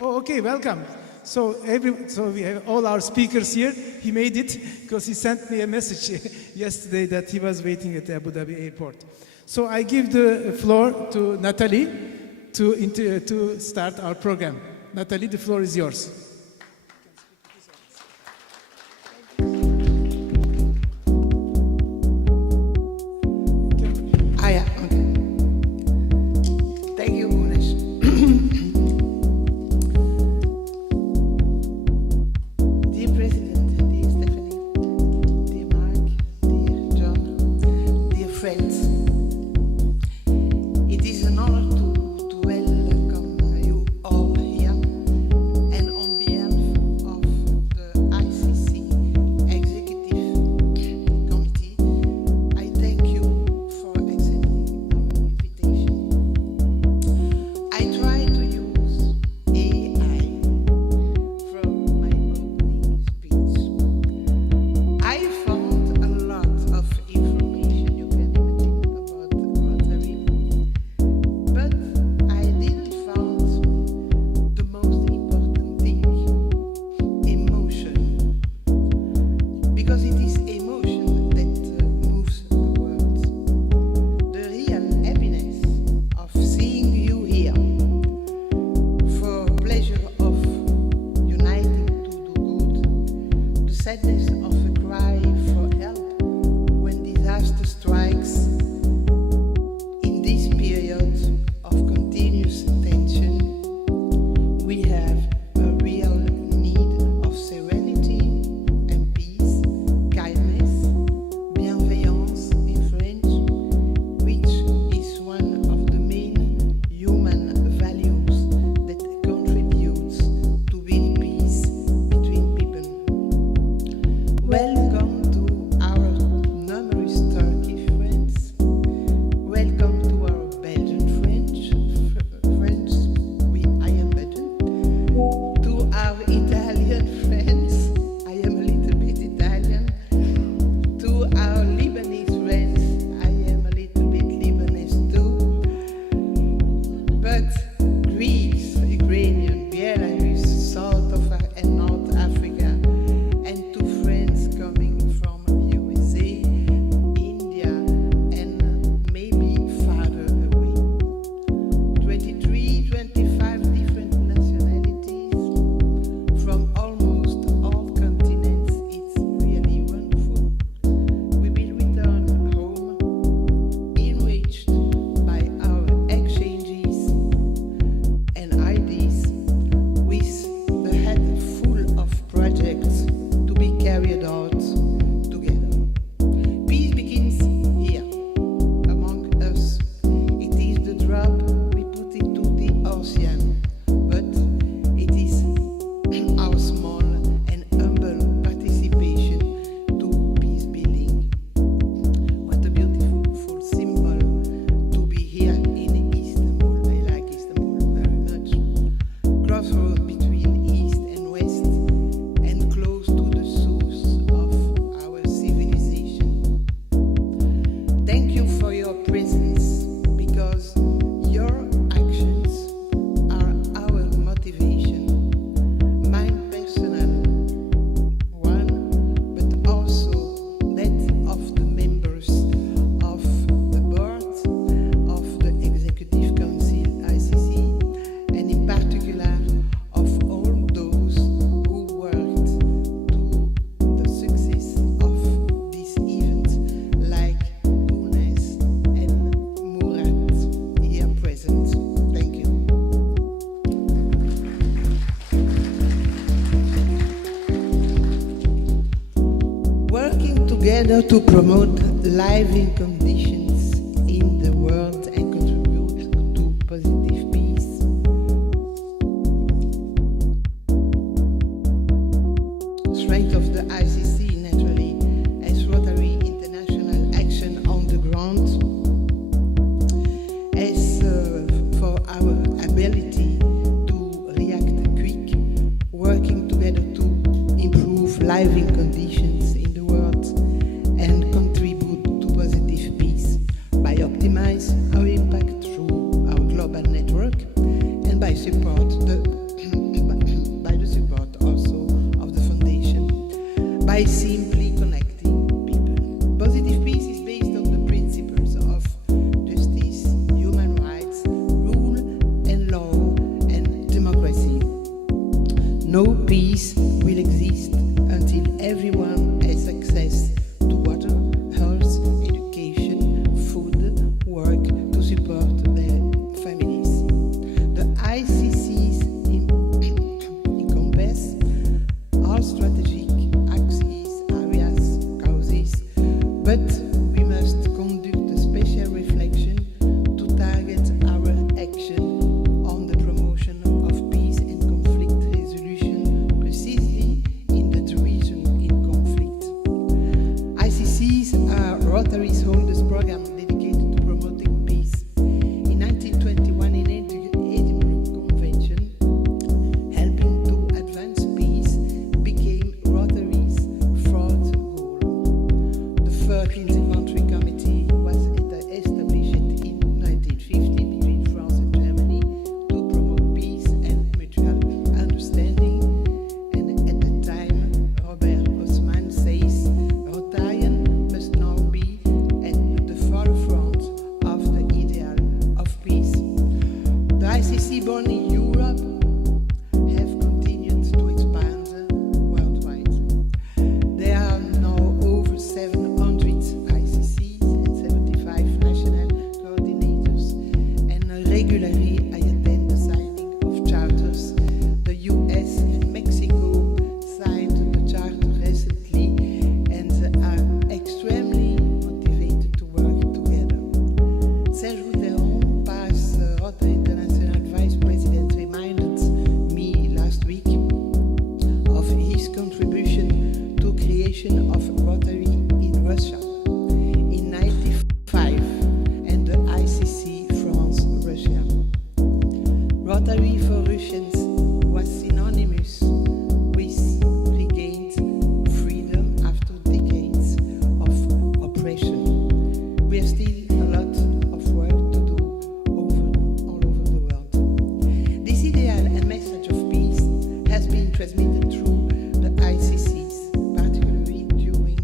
Oh, okay, welcome. So we have all our speakers here. He made it because he sent me a message yesterday that he was waiting at the Abu Dhabi airport. So I give the floor to Natalie to start our program. Natalie, the floor is yours. Between east and west, and close to the source of together to promote living conditions in the world and contribute to positive peace. Strength of the ICC, naturally, as Rotary International action on the ground, as for our ability to react quick, working together to improve living conditions in the world and contribute to positive peace by optimize our impact through our global network and by support by the support also of the foundation, by simply connecting people. Positive peace is based on the principles of justice, human rights, rule and law, and democracy. No peace will exist until everyone has access to water, health, education, food, work to support their families. The ICCs encompass all strategic axes, areas, causes, but we must conduct a special reflection to target our action on the promotion of peace and conflict resolution precisely in that region in conflict. ICCs are Rotary's oldest program dedicated to promoting peace. In 1921, in Edinburgh Convention, helping to advance peace became Rotary's fourth goal. The first in the country committee was established in 1950 between France and Germany to promote peace and mutual understanding. And at the time, Robert Haussmann says Rotarians must now be at the forefront of the ideal of peace. The ICC, born in Europe, have continued to expand worldwide. There are now over 700 ICCs and 75 national coordinators, and regularly I attend the signing of charters. The US and Mexico signed the charter recently and are extremely motivated to work together. Serge Routeron, past Rotary International Vice President, reminded me last week of his contribution to creation of Rotary in Russia in 1995 and the ICC France-Russia. Rotary for Russians was synonymous with regained freedom after decades of oppression. We have still a lot of work to do all over the world. This ideal and message of peace has been transmitted through the ICCs, particularly during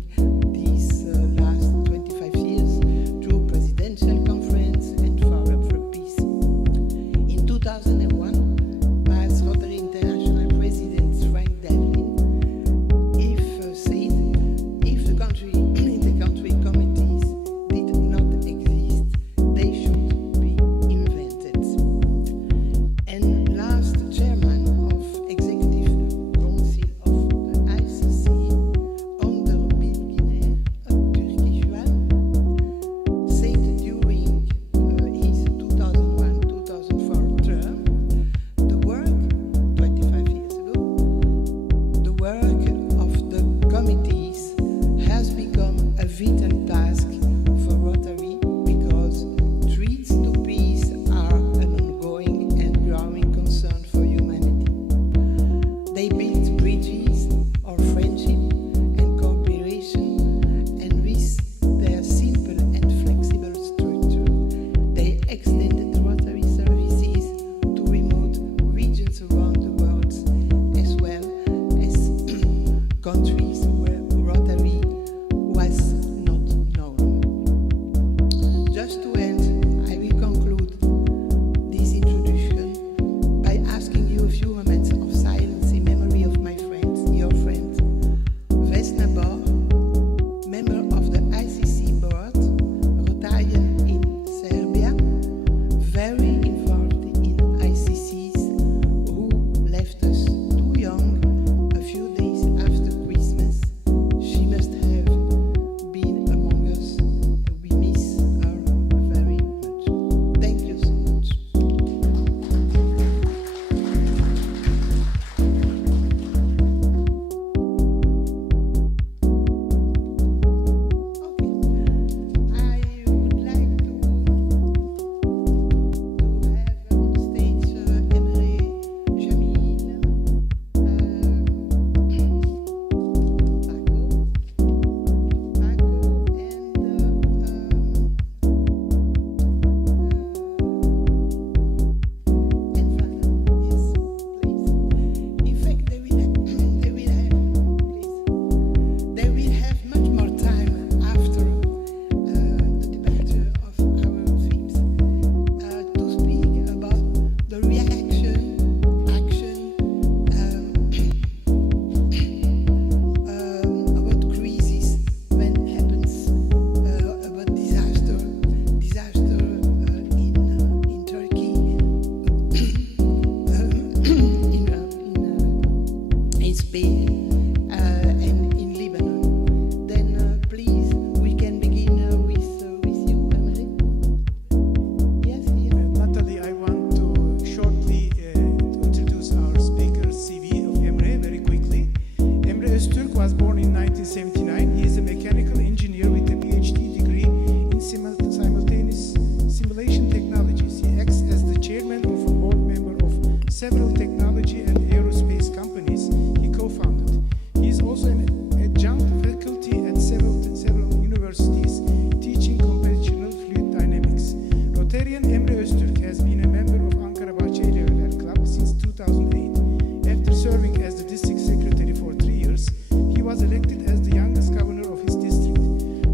1979. He is a mechanical engineer with a PhD degree in simultaneous simulation technologies. He acts as the chairman of a board member of several technology and aerospace companies he co-founded. He is also an adjunct faculty at several universities teaching computational fluid dynamics. Rotarian Emre Öztürk has been a member of Ankara Bahçelievler Club since 2008. After serving as the district secretary for 3 years, he was elected as the youngest governor of his district.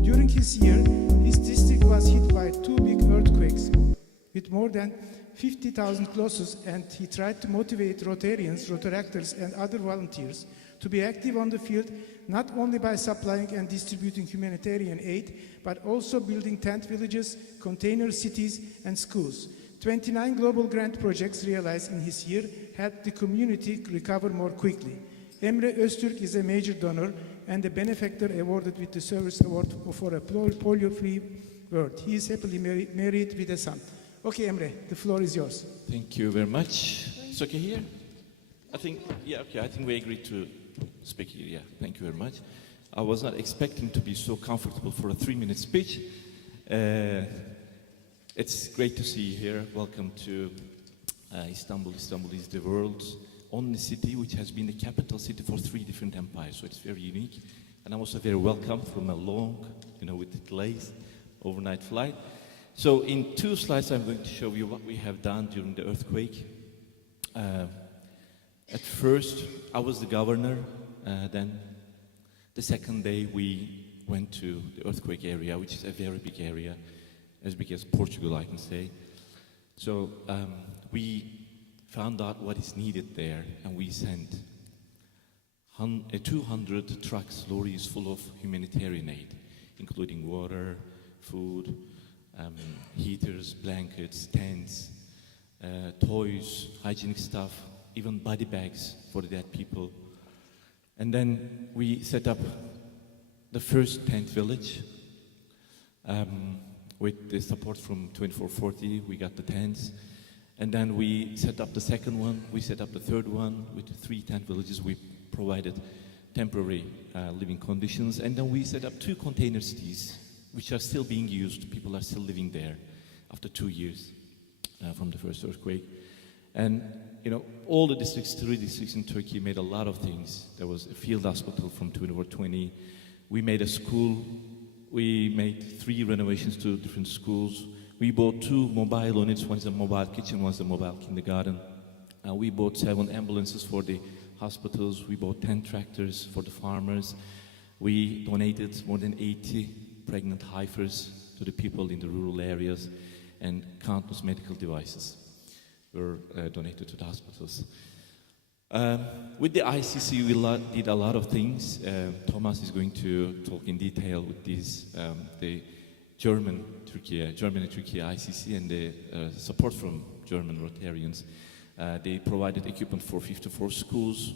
During his year, his district was hit by 2 big earthquakes with more than 50,000 losses, and he tried to motivate Rotarians, Rotaractors, and other volunteers to be active on the field, not only by supplying and distributing humanitarian aid, but also building tent villages, container cities, and schools. 29 global grant projects realized in his year helped the community recover more quickly. Emre Öztürk is a major donor and a benefactor awarded with the Service Award for a polio-free world. He is happily married with a son. Okay, Emre, the floor is yours. Thank you very much. It's okay here? I think we agreed to speak here, yeah. Thank you very much. I was not expecting to be so comfortable for a 3-minute speech. It's great to see you here. Welcome to Istanbul. Istanbul is the world's only city which has been the capital city for 3 different empires, so it's very unique. And I'm also very welcome from a long, with delays, overnight flight. So in 2 slides, I'm going to show you what we have done during the earthquake. At first, I was the governor. Then the second day, we went to the earthquake area, which is a very big area, as big as Portugal, I can say. So we found out what is needed there, and we sent 200 trucks, lorries full of humanitarian aid, including water, food, heaters, blankets, tents, toys, hygienic stuff, even body bags for the dead people. And then we set up the first tent village. With the support from 2440, we got the tents. And then we set up the second one, we set up the third one. With 3 tent villages, we provided temporary living conditions. And then we set up 2 container cities, which are still being used. People are still living there after 2 years from the first earthquake. And all the districts, 3 districts in Turkey made a lot of things. There was a field hospital from 2020. We made a school. We made 3 renovations to different schools. We bought 2 mobile units. One is a mobile kitchen, one is a mobile kindergarten. We bought 7 ambulances for the hospitals. We bought 10 tractors for the farmers. We donated more than 80 pregnant heifers to the people in the rural areas, and countless medical devices were donated to the hospitals. With the ICC, we did a lot of things. Thomas is going to talk in detail with these, the German and Turkey ICC, and the support from German Rotarians. They provided equipment for 54 schools.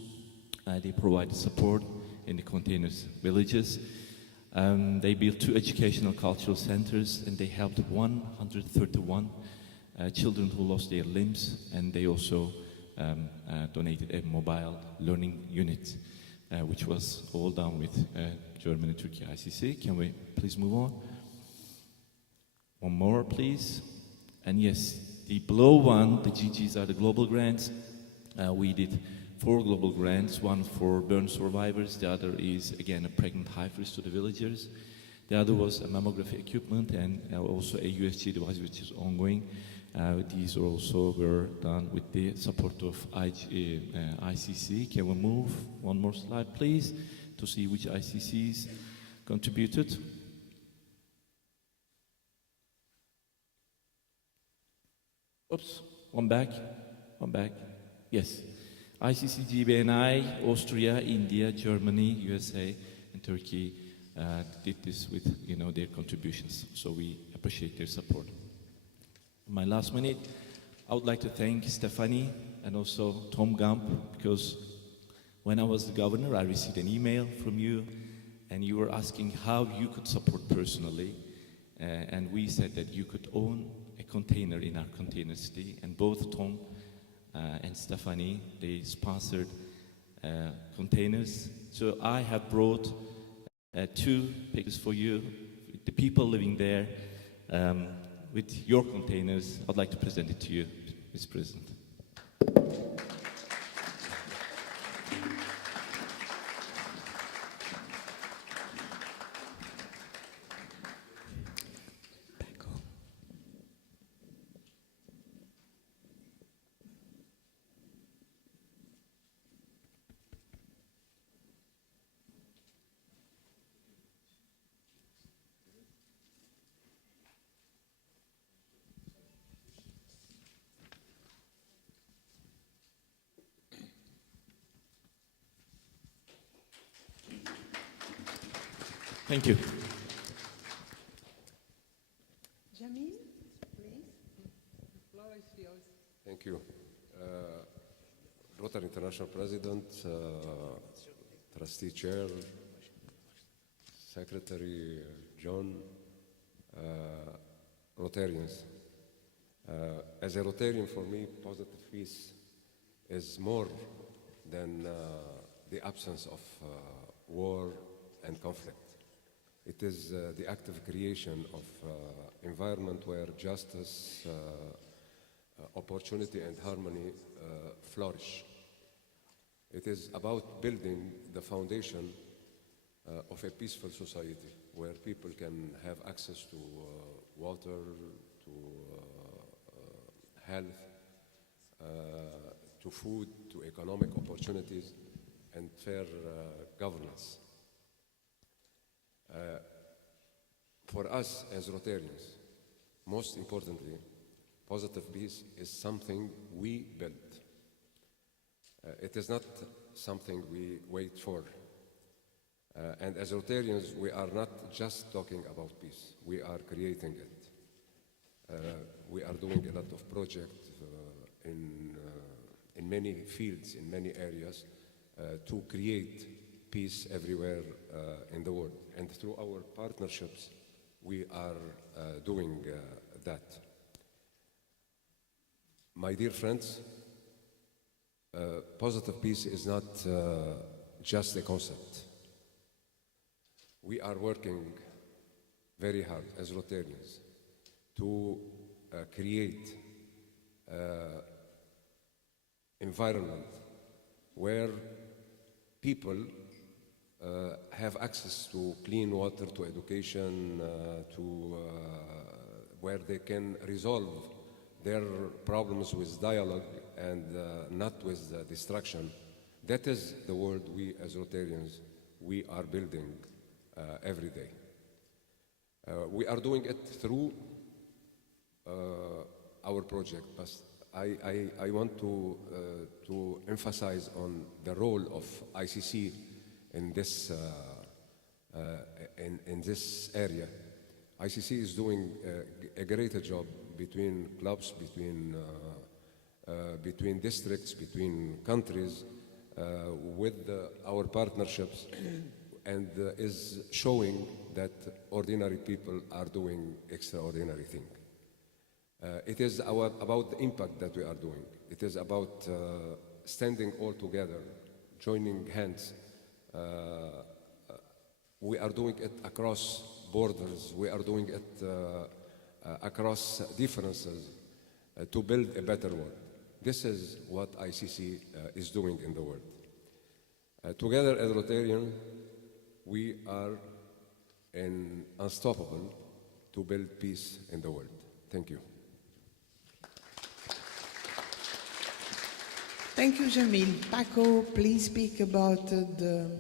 They provided support in the containers villages. They built 2 educational cultural centers, and they helped 131 children who lost their limbs, and they also donated a mobile learning unit, which was all done with German and Turkey ICC. Can we please move on? One more, please. And yes, the below one, the GGs are the global grants. We did 4 global grants, one for burn survivors, the other is, again, a pregnant heifers to the villagers. The other was a mammography equipment and also a USG device, which is ongoing. These also were done with the support of ICC. Can we move one more slide, please, to see which ICCs contributed? Oops, one back. Yes. ICC, GBNI, Austria, India, Germany, USA, and Turkey did this with their contributions. So we appreciate their support. In my last minute, I would like to thank Stephanie and also Tom Gump, because when I was the governor, I received an email from you, and you were asking how you could support personally, and we said that you could own a container in our container city, and both Tom and Stephanie, they sponsored containers. So I have brought Two pictures for you, the people living there, with your containers. I'd like to present it to you, Mr. President. Thank you. Jamil, please. The floor is yours. Thank you. Rotary International President, Trustee Chair, Secretary John, Rotarians. As a Rotarian, for me, positive peace is more than the absence of war and conflict. It is the active creation of environment where justice, opportunity and harmony flourish. It is about building the foundation of a peaceful society where people can have access to water, to health, to food, to economic opportunities, and fair governance. For us as Rotarians, most importantly, positive peace is something we build. It is not something we wait for. And as Rotarians, we are not just talking about peace, we are creating it. We are doing a lot of projects in many fields, in many areas, to create peace everywhere in the world. And through our partnerships, we are doing that. My dear friends, positive peace is not just a concept. We are working very hard as Rotarians to create environment where people have access to clean water, to education, where they can resolve their problems with dialogue and not with destruction. That is the world we as Rotarians, we are building every day. We are doing it through our project, but I want to emphasize on the role of ICC in this area. ICC is doing a greater job between clubs, between districts, between countries, with our partnerships, and is showing that ordinary people are doing extraordinary things. It is about the impact that we are doing. It is about standing all together, joining hands. We are doing it across borders. We are doing it across differences to build a better world. This is what ICC is doing in the world. Together as Rotarian, we are unstoppable to build peace in the world. Thank you. Thank you, Jamil. Paco, please speak about the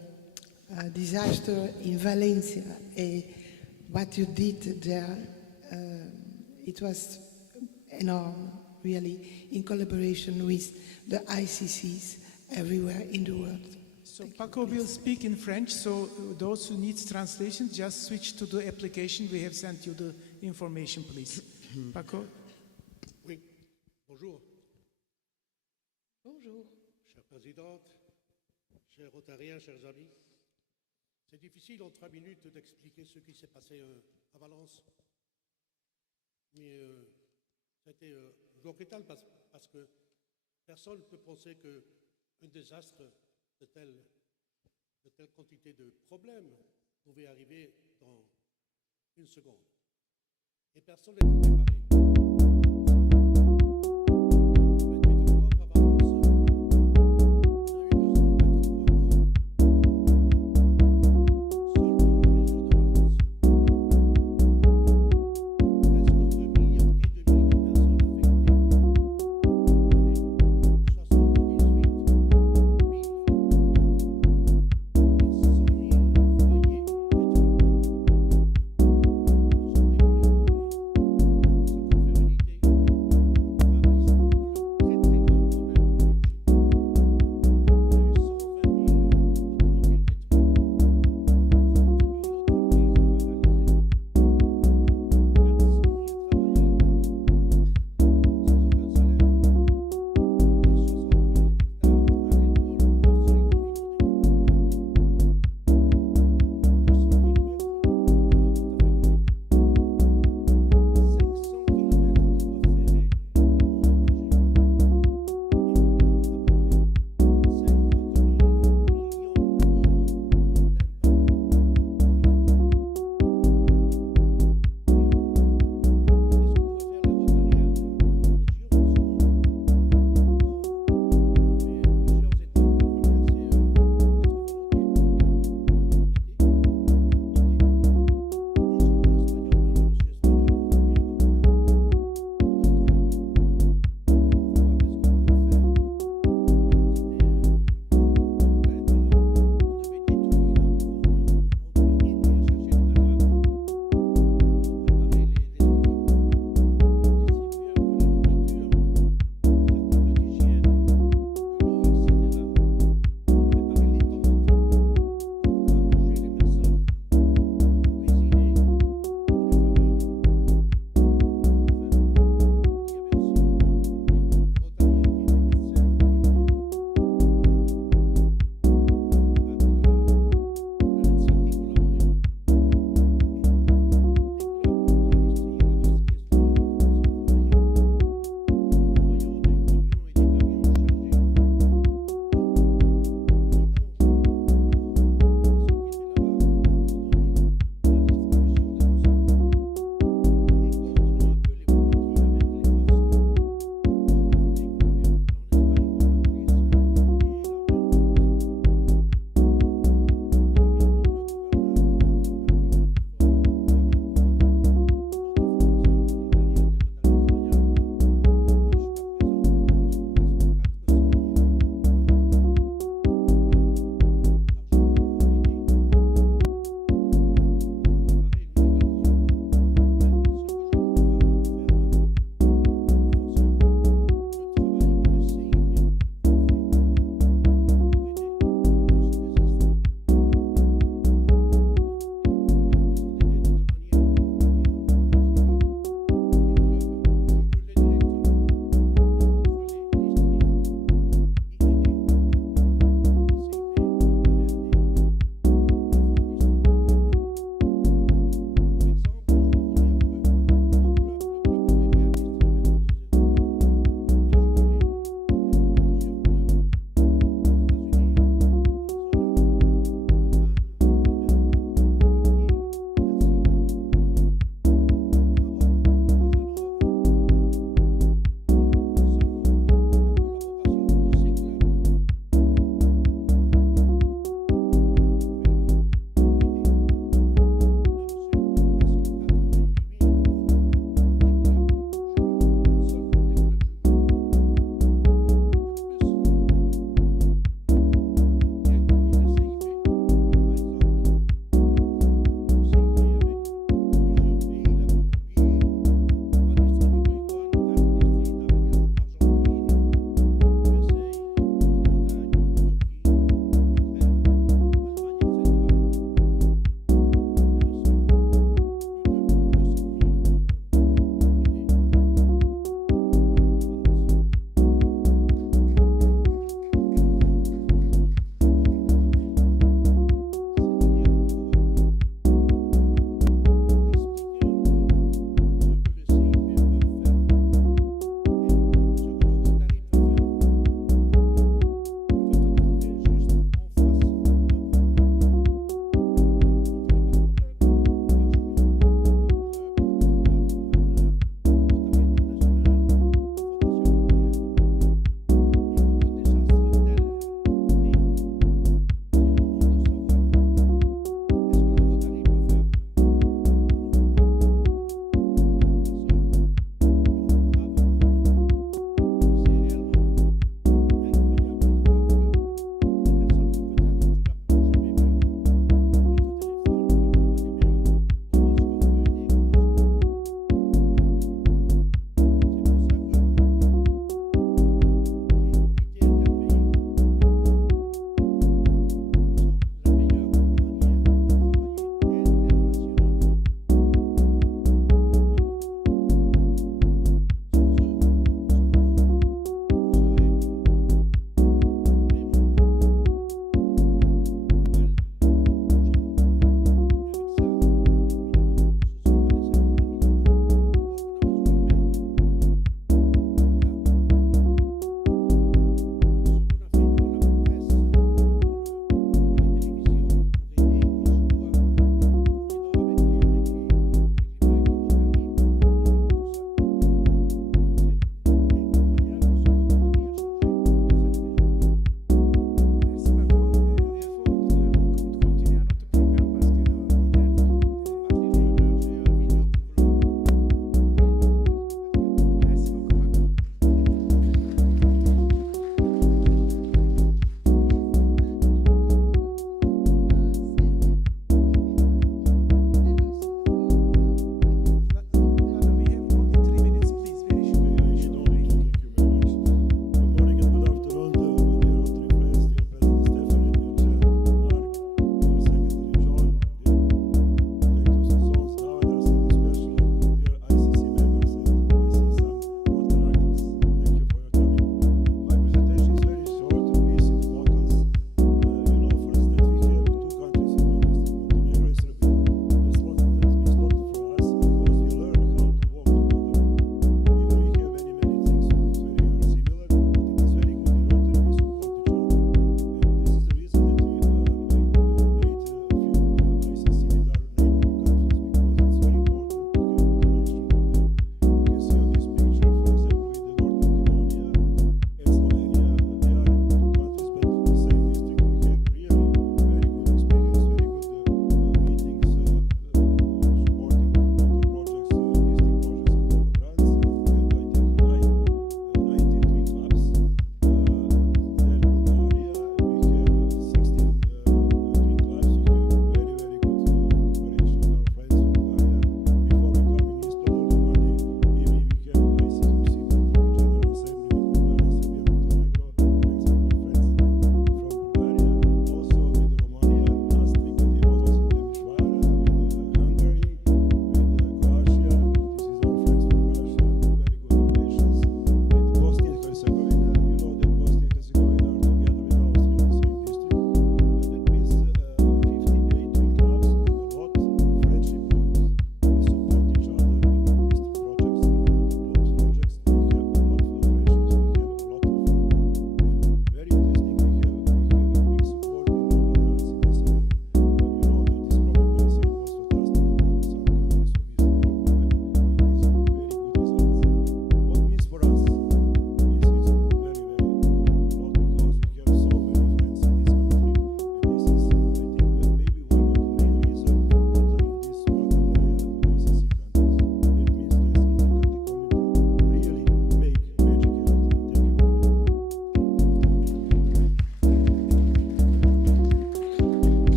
disaster in Valencia and what you did there. It was enormous, really, in collaboration with the ICCs everywhere in the world. So Paco will speak in French, so those who need translation, just switch to the application. We have sent you the information, please. Paco? Oui, bonjour. Bonjour. Chère Présidente, chers Rotariens, chers amis, c'est difficile en 3 minutes d'expliquer ce qui s'est passé à Valence. Mais c'était journal parce que personne ne peut penser qu'un désastre de telle quantité de problèmes pouvait arriver dans une seconde. Et personne n'était préparé.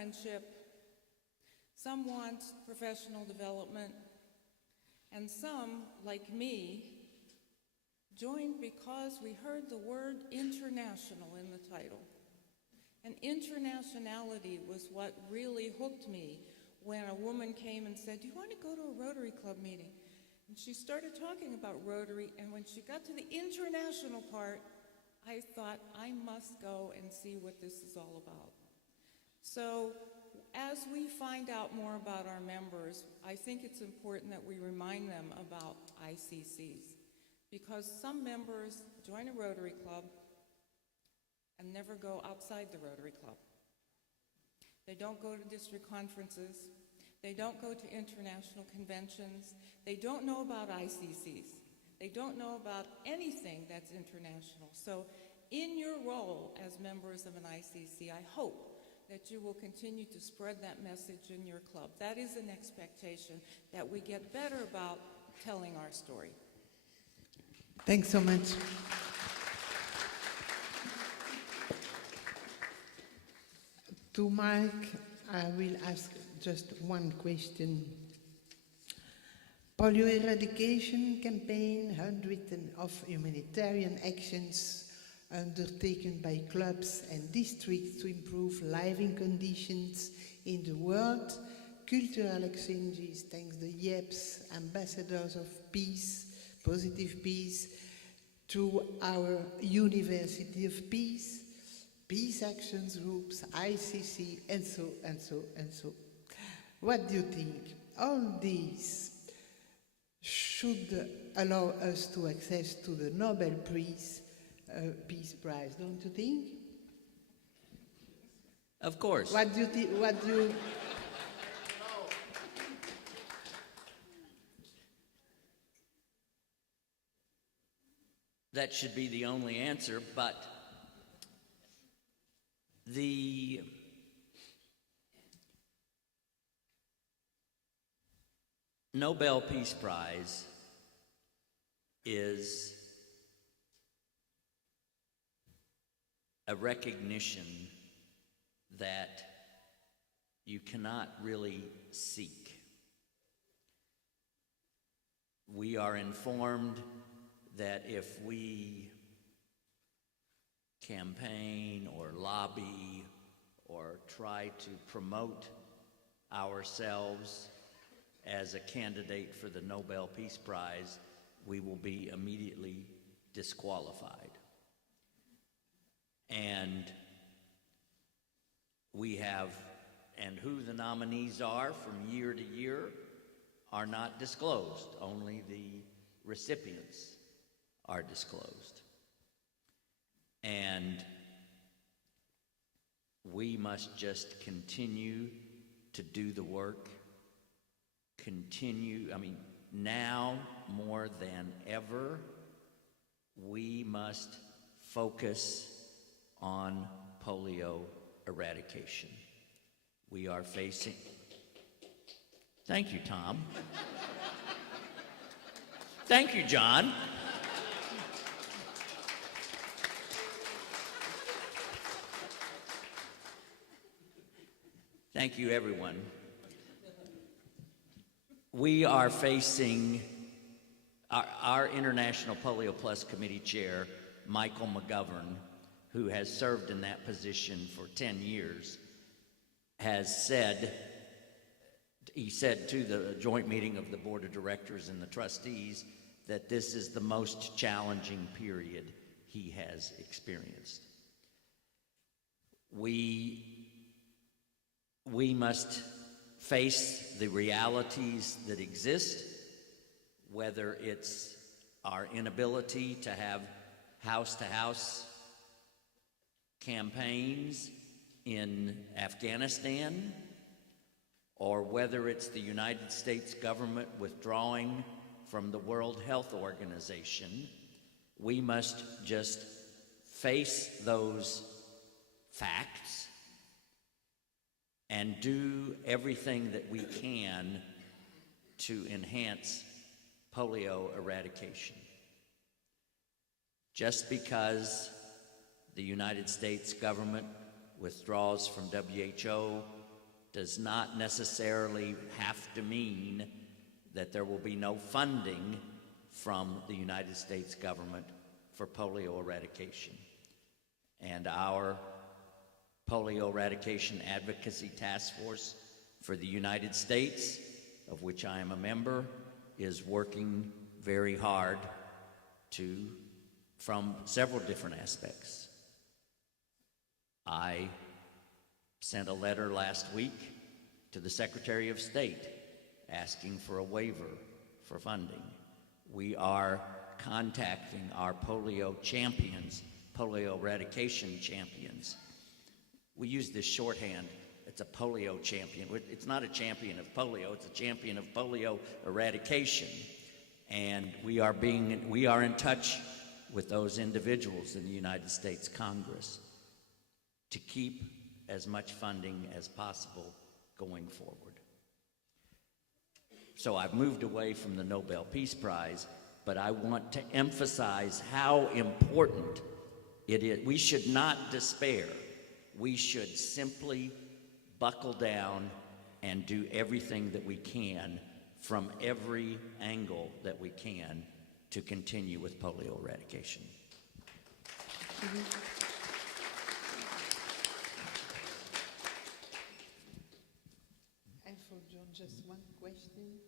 friendship, some want professional development, and some, like me, joined because we heard the word international in the title. And internationality was what really hooked me when a woman came and said, "Do you want to go to a Rotary Club meeting?" And she started talking about Rotary, and when she got to the international part, I thought, I must go and see what this is all about. So as we find out more about our members, I think it's important that we remind them about ICCs, because some members join a Rotary Club and never go outside the Rotary Club. They don't go to district conferences. They don't go to international conventions. They don't know about ICCs. They don't know about anything that's international. So in your role as members of an ICC, I hope that you will continue to spread that message in your club. That is an expectation, that we get better about telling our story. Thanks so much. To Mark, I will ask just one question. Polio eradication campaign, hundreds of humanitarian actions undertaken by clubs and districts to improve living conditions in the world, cultural exchanges thanks to the YEPs, ambassadors of peace, positive peace, to our University of Peace, peace actions groups, ICC, and so, and so, and so. What do you think? All these should allow us to access to the Nobel Peace Prize, don't you think? Of course. What do you think? What do you? That should be the only answer, but the Nobel Peace Prize is a recognition that you cannot really seek. We are informed that if we campaign or lobby or try to promote ourselves as a candidate for the Nobel Peace Prize, we will be immediately disqualified. And we have, and who the nominees are from year to year are not disclosed. Only the recipients are disclosed. And we must just continue to do the work, now more than ever, we must focus on polio eradication. We are facing... Thank you, Tom. Thank you, John. Thank you, everyone. We are facing our International Polio Plus Committee Chair, Michael McGovern, who has served in that position for 10 years, he said to the joint meeting of the board of directors and the trustees that this is the most challenging period he has experienced. We must face the realities that exist, whether it's our inability to have house-to-house campaigns in Afghanistan, or whether it's the United States government withdrawing from the World Health Organization. We must just face those facts and do everything that we can to enhance polio eradication. Just because the United States government withdraws from WHO does not necessarily have to mean that there will be no funding from the United States government for polio eradication. And our Polio Eradication Advocacy Task Force for the United States, of which I am a member, is working very hard from several different aspects. I sent a letter last week to the Secretary of State asking for a waiver for funding. We are contacting our polio champions, polio eradication champions. We use this shorthand. It's a polio champion. It's not a champion of polio, it's a champion of polio eradication. And we are in touch with those individuals in the United States Congress to keep as much funding as possible going forward. So I've moved away from the Nobel Peace Prize, but I want to emphasize how important it is. We should not despair. We should simply buckle down and do everything that we can from every angle that we can to continue with polio eradication. And for John, just one question.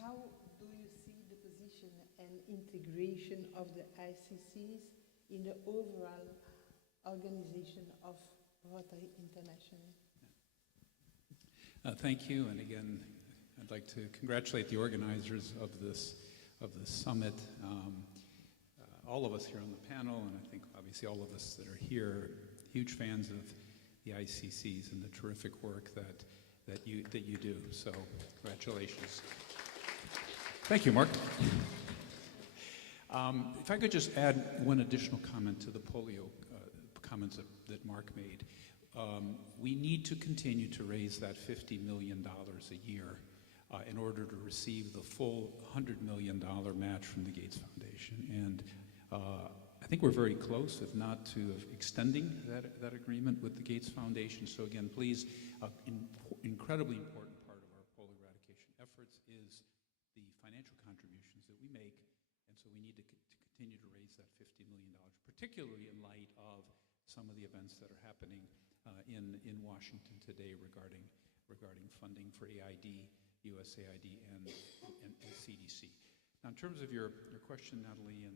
How do you see the position and integration of the ICCs in the overall organization of Rotary International? Thank you, and again, I'd like to congratulate the organizers of this summit. All of us here on the panel, and I think obviously all of us that are here, huge fans of the ICCs and the terrific work that you do. So, congratulations. Thank you, Mark. If I could just add one additional comment to the polio comments that Mark made. We need to continue to raise that $50 million a year in order to receive the full $100 million match from the Gates Foundation. And I think we're very close, if not to extending that agreement with the Gates Foundation. So again, please, incredibly important part of our polio eradication efforts is the financial contributions that we make. And so we need to continue to raise that $50 million, particularly in light of some of the events that are happening in Washington today regarding funding for AID, USAID, and CDC. Now, in terms of your question, Natalie, and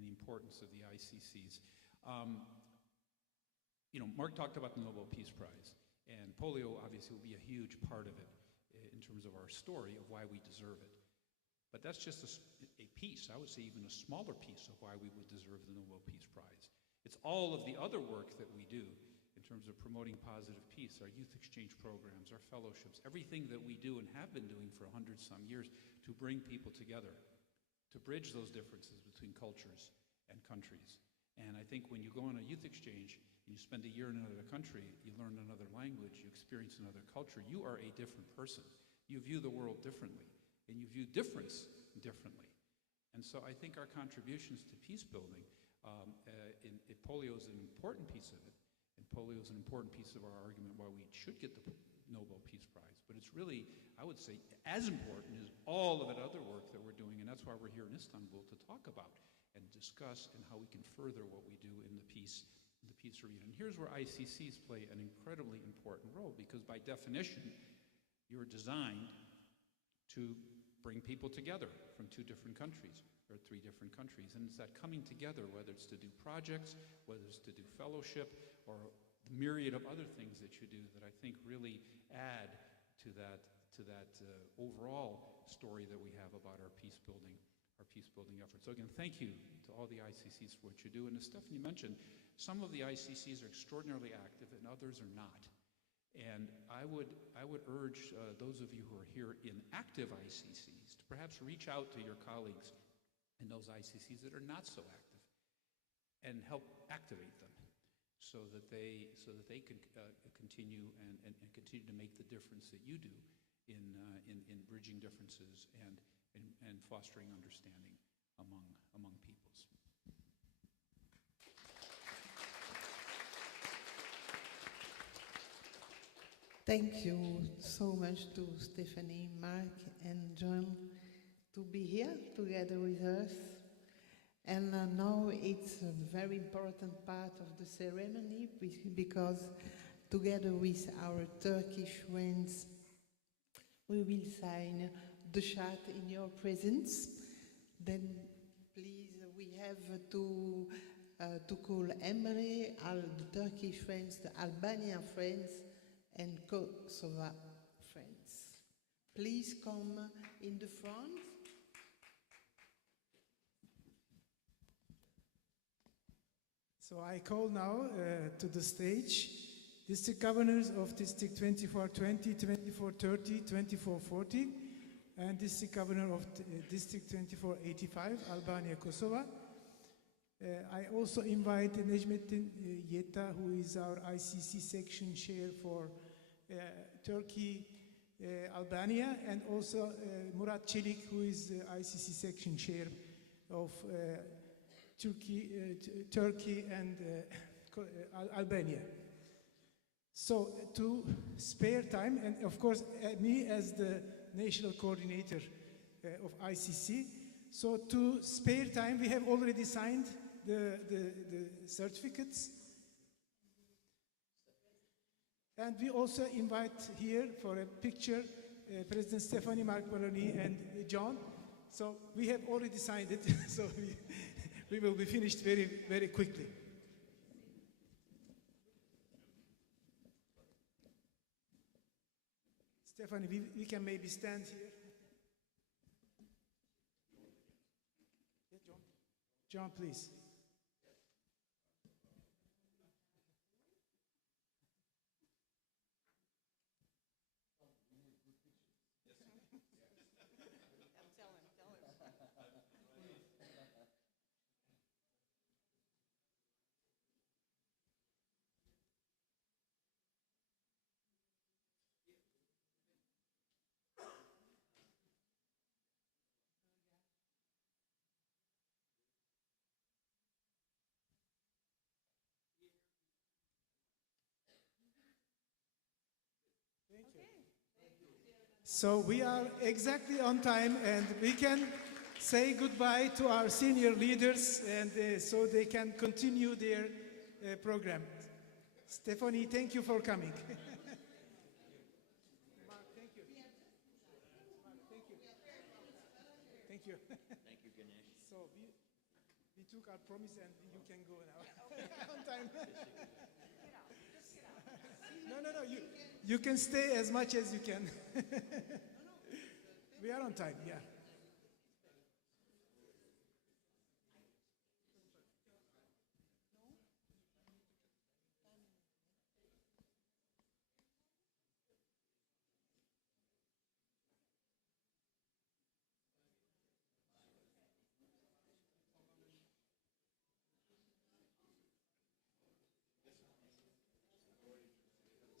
the importance of the ICCs, Mark talked about the Nobel Peace Prize, and polio obviously will be a huge part of it in terms of our story of why we deserve it. But that's just a piece, I would say even a smaller piece of why we would deserve the Nobel Peace Prize. It's all of the other work that we do in terms of promoting positive peace, our youth exchange programs, our fellowships, everything that we do and have been doing for 100-some years to bring people together, to bridge those differences between cultures and countries. And I think when you go on a youth exchange and you spend a year in another country, you learn another language, you experience another culture, you are a different person. You view the world differently, and you view difference differently. And so I think our contributions to peace building, polio is an important piece of it, and polio is an important piece of our argument why we should get the Nobel Peace Prize. But it's really, I would say, as important as all of that other work that we're doing, and that's why we're here in Istanbul to talk about and discuss and how we can further what we do in the peace arena. And here's where ICCs play an incredibly important role, because by definition, you're designed to bring people together from 2 different countries or 3 different countries. And it's that coming together, whether it's to do projects, whether it's to do fellowship, or the myriad of other things that you do that I think really add to that overall story that we have about our peace building efforts. So again, thank you to all the ICCs for what you do. And as Stephanie mentioned, some of the ICCs are extraordinarily active and others are not. And I would urge those of you who are here in active ICCs to perhaps reach out to your colleagues in those ICCs that are not so active and help activate them so that they can continue and continue to make the difference that you do in bridging differences and fostering understanding among peoples. Thank you so much to Stephanie, Mark, and John to be here together with us. And now it's a very important part of the ceremony because together with our Turkish friends, we will sign the chart in your presence. Then please, we have to call Emre, the Turkish friends, the Albanian friends, and Kosovo friends. Please come in the front. So I call now to the stage district governors of District 2420, 2430, 2440, and District Governor of District 2485, Albania, Kosovo. I also invite Necmettin Yeta, who is our ICC section chair for Turkey, Albania, and also Murat Çelik, who is the ICC section chair of Turkey and Albania. So to spare time, and of course me as the national coordinator of ICC, so to spare time, we have already signed the certificates. And we also invite here for a picture President Stephanie, Mark Maloney, and John. So we have already signed it, so we will be finished very, very quickly. Stephanie, we can maybe stand here. Yeah, John. John, please. So we are exactly on time, and we can say goodbye to our senior leaders, and so they can continue their program. Stephanie, thank you for coming. Mark, thank you. Mark, thank you. Thank you. Thank you, Ganesh. So we took our promise, and you can go now. On time. No, you can stay as much as you can. We are on time, yeah.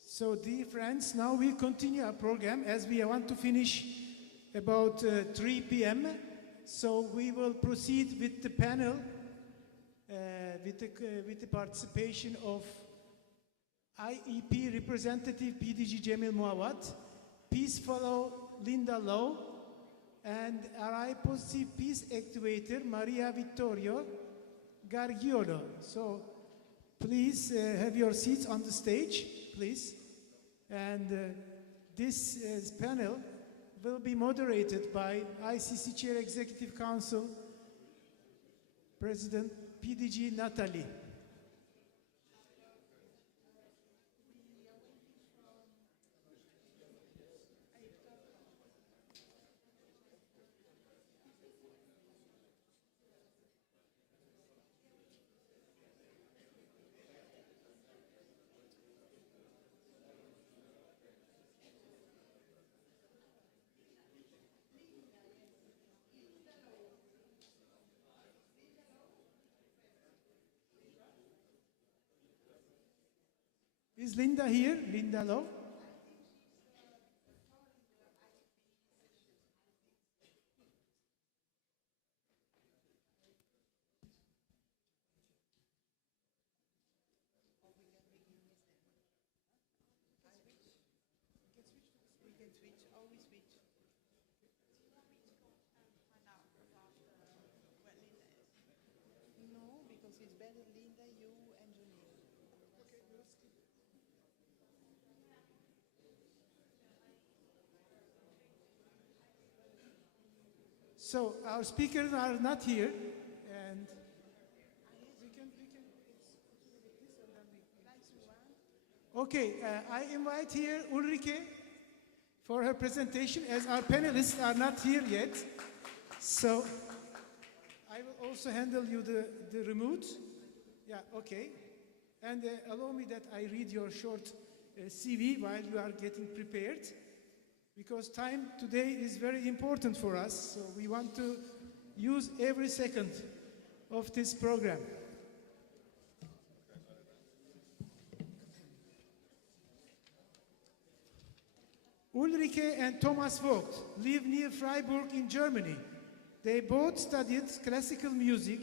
So, dear friends, now we continue our program as we want to finish about 3 p.m. So we will proceed with the panel with the participation of IEP representative PDG Cemil Muawat, Peace Fellow Linda Lowe, and RI Peace Activator Maria Vittorio Gargiolo. So please have your seats on the stage, please. And this panel will be moderated by ICC Chair Executive Council President PDG Natalie. Is Linda here? Linda Lowe? it's better, Linda, you engineer. So our speakers are not here, and okay, I invite here Ulrike for her presentation, as our panelists are not here yet. So I will also handle you the remote. Yeah, okay. And allow me that I read your short CV while you are getting prepared, because time today is very important for us, so we want to use every second of this program. Ulrike and Thomas Vogt live near Freiburg in Germany. They both studied classical music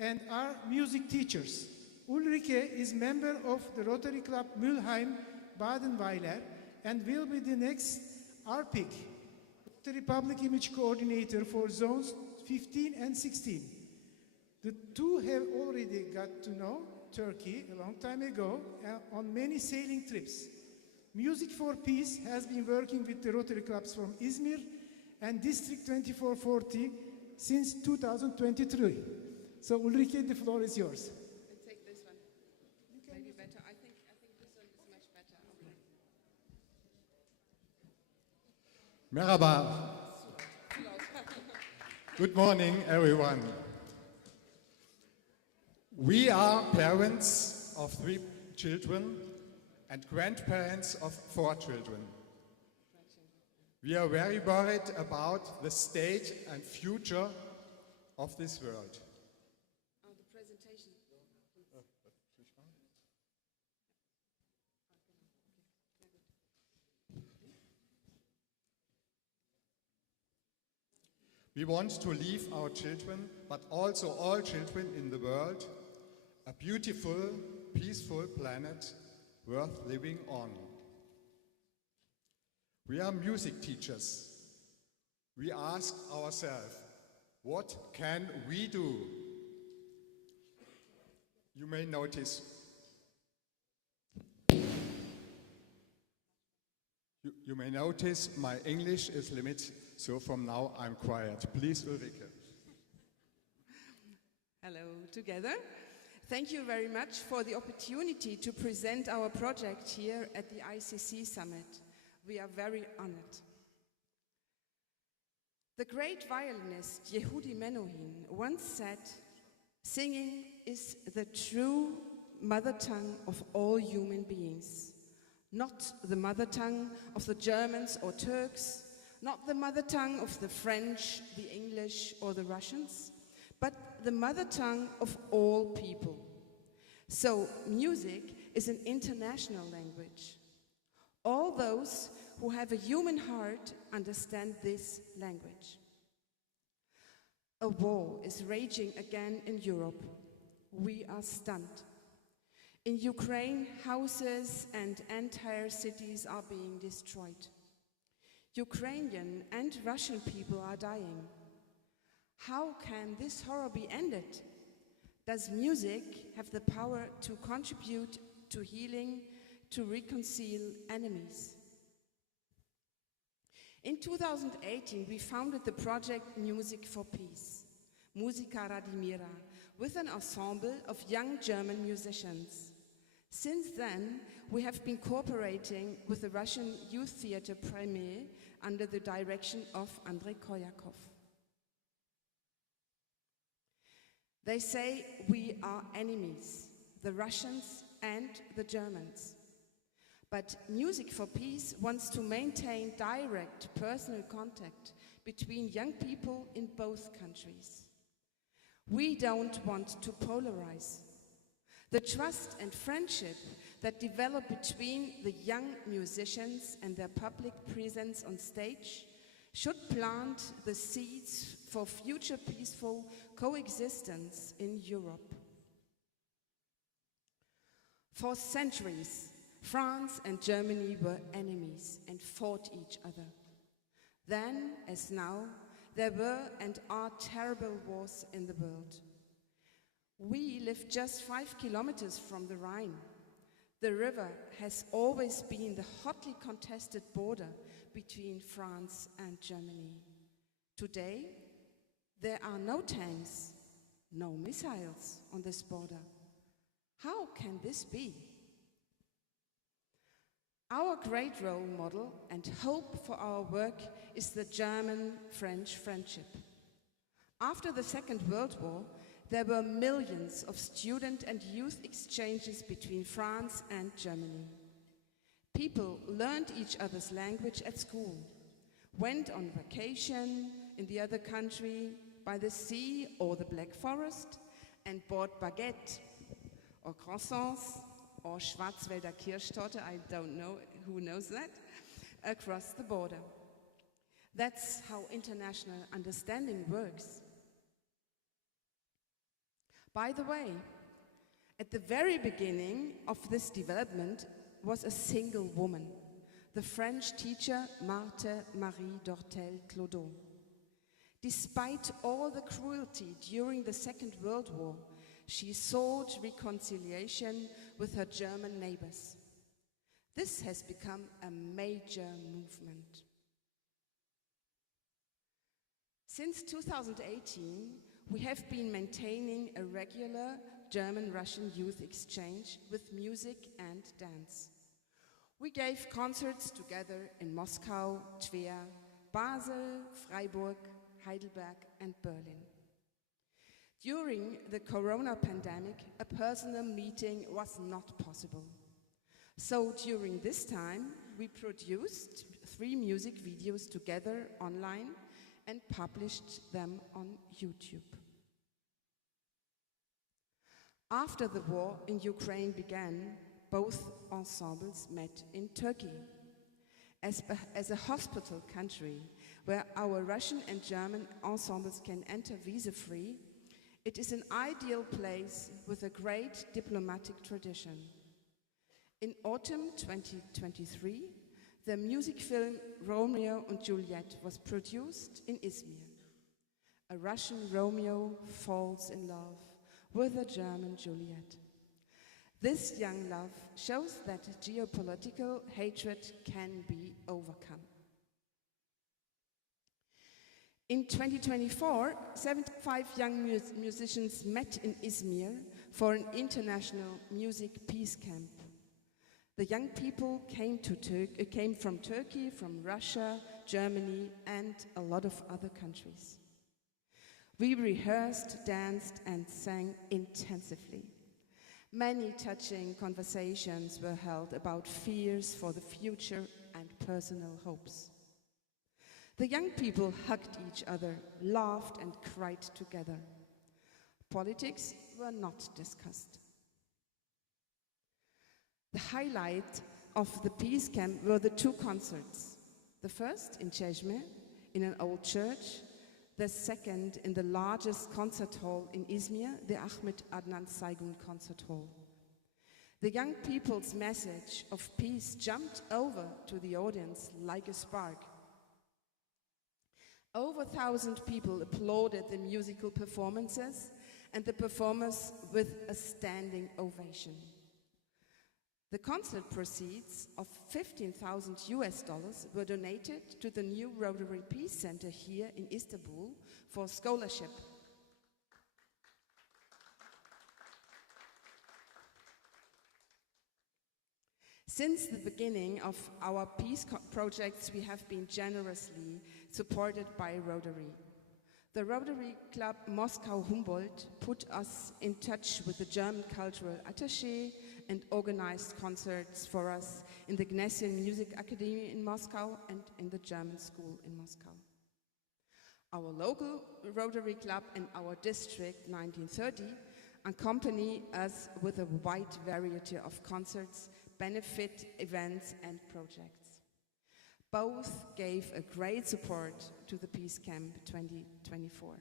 and are music teachers. Ulrike is member of the Rotary Club Mülheim, Badenweiler, and will be the next RPIC, Rotary Public Image Coordinator for Zones 15 and 16. The two have already got to know Turkey a long time ago on many sailing trips. Music for Peace has been working with the Rotary clubs from Izmir and District 2440 since 2023. So Ulrike, the floor is yours. I'll take this one. Maybe better. I think this one is much better. Okay. Merhaba. Good morning, everyone. We are parents of 3 children and grandparents of 4 children. We are very worried about the state and future of this world. Oh, the presentation. We want to leave our children, but also all children in the world, a beautiful, peaceful planet worth living on. We are music teachers. We ask ourselves, what can we do? You may notice my English is limited, so from now I'm quiet. Please, Ulrike. Hello together. Thank you very much for the opportunity to present our project here at the ICC Summit. We are very honored. The great violinist Yehudi Menuhin once said, "Singing is the true mother tongue of all human beings. Not the mother tongue of the Germans or Turks, not the mother tongue of the French, the English, or the Russians, but the mother tongue of all people. So music is an international language. All those who have a human heart understand this language." A war is raging again in Europe. We are stunned. In Ukraine, houses and entire cities are being destroyed. Ukrainian and Russian people are dying. How can this horror be ended? Does music have the power to contribute to healing, to reconcile enemies? In 2018, we founded the project Music for Peace, Musica Radimira, with an ensemble of young German musicians. Since then, we have been cooperating with the Russian Youth Theatre Premier under the direction of Andrei Koyakov. They say we are enemies, the Russians and the Germans. But Music for Peace wants to maintain direct personal contact between young people in both countries. We don't want to polarize. The trust and friendship that develop between the young musicians and their public presence on stage should plant the seeds for future peaceful coexistence in Europe. For centuries, France and Germany were enemies and fought each other. Then, as now, there were and are terrible wars in the world. We live just 5 kilometers from the Rhine. The river has always been the hotly contested border between France and Germany. Today, there are no tanks, no missiles on this border. How can this be? Our great role model and hope for our work is the German-French friendship. After the Second World War, there were millions of student and youth exchanges between France and Germany. People learned each other's language at school, went on vacation in the other country by the sea or the Black Forest, and bought baguette or croissants or Schwarzwälder Kirschtorte, I don't know who knows that, across the border. That's how international understanding works. By the way, at the very beginning of this development was a single woman, the French teacher Marthe Marie Dortel Clodot. Despite all the cruelty during the Second World War, she sought reconciliation with her German neighbors. This has become a major movement. Since 2018, we have been maintaining a regular German-Russian youth exchange with music and dance. We gave concerts together in Moscow, Tver, Basel, Freiburg, Heidelberg and Berlin. During the corona pandemic, a personal meeting was not possible. So during this time, we produced 3 music videos together online and published them on YouTube. After the war in Ukraine began, both ensembles met in Turkey. As a hospital country where our Russian and German ensembles can enter visa-free, it is an ideal place with a great diplomatic tradition. In autumn 2023, the music film Romeo and Juliet was produced in Izmir. A Russian Romeo falls in love with a German Juliet. This young love shows that geopolitical hatred can be overcome. In 2024, 75 young musicians met in Izmir for an international music peace camp. The young people came from Turkey, from Russia, Germany, and a lot of other countries. We rehearsed, danced, and sang intensively. Many touching conversations were held about fears for the future and personal hopes. The young people hugged each other, laughed, and cried together. Politics were not discussed. The highlight of the peace camp were the 2 concerts. The first in Çeşme, in an old church. The second in the largest concert hall in Izmir, the Ahmet Adnan Saygun Concert Hall. The young people's message of peace jumped over to the audience like a spark. Over 1,000 people applauded the musical performances and the performers with a standing ovation. The concert proceeds of $15,000 were donated to the new Rotary Peace Center here in Istanbul for scholarship. Since the beginning of our peace projects, we have been generously supported by Rotary. The Rotary Club Moscow Humboldt put us in touch with the German Cultural Attaché and organized concerts for us in the Gnesian Music Academy in Moscow and in the German school in Moscow. Our local Rotary Club in our district 1930 accompany us with a wide variety of concerts, benefit events and projects. Both gave a great support to the Peace Camp 2024.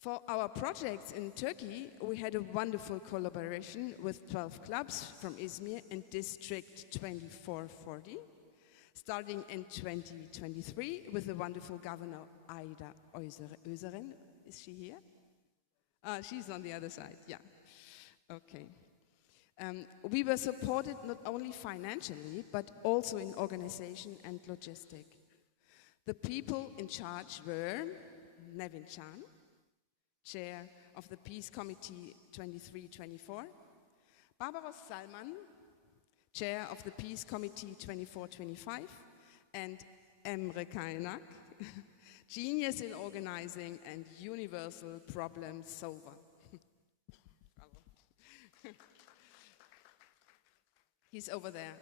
For our projects in Turkey, we had a wonderful collaboration with 12 clubs from Izmir in District 2440, starting in 2023 with the wonderful governor Aida Özerin. Is she here? She's on the other side, yeah. Okay. We were supported not only financially, but also in organization and logistic. The people in charge were Nevin Chan, chair of the Peace Committee 23-24, Barbaros Salman, chair of the Peace Committee 24-25, and Emre Kaynak, genius in organizing and universal problem solver. He's over there.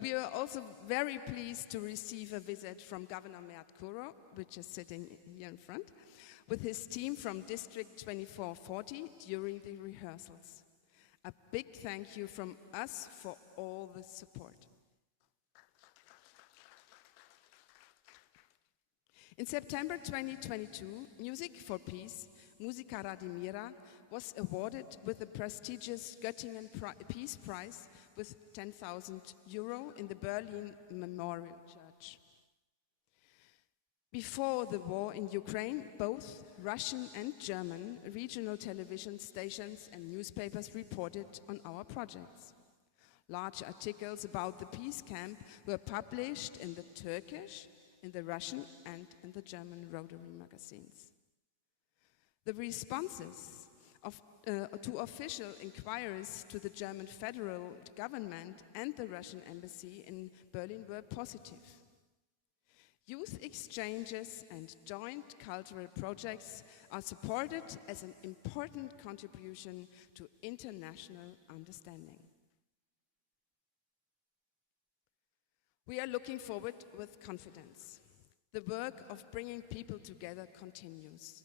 We are also very pleased to receive a visit from Governor Mert Kuro, which is sitting here in front, with his team from District 2440 during the rehearsals. A big thank you from us for all the support. In September 2022, Music for Peace, Musica Radimira, was awarded with the prestigious Göttingen Peace Prize with €10,000 in the Berlin Memorial Church. Before the war in Ukraine, both Russian and German regional television stations and newspapers reported on our projects. Large articles about the peace camp were published in the Turkish, in the Russian and in the German Rotary magazines. The responses to official inquiries to the German federal government and the Russian embassy in Berlin were positive. Youth exchanges and joint cultural projects are supported as an important contribution to international understanding. We are looking forward with confidence. The work of bringing people together continues.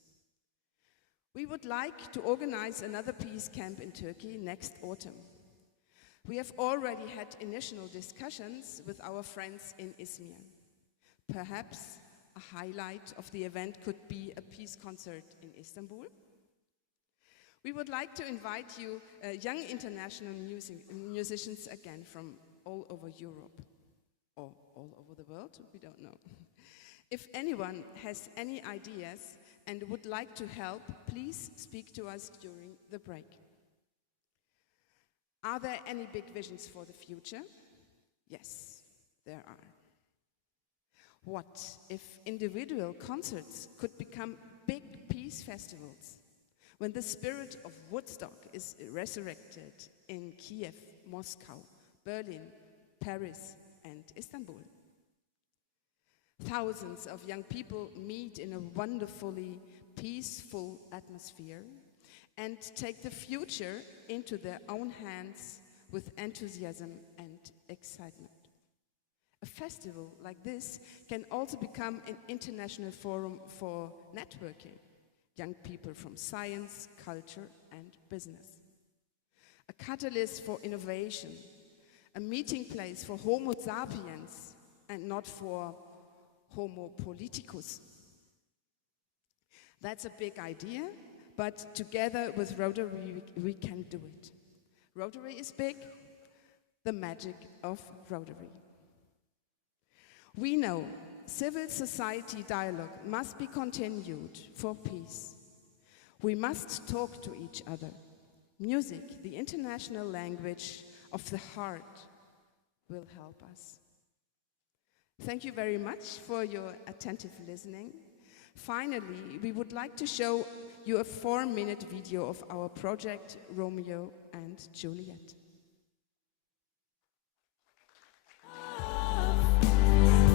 We would like to organize another peace camp in Turkey next autumn. We have already had initial discussions with our friends in Izmir. Perhaps a highlight of the event could be a peace concert in Istanbul. We would like to invite you, young international musicians again from all over Europe, or all over the world, we don't know. If anyone has any ideas and would like to help, please speak to us during the break. Are there any big visions for the future? Yes, there are. What if individual concerts could become big peace festivals? When the spirit of Woodstock is resurrected in Kiev, Moscow, Berlin, Paris, and Istanbul. Thousands of young people meet in a wonderfully peaceful atmosphere and take the future into their own hands with enthusiasm and excitement. A festival like this can also become an international forum for networking, young people from science, culture, and business. A catalyst for innovation, a meeting place for Homo sapiens and not for Homo politicus. That's a big idea, but together with Rotary we can do it. Rotary is big, the magic of Rotary. We know civil society dialogue must be continued for peace. We must talk to each other. Music, the international language of the heart, will help us. Thank you very much for your attentive listening. Finally, we would like to show you a 4-minute video of our project, Romeo and Juliet.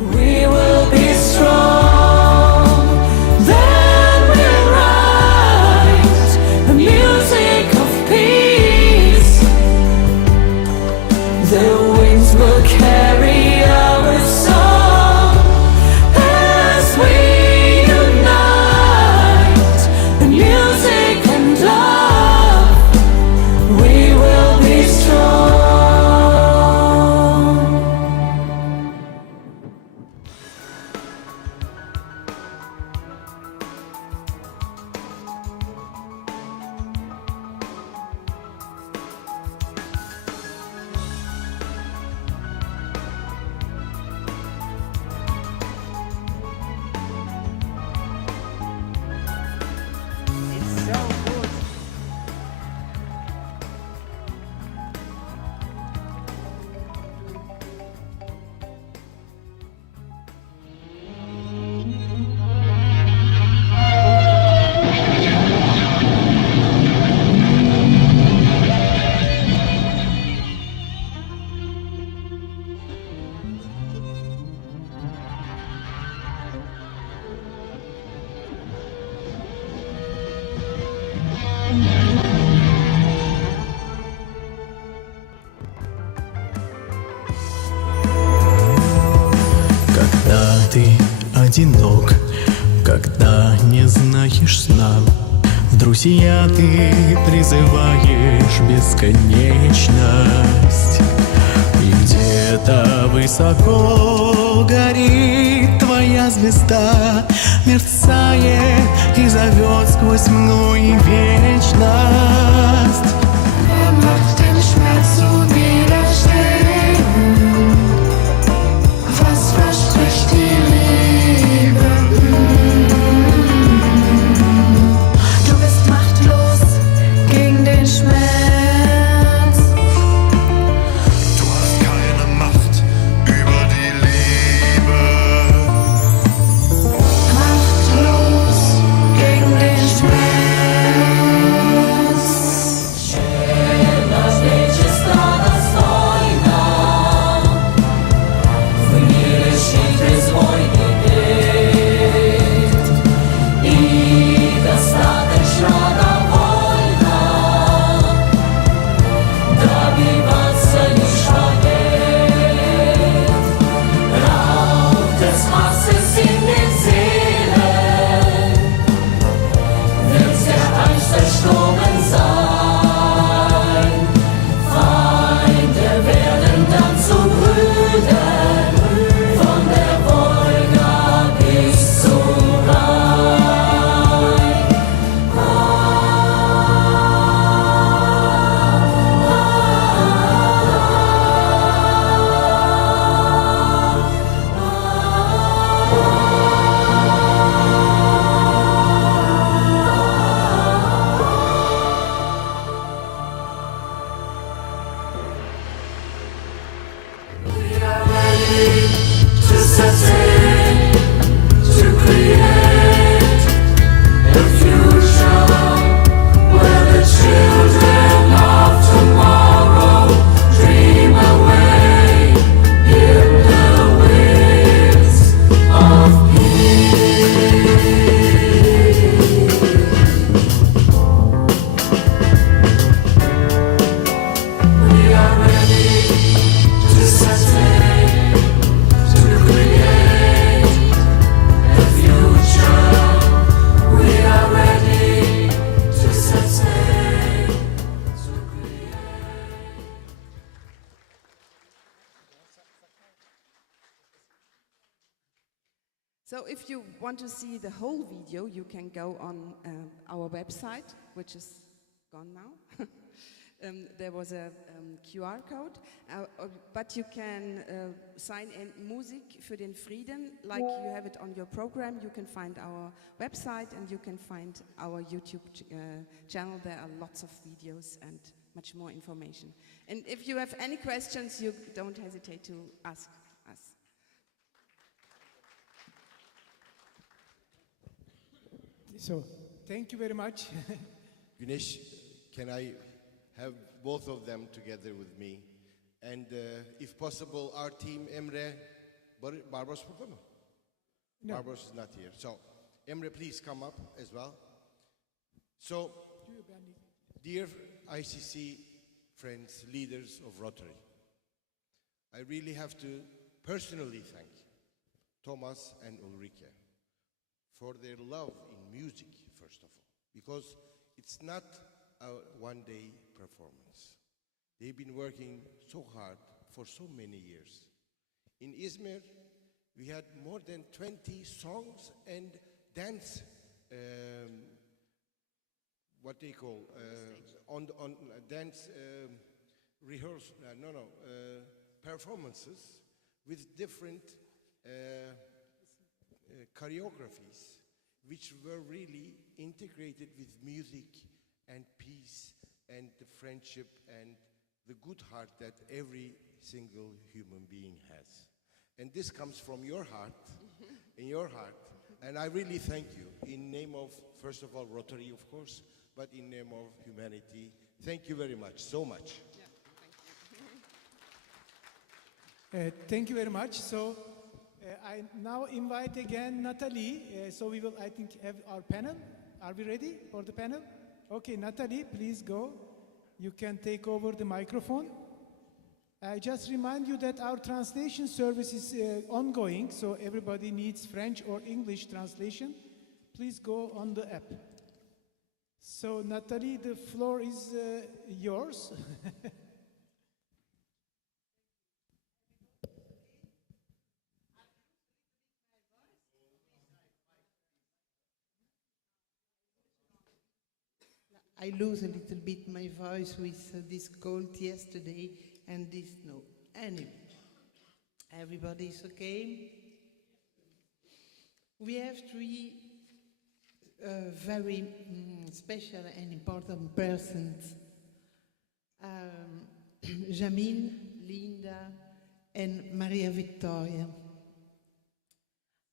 We will be strong, then we'll write the music of peace. The winds will carry our song as we unite in music and love. We will be strong. желаешь сна. В друзья ты призываешь бесконечность. И где-то высоко горит твоя звезда, мерцает и зовет сквозь мглу и вечность. Wer macht dem Schmerz zu widerstehen? Was verspricht die Liebe? Du bist machtlos gegen den Schmerz. Du hast keine Macht über die Liebe. Machtlos gegen den Schmerz. So if you want to see the whole video, you can go on our website, which is gone now. There was a QR code, but you can sign in Musik für den Frieden, like you have it on your program. You can find our website and you can find our YouTube channel. There are lots of videos and much more information. And if you have any questions, you don't hesitate to ask us. So, thank you very much. Güneş, can I have both of them together with me? And if possible, our team, Emre, Barbaros burada mı? No. Barbaros is not here. So, Emre, please come up as well. So, dear ICC friends, leaders of Rotary, I really have to personally thank Thomas and Ulrike for their love in music, first of all, because it's not a one-day performance. They've been working so hard for so many years. In Izmir, we had more than 20 songs and dance, what they call, on dance rehearsal, performances with different choreographies, which were really integrated with music and peace and the friendship and the good heart that every single human being has. And this comes from your heart, in your heart, and I really thank you in name of, first of all, Rotary, of course, but in name of humanity. Thank you very much, so much. Thank you very much. So, I now invite again Natalie. So we will, I think, have our panel. Are we ready for the panel? Okay, Natalie, please go. You can take over the microphone. I just remind you that our translation service is ongoing, so everybody needs French or English translation. please go on the app. So Natalie, the floor is yours. I lose a little bit my voice with this cold yesterday and this no. Anyway, everybody's okay. We have three very special and important persons. Jamil, Linda, and Maria Victoria.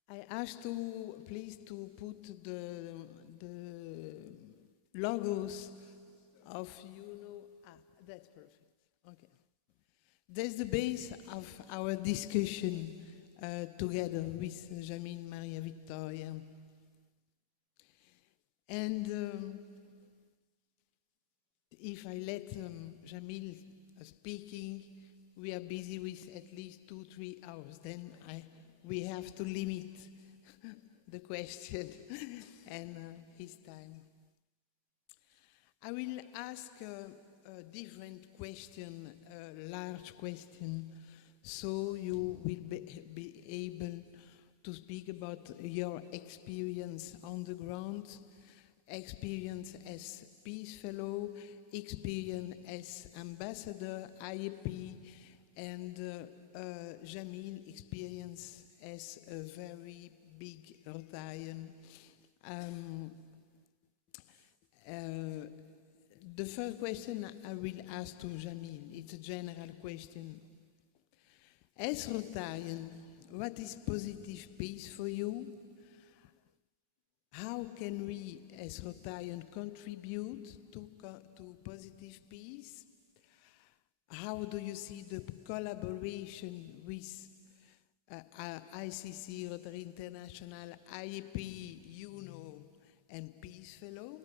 I ask to please to put the logos of that's perfect. Okay. That's the base of our discussion together with Jamil, Maria Victoria. And if I let Jamil speaking, we are busy with at least 2-3 hours. Then we have to limit the question and his time. I will ask a different question, a large question, so you will be able to speak about your experience on the ground, experience as Peace Fellow, experience as Ambassador IEP, and Jamil experience as a very big Rotarian. The first question I will ask to Jamil, it's a general question. As Rotarian, what is positive peace for you? How can we as Rotarian contribute to positive peace? How do you see the collaboration with ICC, Rotary International, IEP, UNO, and Peace Fellow?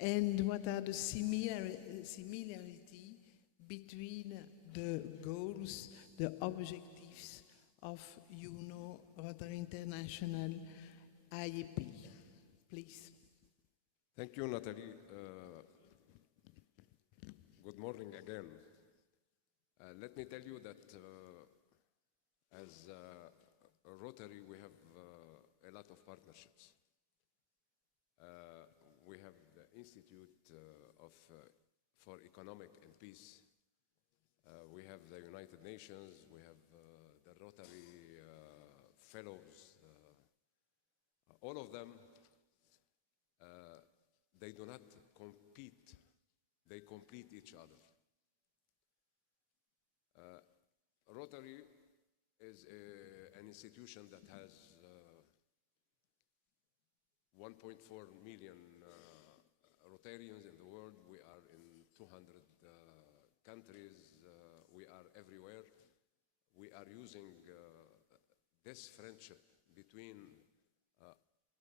And what are the similarity between the goals, the objectives of UNO, Rotary International, IEP? Please. Thank you, Natalie. Good morning again. Let me tell you that as Rotary, we have a lot of partnerships. We have the Institute for Economic and Peace. We have the United Nations. We have the Rotary Fellows. All of them, they do not compete. They complete each other. Rotary is an institution that has 1.4 million Rotarians in the world. We are in 200 countries. We are everywhere. We are using this friendship between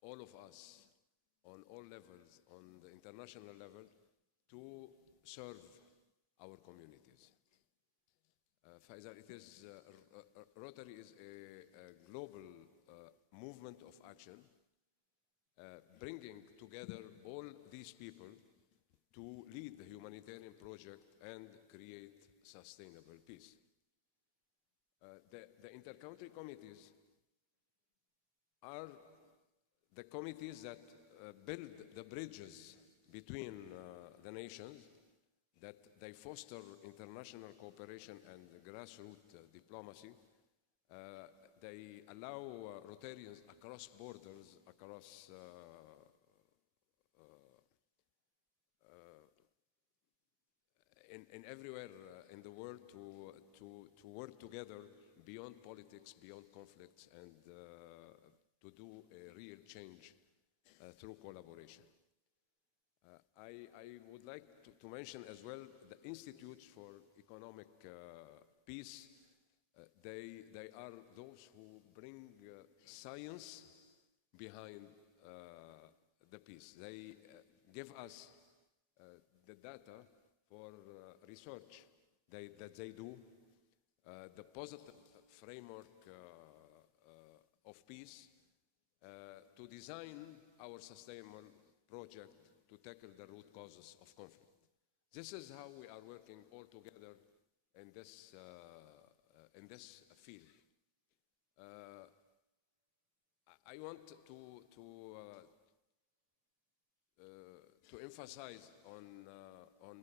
all of us on all levels, on the international level, to serve our communities. Faisal, it is, Rotary is a global movement of action, bringing together all these people to lead the humanitarian project and create sustainable peace. The inter-country committees are the committees that build the bridges between the nations, that they foster international cooperation and grassroots diplomacy. They allow Rotarians across borders, across in everywhere in the world to work together beyond politics, beyond conflicts, and to do a real change through collaboration. I would like to mention as well the Institutes for Economic Peace. They are those who bring science behind the peace. They give us the data for research that they do, the positive framework of peace, to design our sustainable project to tackle the root causes of conflict. This is how we are working all together in this field. I want to emphasize on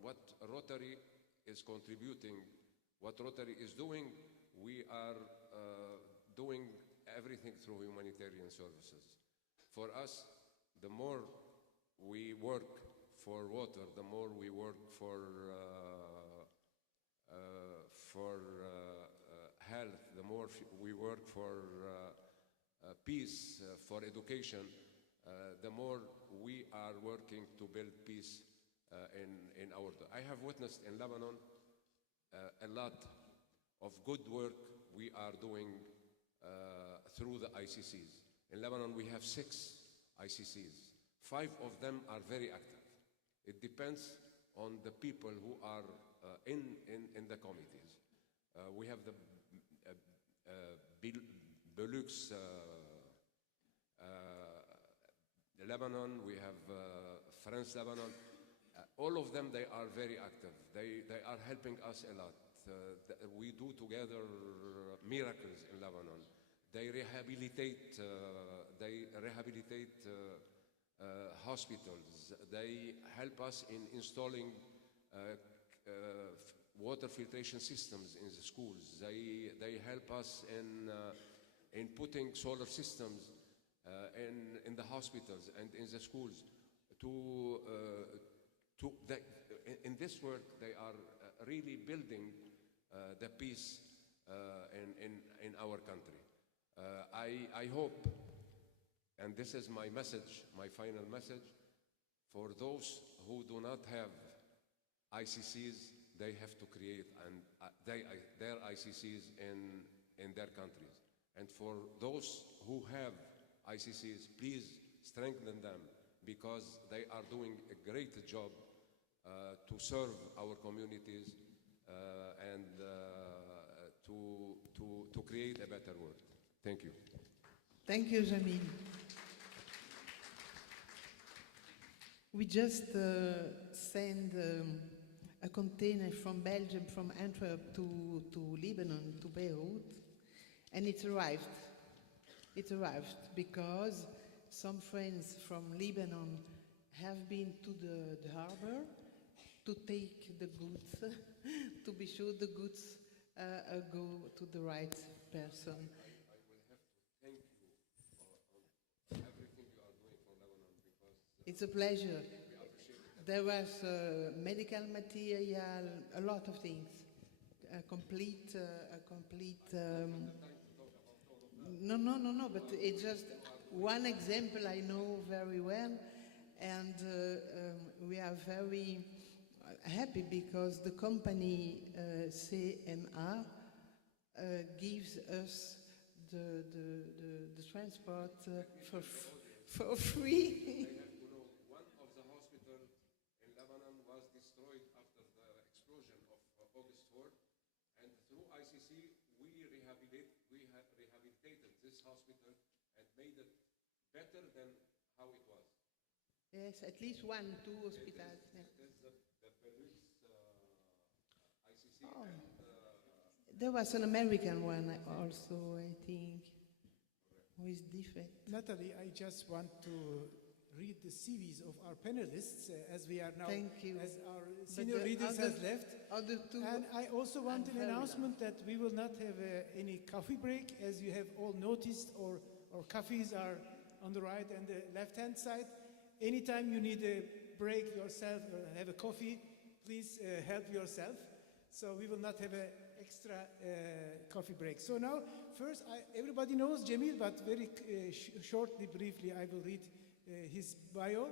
what Rotary is contributing, what Rotary is doing. We are doing everything through humanitarian services. For us, the more we work for water, the more we work for health, the more we work for peace, for education, the more we are working to build peace in our. I have witnessed in Lebanon a lot of good work we are doing through the ICCs. In Lebanon, we have 6 ICCs. 5 of them are very active. It depends on the people who are in the committees. We have the Belux Lebanon, we have France Lebanon. All of them, they are very active. They are helping us a lot. We do together miracles in Lebanon. They rehabilitate hospitals. They help us in installing water filtration systems in the schools. They help us in putting solar systems in the hospitals and in the schools. In this work, they are really building the peace in our country. I hope, and this is my message, my final message, for those who do not have ICCs, they have to create their ICCs in their countries. And for those who have ICCs, please strengthen them, because they are doing a great job to serve our communities and to create a better world. Thank you. Thank you, Jamil. We just sent a container from Belgium, from Antwerp to Lebanon, to Beirut, and it arrived. It arrived because some friends from Lebanon have been to the harbor to take the goods, to be sure the goods go to the right person. I will have to thank you for everything you are doing for Lebanon, because It's a pleasure. we appreciate it. There was medical material, a lot of things, a complete. No, but it's just one example I know very well, and we are very happy because the company CMA gives us the transport for free. They have to know one of the hospitals in Lebanon was destroyed after the explosion of August 4th, and through ICC we rehabilitated this hospital and made it better than how it was. Yes, at least 1, 2 hospitals. It is the Belux ICC Oh. and There was an American one also, I think, who is different. Natalie, I just want to read the CVs of our panelists as we are now, Thank you. as our But senior the leaders other- has left. Other two, And I also want an very announcement that we will not have any coffee break, as you have all noticed, or coffees are on the right and the left-hand side. Anytime you need a break yourself or have a coffee, please help yourself. So we will not have an extra coffee break. So now, first, everybody knows Jamil, but very shortly, briefly, I will read his bio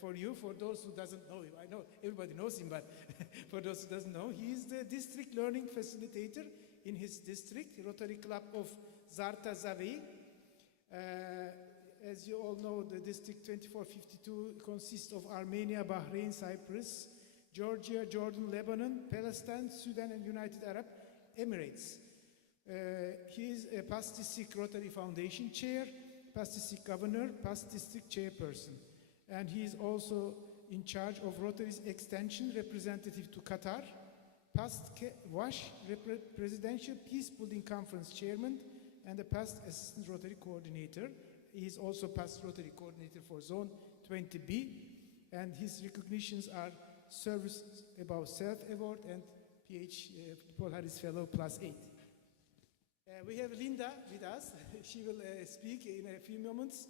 for you, for those who doesn't know him. I know everybody knows him, but for those who doesn't know, he is the district learning facilitator in his district, Rotary Club of Zarta Zavi. As you all know, the district 2452 consists of Armenia, Bahrain, Cyprus, Georgia, Jordan, Lebanon, Palestine, Sudan, and United Arab Emirates. He is a past district Rotary Foundation chair, past district governor, past district chairperson. And he is also in charge of Rotary's extension representative to Qatar, past WASH Presidential Peace Building Conference chairman, and a past assistant Rotary coordinator. He is also past Rotary coordinator for Zone 20B, and his recognitions are Service Above Self Award and Paul Harris Fellow +8. We have Linda with us. She will speak in a few moments.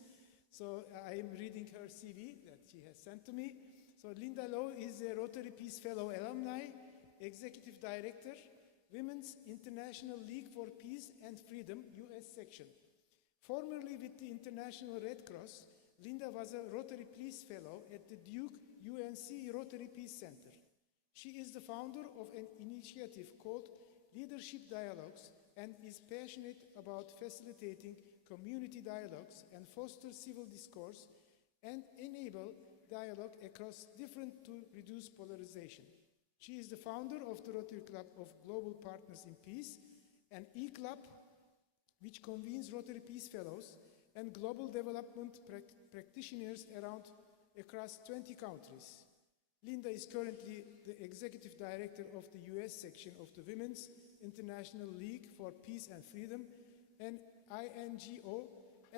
So I am reading her CV that she has sent to me. So Linda Lowe is a Rotary Peace Fellow alumni, Executive Director, Women's International League for Peace and Freedom, US section. Formerly with the International Red Cross, Linda was a Rotary Peace Fellow at the Duke UNC Rotary Peace Center. She is the founder of an initiative called Leadership Dialogues and is passionate about facilitating community dialogues and foster civil discourse and enable dialogue across different to reduce polarization. She is the founder of the Rotary Club of Global Partners in Peace, an e-club which convenes Rotary Peace Fellows and global development practitioners across 20 countries. Linda is currently the Executive Director of the US section of the Women's International League for Peace and Freedom, an INGO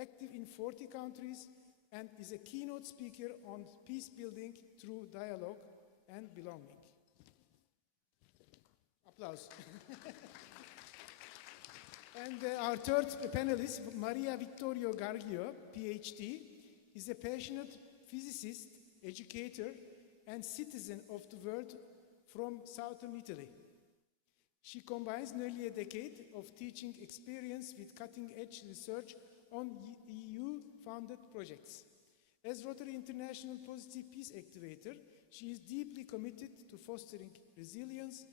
active in 40 countries, and is a keynote speaker on peace building through dialogue and belonging. Applause. And our third panelist, Maria Vittorio Gargio, PhD, is a passionate physicist, educator, and citizen of the world from southern Italy. She combines nearly a decade of teaching experience with cutting-edge research on EU-funded projects. As Rotary International Positive Peace Activator, she is deeply committed to fostering resilience,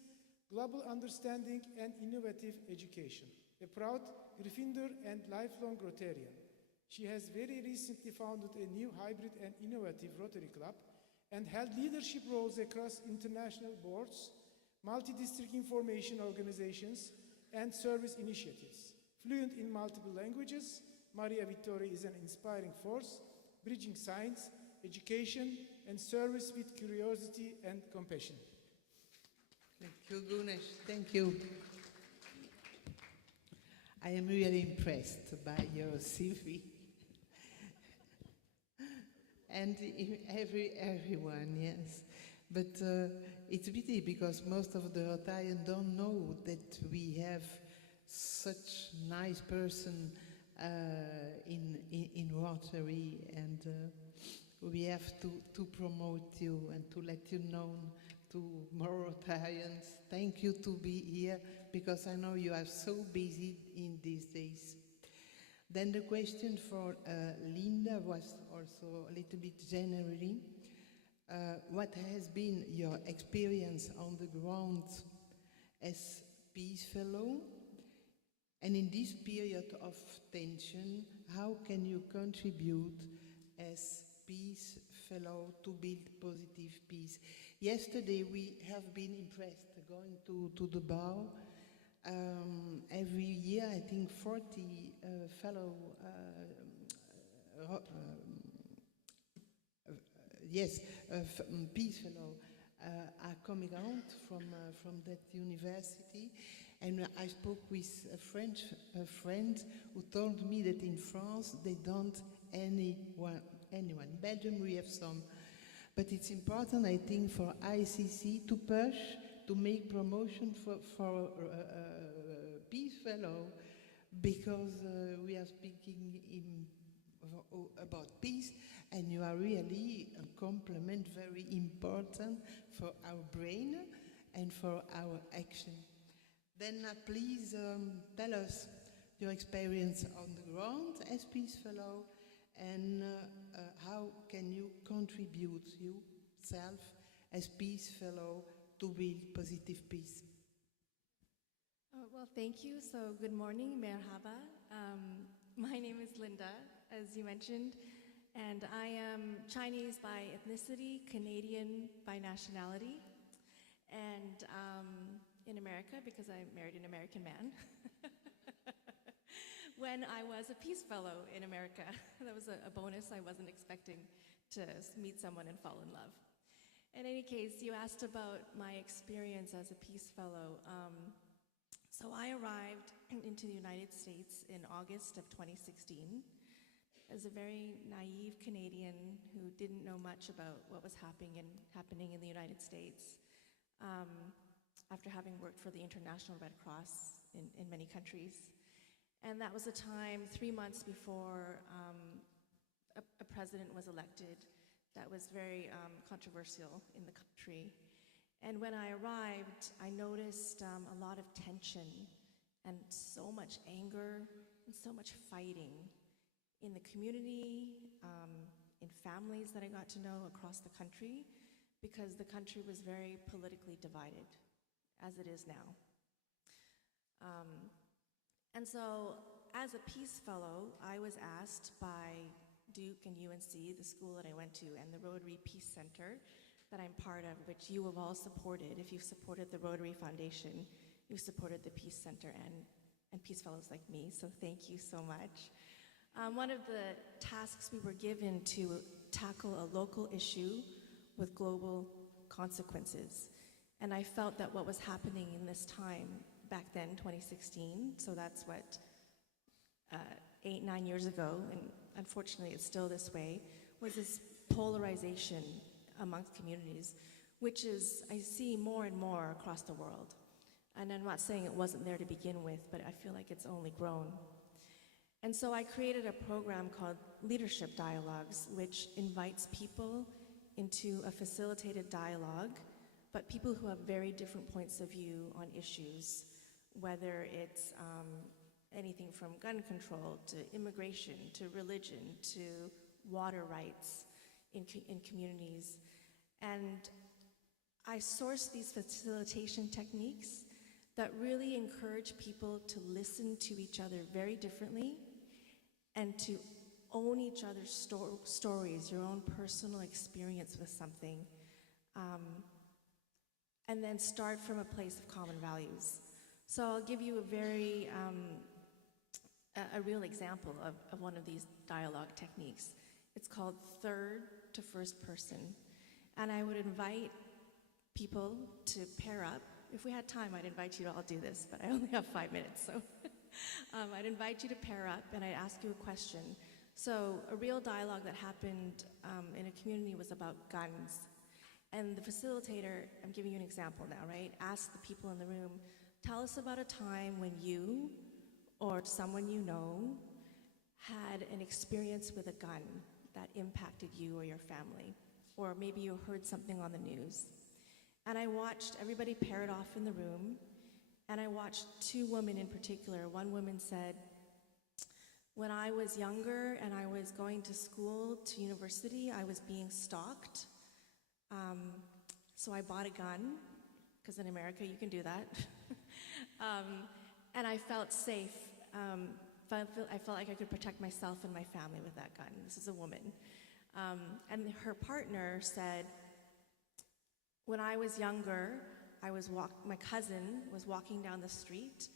global understanding, and innovative education. A proud Gryffindor and lifelong Rotarian, she has very recently founded a new hybrid and innovative Rotary Club and held leadership roles across international boards, multi-district information organizations, and service initiatives. Fluent in multiple languages, Maria Vittoria is an inspiring force, bridging science, education, and service with curiosity and compassion. Thank you, Gunesh. Thank you. I am really impressed by your CV. And everyone, yes. But it's a pity because most of the Rotarians don't know that we have such nice person in Rotary, and we have to promote you and to let you know to more Rotarians. Thank you to be here because I know you are so busy in these days. Then the question for Linda was also a little bit generally. What has been your experience on the ground as Peace Fellow? And in this period of tension, how can you contribute as Peace Fellow to build positive peace? Yesterday we have been impressed going to the bar. Every year, I think 40 fellow, Peace Fellow are coming out from that university. And I spoke with a friend who told me that in France they don't anyone. In Belgium we have some. But it's important, I think, for ICC to push, to make promotion for Peace Fellow, because we are speaking about peace, and you are really a complement very important for our brain and for our action. Then please tell us your experience on the ground as Peace Fellow, and how can you contribute yourself as Peace Fellow to build positive peace? Well, thank you. So good morning, merhaba. My name is Linda, as you mentioned, and I am Chinese by ethnicity, Canadian by nationality, and in America because I married an American man. when I was a Peace Fellow in America. That was a bonus. I wasn't expecting to meet someone and fall in love. In any case, you asked about my experience as a Peace Fellow. So I arrived into the United States in August of 2016 as a very naive Canadian who didn't know much about what was happening in the United States. After having worked for the International Red Cross in many countries. And that was a time 3 months before a president was elected that was very controversial in the country. And when I arrived, I noticed a lot of tension and so much anger and so much fighting in the community, in families that I got to know across the country, because the country was very politically divided, as it is now. And so, as a Peace Fellow, I was asked by Duke and UNC, the school that I went to, and the Rotary Peace Center that I'm part of, which you have all supported. If you've supported the Rotary Foundation, you've supported the Peace Center and Peace Fellows like me, so thank you so much. One of the tasks we were given to tackle a local issue with global consequences. And I felt that what was happening in this time back then, 2016, so that's what, 8-9 years ago, and unfortunately it's still this way, was this polarization amongst communities, which is, I see more and more across the world. And I'm not saying it wasn't there to begin with, but I feel like it's only grown. And so I created a program called Leadership Dialogues, which invites people into a facilitated dialogue, but people who have very different points of view on issues, whether it's anything from gun control to immigration to religion to water rights in communities. And I source these facilitation techniques that really encourage people to listen to each other very differently and to own each other's stories, your own personal experience with something, and then start from a place of common values. So I'll give you a real example of one of these dialogue techniques. It's called third to first person. And I would invite people to pair up. If we had time, I'd invite you to all do this, but I only have 5 minutes, so. I'd invite you to pair up and I'd ask you a question. So a real dialogue that happened in a community was about guns. And the facilitator, I'm giving you an example now, right? Asked the people in the room, tell us about a time when you or someone you know had an experience with a gun that impacted you or your family. Or maybe you heard something on the news. And I watched everybody pair it off in the room, and I watched 2 women in particular. One woman said, when I was younger and I was going to school, to university, I was being stalked. So I bought a gun, because in America you can do that. And I felt safe. I felt like I could protect myself and my family with that gun. This is a woman. And her partner said, when I was younger, my cousin was walking down the street,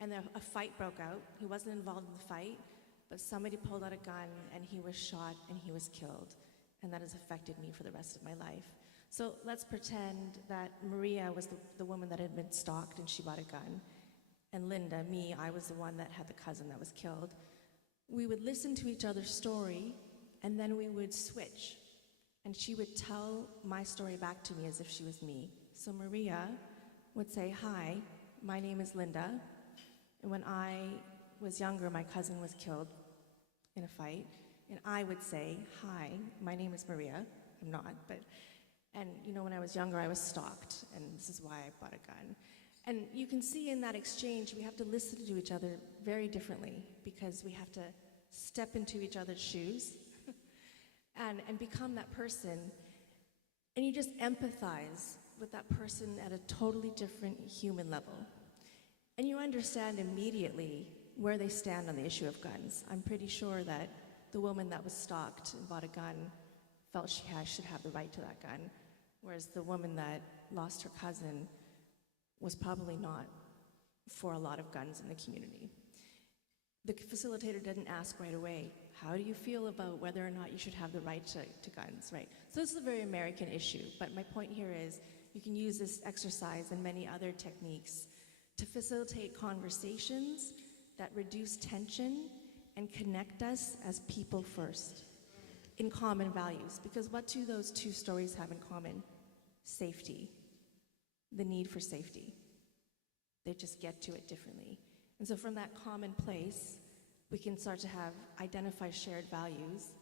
and a fight broke out. He wasn't involved in the fight, but somebody pulled out a gun, and he was shot, and he was killed. And that has affected me for the rest of my life. So let's pretend that Maria was the woman that had been stalked, and she bought a gun. And Linda, me, I was the one that had the cousin that was killed. We would listen to each other's story, and then we would switch. And she would tell my story back to me as if she was me. So Maria would say, hi, my name is Linda. And when I was younger, my cousin was killed in a fight. And I would say, hi, my name is Maria. I'm not, but, and when I was younger, I was stalked, and this is why I bought a gun. And you can see in that exchange, we have to listen to each other very differently, because we have to step into each other's shoes and become that person. And you just empathize with that person at a totally different human level. And you understand immediately where they stand on the issue of guns. I'm pretty sure that the woman that was stalked and bought a gun felt she should have the right to that gun, whereas the woman that lost her cousin was probably not for a lot of guns in the community. the facilitator didn't ask right away, how do you feel about whether or not you should have the right to guns, right? So this is a very American issue, but my point here is you can use this exercise and many other techniques to facilitate conversations that reduce tension and connect us as people first in common values. Because what do those two stories have in common? Safety, the need for safety. They just get to it differently. And so from that common place, we can start to identify shared values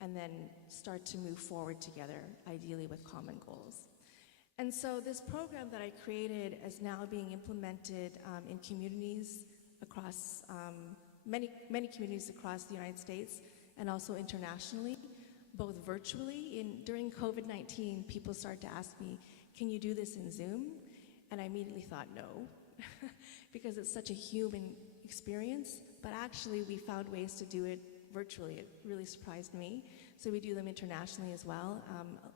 and then start to move forward together, ideally with common goals. And so this program that I created is now being implemented in communities across, many communities across the United States and also internationally, both virtually. During COVID-19, people started to ask me, can you do this in Zoom? And I immediately thought no, because it's such a human experience, but actually we found ways to do it virtually. It really surprised me. So we do them internationally as well.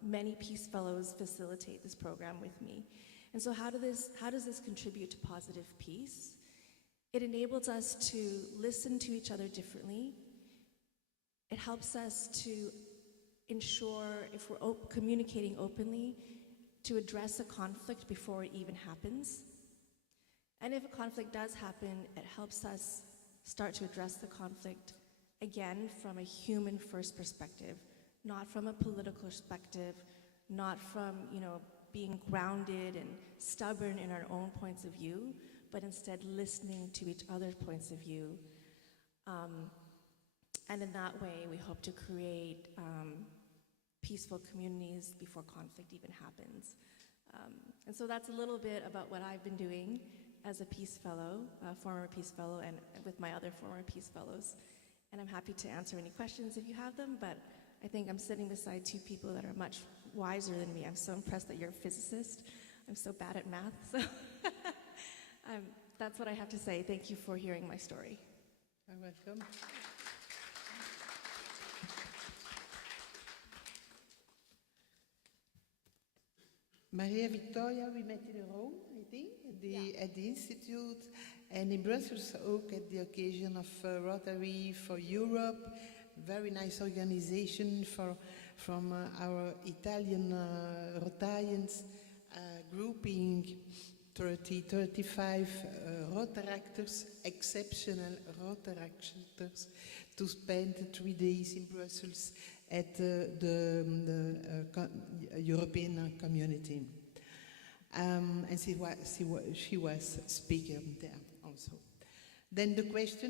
Many Peace Fellows facilitate this program with me. And so how does this contribute to positive peace? It enables us to listen to each other differently. It helps us to ensure, if we're communicating openly, to address a conflict before it even happens. And if a conflict does happen, it helps us start to address the conflict again from a human first perspective, not from a political perspective, not from, being grounded and stubborn in our own points of view, but instead listening to each other's points of view. And in that way, we hope to create peaceful communities before conflict even happens. And so that's a little bit about what I've been doing as a Peace Fellow, former Peace Fellow, and with my other former Peace Fellows. And I'm happy to answer any questions if you have them, but I think I'm sitting beside two people that are much wiser than me. I'm so impressed that you're a physicist. I'm so bad at math, so that's what I have to say. Thank you for hearing my story. You're welcome. Maria Victoria, we met in Rome, I think, at the Institute, and in Brussels ook at the occasion of Rotary for Europe. Very nice organization from our Italian Rotarians, grouping 35 Rotaractors, exceptional Rotaractors, to spend 3 days in Brussels at the European community. And she was speaker there also. Then the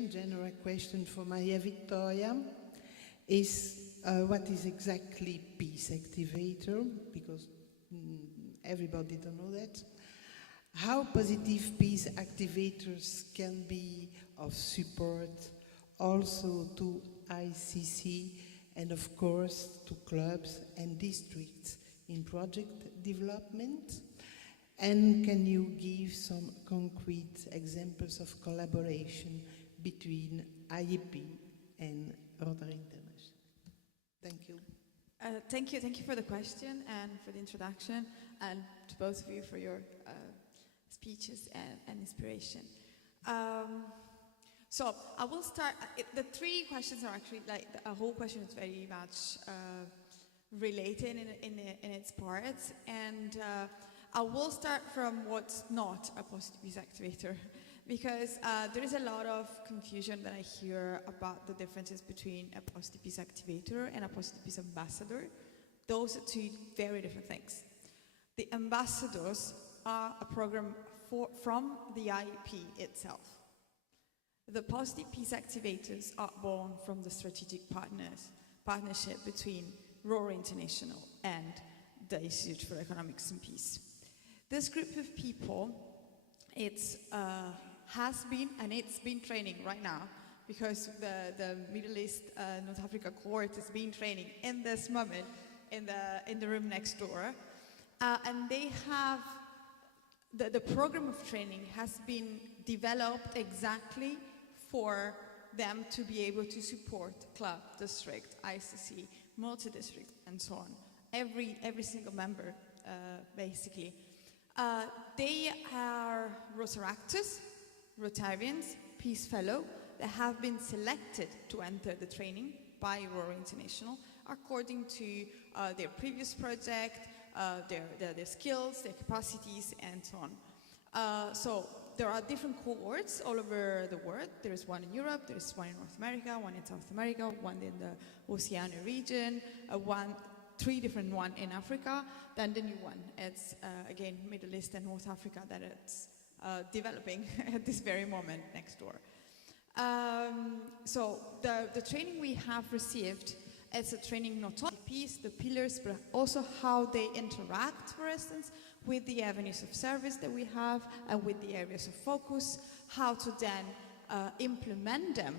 general question for Maria Victoria is what is exactly peace activator, because everybody don't know that. How positive peace activators can be of support also to ICC and of course to clubs and districts in project development. And can you give some concrete examples of collaboration between IEP and Rotary International? Thank you. Thank you for the question and for the introduction, and to both of you for your speeches and inspiration. So I will start. The three questions are actually a whole question is very much related in its parts, and I will start from what's not a positive peace activator, because there is a lot of confusion that I hear about the differences between a positive peace activator and a positive peace ambassador. Those are two very different things. The ambassadors are a program from the IEP itself. The positive peace activators are born from the strategic partnership between Rotary International and the Institute for Economics and Peace. This group of people, has been training right now, because the Middle East North Africa Court is being training in this moment in the room next door, and they have the program of training has been developed exactly for them to be able to support club, district, ICC, multi-district, and so on. Every single member, basically. They are Rotaractors, Rotarians, Peace Fellow, that have been selected to enter the training by Rotary International according to their previous project, their skills, their capacities, and so on. So there are different cohorts all over the world. There is one in Europe, there is one in North America, one in South America, one in the Oceania region, three different one in Africa, then the new one. It's again Middle East and North Africa that it's developing at this very moment next door. So the training we have received, it's a training not only peace, the pillars, but also how they interact, for instance, with the avenues of service that we have and with the areas of focus, how to then implement them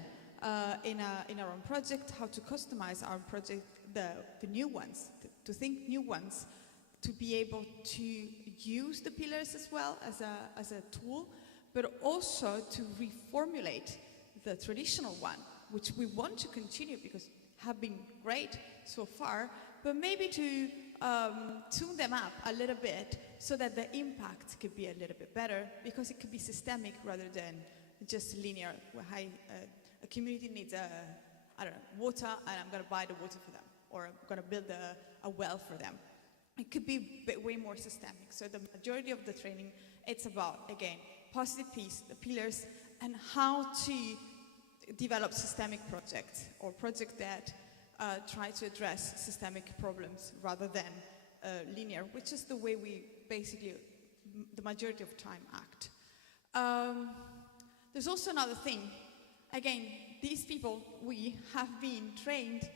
in our own project, how to customize our project, the new ones, to think new ones, to be able to use the pillars as well as a tool, but also to reformulate the traditional one, which we want to continue because have been great so far, but maybe to tune them up a little bit so that the impact could be a little bit better, because it could be systemic rather than just linear. A community needs I don't know, water, and I'm going to buy the water for them, or I'm going to build a well for them. It could be way more systemic. So the majority of the training, it's about, again, positive peace, the pillars, and how to develop systemic projects, or projects that try to address systemic problems rather than linear, which is the way we basically, the majority of time, act. There's also another thing. Again, these people, we have been trained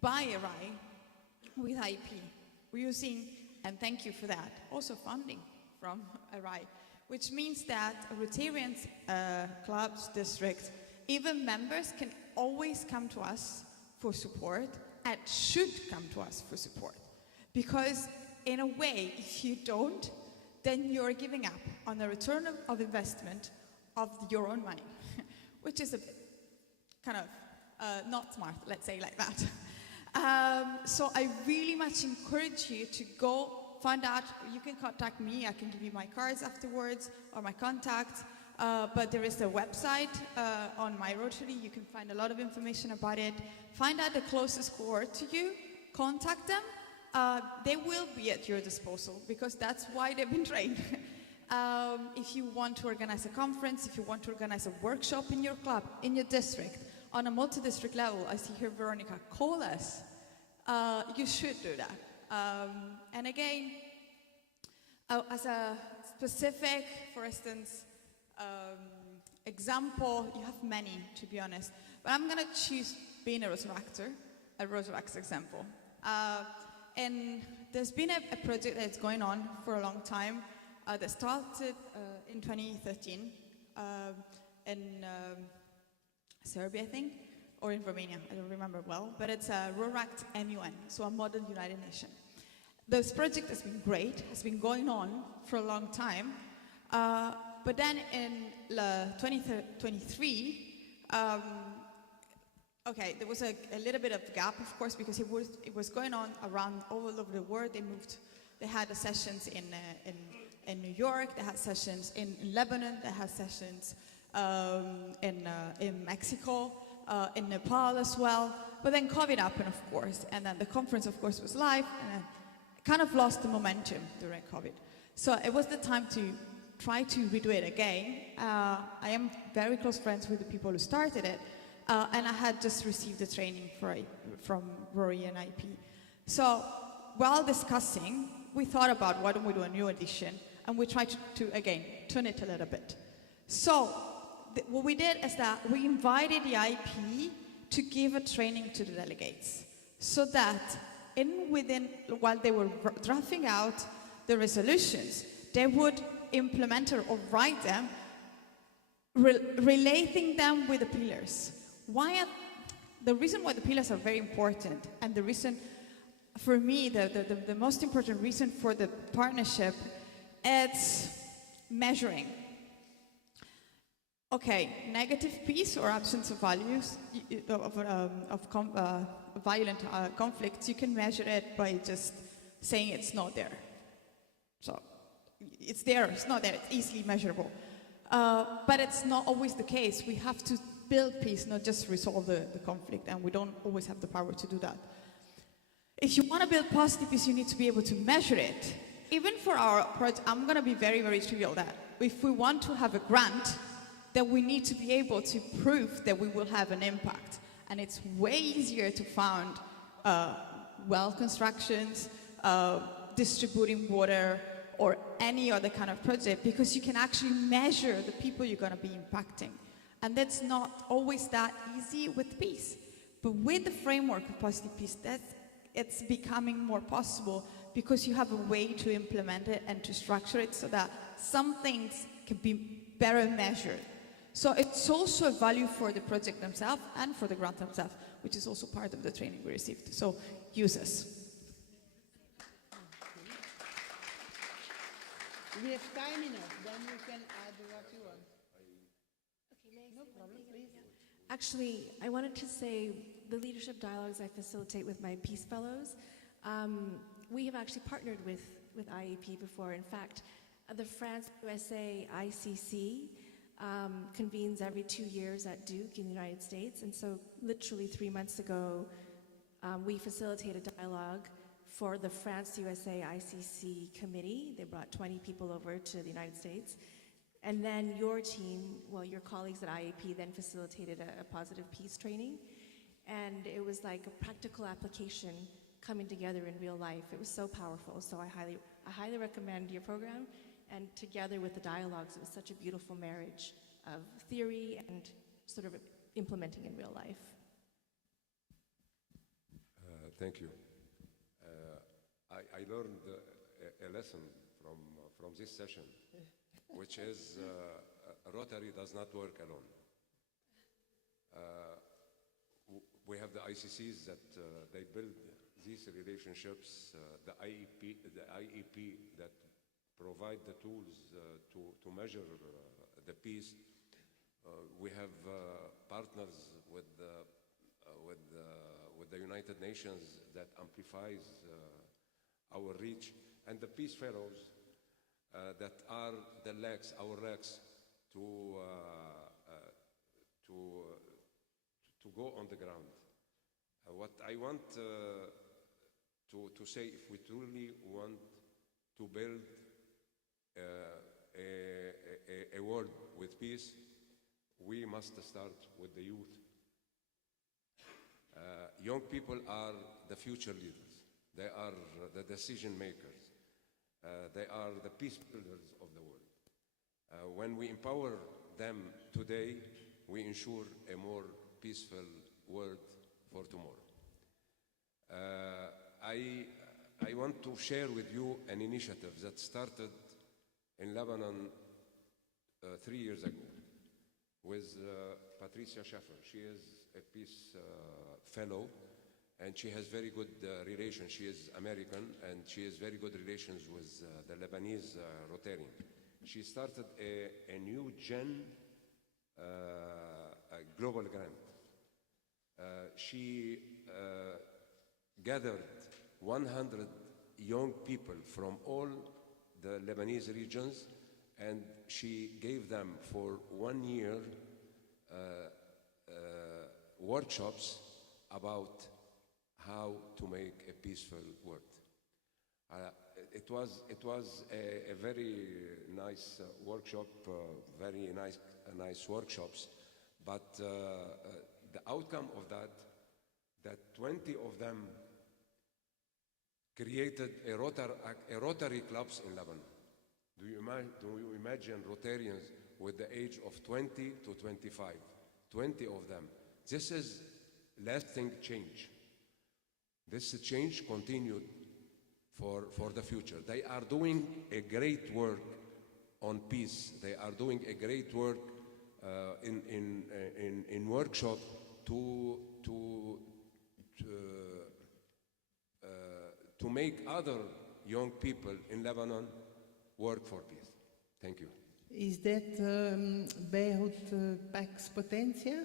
by RI with IP. We're using, and thank you for that, also funding from RI, which means that Rotarians, clubs, districts, even members can always come to us for support and should come to us for support. Because in a way, if you don't, then you're giving up on the return of investment of your own money, which is a bit kind of not smart, let's say like that. So I really much encourage you to go find out. You can contact me, I can give you my cards afterwards, or my contacts. But there is a website on my Rotary. You can find a lot of information about it. Find out the closest cohort to you, contact them. They will be at your disposal because that's why they've been trained. If you want to organize a conference, if you want to organize a workshop in your club, in your district, on a multi-district level, I see here Veronica, call us. You should do that. And again, as a specific, for instance, example, you have many, to be honest, but I'm going to choose being a Rotaract example. And there's been a project that's going on for a long time that started in 2013 in Serbia, I think, or in Romania, I don't remember well, but it's a Rotaract MUN, so a model United Nations. This project has been great, has been going on for a long time. But then in 2023, okay, there was a little bit of gap, of course, because it was going on around all over the world. They had sessions in New York, they had sessions in Lebanon, they had sessions in Mexico, in Nepal as well. But then COVID happened, of course, and then the conference, of course, was live, and then kind of lost the momentum during COVID. So it was the time to try to redo it again. I am very close friends with the people who started it, and I had just received the training from Rory and IP. So while discussing, we thought about why don't we do a new edition, and we tried to again, turn it a little bit. So what we did is that we invited the IP to give a training to the delegates, so that while they were drafting out the resolutions, they would implement or write them, relating them with the pillars. The reason why the pillars are very important, and the reason, for me, the most important reason for the partnership, it's measuring. Okay, negative peace or absence of values, violent conflicts, you can measure it by just saying it's not there. So it's there, it's not there, it's easily measurable. But it's not always the case. We have to build peace, not just resolve the conflict, and we don't always have the power to do that. If you want to build positive peace, you need to be able to measure it. Even for our project, I'm going to be very, very trivial that if we want to have a grant, then we need to be able to prove that we will have an impact. And it's way easier to fund well constructions, distributing water, or any other kind of project, because you can actually measure the people you're going to be impacting. And that's not always that easy with peace. But with the framework of positive peace, it's becoming more possible because you have a way to implement it and to structure it so that some things can be better measured. So it's also a value for the project themselves and for the grant themselves, which is also part of the training we received. So use us. We have time enough, then you can add what you want. No problem, please. Actually, I wanted to say the leadership dialogues I facilitate with my Peace Fellows, we have actually partnered with IEP before. In fact, the France-USA ICC convenes every 2 years at Duke in the United States. And so literally 3 months ago, we facilitated a dialogue for the France-USA ICC committee. They brought 20 people over to the United States. And then your team, well, your colleagues at IEP then facilitated a positive peace training. And it was like a practical application coming together in real life. It was so powerful. So I highly recommend your program. And together with the dialogues, it was such a beautiful marriage of theory and sort of implementing in real life. Thank you. I learned a lesson from this session, which is Rotary does not work alone. We have the ICCs that they build these relationships, the IEP that provide the tools to measure the peace. We have partners with the United Nations that amplifies our reach, and the Peace Fellows that are the legs, our legs, to go on the ground. What I want to say, if we truly want to build a world with peace, we must start with the youth. Young people are the future leaders. They are the decision makers. They are the peace builders of the world. When we empower them today, we ensure a more peaceful world for tomorrow. I want to share with you an initiative that started in Lebanon 3 years ago with Patricia Schaffer. She is a peace fellow, and she has very good relations. She is American, and she has very good relations with the Lebanese Rotary. She started a new gen global grant. She gathered 100 young people from all the Lebanese regions, and she gave them for 1 year workshops about how to make a peaceful world. It was a very nice workshop, very nice workshops, but the outcome of that 20 of them created a Rotary clubs in Lebanon. Do you imagine Rotarians with the age of 20 to 25? 20 of them. This is lasting change. This change continued for the future. They are doing a great work on peace. They are doing a great work in workshop to make other young people in Lebanon work for peace. Thank you. Is that Beirut Pax Potentia?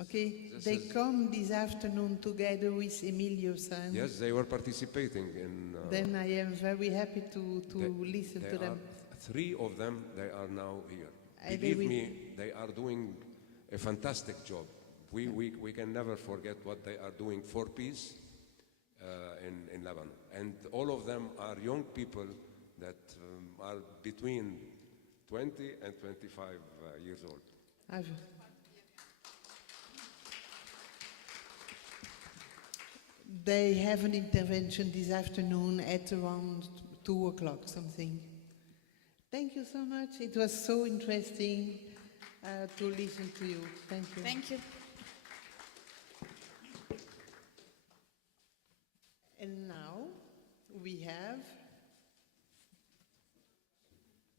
Okay, they come this afternoon together with Emilio San. Yes, they were participating in... then I am very happy to listen to them. 3 of them, they are now here. Believe me, they are doing a fantastic job. We can never forget what they are doing for peace in Lebanon. And all of them are young people that are between 20 and 25 years old. They have an intervention this afternoon at around 2 o'clock, something. Thank you so much. It was so interesting to listen to you. Thank you. Thank you. And now we have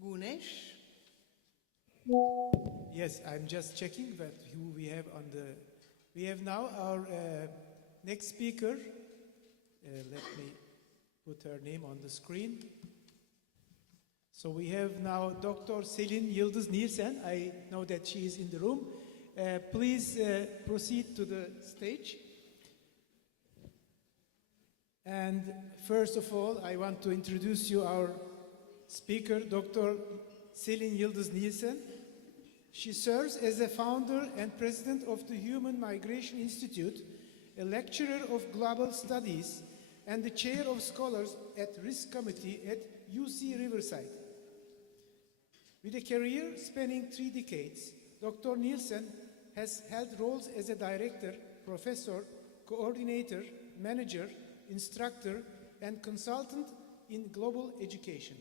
Gunesh. Yes, I'm just checking that who we have on the. We have now our next speaker. Let me put her name on the screen. So we have now Dr. Selin Yıldız Nielsen. I know that she is in the room. Please proceed to the stage. And first of all, I want to introduce you our speaker, Dr. Selin Yıldız Nielsen. She serves as a founder and president of the Human Migration Institute, a lecturer of global studies, and the chair of scholars at Risk Committee at UC Riverside. With a career spanning 3 decades, Dr. Nielsen has held roles as a director, professor, coordinator, manager, instructor, and consultant in global education.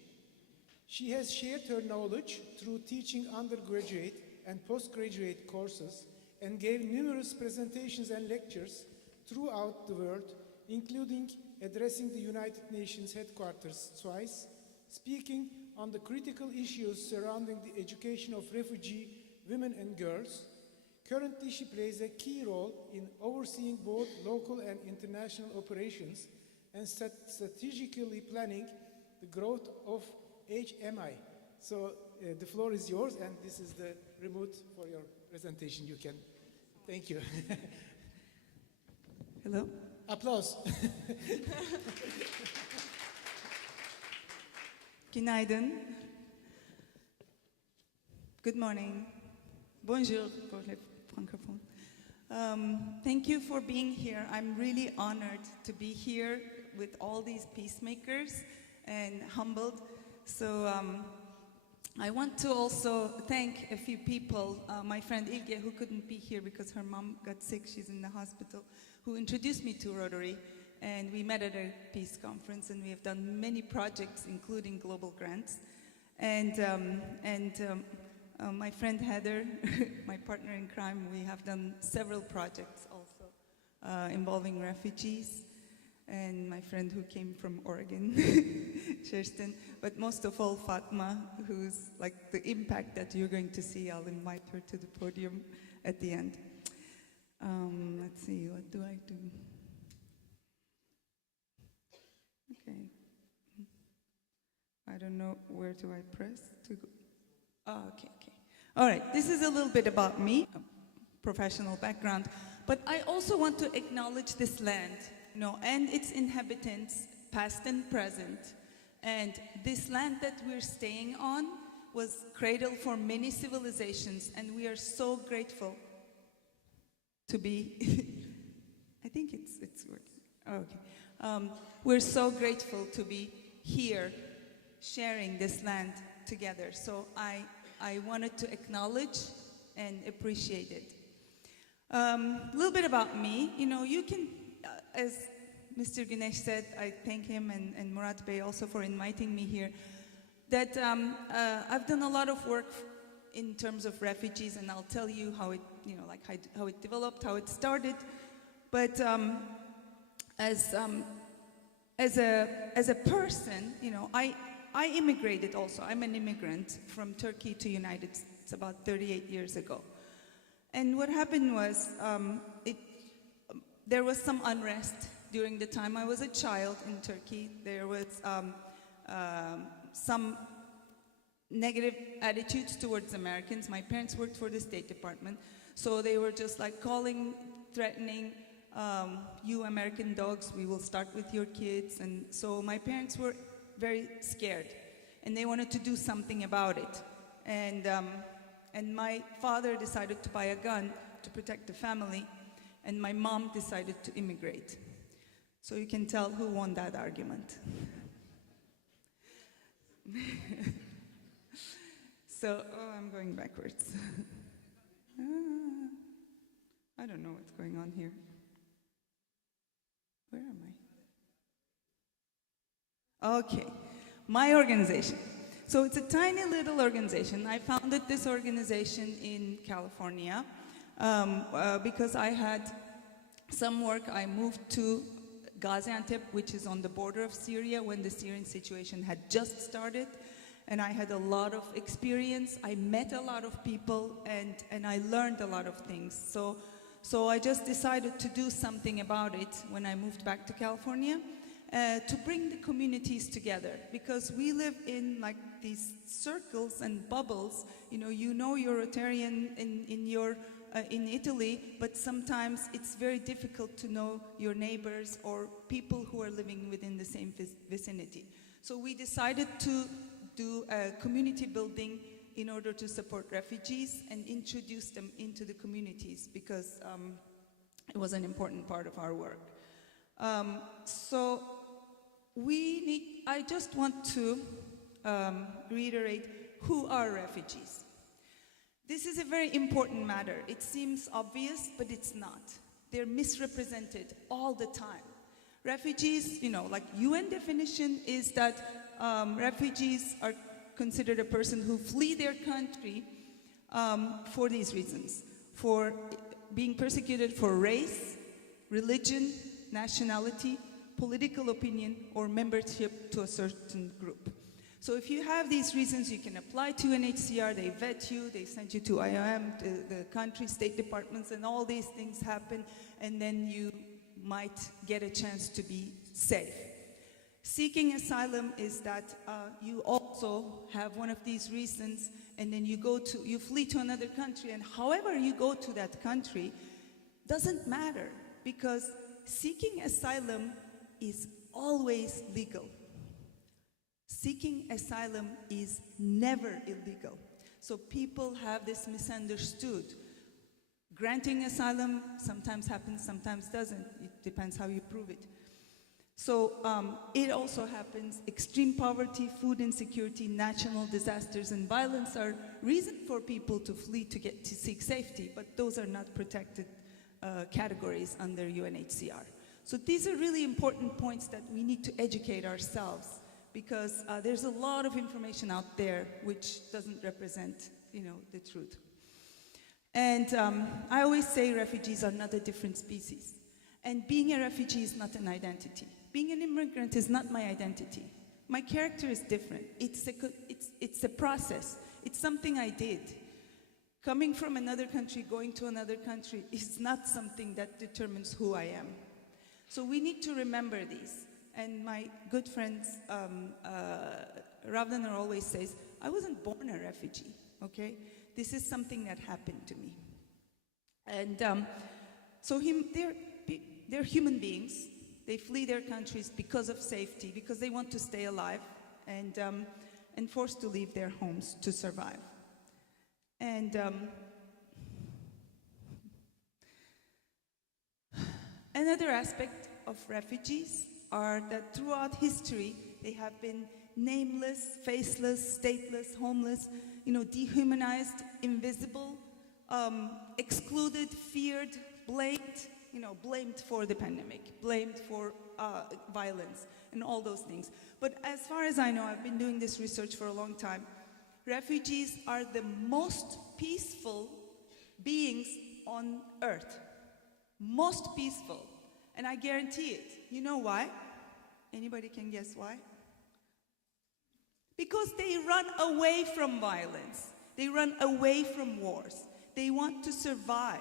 She has shared her knowledge through teaching undergraduate and postgraduate courses and gave numerous presentations and lectures throughout the world, including addressing the United Nations headquarters twice, speaking on the critical issues surrounding the education of refugee women and girls. Currently, she plays a key role in overseeing both local and international operations and strategically planning the growth of HMI. So the floor is yours, and this is the remote for your presentation. You can. Thank you. Hello. Applause. Günaydın. Good morning. Bonjour pour les francophones. Thank you for being here. I'm really honored to be here with all these peacemakers and humbled. So I want to also thank a few people. My friend Ilge, who couldn't be here because her mom got sick, she's in the hospital, who introduced me to Rotary. And we met at a peace conference, and we have done many projects, including global grants. And my friend Heather, my partner in crime, we have done several projects also involving refugees. And my friend who came from Oregon, Kirsten. But most of all, Fatma, who's like the impact that you're going to see. I'll invite her to the podium at the end. Let's see, what do I do? Okay. I don't know where do I press to go. Oh, okay. All right, this is a little bit about me, a professional background, but I also want to acknowledge this land, and its inhabitants, past and present. And this land that we're staying on was cradle for many civilizations, and we are so grateful to be, I think it's working. Oh, okay. We're so grateful to be here sharing this land together. So I wanted to acknowledge and appreciate it. A little bit about me. You can, as Mr. Güneş said, I thank him and Murat Bey also for inviting me here, that I've done a lot of work in terms of refugees, and I'll tell you how it, how it developed, how it started. But as a person, I immigrated also. I'm an immigrant from Turkey to United States about 38 years ago. And what happened was there was some unrest during the time I was a child in Turkey. There was some negative attitudes towards Americans. My parents worked for the State Department, so they were just like calling, threatening, you American dogs, we will start with your kids. And so my parents were very scared, and they wanted to do something about it. And And my father decided to buy a gun to protect the family, and my mom decided to immigrate. So you can tell who won that argument. So, I'm going backwards. I don't know what's going on here. Where am I? Okay, my organization. So it's a tiny little organization. I founded this organization in California because I had some work. I moved to Gaziantep, which is on the border of Syria when the Syrian situation had just started. And I had a lot of experience. I met a lot of people and I learned a lot of things. So I just decided to do something about it when I moved back to California. To bring the communities together, because we live in like these circles and bubbles. You know you're Rotarian in Italy, but sometimes it's very difficult to know your neighbors or people who are living within the same vicinity. So we decided to do a community building in order to support refugees and introduce them into the communities, because it was an important part of our work. I just want to reiterate who are refugees. This is a very important matter. It seems obvious, but it's not. They're misrepresented all the time. Refugees, like UN definition is that refugees are considered a person who flee their country for these reasons: for being persecuted for race, religion, nationality, political opinion, or membership to a certain group. So if you have these reasons, you can apply to UNHCR, they vet you, they send you to IOM, to the country, state departments, and all these things happen, and then you might get a chance to be safe. Seeking asylum is that you also have one of these reasons, and then you flee to another country, and however you go to that country doesn't matter, because seeking asylum is always legal. Seeking asylum is never illegal. So people have this misunderstood. Granting asylum sometimes happens, sometimes doesn't. It depends how you prove it. So it also happens. Extreme poverty, food insecurity, natural disasters, and violence are reason for people to flee to seek safety, but those are not protected categories under UNHCR. So these are really important points that we need to educate ourselves, because there's a lot of information out there which doesn't represent, the truth. And I always say refugees are not a different species. And being a refugee is not an identity. Being an immigrant is not my identity. My character is different. It's a process. It's something I did. Coming from another country, going to another country is not something that determines who I am. So we need to remember these. And my good friend Ravdaner always says, I wasn't born a refugee, okay? This is something that happened to me. And they're human beings. They flee their countries because of safety, because they want to stay alive, and forced to leave their homes to survive. And another aspect of refugees are that throughout history, they have been nameless, faceless, stateless, homeless, dehumanized, invisible, excluded, feared, blamed, blamed for the pandemic, blamed for violence, and all those things. But as far as I know, I've been doing this research for a long time, refugees are the most peaceful beings on earth. Most peaceful. And I guarantee it. You know why? Anybody can guess why? Because they run away from violence. They run away from wars. They want to survive.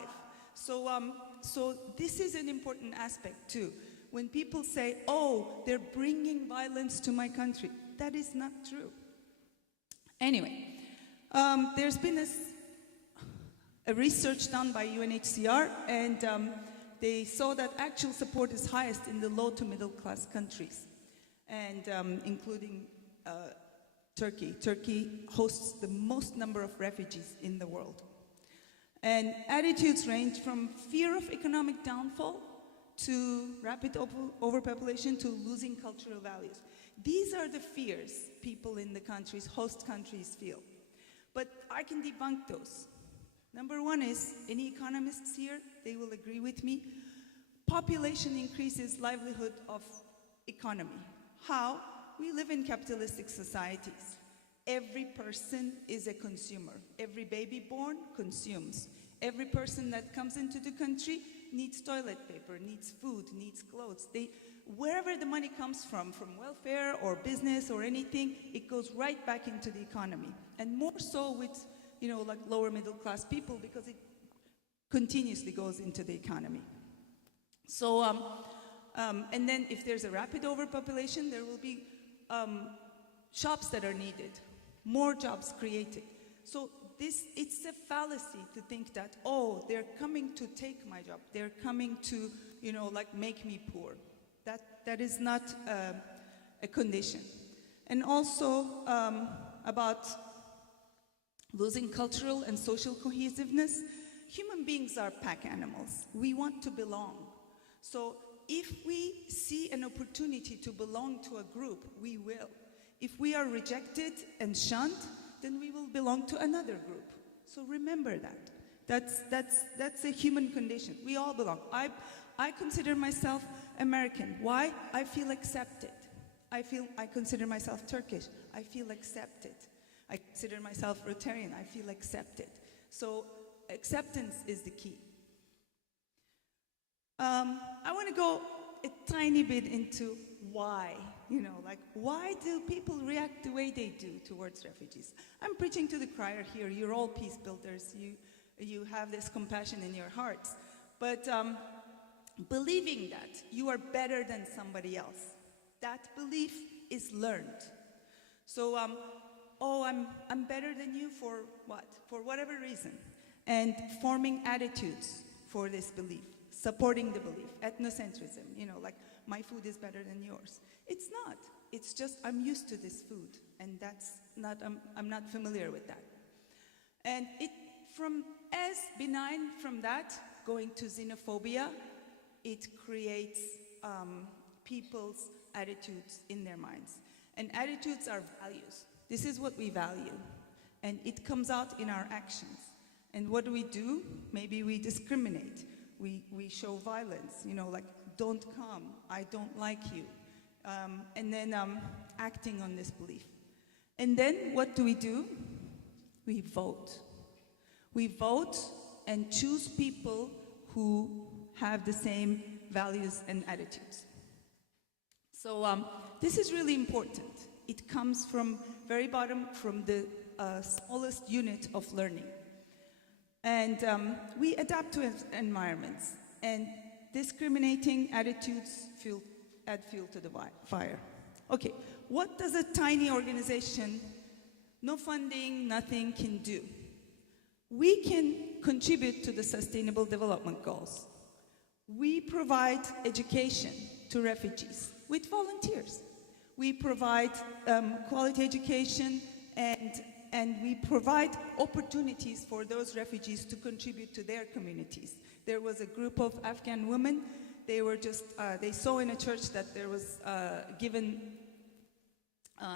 So this is an important aspect too. When people say, oh, they're bringing violence to my country, that is not true. Anyway, there's been a research done by UNHCR, and they saw that actual support is highest in the low to middle class countries, and including Turkey. Turkey hosts the most number of refugees in the world. And attitudes range from fear of economic downfall to rapid overpopulation to losing cultural values. These are the fears people in the countries, host countries, feel. But I can debunk those. Number one is, any economists here, they will agree with me, population increases livelihood of economy. How? We live in capitalistic societies. Every person is a consumer. Every baby born consumes. Every person that comes into the country needs toilet paper, needs food, needs clothes. Wherever the money comes from welfare or business or anything, it goes right back into the economy. And more so with, like lower middle class people, because it continuously goes into the economy. So, and then if there's a rapid overpopulation, there will be shops that are needed, more jobs created. So it's a fallacy to think that, oh, they're coming to take my job. They're coming to, make me poor. That is not a condition. And also about losing cultural and social cohesiveness, human beings are pack animals. We want to belong. So if we see an opportunity to belong to a group, we will. If we are rejected and shunned, then we will belong to another group. So remember that. That's a human condition. We all belong. I consider myself American. Why? I feel accepted. I consider myself Turkish. I feel accepted. I consider myself Rotarian. I feel accepted. So acceptance is the key. I want to go a tiny bit into why, why do people react the way they do towards refugees? I'm preaching to the choir here. You're all peace builders. You have this compassion in your hearts. But believing that you are better than somebody else, that belief is learned. So, I'm better than you for what? For whatever reason. And forming attitudes for this belief. Supporting the belief, ethnocentrism, like my food is better than yours. It's not. It's just I'm used to this food, and that's not. I'm not familiar with that. And it from as benign from that going to xenophobia, it creates people's attitudes in their minds, and attitudes are values. This is what we value, and it comes out in our actions. And what do? Maybe we discriminate. We show violence, like, don't come, I don't like you. And then acting on this belief. And then what do? We vote. We vote and choose people who have the same values and attitudes. So this is really important. It comes from very bottom, from the smallest unit of learning. And we adapt to environments, and discriminating attitudes add fuel to the fire. Okay, what does a tiny organization, no funding, nothing, can do? We can contribute to the Sustainable Development Goals. We provide education to refugees with volunteers. We provide quality education, and we provide opportunities for those refugees to contribute to their communities. There was a group of Afghan women. They were they saw in a church that there was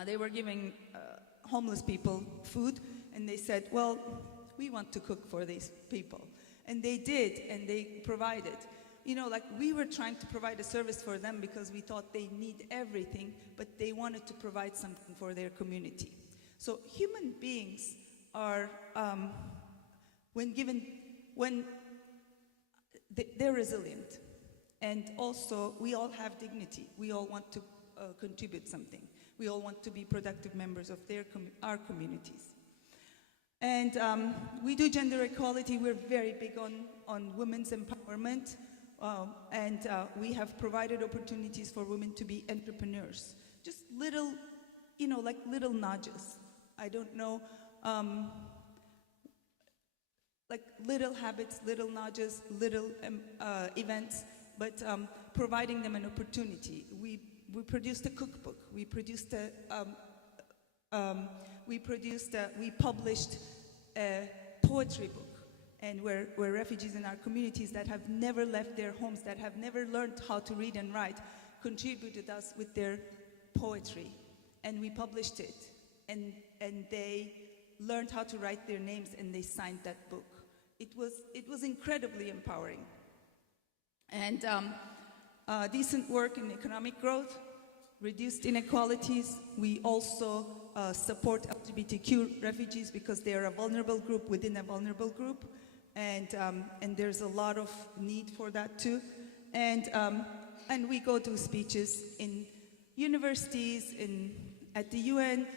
they were giving homeless people food, and they said, well, we want to cook for these people. And they did, and they provided. We were trying to provide a service for them because we thought they need everything, but they wanted to provide something for their community. So human beings are, they're resilient. And also, we all have dignity. We all want to contribute something. We all want to be productive members of our communities. And we do gender equality. We're very big on women's empowerment. And we have provided opportunities for women to be entrepreneurs. Just little, little nudges. I don't know, little habits, little nudges, little events, but providing them an opportunity. We produced a cookbook. We produced we published a poetry book, and where refugees in our communities that have never left their homes, that have never learned how to read and write, contributed us with their poetry, and we published it, and they learned how to write their names, and they signed that book. It was incredibly empowering. And decent work in economic growth, reduced inequalities. We also support LGBTQ refugees because they are a vulnerable group within a vulnerable group, and there's a lot of need for that too. And we go to speeches in universities, at the UN,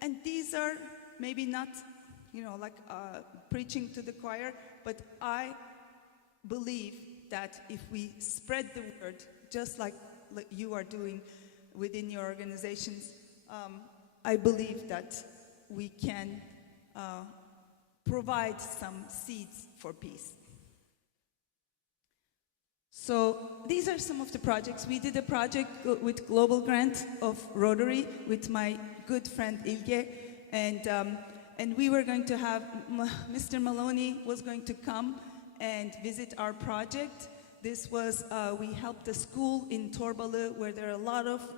and these are maybe not, like preaching to the choir, but I believe that if we spread the word, just like you are doing within your organizations, I believe that we can provide some seeds for peace. So these are some of the projects. We did a project with Global Grant of Rotary with my good friend Ilge, and we were going to have, Mr. Maloney was going to come and visit our project. This was, we helped a school in Torbalı where there are a lot of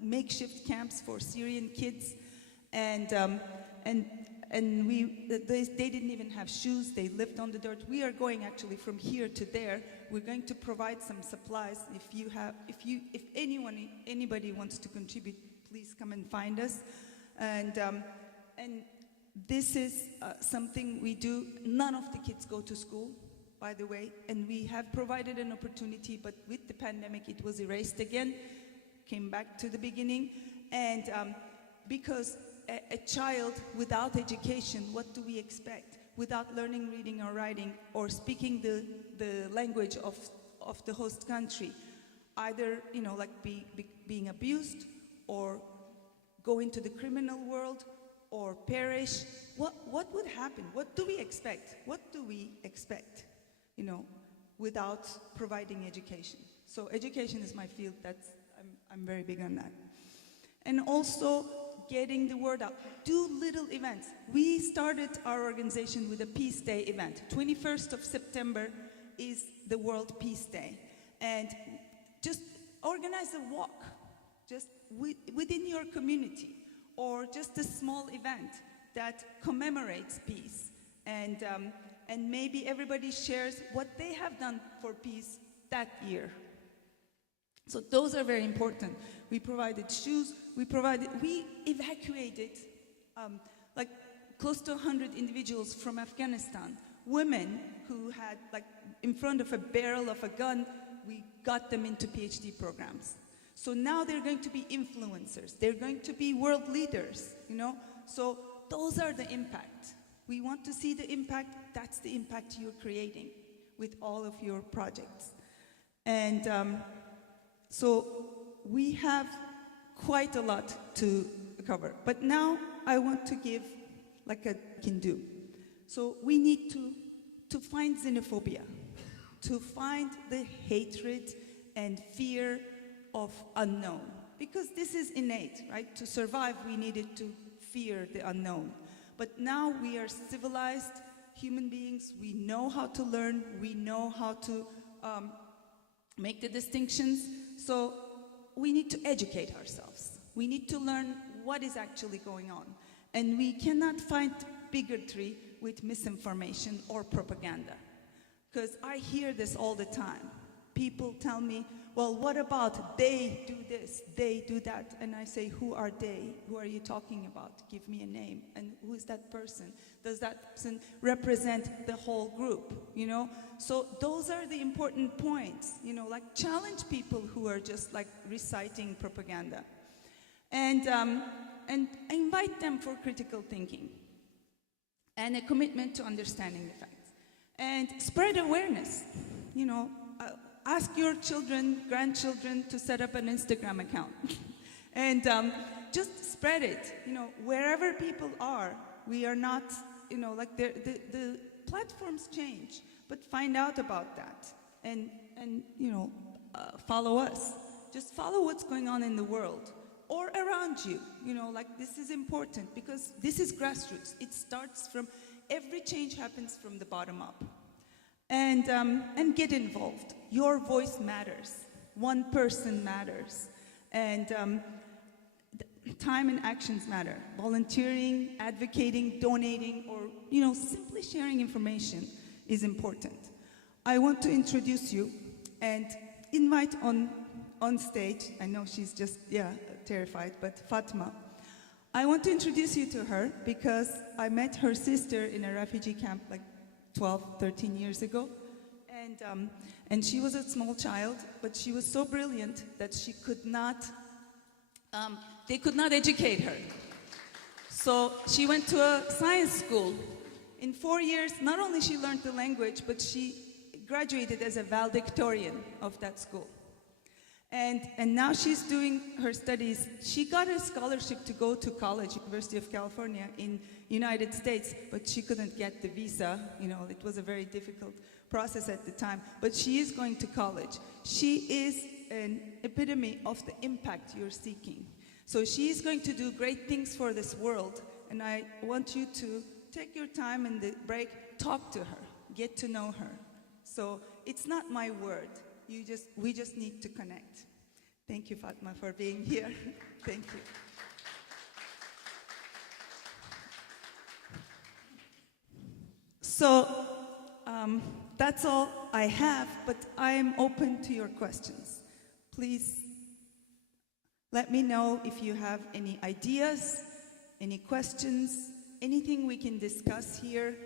makeshift camps for Syrian kids, and they didn't even have shoes. They lived on the dirt. We are going actually from here to there. We're going to provide some supplies. If anybody wants to contribute, please come and find us. And this is something we do. None of the kids go to school, by the way, and we have provided an opportunity, but with the pandemic it was erased again, came back to the beginning, and because a child without education, what do we expect? Without learning reading or writing or speaking the language of the host country, either being abused or go into the criminal world or perish. What would happen? What do we expect? What do we expect, without providing education? So education is my field. I'm very big on that. And also getting the word out. Do little events. We started our organization with a Peace Day event. 21st of September is the World Peace Day. And just organize a walk, just within your community, or just a small event that commemorates peace. And maybe everybody shares what they have done for peace that year. So those are very important. We provided shoes, we evacuated like close to 100 individuals from Afghanistan. Women who had, in front of a barrel of a gun, we got them into PhD programs. So now they're going to be influencers. They're going to be world leaders, So those are the impact. We want to see the impact. That's the impact you're creating with all of your projects. And so we have quite a lot to cover. But now I want to give a can do. So we need to find xenophobia, to find the hatred and fear of unknown. Because this is innate, right? To survive, we needed to fear the unknown. But now we are civilized human beings. We know how to learn. We know how to make the distinctions. So we need to educate ourselves. We need to learn what is actually going on. And we cannot fight bigotry with misinformation or propaganda. Because I hear this all the time. People tell me, well, what about they do this, they do that? And I say, who are they? Who are you talking about? Give me a name. And who is that person? Does that person represent the whole group? So those are the important points. Challenge people who are just reciting propaganda, and invite them for critical thinking and a commitment to understanding the facts, and spread awareness. Ask your children, grandchildren to set up an Instagram account and just spread it. Wherever people are, we are not, the platforms change, but find out about that and follow us. Just follow what's going on in the world or around around you. You know, like this is important because this is grassroots. It starts from, every change happens from the bottom up. And get involved. Your voice matters. One person matters. And time and actions matter. Volunteering, advocating, donating, or, you know, simply sharing information is important. I want to introduce you and invite on stage, I know she's just, terrified, but Fatma. I want to introduce you to her because I met her sister in a refugee camp like 12, 13 years ago. And she was a small child, but she was so brilliant that she could not, they could not educate her. So she went to a science school. In 4 years, not only she learned the language, but she graduated as a valedictorian of that school. And now she's doing her studies. She got a scholarship to go to college, University of California in United States, but she couldn't get the visa. You know, it was a very difficult process at the time, but she is going to college. She is an epitome of the impact you're seeking. So she is going to do great things for this world, and I want you to take your time in the break, talk to her, get to know her. So it's not my word. We just need to connect. Thank you, Fatma, for being here. Thank you. So that's all I have, but I am open to your questions. Please let me know if you have any ideas, any questions, anything we can discuss here,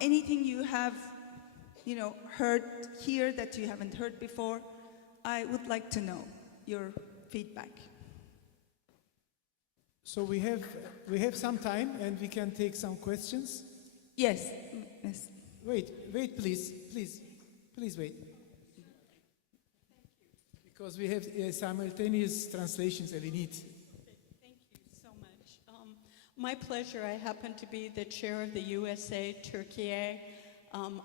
anything you have heard here that you haven't heard before. I would like to know your feedback. So we have some time and we can take some questions. Yes. Yes. Wait, please wait. Because we have simultaneous translations and we need. Thank you so much. My pleasure. I happen to be the chair of the USA Turkey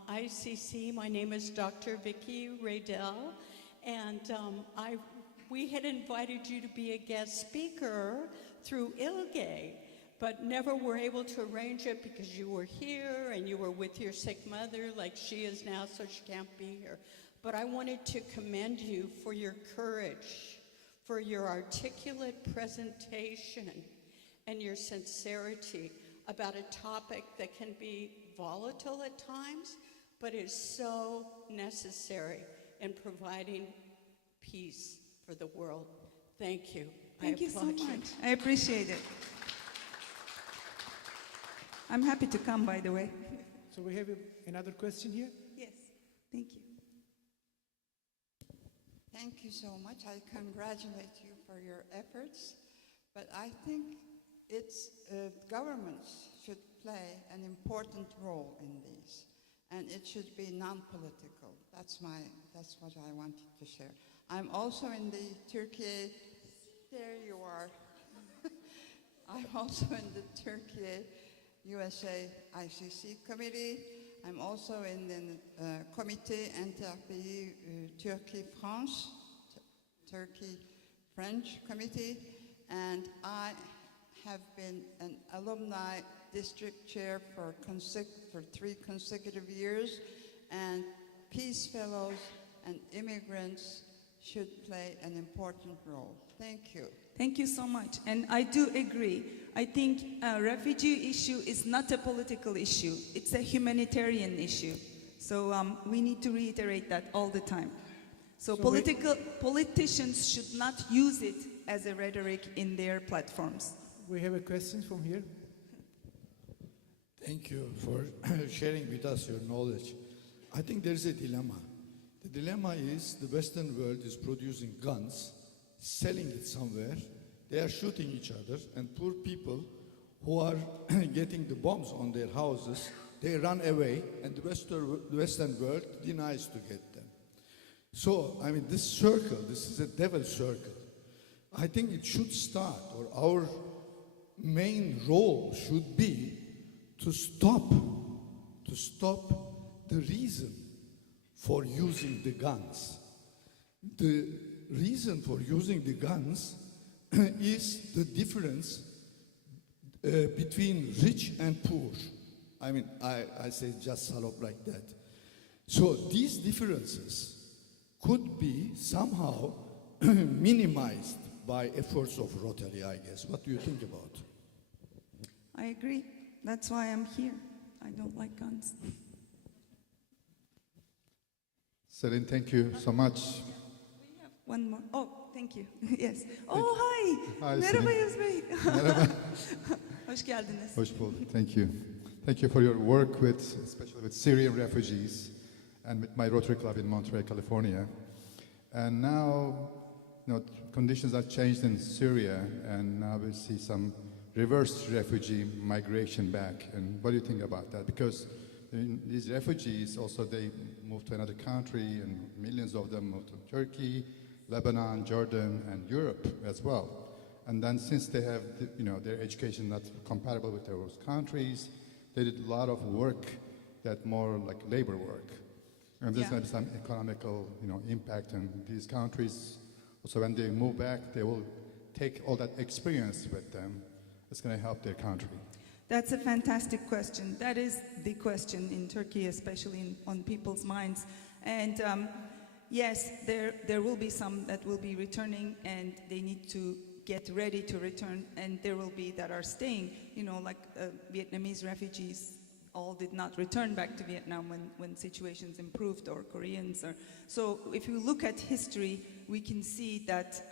ICC. My name is Dr. Vicky Radel, and we had invited you to be a guest speaker through ILGAY, but never were able to arrange it because you were here and you were with your sick mother like she is now, so she can't be here. But I wanted to commend you for your courage, for your articulate presentation, and your sincerity about a topic that can be volatile at times, but is so necessary in providing peace for the world. Thank you. Thank you so much. I appreciate it. I'm happy to come, by the way. So we have another question here? Yes, thank you. Thank you so much. I congratulate you for your efforts, but I think governments should play an important role in these, and it should be non-political. That's what I wanted to share. I'm also in the Turkey. There you are. I'm also in the Turkey USA ICC committee. I'm also in the Comité Interpays Turkey-France, Turkey-French committee, and I have been an alumni district chair for 3 consecutive years, and peace fellows and immigrants should play an important role. Thank you. Thank you so much. And I do agree. I think refugee issue is not a political issue. It's a humanitarian issue. So we need to reiterate that all the time. So politicians should not use it as a rhetoric in their platforms. We have a question from here. Thank you for sharing with us your knowledge. I think there is a dilemma. The dilemma is the Western world is producing guns, selling it somewhere. They are shooting each other, and poor people who are getting the bombs on their houses, they run away, and the Western world denies to get them. So, I mean, this circle, this is a devil's circle. I think it should start, or our main role should be to stop the reason for using the guns. The reason for using the guns is the difference between rich and poor. I mean, I say just sort of like that. So these differences could be somehow minimized by efforts of Rotary, I guess. What do you think about? I agree. That's why I'm here. I don't like guns. Celine, thank you so much. One more. Oh, thank you. Yes. Oh, hi. Hi, Merhaba Celine. Yazbey. Merhaba. Hoş geldiniz. Hoş bulduk. Thank you. Thank you for your work with, especially with Syrian refugees and with my Rotary Club in Monterey, California. And now, conditions are changed in Syria, and now we see some reverse refugee migration back. And what do you think about that? Because these refugees also, they move to another country, and millions of them move to Turkey, Lebanon, Jordan, and Europe as well. And then since they have, their education not compatible with those countries, they did a lot of work that more like labor work. And there's going to be some economical, impact in these countries. So when they move back, they will take all that experience with them. It's going to help their country. That's a fantastic question. That is the question in Turkey, especially on people's minds. And yes, there will be some that will be returning, and they need to get ready to return, and there will be that are staying, like Vietnamese refugees all did not return back to Vietnam when situations improved, or Koreans. So if you look at history, we can see that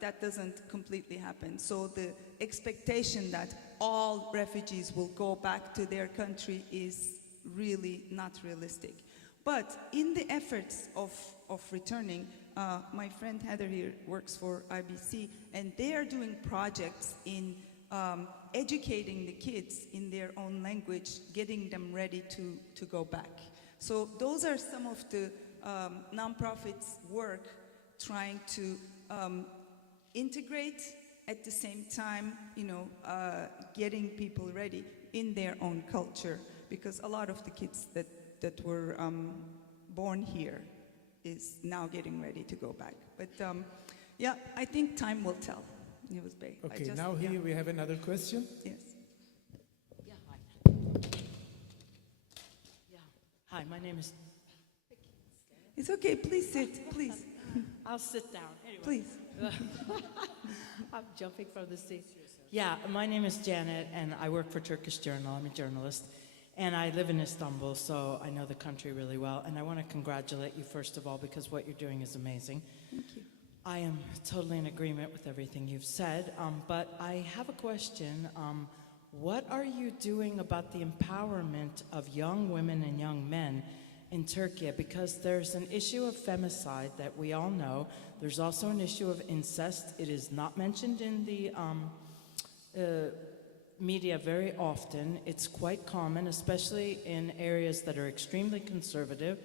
that doesn't completely happen. So the expectation that all refugees will go back to their country is really not realistic. But in the efforts of returning, my friend Heather here works for IBC, and they are doing projects in educating the kids in their own language, getting them ready to go back. So those are some of the nonprofits' work, trying to integrate at the same time, getting people ready in their own culture, because a lot of the kids that were born here is now getting ready to go back. But yeah, I think time will tell. Okay, now here we have another question. Yes. Yeah, hi. Yeah. Hi, my name is... It's okay, please sit, please. I'll sit down. Anyway. Please. I'm jumping from the seat. Yeah, my name is Janet, and I work for Turkish Journal. I'm a journalist. And I live in Istanbul, so I know the country really well. And I want to congratulate you, first of all, because what you're doing is amazing. Thank you. I am totally in agreement with everything you've said, but I have a question. What are you doing about the empowerment of young women and young men in Turkey? Because there's an issue of femicide that we all know. There's also an issue of incest. It is not mentioned in the media very often. It's quite common, especially in areas that are extremely conservative.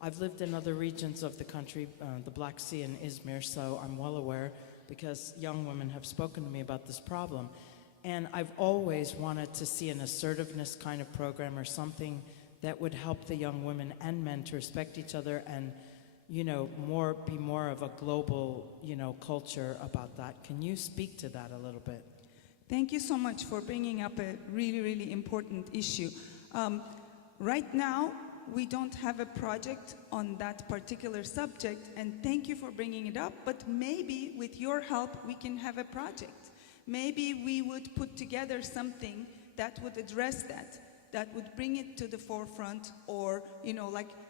I've lived in other regions of the country, the Black Sea and Izmir, so I'm well aware, because young women have spoken to me about this problem. And I've always wanted to see an assertiveness kind of program, or something that would help the young women and men to respect each other and, be more of a global, culture about that. Can you speak to that a little bit? Thank you so much for bringing up a really, really important issue. Right now, we don't have a project on that particular subject, and thank you for bringing it up, but maybe with your help we can have a project. Maybe we would put together something that would address that would bring it to the forefront, or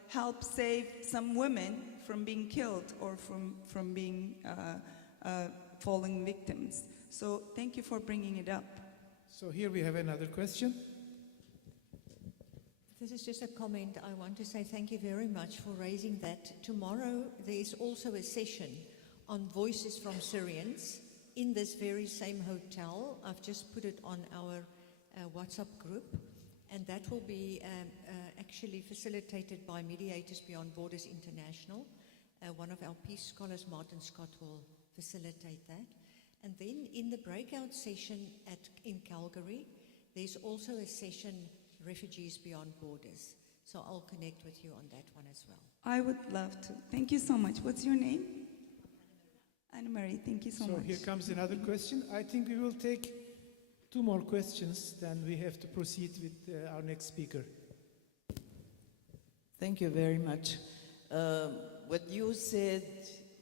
help save some women from being killed, or from being falling victims. So thank you for bringing it up. So here we have another question. This is just a comment. I want to say thank you very much for raising that. Tomorrow there is also a session on voices from Syrians in this very same hotel. I've just put it on our WhatsApp group, and that will be actually facilitated by Mediators Beyond Borders International. One of our peace scholars, Martin Scott, will facilitate that. And then in the breakout session in Calgary, there's also a session, Refugees Beyond Borders. So I'll connect with you on that one as well. I would love to. Thank you so much. What's your name? Anne-Marie, thank you so So much. here comes another question. I think we will take 2 more questions, then we have to proceed with our next speaker. Thank you very much. What you said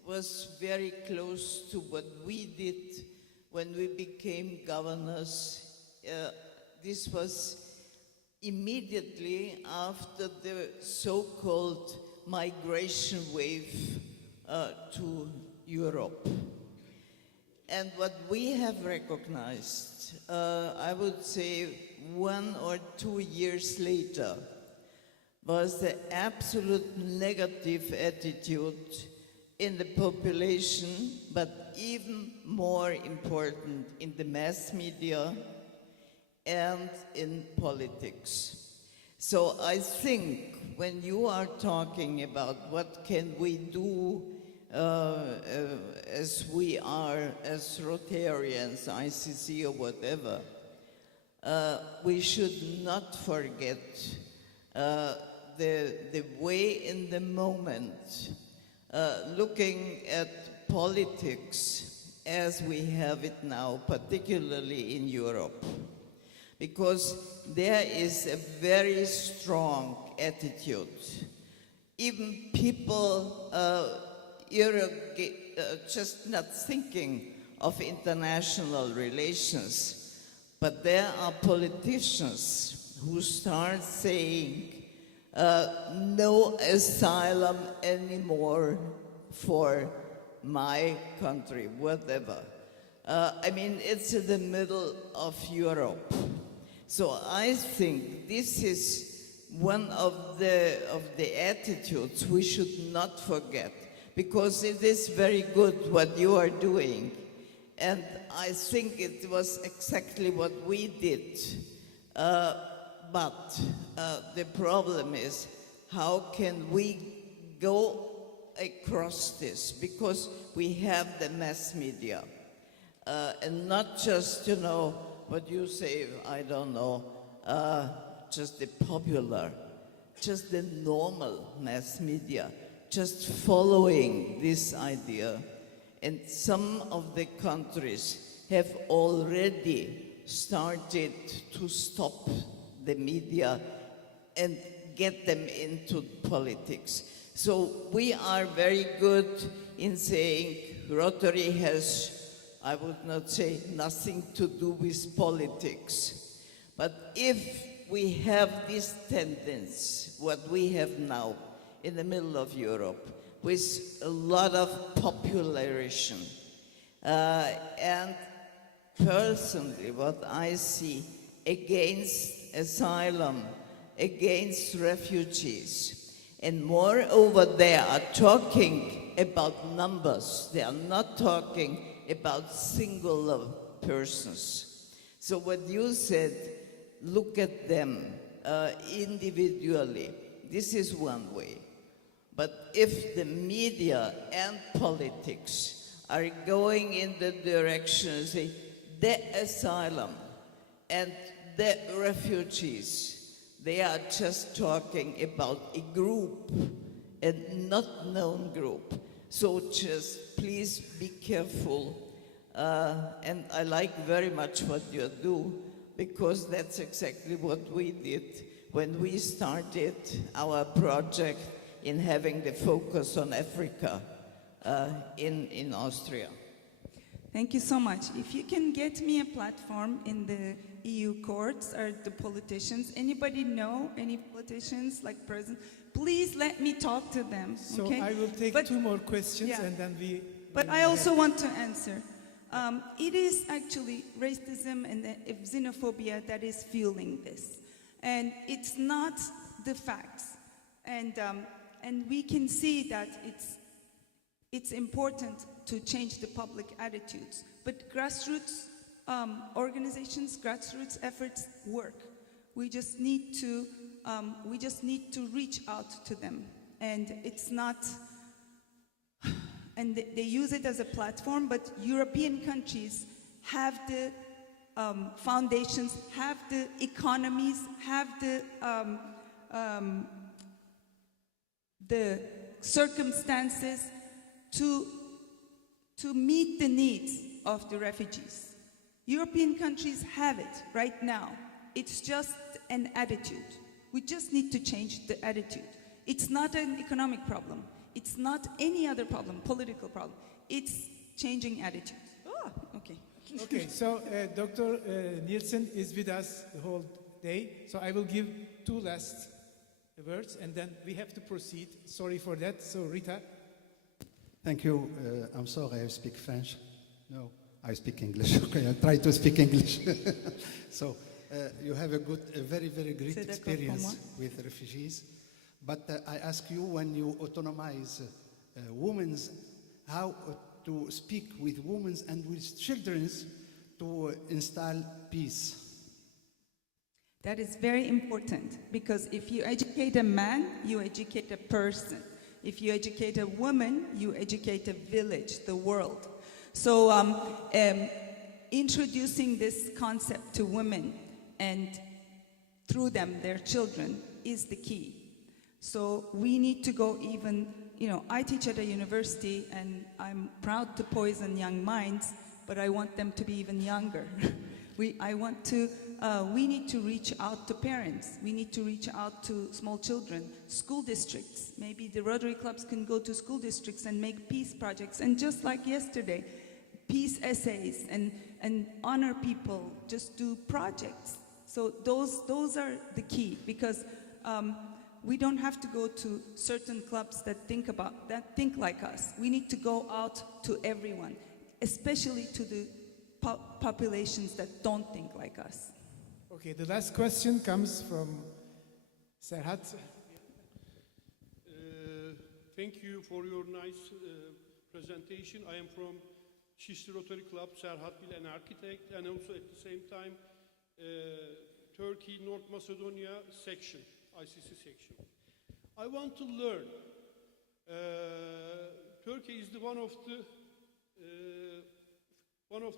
was very close to what we did when we became governors. This was immediately after the so-called migration wave to Europe. And what we have recognized, I would say 1 or 2 years later, was the absolute negative attitude in the population, but even more important in the mass media and in politics. So I think when you are talking about what can we do as we are, as Rotarians, ICC or whatever, we should not forget the way in the moment, looking at politics as we have it now, particularly in Europe, because there is a very strong attitude. Even people just not thinking of international relations, but there are politicians who start saying no asylum anymore for my country, whatever. I mean, it's in the middle of Europe. So I think this is one of the attitudes we should not forget, because it is very good what you are doing. And I think it was exactly what we did. But the problem is, how can we go across this? Because we have the mass media. And not just, you know, what you say, I don't know, just the popular, just the normal mass media, just following this idea. And some of the countries have already started to stop the media and get them into politics. So we are very good in saying Rotary has, I would not say nothing to do with politics. But if we have this tendency, what we have now in the middle of Europe, with a lot of popularization, and personally what I see against asylum, against refugees, and moreover they are talking about numbers, they are not talking about singular persons. So what you said, look at them individually, this is one way. But if the media and politics are going in the direction, say, the asylum and the refugees, they are just talking about a group and not known group. So just please be careful. And I like very much what you do, because that's exactly what we did when we started our project in having the focus on Africa in Austria. Thank you so much. If you can get me a platform in the EU courts or the politicians, anybody know any politicians like President? Please let me talk to them. So okay? I will take 2 more questions, yeah. and then we... But I also want to answer. It is actually racism and xenophobia that is fueling this. And it's not the facts. And we can see that it's important to change the public attitudes. But grassroots organizations, grassroots efforts work. We just need to reach out to them. And it's not, and they use it as a platform, but European countries have the foundations, have the economies, have the circumstances to to meet the needs of the refugees. European countries have it right now. It's just an attitude. We just need to change the attitude. It's not an economic problem. It's not any other problem, political problem. It's changing attitudes. Oh, okay. Okay, so Dr. Nielsen is with us the whole day, so I will give 2 last words and then we have to proceed. Sorry for that. So Rita. Thank you. I'm sorry, I speak French. No, I speak English. Okay, I try to speak English. So you have a very, very great experience with refugees. But I ask you, when you autonomize women, how to speak with women and with children to install peace? That is very important, because if you educate a man, you educate a person. If you educate a woman, you educate a village, the world. So introducing this concept to women and through them, their children, is the key. So we need to go even, I teach at a university and I'm proud to poison young minds, but I want them to be even younger. We need to reach out to parents. We need to reach out to small children, school districts. Maybe the Rotary clubs can go to school districts and make peace projects. And just like yesterday, peace essays and honor people, just do projects. So those are the key, because we don't have to go to certain clubs that think like us. We need to go out to everyone, especially to the populations that don't think like us. Okay, the last question comes from Serhat. Thank you for your nice presentation. I am from Şişli Rotary Club, Serhat Bil, an architect, and also at the same time Turkey, North Macedonia section, ICC section. I want to learn. Turkey is one of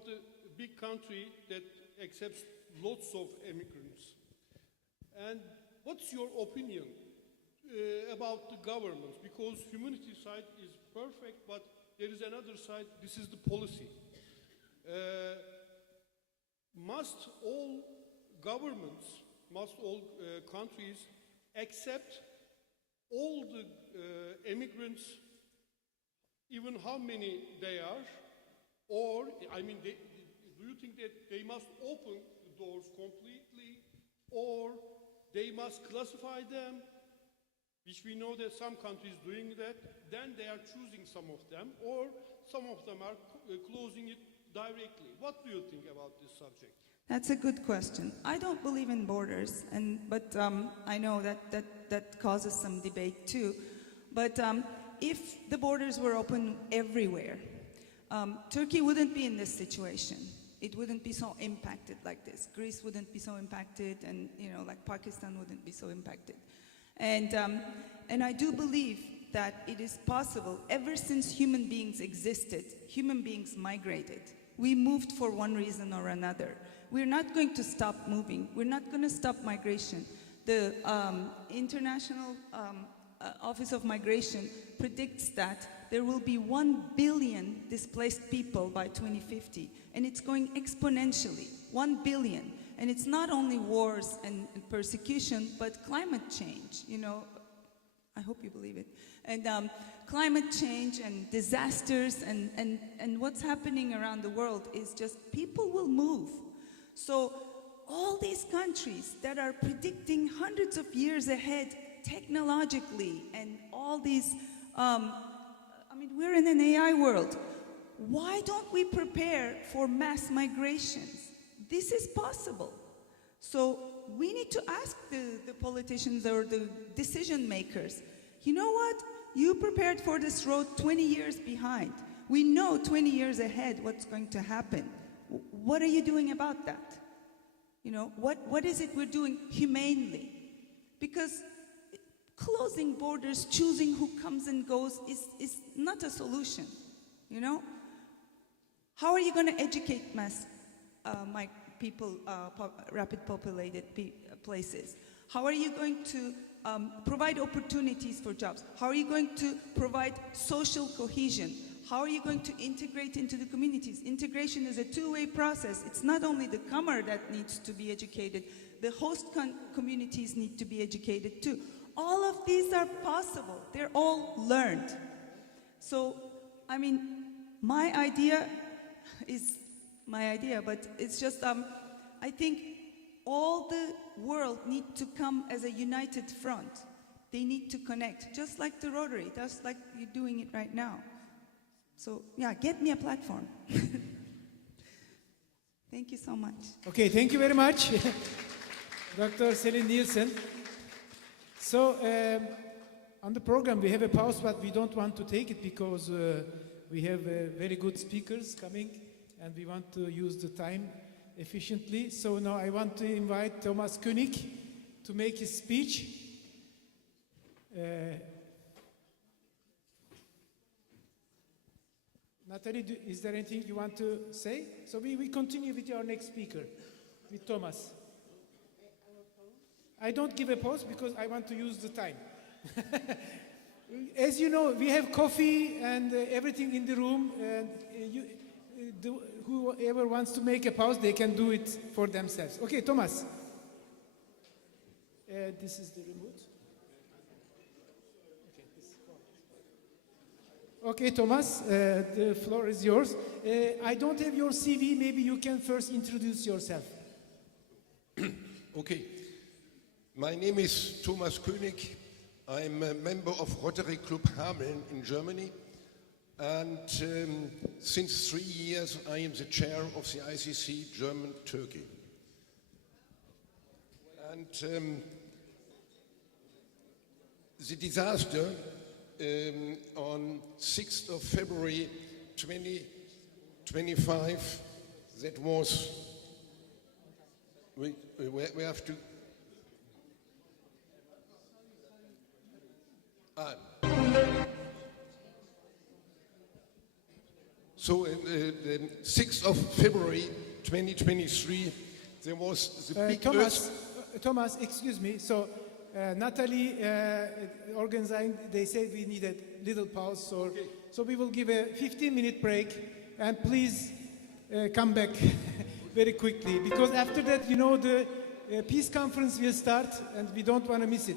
the big country that accepts lots of immigrants. And what's your opinion about the government? Because humanity side is perfect, but there is another side. This is the policy. Must all governments, must all countries accept all the immigrants, even how many they are? Or, do you think that they must open the doors completely, or they must classify them, which we know that some countries doing that, then they are choosing some of them, or some of them are closing it directly. What do you think about this subject? That's a good question. I don't believe in borders, but I know that causes some debate too. But if the borders were open everywhere, Turkey wouldn't be in this situation. It wouldn't be so impacted like this. Greece wouldn't be so impacted, and like Pakistan wouldn't be so impacted. And I do believe that it is possible. Ever since human beings existed, human beings migrated. We moved for one reason or another. We're not going to stop moving. We're not going to stop migration. The International Office of Migration predicts that there will be 1 billion displaced people by 2050, and it's going exponentially, 1 billion. And it's not only wars and persecution, but climate change, I hope you believe it. And climate change and disasters and what's happening around the world is just people will move. So all these countries that are predicting hundreds of years ahead technologically and all these, we're in an AI world. Why don't we prepare for mass migrations? This is possible. So we need to ask the politicians or the decision makers, you know what? You prepared for this road 20 years behind. We know 20 years ahead what's going to happen. What are you doing about that? What is it we're doing humanely? Because closing borders, choosing who comes and goes is not a solution, How are you going to educate people, rapid populated places? How are you going to provide opportunities for jobs? How are you going to provide social cohesion? How are you going to integrate into the communities? Integration is a two-way process. It's not only the comer that needs to be educated, the host communities need to be educated too. All of these are possible. They're all learned. So, I mean, my idea is my idea, but it's just, I think all the world need to come as a united front. They need to connect, just like the Rotary, just like you're doing it right now. So, yeah, get me a platform. Thank you so much. Okay, thank you very much, Dr. Selin Nielsen. So, on the program, we have a pause, but we don't want to take it because we have very good speakers coming, and we want to use the time efficiently. So now I want to invite Thomas König to make his speech. Natalie, is there anything you want to say? So we continue with our next speaker, with Thomas. I don't give a pause because I want to use the time. As you know, we have coffee and everything in the room. And whoever wants to make a pause, they can do it for themselves. Okay, Thomas. This is the remote. Okay, Thomas, the floor is yours. I don't have your CV. Maybe you can first introduce yourself. Okay. My name is Thomas König. I'm a member of Rotary Club Hameln in Germany. And since 3 years, I am the chair of the ICC German-Turkey. And the disaster on 6th of February 2025, that was, we have to, so the 6th of February 2023, there was the big Thomas, excuse me. So Natalie organizing, they said we need a little pause, so we will give a 15-minute break, and please come back very quickly, because after that, you know, the peace conference will start, and we don't want to miss it.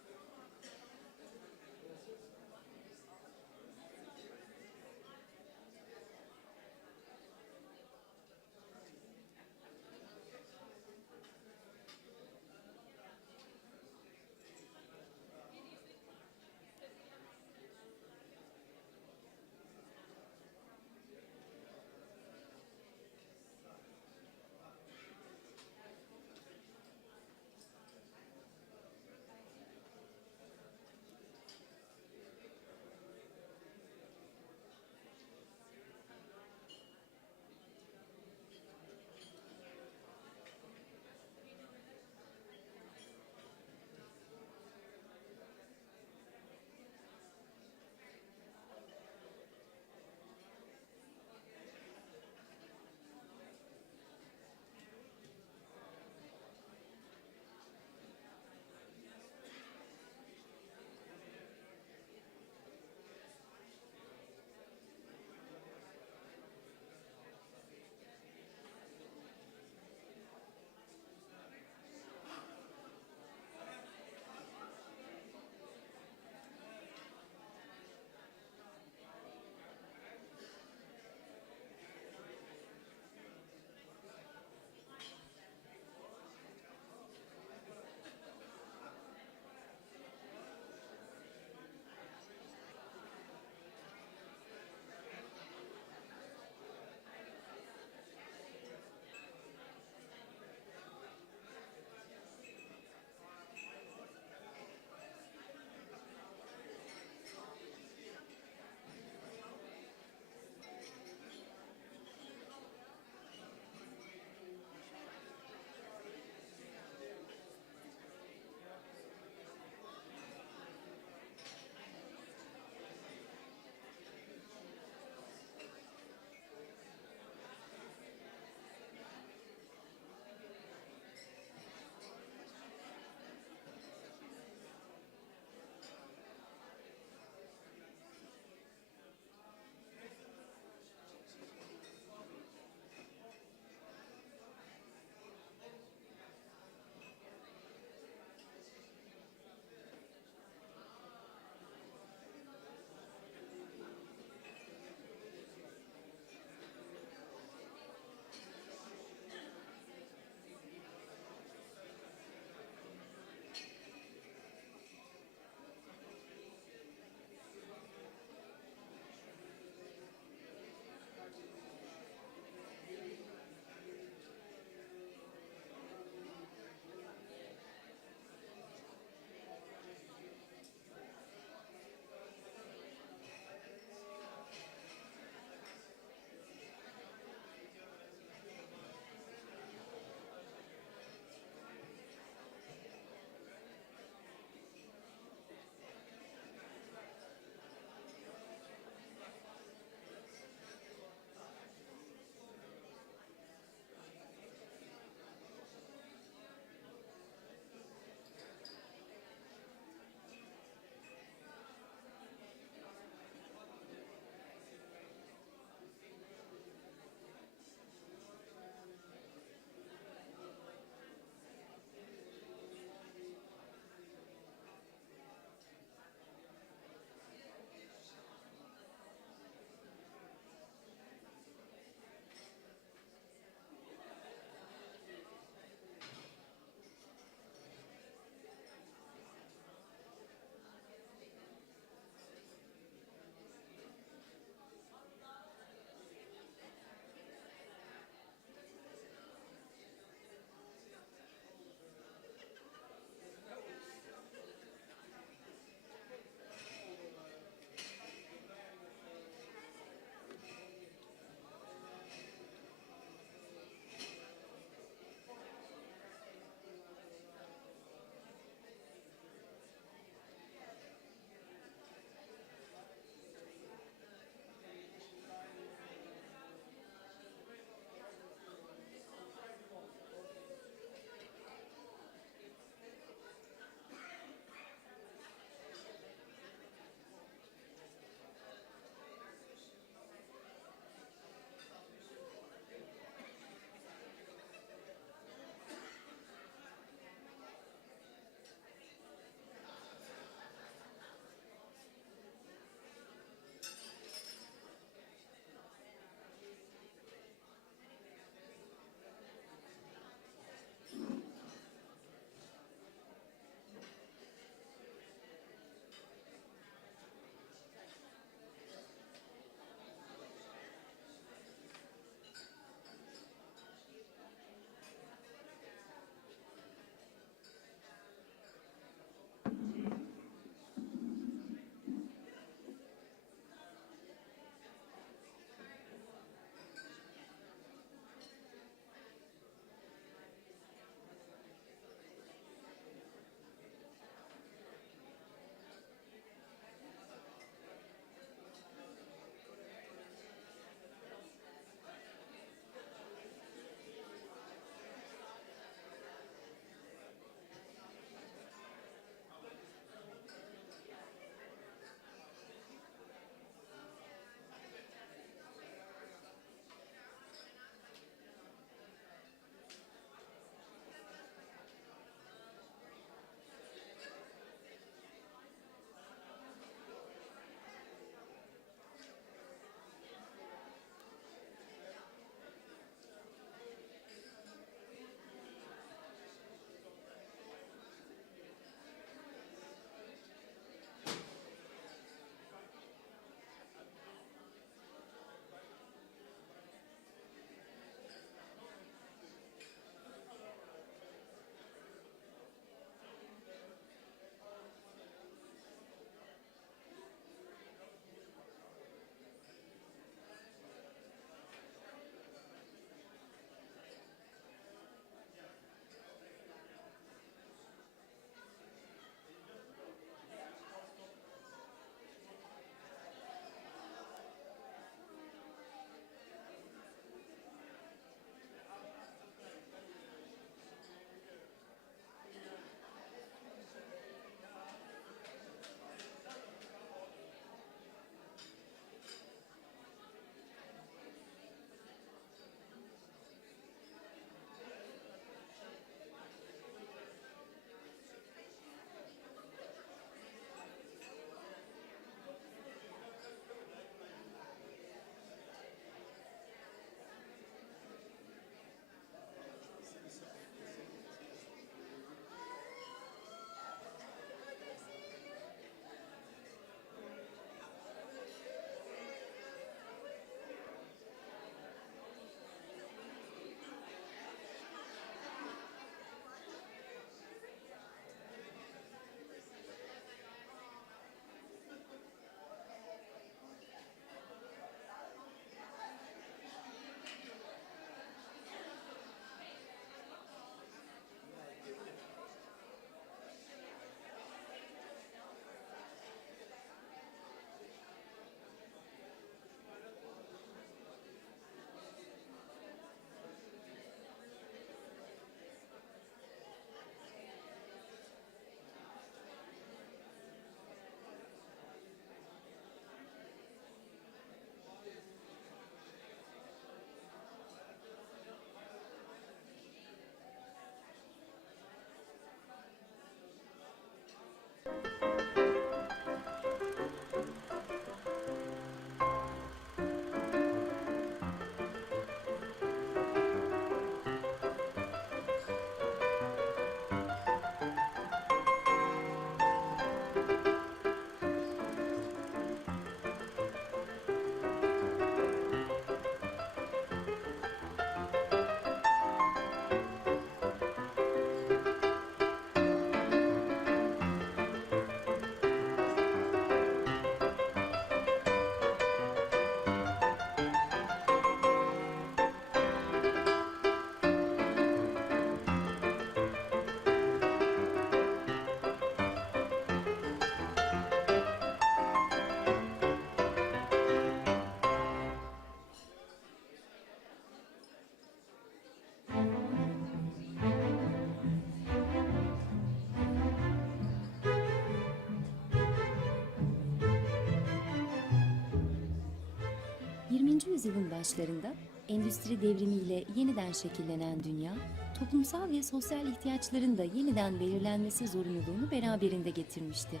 yüzyılın başlarında endüstri devrimiyle yeniden şekillenen dünya, toplumsal ve sosyal ihtiyaçların da yeniden belirlenmesi zorunluluğunu beraberinde getirmişti.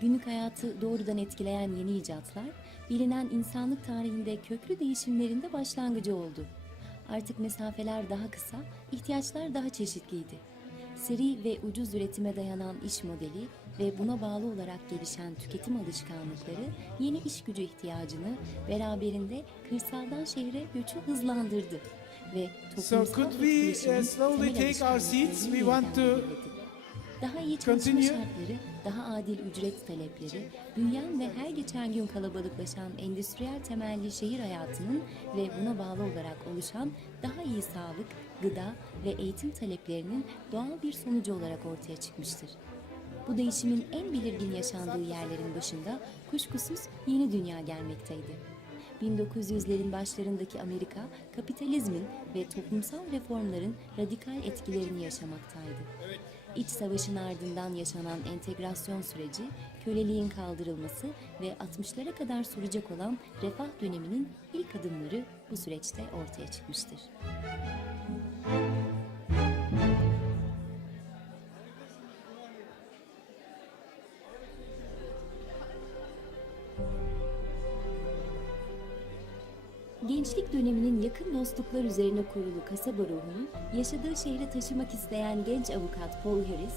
Günlük hayatı doğrudan etkileyen yeni icatlar, bilinen insanlık tarihinde köklü değişimlerin de başlangıcı oldu. Artık mesafeler daha kısa, ihtiyaçlar daha çeşitliydi. Seri ve ucuz üretime dayanan iş modeli ve buna bağlı olarak gelişen tüketim alışkanlıkları yeni iş gücü ihtiyacını beraberinde kırsaldan şehre göçü hızlandırdı ve So toplumsal could we etkileşimin slowly temel take our seats? alışkanlıklarını We yeniden want to belirledi. Daha iyi çalışma continue. şartları, daha adil ücret talepleri, büyüyen ve her geçen gün kalabalıklaşan endüstriyel temelli şehir hayatının ve buna bağlı olarak oluşan daha iyi sağlık, gıda ve eğitim taleplerinin doğal bir sonucu olarak ortaya çıkmıştır. Bu değişimin en belirgin yaşandığı yerlerin başında kuşkusuz yeni dünya gelmekteydi. 1900'lerin başlarındaki Amerika, kapitalizmin ve toplumsal reformların radikal etkilerini yaşamaktaydı. İç savaşın ardından yaşanan entegrasyon süreci, köleliğin kaldırılması ve 60'lara kadar sürecek olan refah döneminin ilk adımları bu süreçte ortaya çıkmıştır. Gençlik döneminin yakın dostluklar üzerine kurulu kasaba ruhunu yaşadığı şehre taşımak isteyen genç avukat Paul Harris,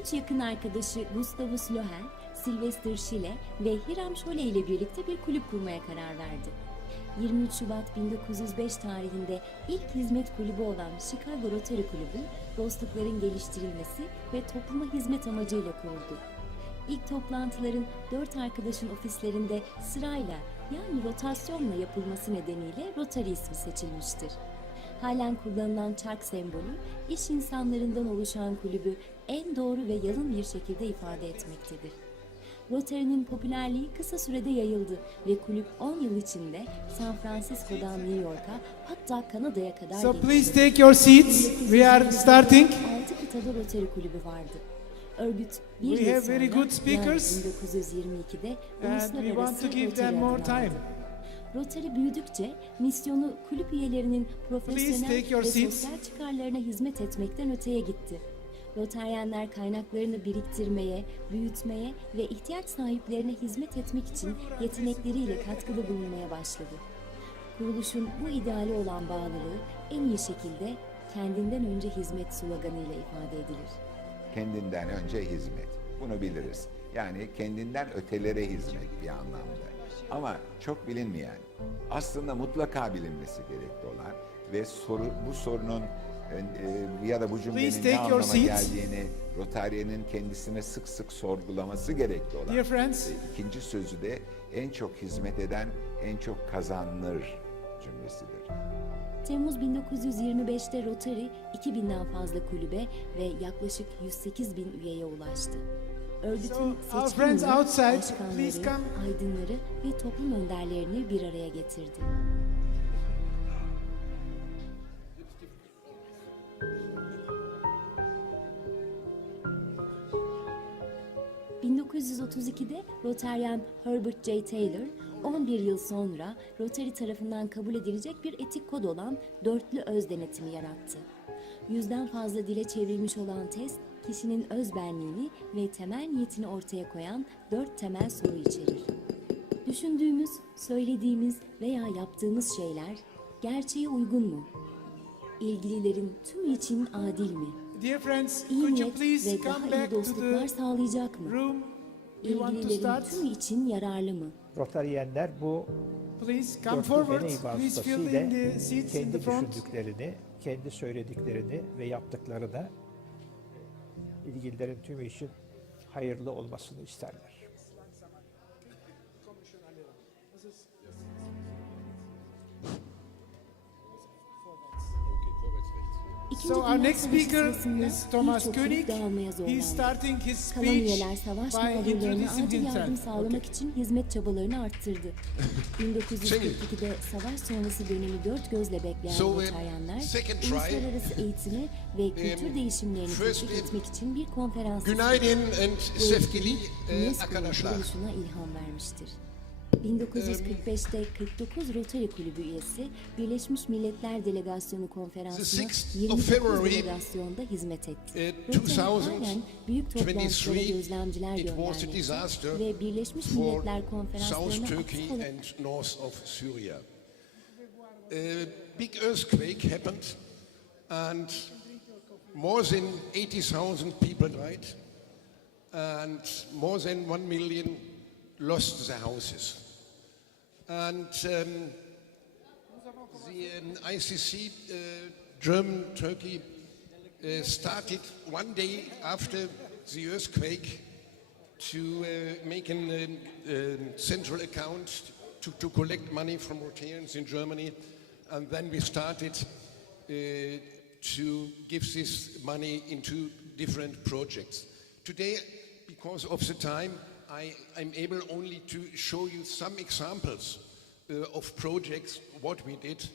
3 yakın arkadaşı Gustavus Lohen, Sylvester Schille ve Hiram Scholle ile birlikte bir kulüp kurmaya karar verdi. 23 Şubat 1905 tarihinde ilk hizmet kulübü olan Chicago Rotary Kulübü, dostlukların geliştirilmesi ve topluma hizmet amacıyla kuruldu. İlk toplantıların 4 arkadaşın ofislerinde sırayla yani rotasyonla yapılması nedeniyle Rotary ismi seçilmiştir. Halen kullanılan çark sembolü, iş insanlarından oluşan kulübü en doğru ve yalın bir şekilde ifade etmektedir. Rotary'nin popülerliği kısa sürede yayıldı ve kulüp 10 yıl içinde San Francisco'dan New York'a hatta Kanada'ya kadar So gelişti. please take your seats. We are starting. 6 kıtada Rotary kulübü vardı. Örgüt bir We yıl have sonra very good speakers, yani 1922'de and we want uluslararası to give them Rotary more adını time. aldı. Rotary büyüdükçe misyonu kulüp üyelerinin profesyonel take your ve seats. sosyal çıkarlarına hizmet etmekten öteye gitti. Rotaryenler kaynaklarını biriktirmeye, büyütmeye ve ihtiyaç sahiplerine hizmet etmek için yetenekleriyle katkıda bulunmaya başladı. Kuruluşun bu ideali olan bağlılığı en iyi şekilde kendinden önce hizmet sloganıyla ifade edilir. Kendinden önce hizmet. Bunu biliriz. Yani kendinden ötelere hizmet bir anlamda. Ama çok bilinmeyen, aslında mutlaka bilinmesi gerekli olan ve bu sorunun ya da bu cümlenin ne anlama geldiğini Rotarya'nın kendisine sık sık sorgulaması gerekli olan. Dear friends, ikinci sözü de en çok hizmet eden en çok kazanır cümlesidir. Temmuz 1925'te Rotary 2000'den fazla kulübe ve yaklaşık 108.000 üyeye ulaştı. Örgütün our seçkin friends üye, outside, başkanları, please come. aydınları ve toplum önderlerini bir araya getirdi. ...1932'de Rotaryen Herbert J. Taylor, 11 yıl sonra Rotary tarafından kabul edilecek bir etik kod olan dörtlü öz denetimi yarattı. 100'den fazla dile çevrilmiş olan test, kişinin özbenliğini ve temel niyetini ortaya koyan 4 temel soru içerir. Düşündüğümüz, söylediğimiz veya yaptığımız şeyler gerçeğe uygun mu? İlgililerin tümü için adil mi? Dear friends, İyi could you niyet please ve come daha iyi back to dostluklar the sağlayacak mı? room? We want to İlgililerin start. tümü için yararlı mı? Rotaryenler bu Please come dörtlü forward. deney Please fill in vasıtasıyla the seats in kendi the front. düşündüklerini, kendi söylediklerini ve yaptıklarını ilgililerin tümü için hayırlı olmasını isterler. İkinci So our Dünya next Savaşı speaker sırasında is Thomas birçok kulüp König. dağılmaya He's zorlandı. starting his Kalan speech üyeler savaş by mağdurlarına introducing acil yardım himself. sağlamak için hizmet çabalarını arttırdı. 1942'de savaş sonrası dönemi dört gözle bekleyen Rotaryenler, second try, uluslararası eğitimi ve kültür değişimlerini teşvik etmek için bir konferans Günaydın and sevgili UNESCO'nun arkadaşlar. kuruluşuna ilham vermiştir. 1945'te 49 Rotary Kulübü üyesi, Birleşmiş Milletler Delegasyonu Konferansı'na 29 delegasyonda hizmet etti. Rotary halen büyük toplantılara gözlemciler göndermekte ve Birleşmiş Milletler Konferanslarına aktif olarak... A big earthquake happened and more than 80,000 people died and more than 1 million lost their houses. And the ICC, Turkey, started one day after the earthquake to make a central account to collect money from Rotarians in Germany, and then we started to give this money into different projects. Today, because of the time, I'm able only to show you some examples of projects, what we did,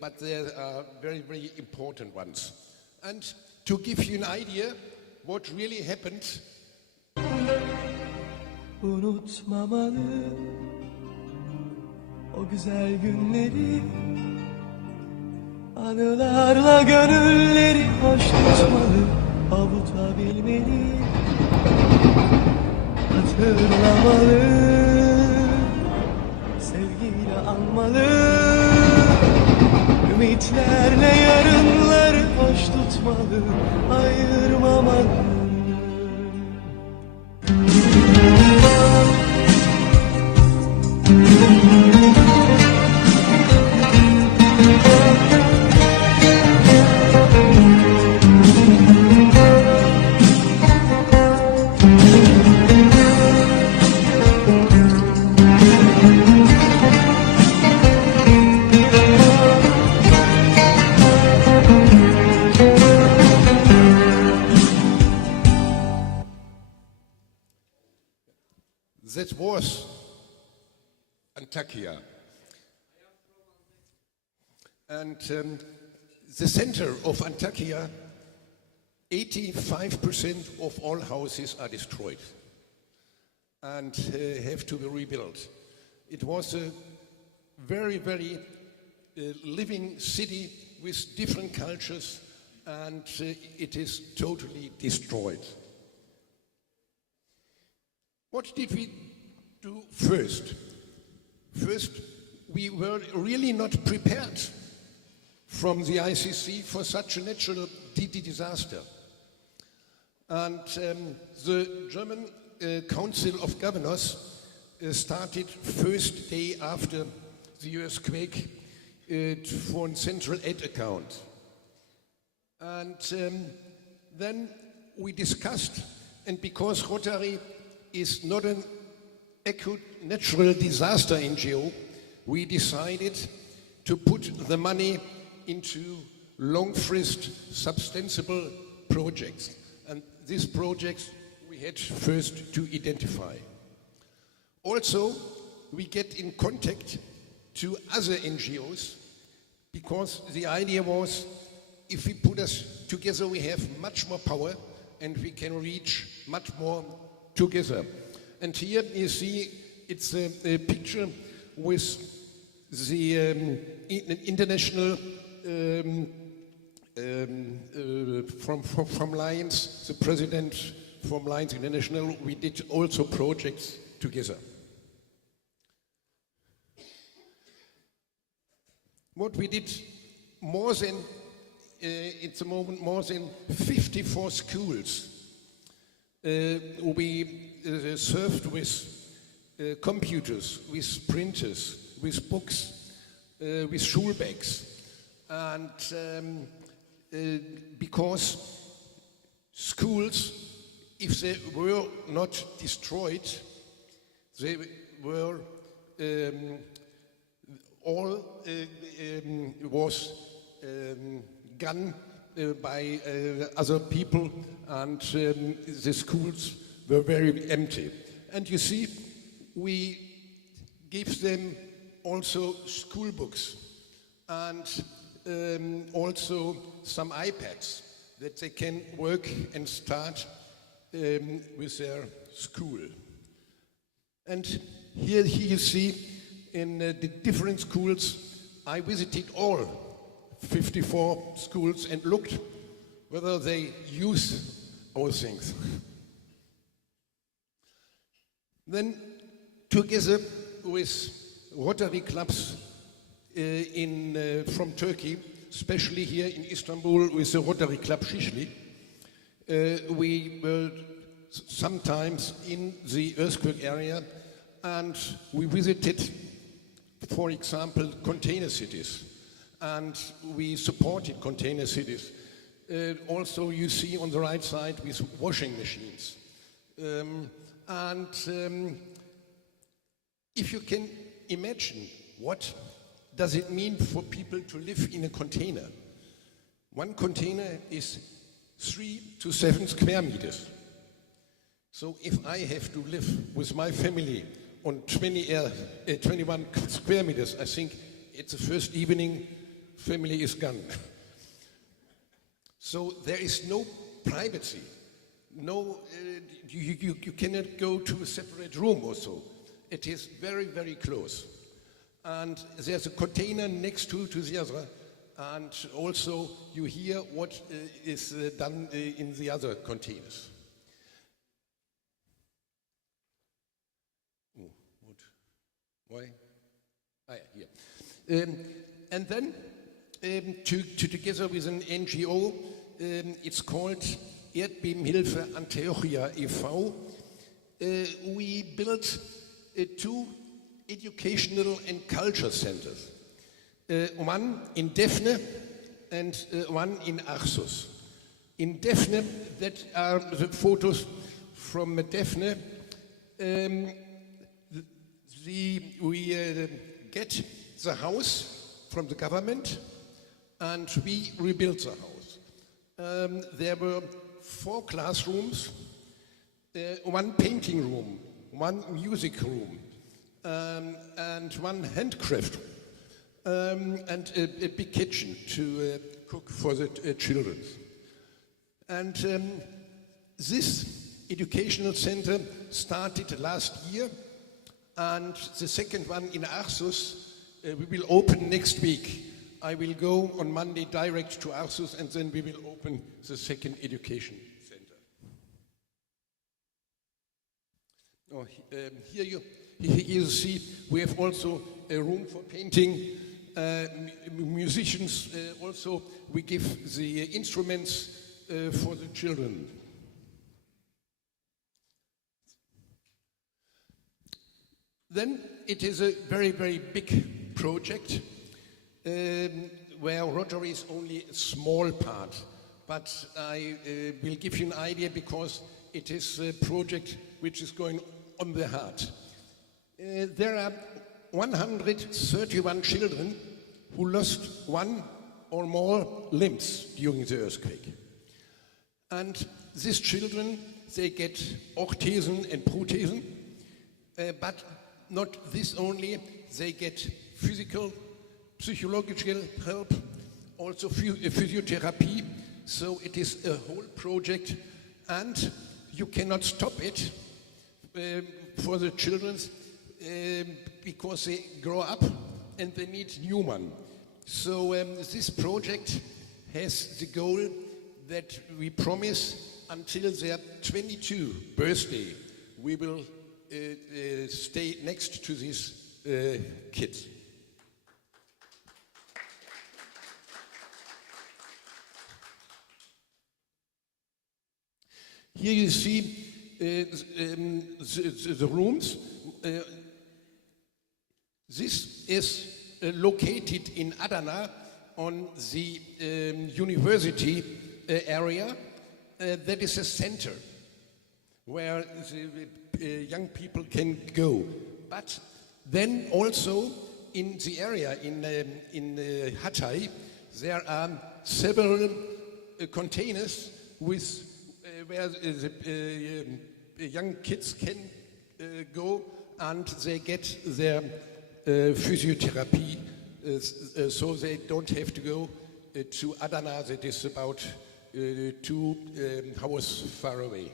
but there are very, very important ones. And to give you an idea what really happened. Unutmamalı o güzel günleri, anılarla gönülleri hoş tutmalı, avutabilmeli, hatırlamalı, sevgiyle anmalı, ümitlerle yarınları hoş tutmalı, ayırmamalı. That was Antakya. And the center of Antakya, 85% of all houses are destroyed and have to be rebuilt. It was a very, very living city with different cultures, and it is totally destroyed. What did we do first? First, we were really not prepared from the ICC for such a natural disaster. And the German Council of Governors started first day after the earthquake for a central aid account. And then we discussed, and because Rotary is not an acute natural disaster NGO, we decided to put the money into long-frist, substantial projects. And these projects we had first to identify. Also, we get in contact to other NGOs, because the idea was, if we put us together, we have much more power and we can reach much more together. And here you see it's a picture with the international from Lions, the president from Lions International. We did also projects together. What we did, more than at the moment, more than 54 schools we served with computers, with printers, with books, with school bags. And because schools, if they were not destroyed, they were all was gone by other people, and the schools were very empty. And you see, we give them also school books and also some iPads that they can work and start with their school. And here you see in the different schools, I visited all 54 schools and looked whether they use our things. Then together with Rotary clubs from Turkey, especially here in Istanbul with the Rotary Club Şişli, we were sometimes in the earthquake area and we visited, for example, container cities, and we supported container cities. Also you see on the right side with washing machines. If you can imagine what does it mean for people to live in a container? One container is 3 to 7 square meters. So if I have to live with my family on 21 square meters, I think it's the first evening, family is gone. So there is no privacy. No, you cannot go to a separate room or so. It is very, very close. And there's a container next to the other, and also you hear what is done in the other containers. Oh, what? Why? Ah, yeah, here. And then, together with an NGO, it's called Erdbebenhilfe Antiochia e.V., we built 2 educational and culture centers. One in Defne and one in Arxus. In Defne, that are the photos from Defne. We get the house from the government and we rebuilt the house. There were 4 classrooms, 1 painting room, 1 music room, and 1 handcraft, and a big kitchen to cook for the children. And this educational center started last year, and the second one in Arxus we will open next week. I will go on Monday direct to Arxus, and then we will open the second education center. Oh, here you see we have also a room for painting. Musicians also, we give the instruments for the children. Then it is a very, very big project where Rotary is only a small part, but I will give you an idea because it is a project which is going on the heart. There are 131 children who lost 1 or more limbs during the earthquake. And these children, they get orthesen and prothesen, but not this only, they get physical, psychological help, also physiotherapy. So it is a whole project, and you cannot stop it for the children because they grow up and they need new one. So this project has the goal that we promise until their 22 birthday we will stay next to these kids. Here you see the rooms. This is located in Adana on the university area. That is a center where the young people can go. But then also in the area in Hatay, there are several containers with where the young kids can go and they get their physiotherapy, so they don't have to go to Adana, that is about 2 hours far away.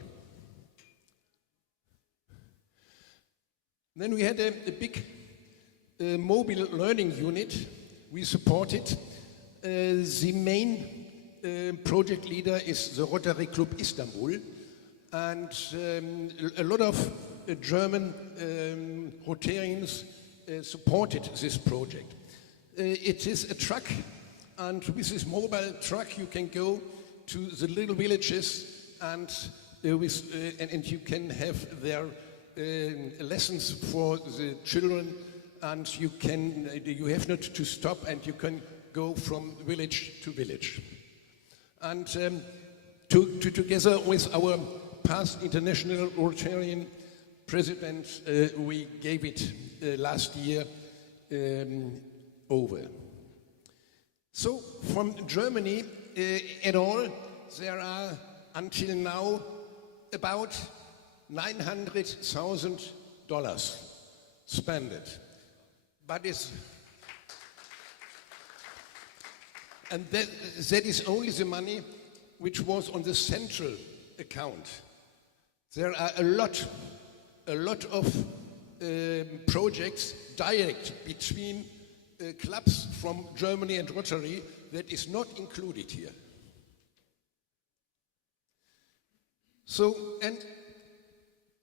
Then we had a big mobile learning unit. We supported. The main project leader is the Rotary Club Istanbul, and a lot of German Rotarians supported this project. It is a truck, and with this mobile truck you can go to the little villages and you can have their lessons for the children, and you have not to stop, and you can go from village to village. And together with our past international Rotarian president, we gave it last year over. So from Germany at all, there are until now about $900,000 spent. But that is only the money which was on the central account. There are a lot of projects direct between clubs from Germany and Rotary that is not included here. So, and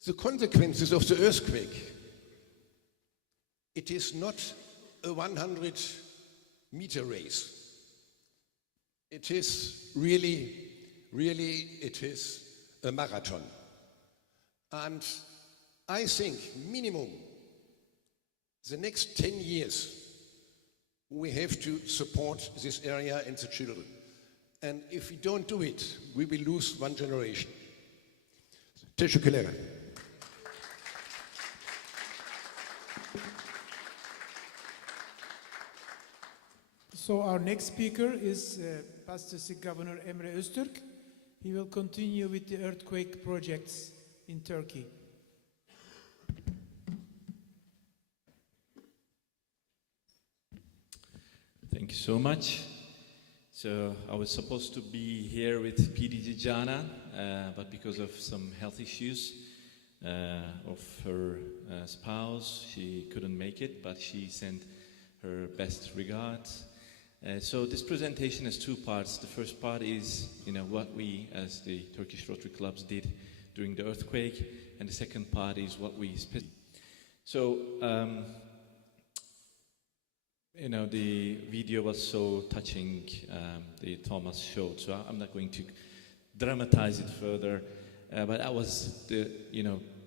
the consequences of the earthquake, it is not a 100-meter race. It is really, it is a marathon. And I think minimum the next 10 years we have to support this area and the children. And if we don't do it, we will lose one generation. Teşekkürler. So our next speaker is Pastor Governor Emre Öztürk. He will continue with the earthquake projects in Turkey. Thank you so much. So I was supposed to be here with PDG Jana, but because of some health issues of her spouse, she couldn't make it, but she sent her best regards. So this presentation has two parts. The first part is, what we as the Turkish Rotary Clubs did during the earthquake, and the second part is what we So, the video was so touching, the Thomas showed, so I'm not going to dramatize it further, but that was the,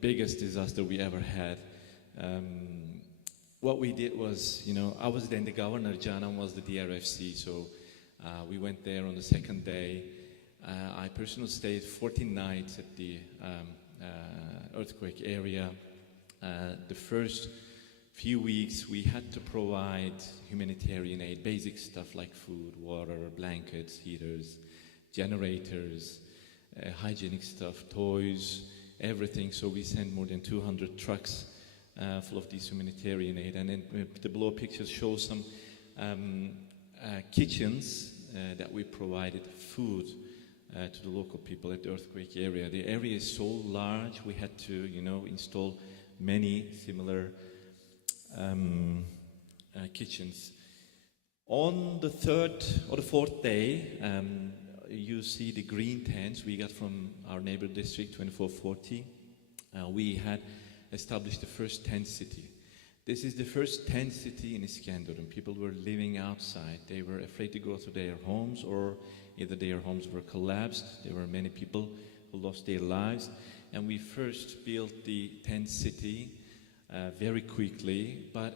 biggest disaster we ever had. What we did was, I was then the governor, Canan was the DRFC, so we went there on the second day. I personally stayed 14 nights at the earthquake area. The first few weeks we had to provide humanitarian aid, basic stuff like food, water, blankets, heaters, generators, hygienic stuff, toys, everything. So we sent more than 200 trucks full of these humanitarian aid. And then the below pictures show some kitchens that we provided food to the local people at the earthquake area. The area is so large, we had to, install many similar kitchens. On the third or the fourth day, you see the green tents we got from our neighbor district, 2440. We had established the first tent city. This is the first tent city in Iskenderun. People were living outside. They were afraid to go to their homes, or either their homes were collapsed. There were many people who lost their lives. And we first built the tent city very quickly. But,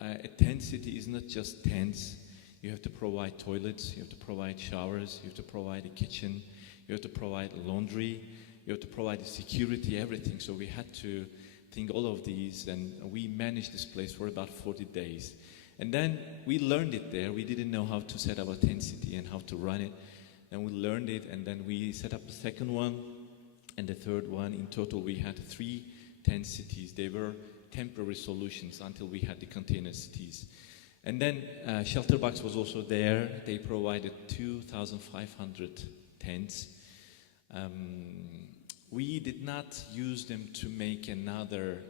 a tent city is not just tents. You have to provide toilets, you have to provide showers, you have to provide a kitchen, you have to provide laundry, you have to provide security, everything. So we had to think all of these, and we managed this place for about 40 days. And then we learned it there. We didn't know how to set up a tent city and how to run it. And we learned it, and then we set up the second one and the third one. In total, we had 3 tent cities. They were temporary solutions until we had the container cities. And then Shelterbox was also there. They provided 2,500 tents. We did not use them to make another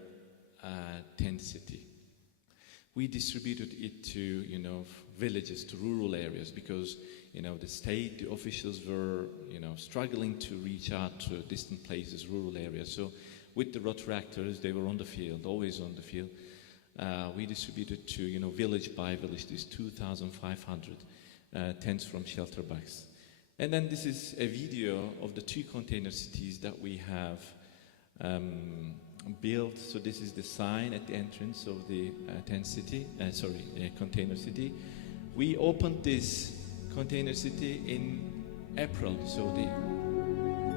tent city. We distributed it to, villages, to rural areas, because, the state, the officials were, struggling to reach out to distant places, rural areas. So with the Rotary actors, they were on the field, always on the field. We distributed to, village by village, these 2,500 tents from shelter bags. And then this is a video of the 2 container cities that we have built. So this is the sign at the entrance of the container city. We opened this container city in April. So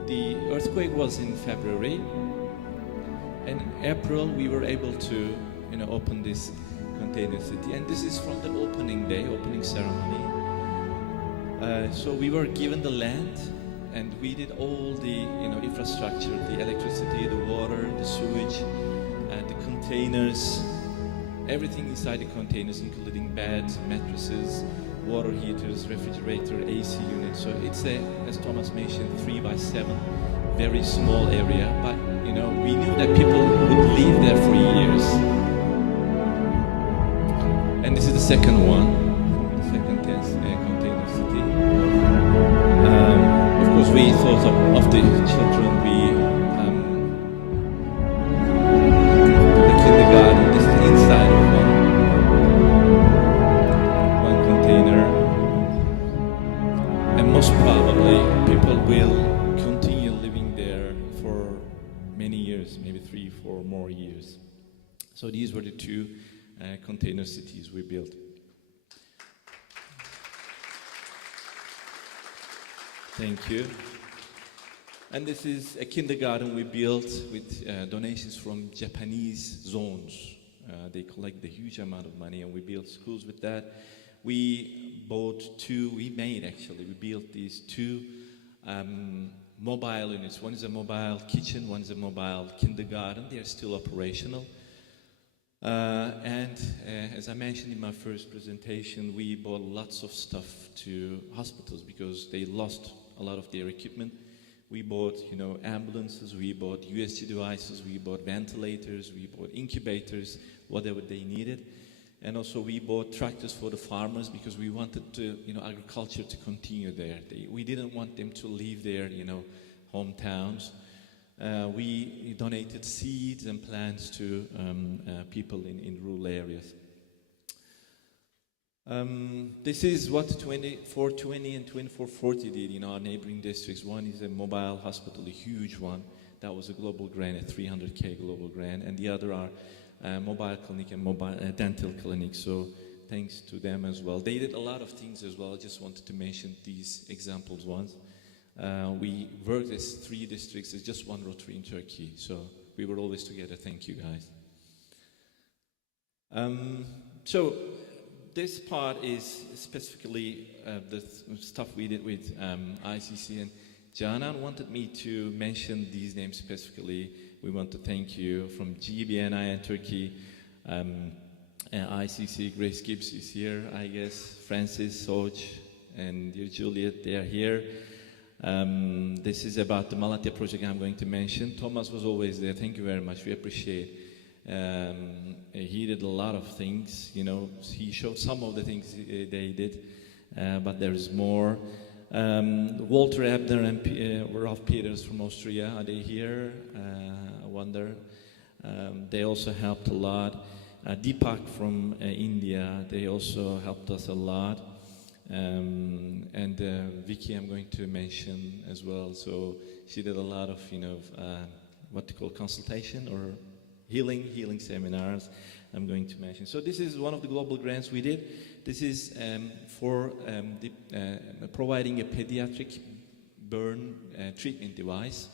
the earthquake was in February. And in April we were able to open this container city. And this is from the opening day, opening ceremony. So we were given the land, and we did all the infrastructure, the electricity, the water, the sewage, the containers, everything inside the containers, including beds, mattresses, water heaters, refrigerator, AC units. So it's as Thomas mentioned, 3x7, very small area, but we knew that people would live there for years. And this is the second one, the second container city. Of course, we thought of the children. The kindergarten. This is inside of one container, and most probably people will continue living there for many years, maybe 3-4 more years. So these were the 2 container cities we built. Thank you. And this is a kindergarten we built with donations from Japanese zones. They collect a huge amount of money, and we built schools with that. We built these 2 mobile units. One is a mobile kitchen, one is a mobile kindergarten. They are still operational. And as I mentioned in my first presentation, we bought lots of stuff to hospitals because they lost a lot of their equipment. We bought, ambulances, we bought USG devices, we bought ventilators, we bought incubators, whatever they needed. And also we bought tractors for the farmers because we wanted to, agriculture to continue there. We didn't want them to leave their, hometowns. We donated seeds and plants to people in rural areas. This is what 2420 and 2440 did in our neighboring districts. One is a mobile hospital, a huge one. That was a global grant, a 300K global grant. And the other are mobile clinic and mobile dental clinic. So thanks to them as well. They did a lot of things as well. I just wanted to mention these examples once. We worked as 3 districts, as just one Rotary in Turkey. So we were always together. Thank you, guys. So this part is specifically the stuff we did with ICC, and Canan wanted me to mention these names specifically. We want to thank you from GBNI and Turkey, ICC. Grace Gibbs is here, I guess. Francis, Soch, and dear Juliet, they are here. This is about the Malatya project I'm going to mention. Thomas was always there. Thank you very much. We appreciate. He did a lot of things. He showed some of the things they did, but there is more. Walter Ebner and Ralph Peters from Austria, are they here? I wonder. They also helped a lot. Deepak from India, they also helped us a lot. And Vicky I'm going to mention as well. So she did a lot of, what you call consultation or healing seminars I'm going to mention. So this is one of the global grants we did. This is for providing a pediatric burn treatment device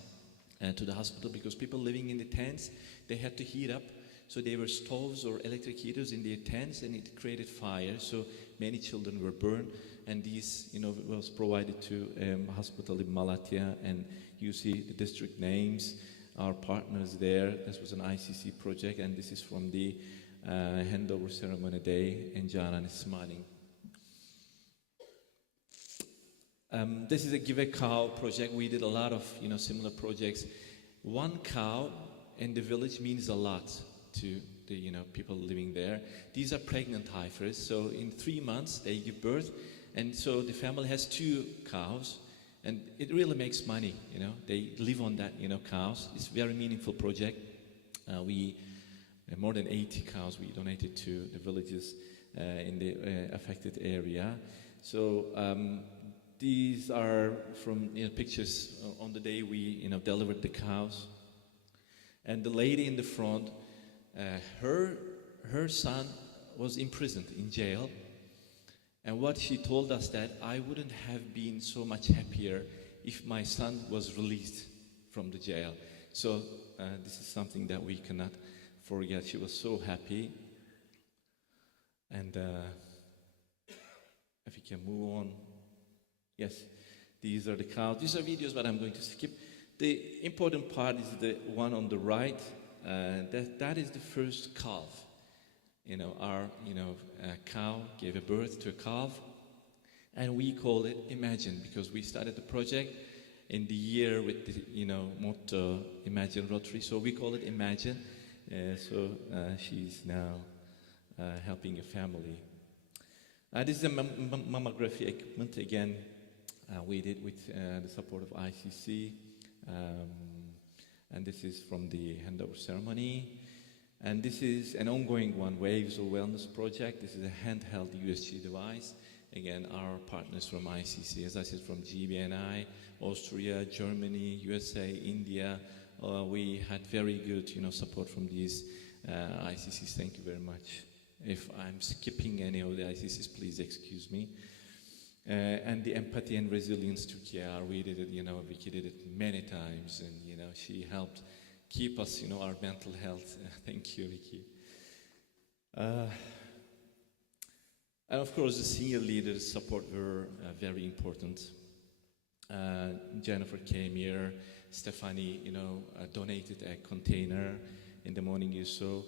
to the hospital, because people living in the tents, they had to heat up. So there were stoves or electric heaters in their tents, and it created fire. So many children were burned, and these, was provided to a hospital in Malatya. And you see the district names, our partners there. This was an ICC project, and this is from the handover ceremony day, and Canan is smiling. This is a Give a Cow project. We did a lot of, similar projects. One cow in the village means a lot to the people living there. These are pregnant heifers, so in 3 months they give birth, and so the family has 2 cows, and it really makes money. They live on that cows. It's a very meaningful project. We more than 80 cows we donated to the villages in the affected area. So these are from pictures on the day we delivered the cows. And the lady in the front, her son was imprisoned in jail. And what she told us that I wouldn't have been so much happier if my son was released from the jail. So this is something that we cannot forget. She was so happy. And if we can move on. Yes, these are the cows. These are videos, but I'm going to skip. The important part is the one on the right. That is the first calf. Our cow gave a birth to a calf, and we call it Imagine, because we started the project in the year with the motto Imagine Rotary. So we call it Imagine. So she's now helping a family. This is a mammography equipment. Again, we did with the support of ICC. And this is from the handover ceremony. And this is an ongoing one, Waves of Wellness project. This is a handheld USG device. Again, our partners from ICC, as I said, from GBNI, Austria, Germany, USA, India. We had very good support from these ICCs. Thank you very much. If I'm skipping any of the ICCs, please excuse me. And the empathy and resilience Turkey, we did it, Vicky did it many times, and she helped keep us, our mental health. Thank you, Vicky. And of course, the senior leaders' support were very important. Jennifer came here, Stephanie, donated a container in the morning you saw.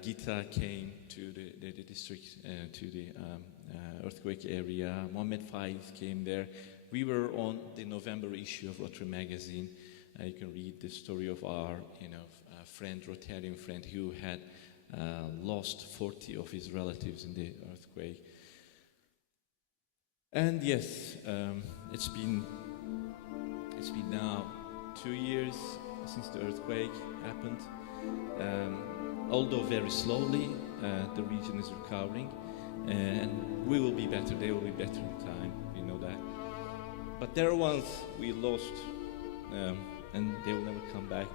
Gita came to the district, to the earthquake area. Mohammed Faiz came there. We were on the November issue of Rotary magazine. You can read the story of our, friend, Rotarian friend, who had lost 40 of his relatives in the earthquake. And yes, it's been now 2 years since the earthquake happened. Although very slowly, the region is recovering, and we will be better. They will be better in time. We know that. But there are ones we lost, and they will never come back.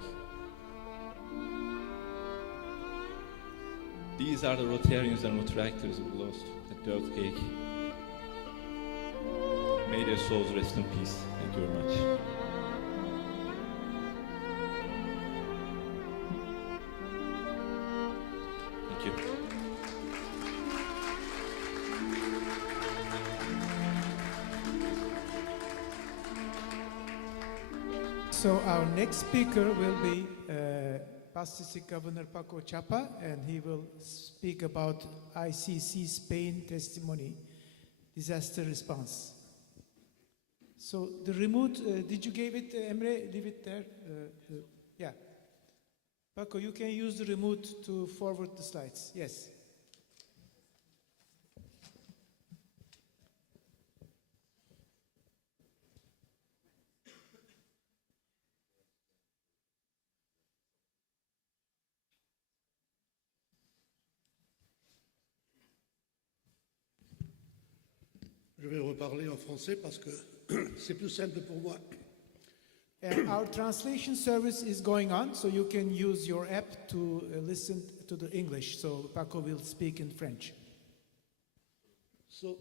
These are the Rotarians and Rotaractors we lost at the earthquake. May their souls rest in peace. Thank you very much. Thank you. So our next speaker will be Past District Governor Paco Chapa, and he will speak about ICC Spain testimony, disaster response. So the remote, did you give it, Emre? Leave it there. Yeah. Paco, you can use the remote to forward the slides. Yes. Je vais reparler en français parce que c'est plus simple pour moi. And our translation service is going on, so you can use your app to listen to the English. So Paco will speak in French. So,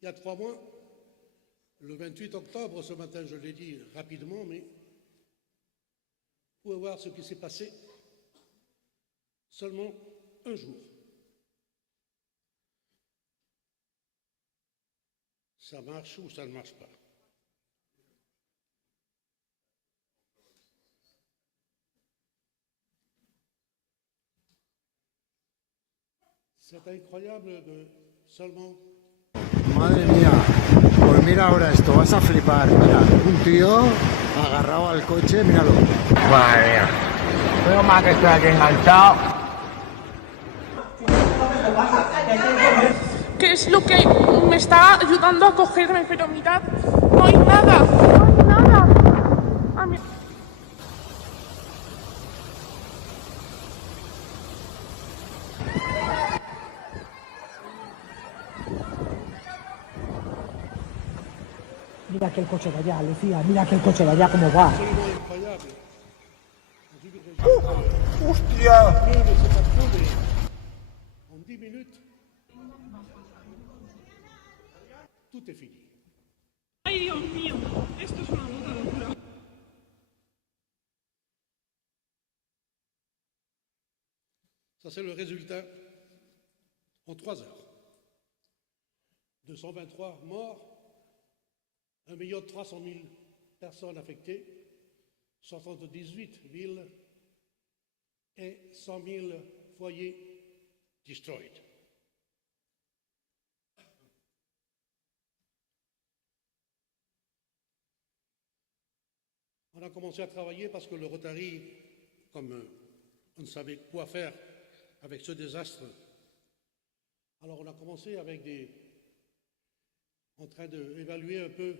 il y a 3 mois, le 28 octobre, ce matin, je l'ai dit rapidement, mais vous pouvez voir ce qui s'est passé seulement un jour. Ça marche ou ça ne marche pas? C'est incroyable de seulement... Madre mía, pues mira ahora esto, vas a flipar. Mira, un tío agarrado al coche, míralo. Madre mía. Menos mal que estoy aquí enganchado. ¿Qué es lo que me está ayudando a cogerme? Pero mirad, no hay nada, no hay nada. Ah, Mira aquel coche de allá, Lucía, mira aquel coche de allá cómo va. ¡Hostia! En 10 minutes, tout est fini. Ay, Dios mío, esto es una puta locura. Ça, c'est le résultat en 3 heures. 223 morts, 1 300 000 personnes affectées, 78 villes et 100 000 foyers destroyed. On a commencé à travailler parce que le Rotary, comme on ne savait quoi faire avec ce désastre, alors on a commencé avec en train d'évaluer un peu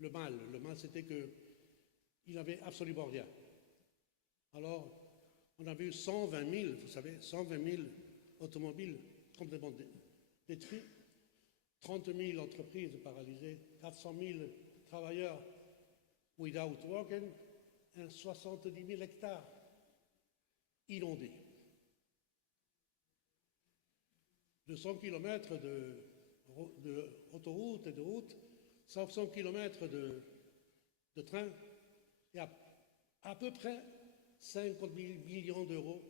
le mal. Le mal, c'était qu'il n'avait absolument rien. Alors, on a vu 120 000, vous savez, 120 000 automobiles complètement détruits, 30 000 entreprises paralysées, 400 000 travailleurs without working, et 70 000 hectares inondés. 200 km d'autoroutes et de routes, 500 km de trains, et à peu près 50 millions d'euros.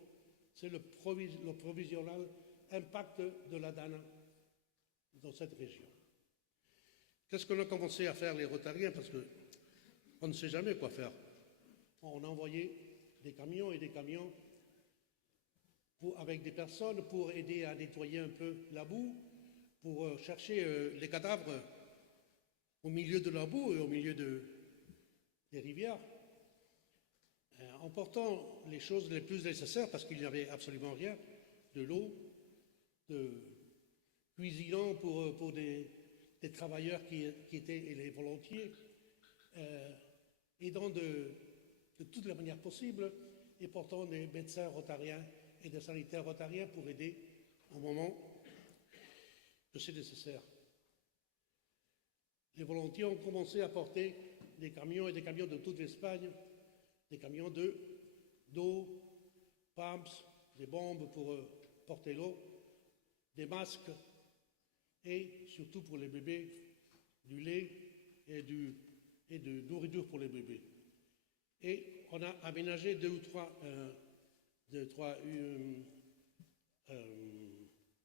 C'est le provisionnel impact de la DANA dans cette région. Qu'est-ce qu'on a commencé à faire les Rotariens? Parce qu'on ne sait jamais quoi faire. On a envoyé des camions et des camions avec des personnes pour aider à nettoyer un peu la boue, pour chercher les cadavres au milieu de la boue et au milieu des rivières, en portant les choses les plus nécessaires parce qu'il n'y avait absolument rien, de l'eau, de cuisinant pour des travailleurs qui étaient les volontiers, aidant de toutes les manières possibles et portant des médecins rotariens et des sanitaires rotariens pour aider au moment que c'est nécessaire. Les volontiers ont commencé à porter des camions et des camions de toute l'Espagne, des camions d'eau, pumps, des bombes pour porter l'eau, des masques et surtout pour les bébés, du lait et de nourriture pour les bébés. Et on a aménagé deux ou trois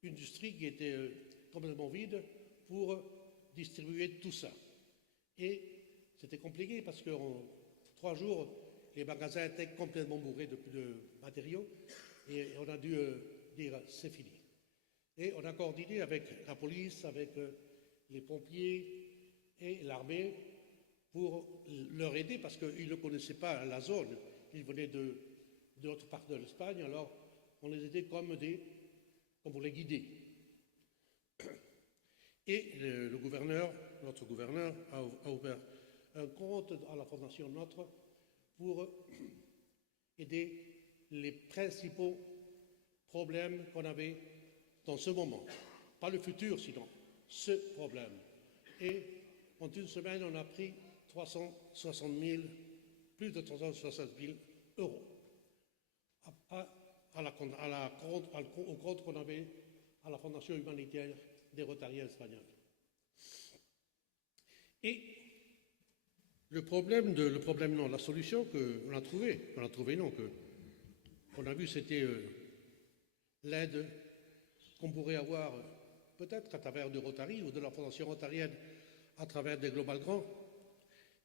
industries qui étaient complètement vides pour distribuer tout ça. Et c'était compliqué parce qu'en 3 jours, les magasins étaient complètement bourrés de matériaux et on a dû dire c'est fini. Et on a coordonné avec la police, avec les pompiers et l'armée pour leur aider parce qu'ils ne connaissaient pas la zone. Ils venaient de l'autre part de l'Espagne, alors on les aidait comme pour les guider. Et notre gouverneur a ouvert un compte à la Fondation Notre pour aider les principaux problèmes qu'on avait dans ce moment. Pas le futur, sinon ce problème. Et en une semaine, on a pris plus de 360 000 euros au compte qu'on avait à la Fondation humanitaire des Rotariens espagnols. Et la solution qu'on a trouvée, qu'on a vu, c'était l'aide qu'on pourrait avoir peut-être à travers de Rotary ou de la Fondation rotarienne à travers des Global Grands.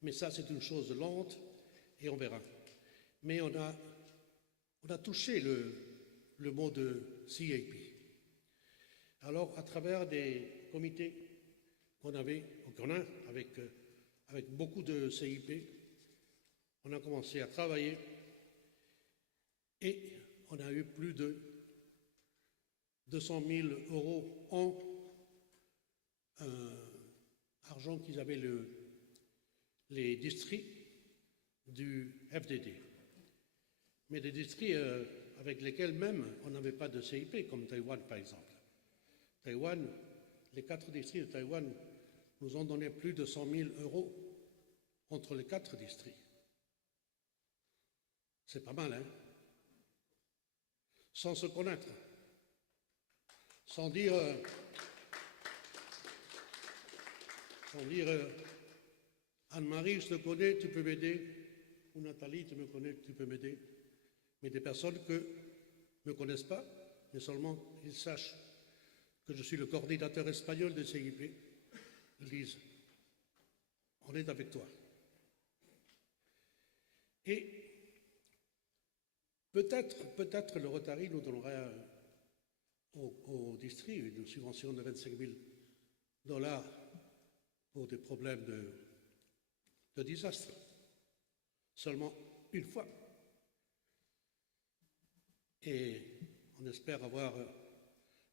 Mais ça, c'est une chose lente et on verra. Mais on a touché le mot de CAP. Alors, à travers des comités qu'on a avec beaucoup de CIP, on a commencé à travailler Et on a eu plus de 200 000 euros en argent qu'ils avaient les districts du FDD. Mais des districts avec lesquels même on n'avait pas de CIP, comme Taïwan par exemple. Taïwan, les 4 districts de Taïwan nous ont donné plus de 100 000 euros entre les 4 districts. C'est pas mal, hein? Sans se connaître. Sans dire Anne-Marie, je te connais, tu peux m'aider, ou Nathalie, tu me connais, tu peux m'aider. Mais des personnes qui ne me connaissent pas, mais seulement ils sachent que je suis le coordinateur espagnol de CIP, ils disent on est avec toi. Et peut-être le Rotary nous donnera au district une subvention de 25 000 $ pour des problèmes de désastre. Seulement une fois. Et on espère avoir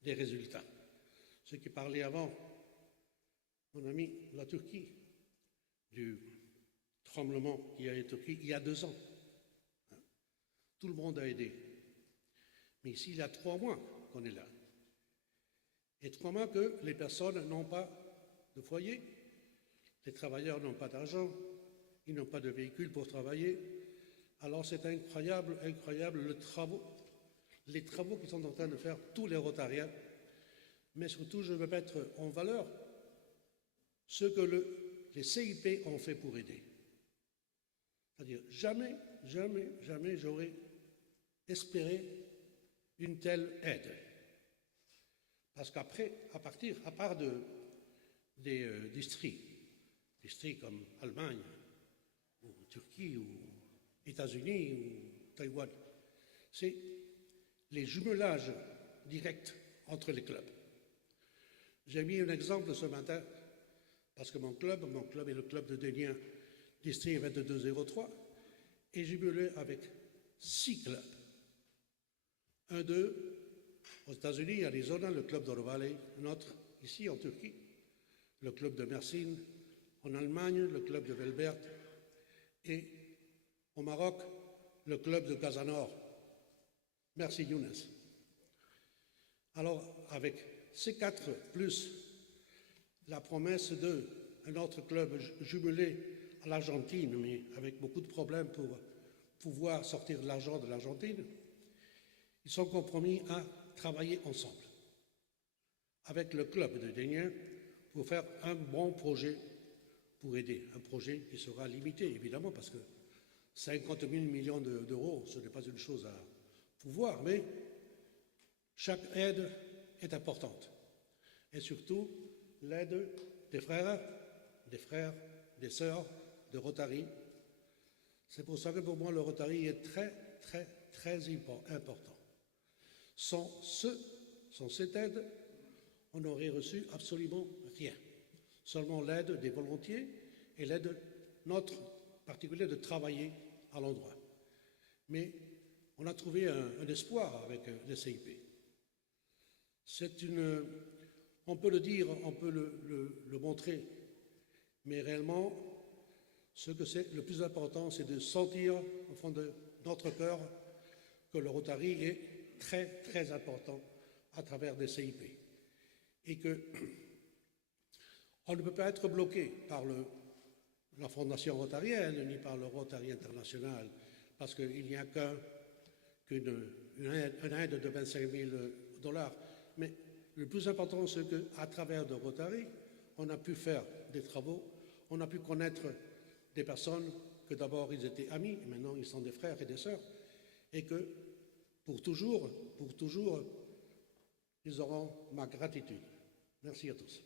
des résultats. Ce qui parlait avant, mon ami, la Turquie, du tremblement qu'il y a en Turquie il y a 2 ans. Tout le monde a aidé. Mais ici, il y a 3 mois qu'on est là. Et 3 mois que les personnes n'ont pas de foyer, les travailleurs n'ont pas d'argent, ils n'ont pas de véhicule pour travailler. Alors c'est incroyable, incroyable les travaux qu'ils sont en train de faire tous les Rotariens. Mais surtout, je veux mettre en valeur ce que les CIP ont fait pour aider. C'est-à-dire, jamais j'aurais espéré une telle aide. Parce qu'après, à part des districts comme Allemagne, ou Turquie, ou États-Unis, ou Taïwan, c'est les jumelages directs entre les clubs. J'ai mis un exemple ce matin, parce que mon club est le club de Dénien, district 2203, est jumelé avec 6 clubs. Aux États-Unis, il y a Arizona, le club d'Orvalley, notre, ici en Turquie, le club de Mersin, en Allemagne, le club de Velbert, et au Maroc, le club de Casanor. Merci Younes. Alors, avec ces 4, plus la promesse d'un autre club jumelé à l'Argentine, mais avec beaucoup de problèmes pour pouvoir sortir de l'argent de l'Argentine, ils sont compromis à travailler ensemble avec le club de Dénien pour faire un bon projet pour aider. Un projet qui sera limité, évidemment, parce que 50 000 millions d'euros, ce n'est pas une chose à pouvoir, mais chaque aide est importante. Et surtout, l'aide des frères, des sœurs de Rotary. C'est pour ça que pour moi, le Rotary est très important. Sans cette aide, on n'aurait reçu absolument rien. Seulement l'aide des volontiers et l'aide notre particulier de travailler à l'endroit. Mais on a trouvé un espoir avec les CIP. On peut le dire, on peut le montrer, mais réellement, ce que c'est le plus important, c'est de sentir au fond de notre cœur que le Rotary est très important à travers des CIP. Et que on ne peut pas être bloqué par la Fondation rotarienne ni par le Rotary International, parce qu'il n'y a qu'une aide de 25 000 $. Mais le plus important, c'est qu'à travers de Rotary, on a pu faire des travaux, on a pu connaître des personnes que d'abord ils étaient amis, et maintenant ils sont des frères et des sœurs, et que pour toujours, ils auront ma gratitude. Merci à tous.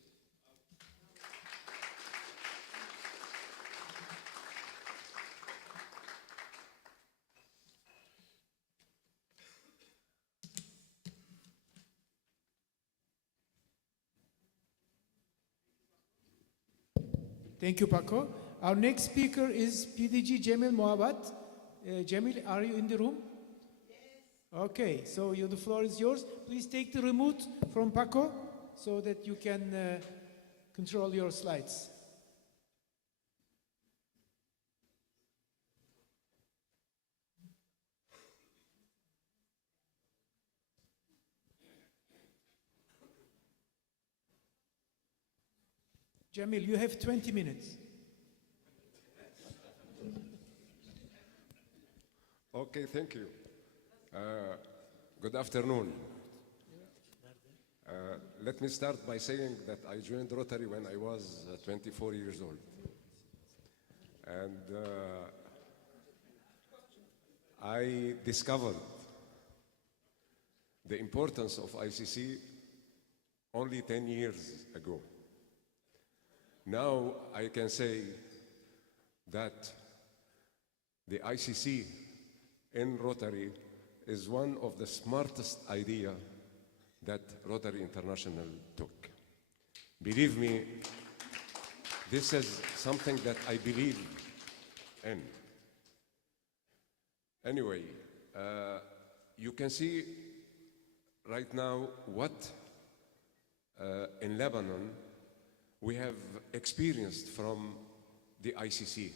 Thank you, Paco. Our next speaker is PDG Jamil Mohabbat. Jamil, are you in the room? Yes. Okay, so the floor is yours. Please take the remote from Paco so that you can control your slides. Jamil, you have 20 minutes. Okay, thank you. Good afternoon. Let me start by saying that I joined Rotary when I was 24 years old. And I discovered the importance of ICC only 10 years ago. Now I can say that the ICC in Rotary is one of the smartest ideas that Rotary International took. Believe me, this is something that I believe in. Anyway, you can see right now what in Lebanon we have experienced from the ICC.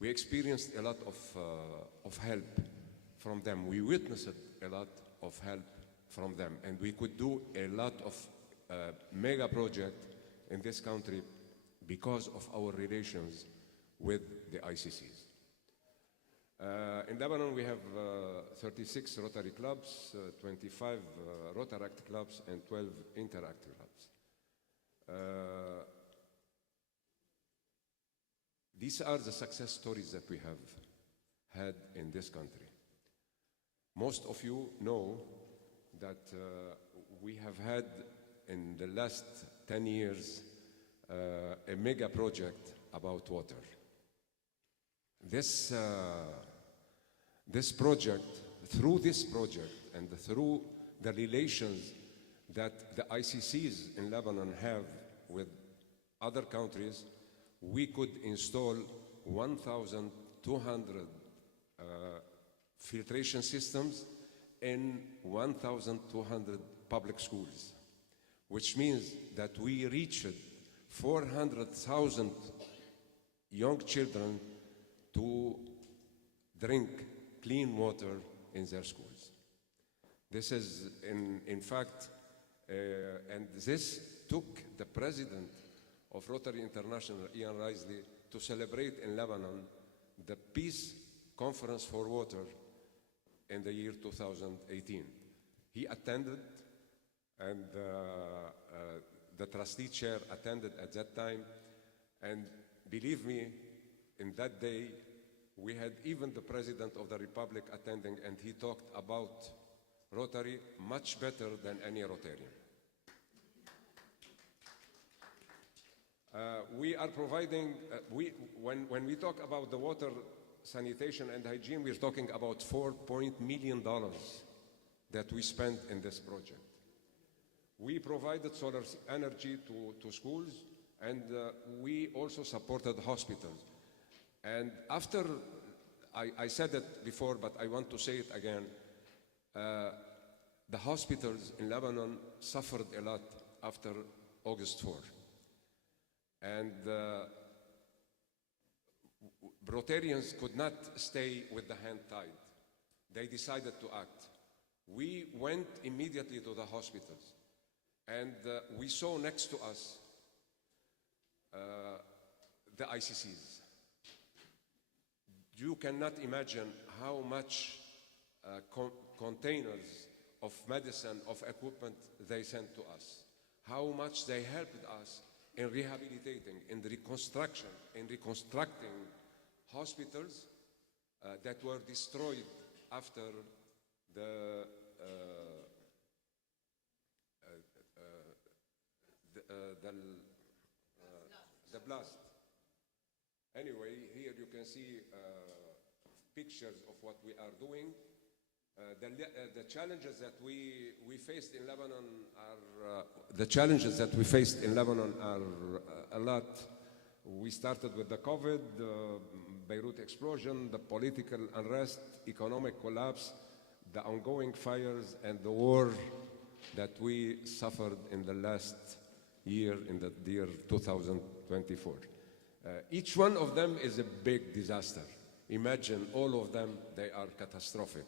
We experienced a lot of help from them. We witnessed a lot of help from them, and we could do a lot of mega projects in this country because of our relations with the ICCs. In Lebanon, we have 36 Rotary clubs, 25 Rotaract clubs, and 12 Interact clubs. These are the success stories that we have had in this country. Most of you know that we have had in the last 10 years a mega project about water. This project, through this project and through the relations that the ICCs in Lebanon have with other countries, we could install 1,200 filtration systems in 1,200 public schools, which means that we reached 400,000 young children to drink clean water in their schools. This is, in fact, and this took the president of Rotary International, Ian Risley, to celebrate in Lebanon the Peace Conference for Water in the year 2018. He attended, and the trustee chair attended at that time, and believe me, in that day, we had even the President of the Republic attending, and he talked about Rotary much better than any Rotarian. We are providing, when we talk about the water sanitation and hygiene, we're talking about $4 million that we spent in this project. We provided solar energy to schools, and we also supported hospitals. And after, I said it before, but I want to say it again, the hospitals in Lebanon suffered a lot after August 4. And Rotarians could not stay with the hand tied. They decided to act. We went immediately to the hospitals, and we saw next to us the ICCs. You cannot imagine how much containers of medicine, of equipment they sent to us, how much they helped us in rehabilitating, in the reconstruction, in reconstructing hospitals that were destroyed after the blast. Anyway, here you can see pictures of what we are doing. The challenges that we faced in Lebanon are a lot. We started with the COVID, the Beirut explosion, the political unrest, economic collapse, the ongoing fires and the war that we suffered in the last year, in the year 2024. Each one of them is a big disaster. Imagine all of them, they are catastrophic.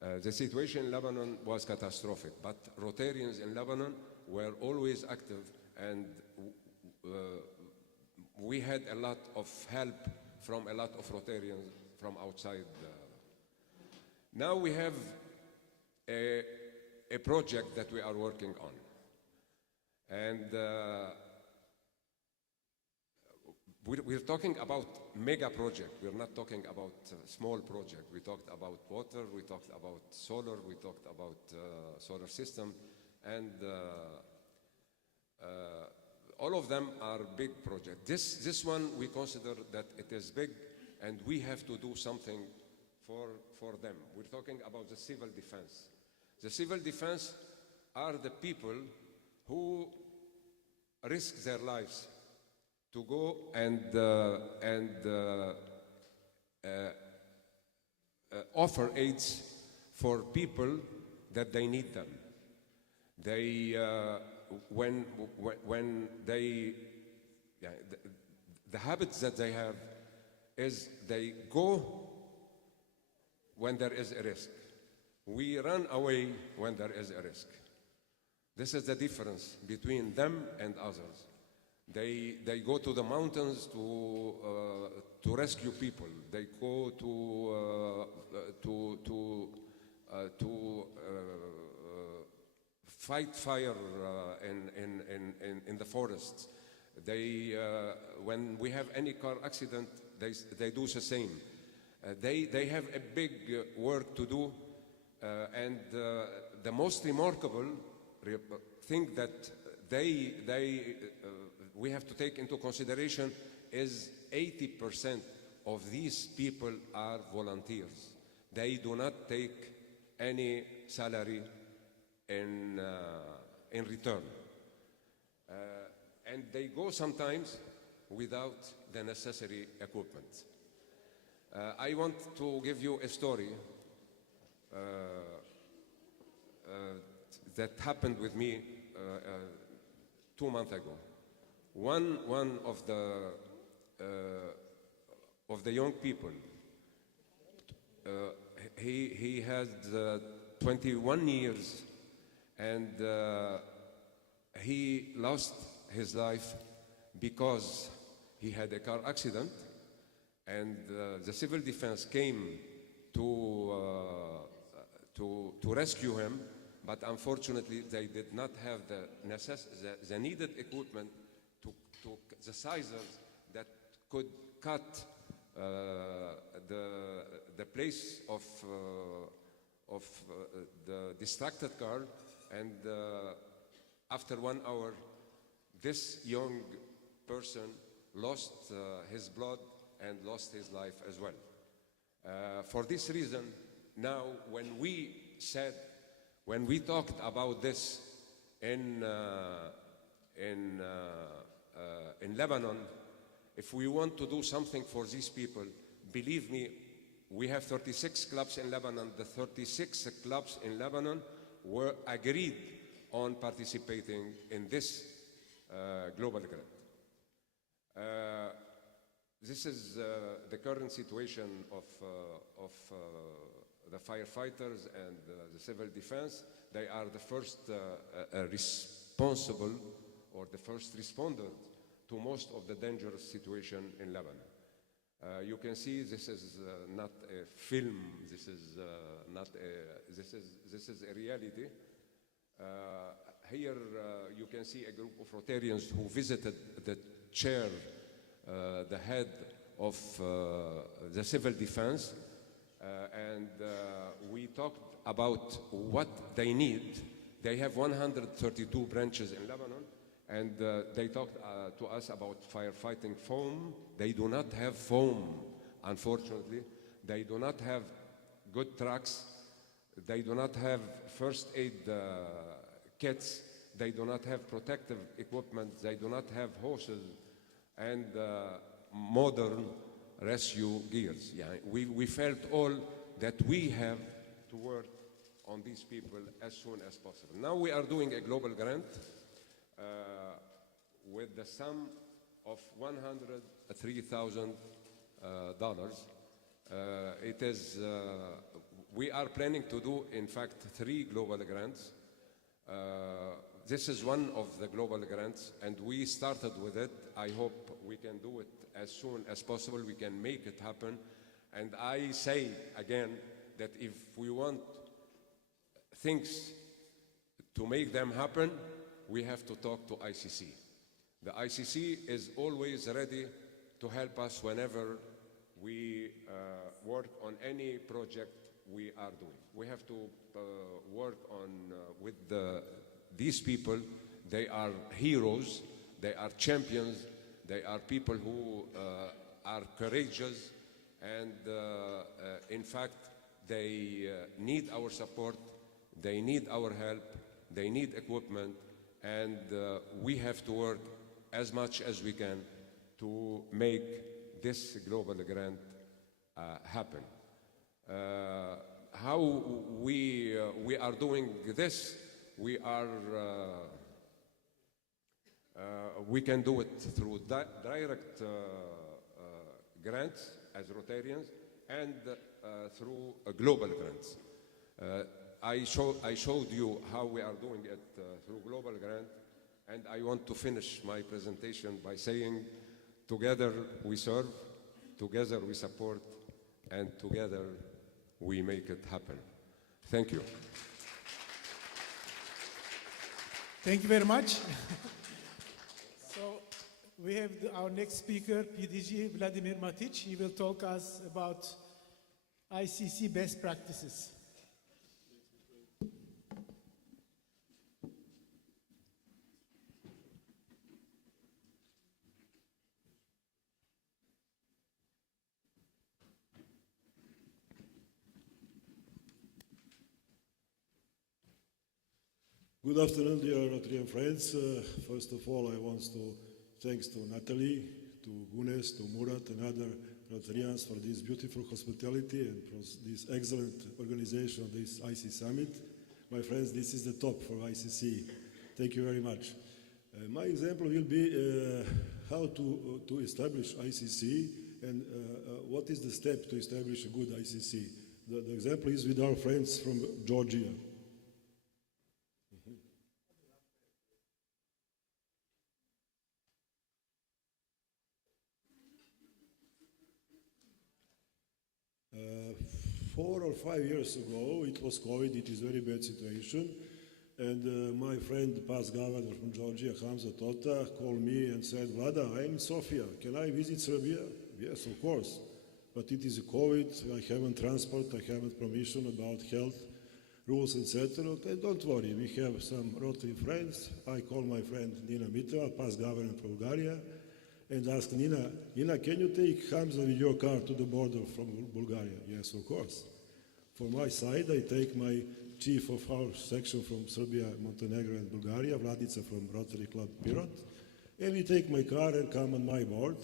The situation in Lebanon was catastrophic, but Rotarians in Lebanon were always active, and we had a lot of help from a lot of Rotarians from outside. Now we have a project that we are working on. And we're talking about mega project. We're not talking about small project. We talked about water, we talked about solar, we talked about solar system, and all of them are big projects. This one, we consider that it is big, and we have to do something for them. We're talking about the civil defense. The civil defense are the people who risk their lives to go and offer aids for people that they need them. They, when they, the habits that they have is they go when there is a risk. We run away when there is a risk. This is the difference between them and others. They go to the mountains to rescue people. They go to fight fire in the forests. They when we have any car accident, they do the same. They have a big work to do, and the most remarkable thing that we have to take into consideration is 80% of these people are volunteers. They do not take any salary in return. And they go sometimes without the necessary equipment. I want to give you a story that happened with me 2 months ago. One of the young people, he had 21 years, and he lost his life because he had a car accident, and the civil defense came to rescue him, but unfortunately they did not have the needed equipment to the sizes that could cut the place of the distracted car, and after 1 hour this young person lost his blood and lost his life as well. For this reason, now when we talked about this in Lebanon, if we want to do something for these people, believe me, we have 36 clubs in Lebanon. The 36 clubs in Lebanon were agreed on participating in this global grant. This is the current situation of the firefighters and the civil defense. They are the first responsible or the first responder to most of the dangerous situation in Lebanon. You can see this is not a film. This is this is a reality. Here you can see a group of Rotarians who visited the chair, the head of the civil defense, and we talked about what they need. They have 132 branches in Lebanon, and they talked to us about firefighting foam. They do not have foam, unfortunately. They do not have good trucks. They do not have first aid kits. They do not have protective equipment. They do not have hoses and modern rescue gears. Yeah, we felt all that we have to work on these people as soon as possible. Now we are doing a global grant with the sum of $103,000. It is, we are planning to do, in fact, 3 global grants. This is one of the global grants, and we started with it. I hope we can do it as soon as possible. We can make it happen. And I say again that if we want things to make them happen, we have to talk to ICC. The ICC is always ready to help us whenever we work on any project we are doing. We have to work on with these people. They are heroes, they are champions, they are people who are courageous, and in fact, they need our support, they need our help, they need equipment, and we have to work as much as we can to make this global grant happen. How we are doing this, we can do it through direct grants as Rotarians and through global grants. I showed you how we are doing it through global grant, and I want to finish my presentation by saying, together we serve, together we support, and together we make it happen. Thank you. Thank you very much. So we have our next speaker, PDG Vladimir Matic. He will talk us about ICC best practices. Good afternoon, dear Rotarian friends. First of all, I want to thanks to Natalie, to Gunes, to Murat, and other Rotarians for this beautiful hospitality and for this excellent organization of this IC Summit. My friends, this is the top for ICC. Thank you very much. My example will be how to establish ICC and what is the step to establish a good ICC. The example is with our friends from Georgia. Uh, 4 or 5 years ago, it was COVID, it is a very bad situation, and my friend, past governor from Georgia, Hamza Tota, called me and said, Vlada, I'm in Sofia, can I visit Serbia? Yes, of course, but it is COVID, I haven't transport, I haven't permission about health rules, etc. Okay, don't worry, we have some Rotary friends. I call my friend Nina Mitova, past governor from Bulgaria, and ask Nina, can you take Hamza with your car to the border from Bulgaria? Yes, of course. For my side, I take my chief of our section from Serbia, Montenegro, and Bulgaria, Vladica from Rotary Club Pirot, and we take my car and come on my board.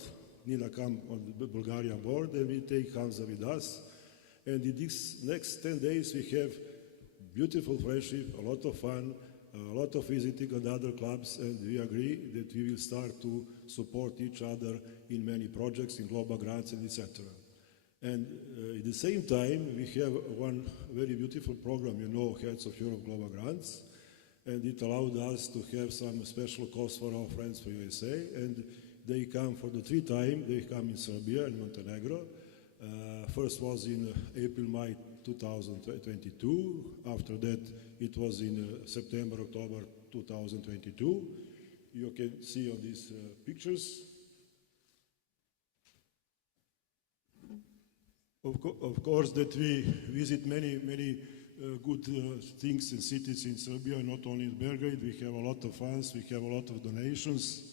Nina come on the Bulgarian board, and we take Hamza with us. And in these next 10 days, we have beautiful friendship, a lot of fun, a lot of visiting at other clubs, and we agree that we will start to support each other in many projects, in global grants, and etc. And at the same time, we have one very beautiful program, you know, Heads of Europe Global Grants, and it allowed us to have some special costs for our friends from USA, and they come for the 3 times, they come in Serbia and Montenegro. First was in April, May 2022. After that, it was in September, October 2022. You can see on these pictures. Of course, that we visit many good things and cities in Serbia, not only in Belgrade. We have a lot of funds, we have a lot of donations.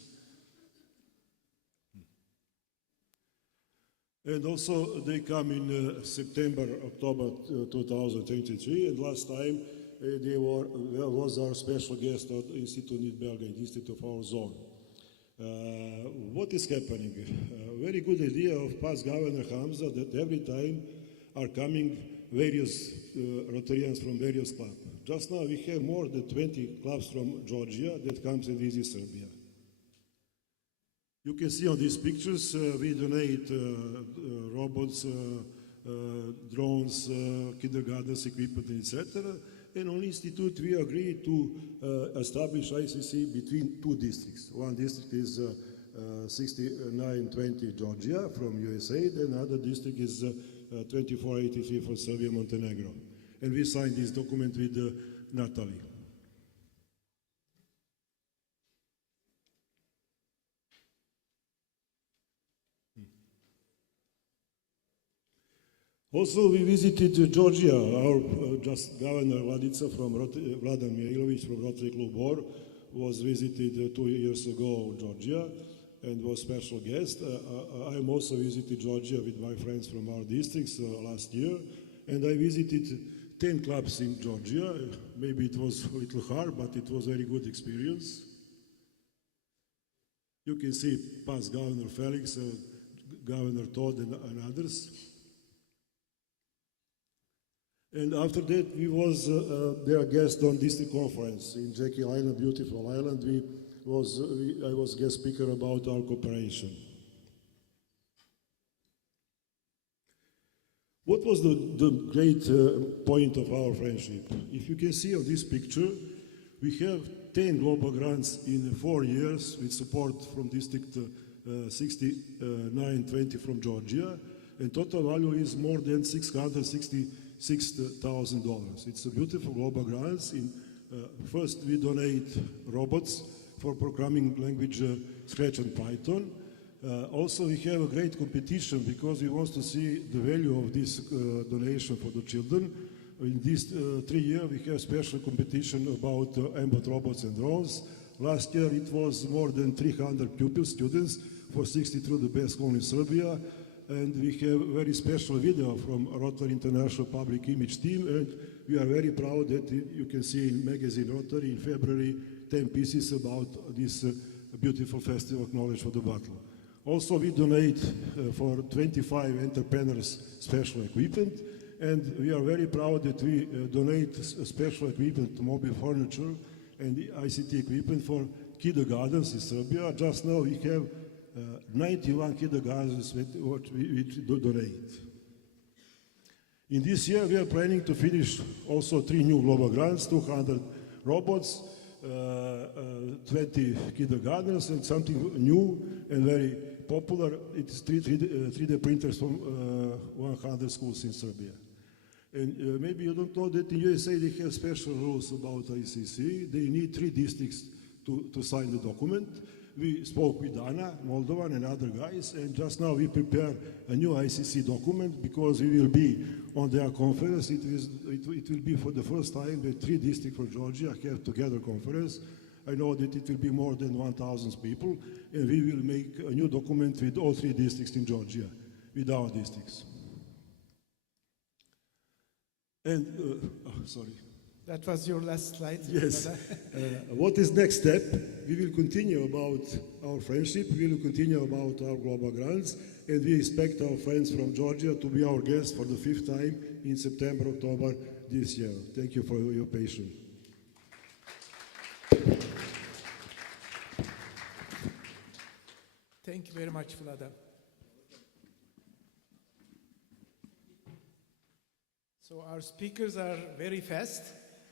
And also, they come in September, October 2023, and last time was our special guest at the Institute in Belgrade, Institute of our zone. What is happening? A very good idea of past Governor Hamza that every time are coming various Rotarians from various clubs. Just now we have more than 20 clubs from Georgia that comes and visit Serbia. You can see on these pictures we donate robots, drones, kindergartens, equipment, etc. And on Institute we agreed to establish ICC between two districts. One district is 6920 Georgia from USAID, and another district is 2483 for Serbia Montenegro. And we signed this document with Natalie. Also, we visited Georgia. Our just Governor Vladica from Vladan Milovic from Rotary Club Bor was visited 2 years ago Georgia and was special guest. I also visited Georgia with my friends from our districts last year, and I visited 10 clubs in Georgia. Maybe it was a little hard, but it was a very good experience. You can see past Governor Felix, Governor Todd, and others. And after that, we was their guest on district conference in Jekyll Island, beautiful island. I was guest speaker about our cooperation. What was the great point of our friendship? If you can see on this picture, we have 10 global grants in 4 years with support from District 6920 from Georgia, and total value is more than $666,000. It's a beautiful global grants. First, we donate robots for programming language Scratch and Python. Also, we have a great competition because we want to see the value of this donation for the children. In these 3 years, we have special competition about aimbot robots and drones. Last year, it was more than 300 pupils, students, for 63 the best school in Serbia. And we have a very special video from Rotary International Public Image Team, and we are very proud that you can see in magazine Rotary in February 10 pieces about this beautiful festival of knowledge for the battle. Also, we donate for 25 entrepreneurs special equipment, and we are very proud that we donate special equipment, mobile furniture, and ICT equipment for kindergartens in Serbia. Just now we have 91 kindergartens which we donate. In this year, we are planning to finish also 3 new global grants, 200 robots, 20 kindergartens, and something new and very popular. It's 3D printers from 100 schools in Serbia. And maybe you don't know that in USA they have special rules about ICC. They need 3 districts to sign the document. We spoke with Anna, Moldovan, and other guys, and just now we prepare a new ICC document because we will be on their conference. It will be for the first time that 3 districts for Georgia have together conference. I know that it will be more than 1,000 people, and we will make a new document with all 3 districts in Georgia, with our districts. And, sorry. That was your last slide. Yes. What is next step? We will continue about our friendship. We will continue about our global grants, and we expect our friends from Georgia to be our guests for the 5th time in September, October this year. Thank you for your patience. Thank you very much, Vlada. So our speakers are very fast,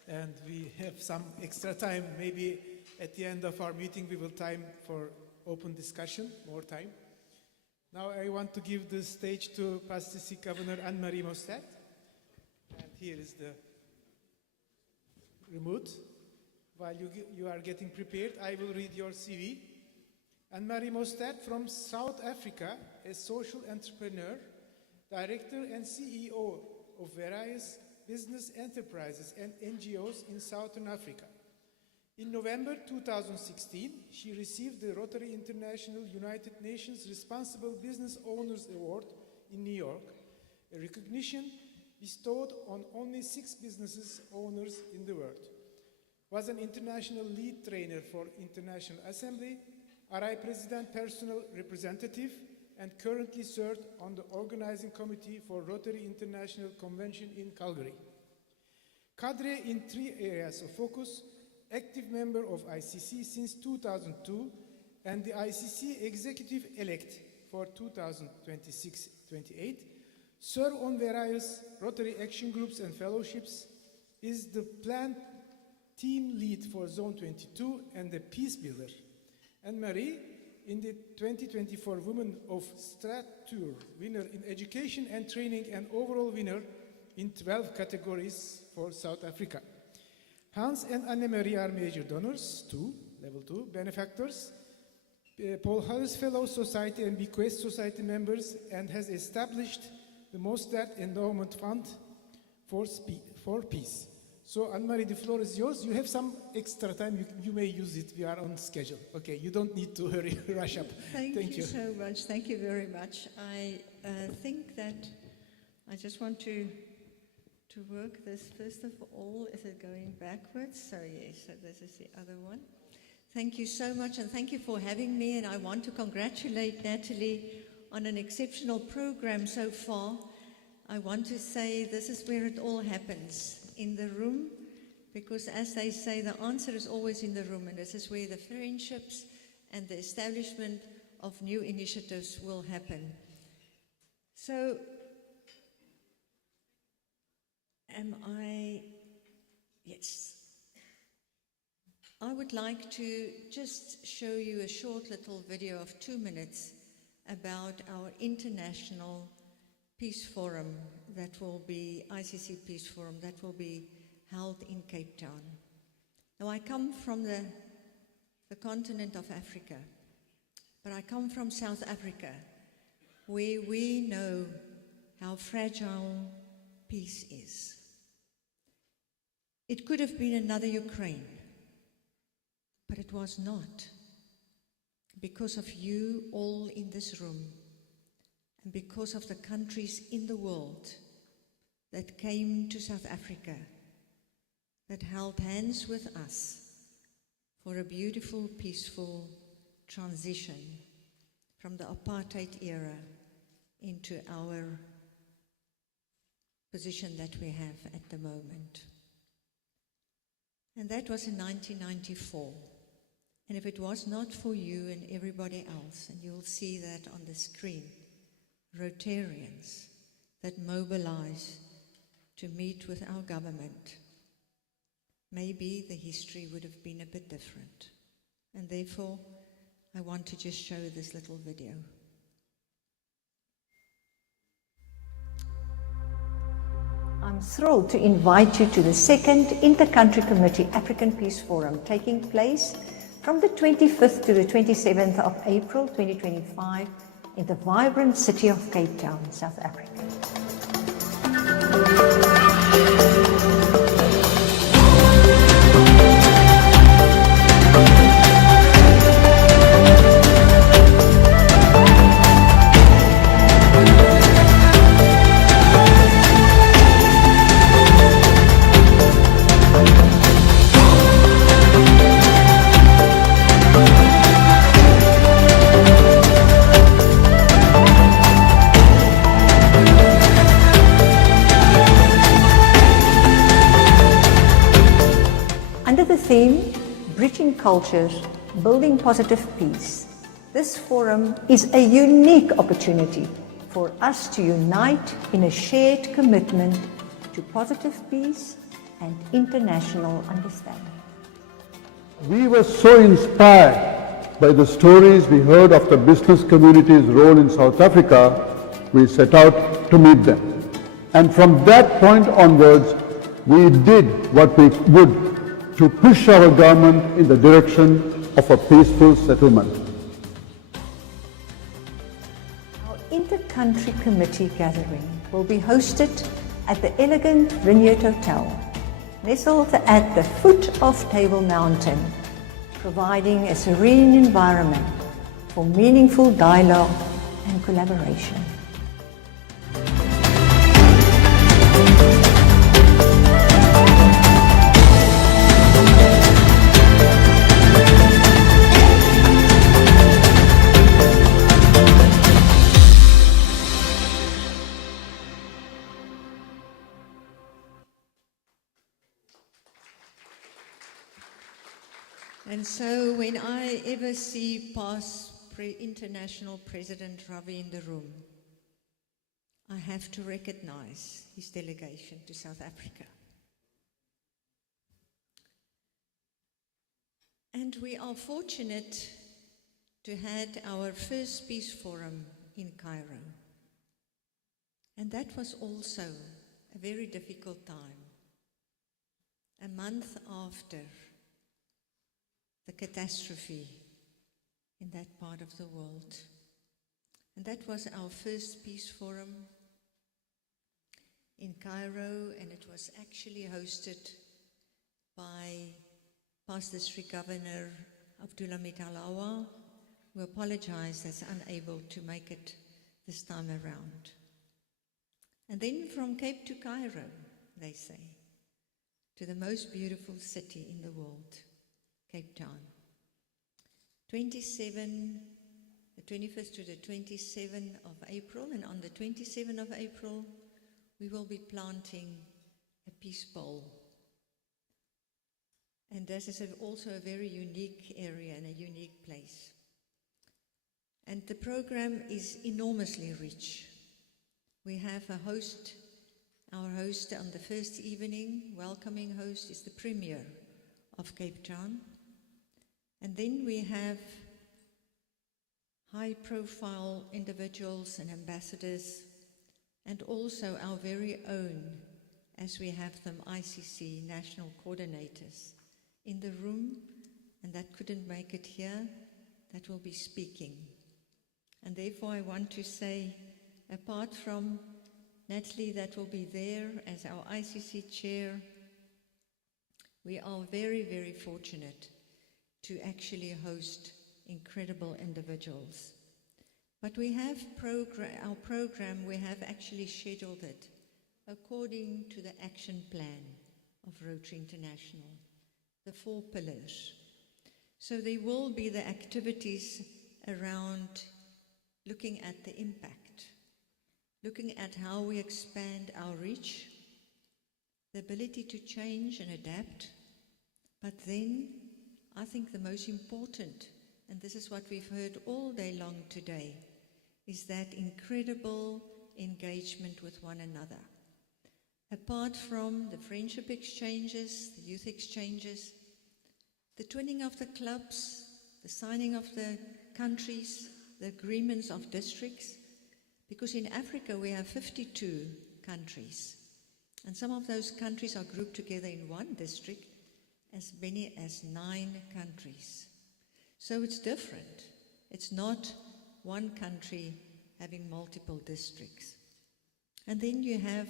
and we have some extra time. Maybe at the end of our meeting we will time for open discussion, more time. Now I want to give the stage to past District Governor Anne-Marie Mostert. And here is the remote. While you are getting prepared, I will read your CV. Anne-Marie Mostert from South Africa, a social entrepreneur, director and CEO of various business enterprises and NGOs in Southern Africa. In November 2016, she received the Rotary International United Nations Responsible Business Owners Award in New York, a recognition bestowed on only 6 business owners in the world. Was an international lead trainer for International Assembly, RI President Personal Representative, and currently served on the organizing committee for Rotary International Convention in Calgary. Cadre in 3 areas of focus: active member of ICC since 2002 and the ICC executive elect for 2026-28, serve on various Rotary action groups and fellowships, is the planned team lead for Zone 22 and the Peace Builder. And Marie, in the 2024 Women of Stature winner in education and training and overall winner in 12 categories for South Africa. Hans and Anne-Marie are major donors, level 2, benefactors, Paul Harris Fellow Society and Bequest Society members, and has established the Mostert Endowment Fund for Peace. So, Anne-Marie, the floor is yours. You have some extra time. You may use it. We are on schedule. Okay, you don't need to hurry, rush up. Thank you so much. Thank you very much. I think that I just want to work this. First of all, is it going backwards? So, yes, so this is the other one. Thank you so much, and thank you for having me. And I want to congratulate Natalie on an exceptional program so far. I want to say this is where it all happens, in the room, because as they say, the answer is always in the room, and this is where the friendships and the establishment of new initiatives will happen. So, yes. I would like to just show you a short little video of 2 minutes about our international Peace Forum that will be, ICC Peace Forum, that will be held in Cape Town. Now, I come from the continent of Africa, but I come from South Africa, where we know how fragile peace is. It could have been another Ukraine, but it was not, because of you all in this room, and because of the countries in the world that came to South Africa, that held hands with us for a beautiful, peaceful transition from the apartheid era into our position that we have at the moment. And that was in 1994. And if it was not for you and everybody else, and you'll see that on the screen, Rotarians that mobilize to meet with our government, maybe the history would have been a bit different. And therefore, I want to just show this little video. I'm thrilled to invite you to the second Inter-Country Committee African Peace Forum, taking place from the 25th to the 27th of April 2025 in the vibrant city of Cape Town, South Africa. Under the theme, Bridging Cultures, Building Positive Peace, this forum is a unique opportunity for us to unite in a shared commitment to positive peace and international understanding. We were so inspired by the stories we heard of the business community's role in South Africa, we set out to meet them. And from that point onwards, we did what we would to push our government in the direction of a peaceful settlement. Our Inter-Country Committee gathering will be hosted at the elegant Vineyard Hotel, nestled at the foot of Table Mountain, providing a serene environment for meaningful dialogue and collaboration. And so when I ever see past international President Ravi in the room, I have to recognize his delegation to South Africa. And we are fortunate to had our first peace forum in Cairo. And that was also a very difficult time. A month after the catastrophe in that part of the world. And that was our first peace forum in Cairo, and it was actually hosted by past District Governor Abdullah Mitalawa, who apologized as unable to make it this time around. And then from Cape to Cairo, they say, to the most beautiful city in the world, Cape Town. The 21st to the 27th of April, and on the 27th of April, we will be planting a peace bowl. And this is also a very unique area and a unique place. And the program is enormously rich. We have a host. Our host on the first evening, welcoming host, is the Premier of Cape Town. And then we have high-profile individuals and ambassadors, and also our very own, as we have them, ICC national coordinators in the room, and that couldn't make it here, that will be speaking. And therefore I want to say, apart from Natalie that will be there as our ICC chair, we are very, very fortunate to actually host incredible individuals. But we have our program, we have actually scheduled it according to the action plan of Rotary International, the 4 pillars. So there will be the activities around looking at the impact, looking at how we expand our reach, the ability to change and adapt, but then I think the most important, and this is what we've heard all day long today, is that incredible engagement with one another. Apart from the friendship exchanges, the youth exchanges, the twinning of the clubs, the signing of the countries, the agreements of districts, because in Africa we have 52 countries, and some of those countries are grouped together in one district, as many as 9 countries. So it's different. It's not one country having multiple districts. And then you have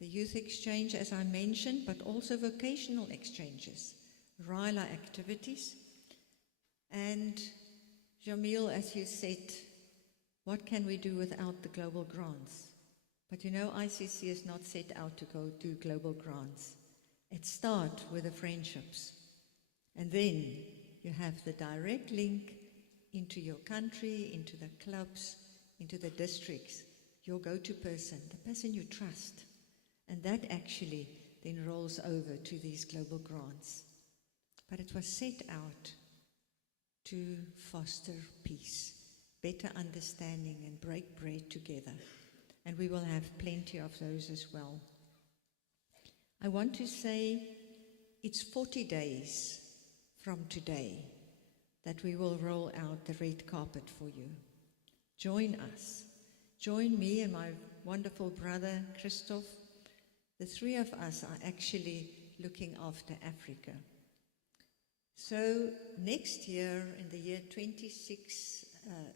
the youth exchange, as I mentioned, but also vocational exchanges, RILA activities. And Jamil, as you said, what can we do without the global grants? But you know, ICC is not set out to go do global grants. It starts with the friendships. And then you have the direct link into your country, into the clubs, into the districts, your go-to person, the person you trust. And that actually then rolls over to these global grants. But it was set out to foster peace, better understanding, and break bread together. And we will have plenty of those as well. I want to say it's 40 days from today that we will roll out the red carpet for you. Join us. Join me and my wonderful brother, Christoph. The 3 of us are actually looking after Africa. So next year, in the year 26,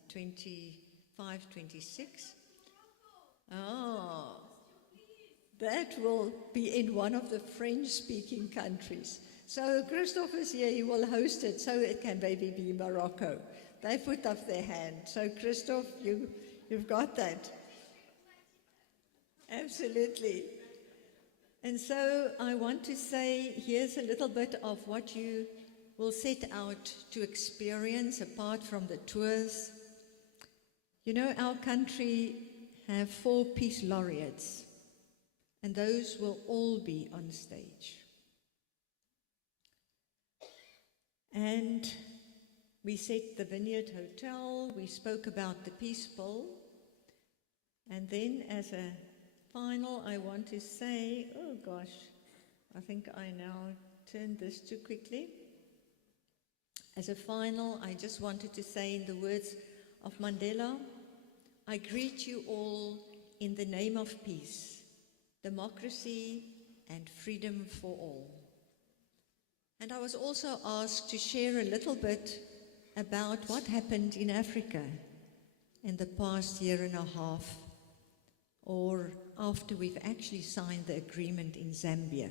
25, 26, that will be in one of the French-speaking countries. So Christoph is here, he will host it, so it can maybe be Morocco. They put up their hand. So Christoph, you've got that. Absolutely. And so I want to say, here's a little bit of what you will set out to experience apart from the tours. You know, our country have 4 peace laureates, and those will all be on stage. And we set the Vineyard Hotel, we spoke about the Peace Bowl, and then as a final, I want to say, oh gosh, I think I now turned this too quickly. As a final, I just wanted to say in the words of Mandela, I greet you all in the name of peace, democracy, and freedom for all. And I was also asked to share a little bit about what happened in Africa in the past year and a half, or after we've actually signed the agreement in Zambia.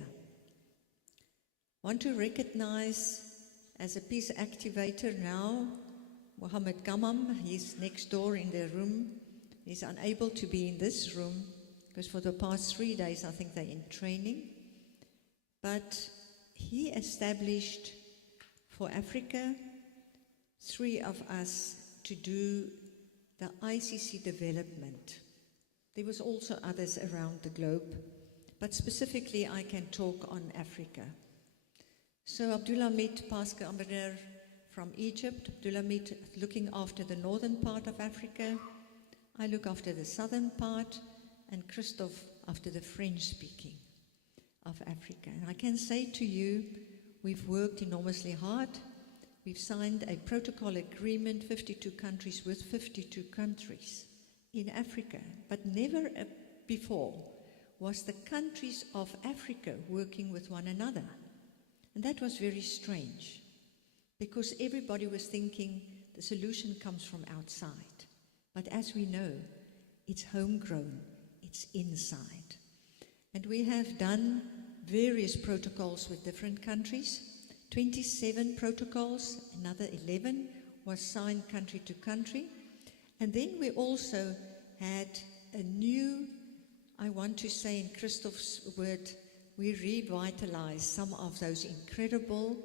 I want to recognize as a peace activator now, Mohammed Gamam. He's next door in the room. He's unable to be in this room because for the past 3 days I think they're in training. But he established for Africa 3 of us to do the ICC development. There was also others around the globe, but specifically I can talk on Africa. So Abdulhamid Pasca-Amberer from Egypt, Abdulhamid looking after the northern part of Africa, I look after the southern part, and Christophe after the French-speaking of Africa. And I can say to you, we've worked enormously hard. We've signed a protocol agreement, 52 countries with 52 countries in Africa, but never before was the countries of Africa working with one another. And that was very strange, because everybody was thinking the solution comes from outside. But as we know, it's homegrown, it's inside. And we have done various protocols with different countries, 27 protocols, another 11 was signed country to country. And then we also had a new, I want to say in Christophe's word, we revitalized some of those incredible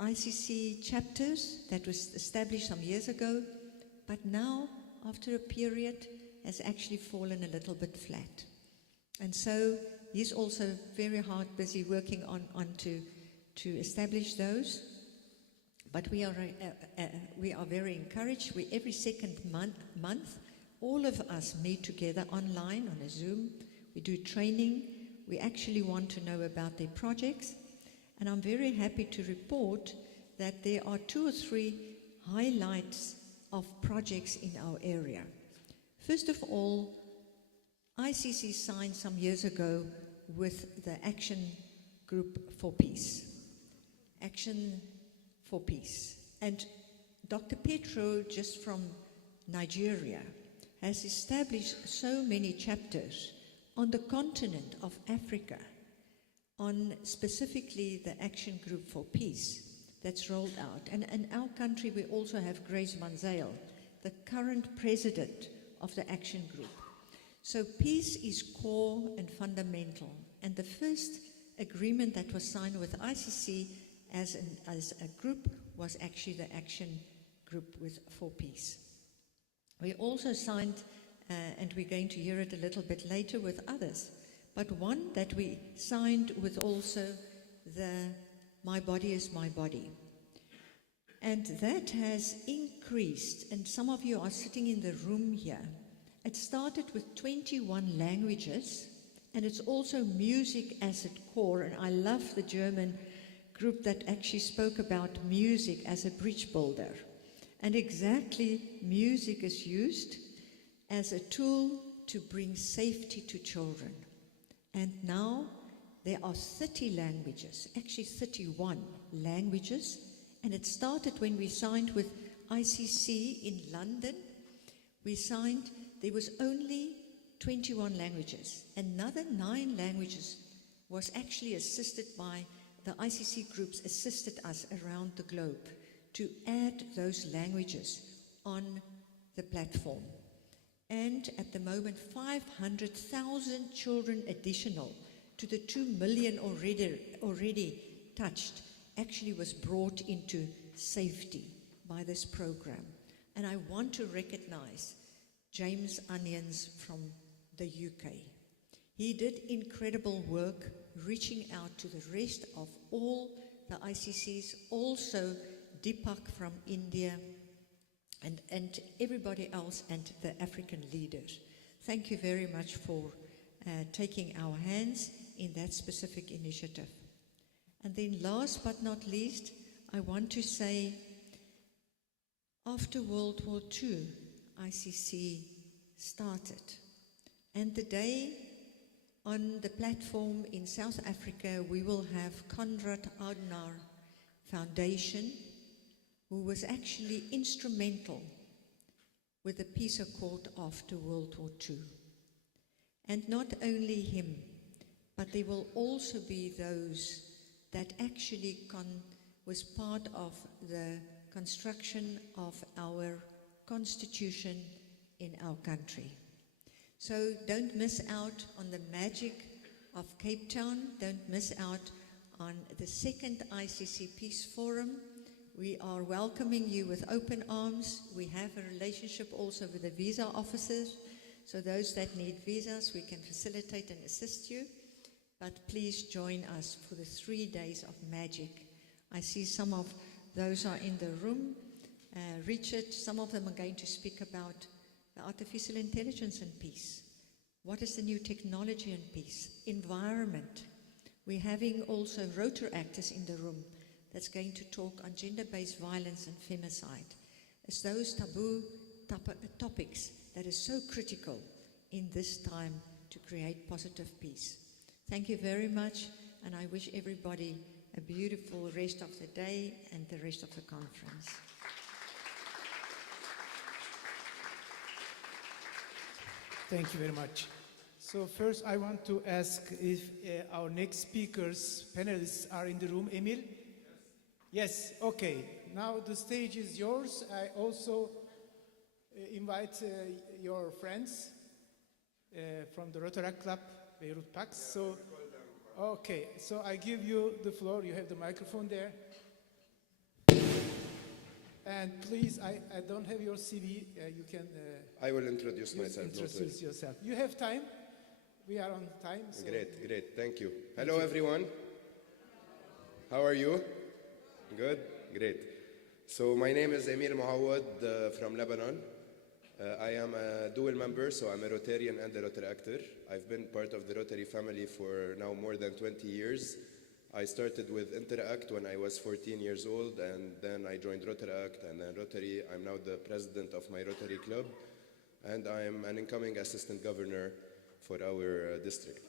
ICC chapters that was established some years ago, but now, after a period, has actually fallen a little bit flat. And so he's also very hard busy working on to establish those. But we are very encouraged. Every second month, all of us meet together online on a Zoom. We do training. We actually want to know about their projects. And I'm very happy to report that there are 2 or 3 highlights of projects in our area. First of all, ICC signed some years ago with the Action Group for Peace. Action for Peace. And Dr. Petro, just from Nigeria, has established so many chapters on the continent of Africa, on specifically the Action Group for Peace that's rolled out. And in our country, we also have Grace Manzale, the current president of the Action Group. So peace is core and fundamental. And the first agreement that was signed with ICC as a group was actually the Action Group for Peace. We also signed, and we're going to hear it a little bit later with others, but one that we signed with also the My Body is My Body. And that has increased, and some of you are sitting in the room here. It started with 21 languages, and it's also music as its core, and I love the German group that actually spoke about music as a bridge builder. And exactly, music is used as a tool to bring safety to children. And now there are 30 languages, actually 31 languages, and it started when we signed with ICC in London. We signed, there was only 21 languages. Another 9 languages was actually assisted by the ICC groups, assisted us around the globe to add those languages on the platform. And at the moment, 500,000 children additional to the 2 million already touched actually was brought into safety by this program. And I want to recognize James Onions from the UK. He did incredible work reaching out to the rest of all the ICCs, also Deepak from India, and everybody else, and the African leaders. Thank you very much for taking our hands in that specific initiative. And then last but not least, I want to say, after World War II, ICC started. And the day on the platform in South Africa, we will have Konrad Adenauer Foundation, who was actually instrumental with the peace accord after World War II. And not only him, but there will also be those that actually was part of the construction of our constitution in our country. So don't miss out on the magic of Cape Town. Don't miss out on the second ICC Peace Forum. We are welcoming you with open arms. We have a relationship also with the visa officers. So those that need visas, we can facilitate and assist you. But please join us for the 3 days of magic. I see some of those are in the room. Richard, some of them are going to speak about the artificial intelligence and peace. What is the new technology and peace? Environment. We're having also Rotary actors in the room that's going to talk on gender-based violence and femicide. It's those taboo topics that is so critical in this time to create positive peace. Thank you very much, and I wish everybody a beautiful rest of the day and the rest of the conference. Thank you very much. So first I want to ask if our next speakers, panelists are in the room. Emil? Yes, okay. Now the stage is yours. I also invite your friends from the Rotary Club, Beirut Pax. So, okay, so I give you the floor. You have the microphone there. And please, I don't have your CV. You can... I will introduce myself. Introduce yourself. You have time. We are on time. So Great. Thank you. Hello, everyone. How are you? Good? Great. So my name is Emir Moawad from Lebanon. I am a dual member, so I'm a Rotarian and a Rotary actor. I've been part of the Rotary family for now more than 20 years. I started with Interact when I was 14 years old, and then I joined Rotaract and then Rotary. I'm now the president of my Rotary club, and I'm an incoming assistant governor for our district.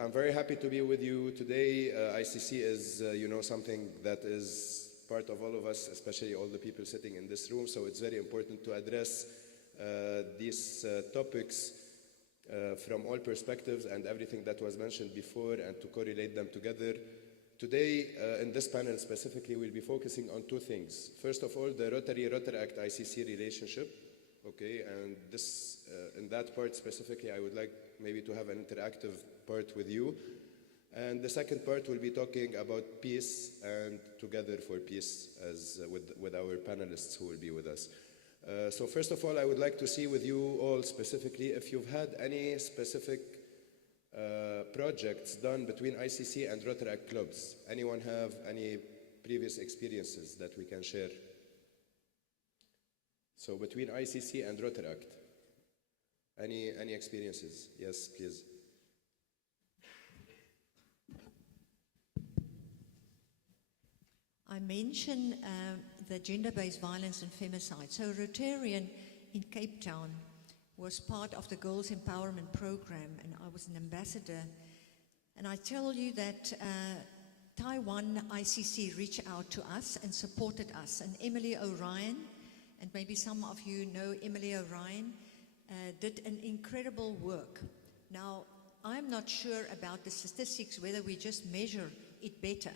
I'm very happy to be with you today. ICC is, something that is part of all of us, especially all the people sitting in this room, so it's very important to address these topics from all perspectives and everything that was mentioned before, and to correlate them together. Today, in this panel specifically, we'll be focusing on two things. First of all, the Rotary-Rotaract ICC relationship, okay, and this, in that part specifically, I would like maybe to have an interactive part with you. And the second part, we'll be talking about peace and Together for Peace as with our panelists who will be with us. So first of all, I would like to see with you all specifically if you've had any specific projects done between ICC and Rotaract clubs. Anyone have any previous experiences that we can share? So between ICC and Rotaract, any experiences? Yes, please. I mentioned the gender-based violence and femicide. So Rotarian in Cape Town was part of the Girls Empowerment Program, and I was an ambassador. And I tell you that Taiwan ICC reached out to us and supported us. And Emily O'Ryan, and maybe some of you know Emily O'Ryan, did an incredible work. Now, I'm not sure about the statistics, whether we just measure it better.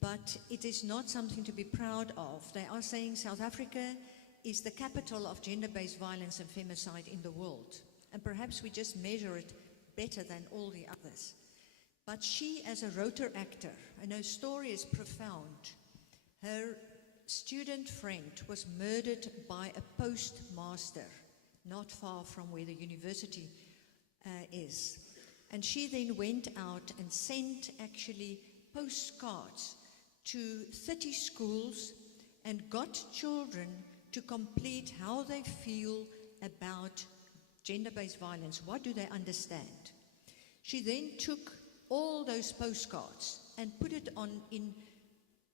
But it is not something to be proud of. They are saying South Africa is the capital of gender-based violence and femicide in the world. And perhaps we just measure it better than all the others. But she, as a Rotary actor, and her story is profound. Her student friend was murdered by a postmaster, not far from where the university is. And she then went out and sent actually postcards to 30 schools and got children to complete how they feel about gender-based violence. What do they understand? She then took all those postcards and put it on in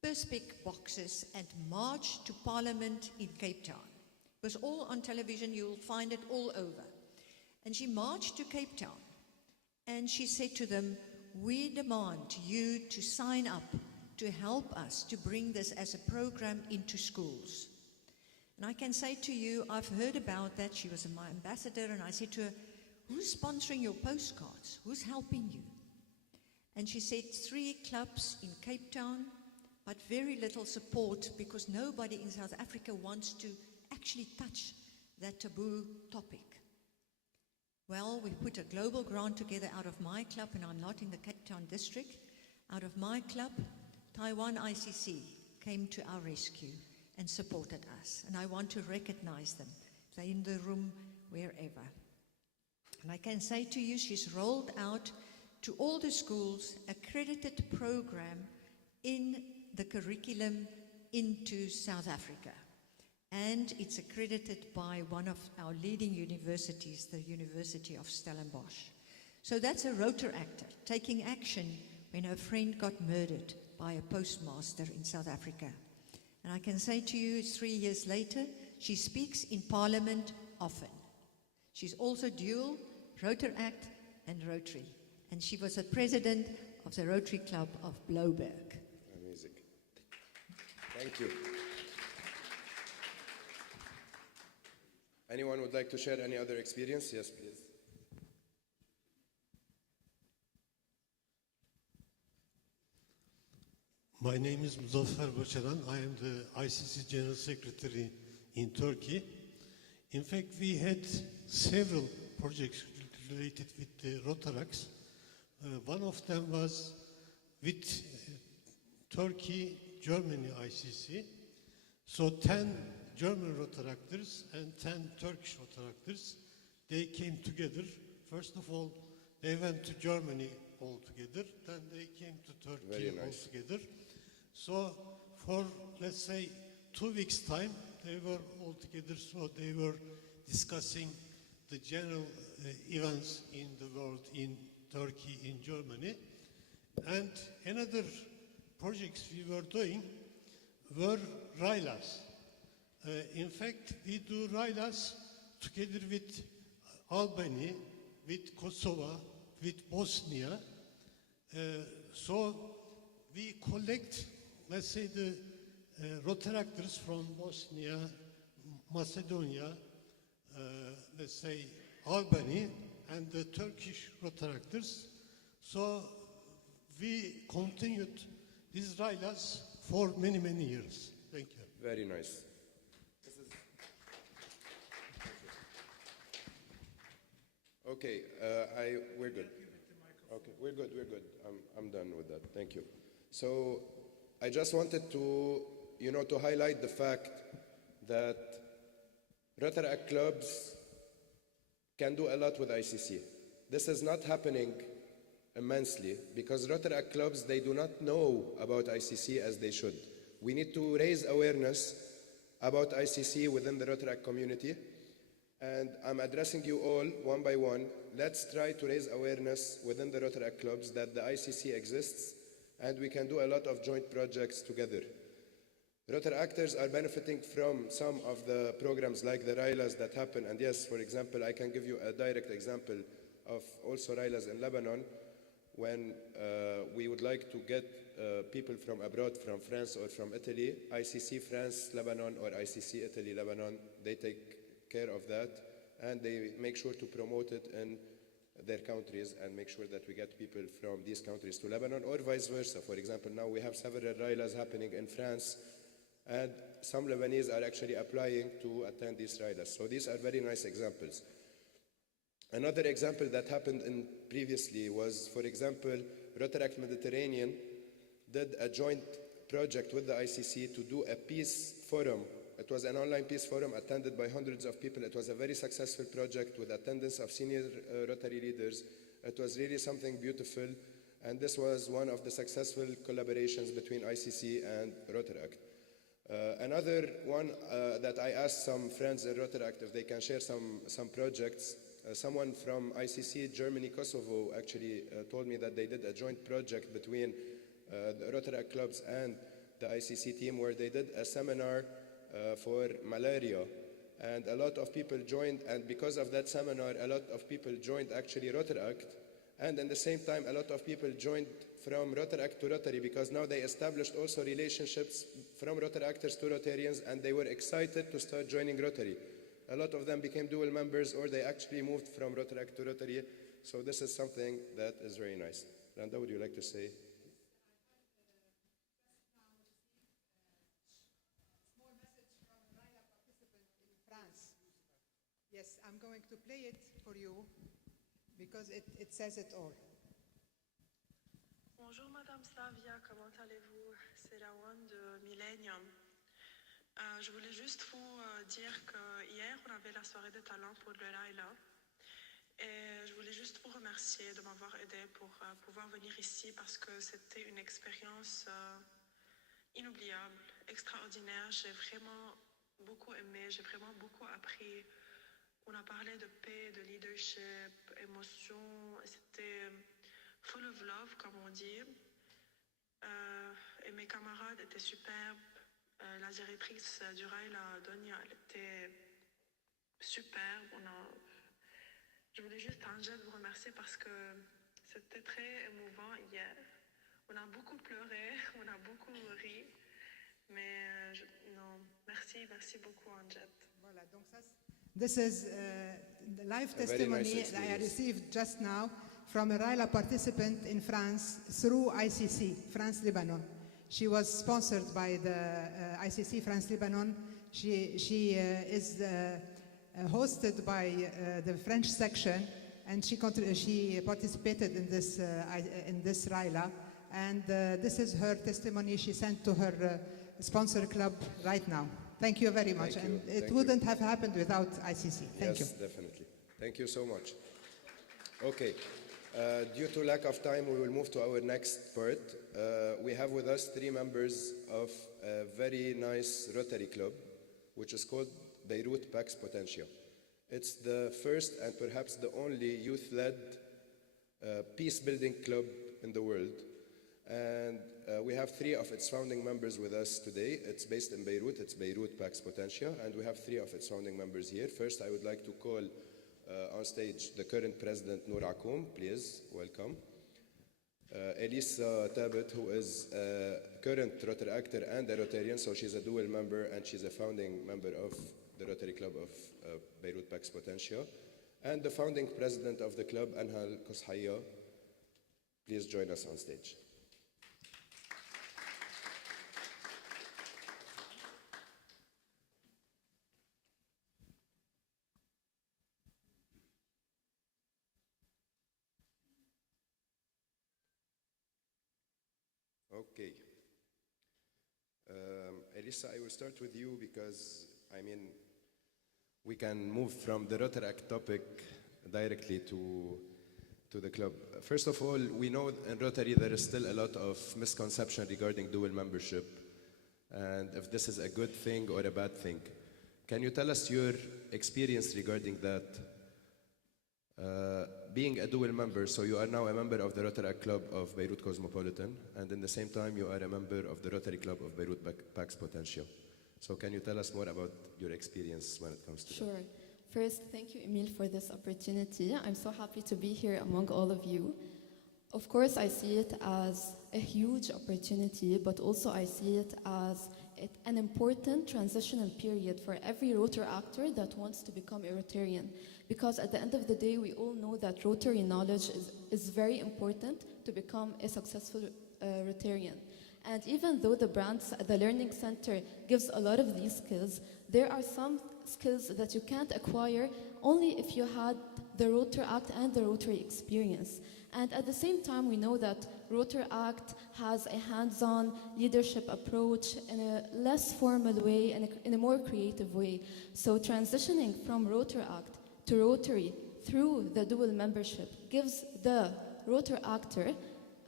Perspex boxes and marched to Parliament in Cape Town. It was all on television, you'll find it all over. And she marched to Cape Town and she said to them, we demand you to sign up to help us to bring this as a program into schools. And I can say to you, I've heard about that. She was my ambassador, and I said to her, who's sponsoring your postcards? Who's helping you? And she said 3 clubs in Cape Town, but very little support because nobody in South Africa wants to actually touch that taboo topic. Well, we put a global grant together out of my club, and I'm not in the Cape Town district. Out of my club, Taiwan ICC came to our rescue and supported us. And I want to recognize them. They're in the room, wherever. And I can say to you, she's rolled out to all the schools accredited program in the curriculum into South Africa. And it's accredited by one of our leading universities, the University of Stellenbosch. So that's a Rotary actor taking action when her friend got murdered by a postmaster in South Africa. And I can say to you, 3 years later, she speaks in Parliament often. She's also dual Rotary Act and Rotary. And she was the president of the Rotary Club of Blouberg. Amazing. Thank you. Anyone would like to share any other experience? Yes, please. My name is Muzaffer Bacharan. I am the ICC General Secretary in Turkey. In fact, we had several projects related with the Rotaracts. One of them was with Turkey, Germany ICC. So 10 German Rotaractors and 10 Turkish Rotaractors, they came together. First of all, they went to Germany all together, then they came to Turkey all together. So for, let's say, 2 weeks' time, they were all together, so they were discussing the general events in the world, in Turkey, in Germany. And another projects we were doing were RILAs. In fact, we do RILAs together with Albania, with Kosovo, with Bosnia. So we collect, let's say, the Rotaractors from Bosnia, Macedonia, let's say Albania, and the Turkish Rotaractors. So we continued these RILAs for many, many years. Thank you. Very nice. Okay, we're good. Okay, we're good. I'm done with that. Thank you. So I just wanted to, to highlight the fact that Rotary clubs can do a lot with ICC. This is not happening immensely because Rotary clubs, they do not know about ICC as they should. We need to raise awareness about ICC within the Rotary community. And I'm addressing you all one by one. Let's try to raise awareness within the Rotary clubs that the ICC exists and we can do a lot of joint projects together. Rotary actors are benefiting from some of the programs like the RILAs that happen. And yes, for example, I can give you a direct example of also RILAs in Lebanon when we would like to get people from abroad, from France or from Italy, ICC France, Lebanon, or ICC Italy, Lebanon, they take care of that, and they make sure to promote it in their countries and make sure that we get people from these countries to Lebanon or vice versa. For example, now we have several RILAs happening in France, and some Lebanese are actually applying to attend these RILAs. So these are very nice examples. Another example that happened previously was, for example, Rotaract Mediterranean did a joint project with the ICC to do a peace forum. It was an online peace forum attended by hundreds of people. It was a very successful project with attendance of senior Rotary leaders. It was really something beautiful. And this was one of the successful collaborations between ICC and Rotary. Another one that I asked some friends in Rotary if they can share some projects. Someone from ICC Germany, Kosovo actually told me that they did a joint project between the Rotary clubs and the ICC team where they did a seminar for malaria. And a lot of people joined, and because of that seminar, a lot of people joined actually Rotary. And at the same time, a lot of people joined from Rotary to Rotary because now they established also relationships from Rotary actors to Rotarians, and they were excited to start joining Rotary. A lot of them became dual members, or they actually moved from Rotary to Rotary. So this is something that is very nice. Randa, would you like to say? Small message from a RILA participant in France. Yes, I'm going to play it for you because it says it all. Bonjour Madame Slavia, comment allez-vous? C'est Rawan de Millennium. Je voulais juste vous dire que hier on avait la soirée de talent pour le RILA et je voulais juste vous remercier de m'avoir aidé pour pouvoir venir ici parce que c'était une expérience inoubliable, extraordinaire. J'ai vraiment beaucoup aimé, j'ai vraiment beaucoup appris. On a parlé de paix, de leadership, émotion, c'était full of love, comme on dit. Et mes camarades étaient superbes. La directrice du RILA, Donia, elle était superbe. Je voulais juste, Angèle, vous remercier parce que c'était très émouvant hier. On a beaucoup pleuré, on a beaucoup ri. Mais non, merci beaucoup, Angèle. Voilà, donc ça, this is the live testimony nice that I received just now from a RILA participant in France through ICC, France-Lebanon. She was sponsored by the ICC France-Lebanon. She is hosted by the French section, and she participated in this RILA. And this is her testimony she sent to her sponsor club right now. Thank you very much. And it wouldn't have happened without ICC. Thank you. Yes, definitely. Thank you so much. Okay. Due to lack of time, we will move to our next part. We have with us 3 members of a very nice Rotary club, which is called Beirut Pax Potential. It's the first and perhaps the only youth-led peace-building club in the world. And we have 3 of its founding members with us today. It's based in Beirut. It's Beirut Pax Potential. And we have 3 of its founding members here. First, I would like to call on stage the current president, Noor Akoum. Please, welcome. Elisa Tabet, who is a current Rotary actor and a Rotarian, so she's a dual member and she's a founding member of the Rotary Club of Beirut Pax Potential. And the founding president of the club, Anhal Koshaya. Please join us on stage. Okay. Elisa, I will start with you because, I mean, we can move from the Rotary Act topic directly to the club. First of all, we know in Rotary there is still a lot of misconception regarding dual membership and if this is a good thing or a bad thing. Can you tell us your experience regarding that? Being a dual member, so you are now a member of the Rotary Club of Beirut Cosmopolitan, and in the same time you are a member of the Rotary Club of Beirut Pax Potential. So can you tell us more about your experience when it comes to Sure. that? First, thank you, Emil, for this opportunity. I'm so happy to be here among all of you. Of course, I see it as a huge opportunity, but also I see it as an important transitional period for every Rotary actor that wants to become a Rotarian. Because at the end of the day, we all know that Rotary knowledge is very important to become a successful Rotarian. And even though the Learning Center gives a lot of these skills, there are some skills that you can't acquire only if you had the Rotary Act and the Rotary experience. And at the same time, we know that Rotary Act has a hands-on leadership approach in a less formal way and in a more creative way. So transitioning from Rotary Act to Rotary through the dual membership gives the Rotary actor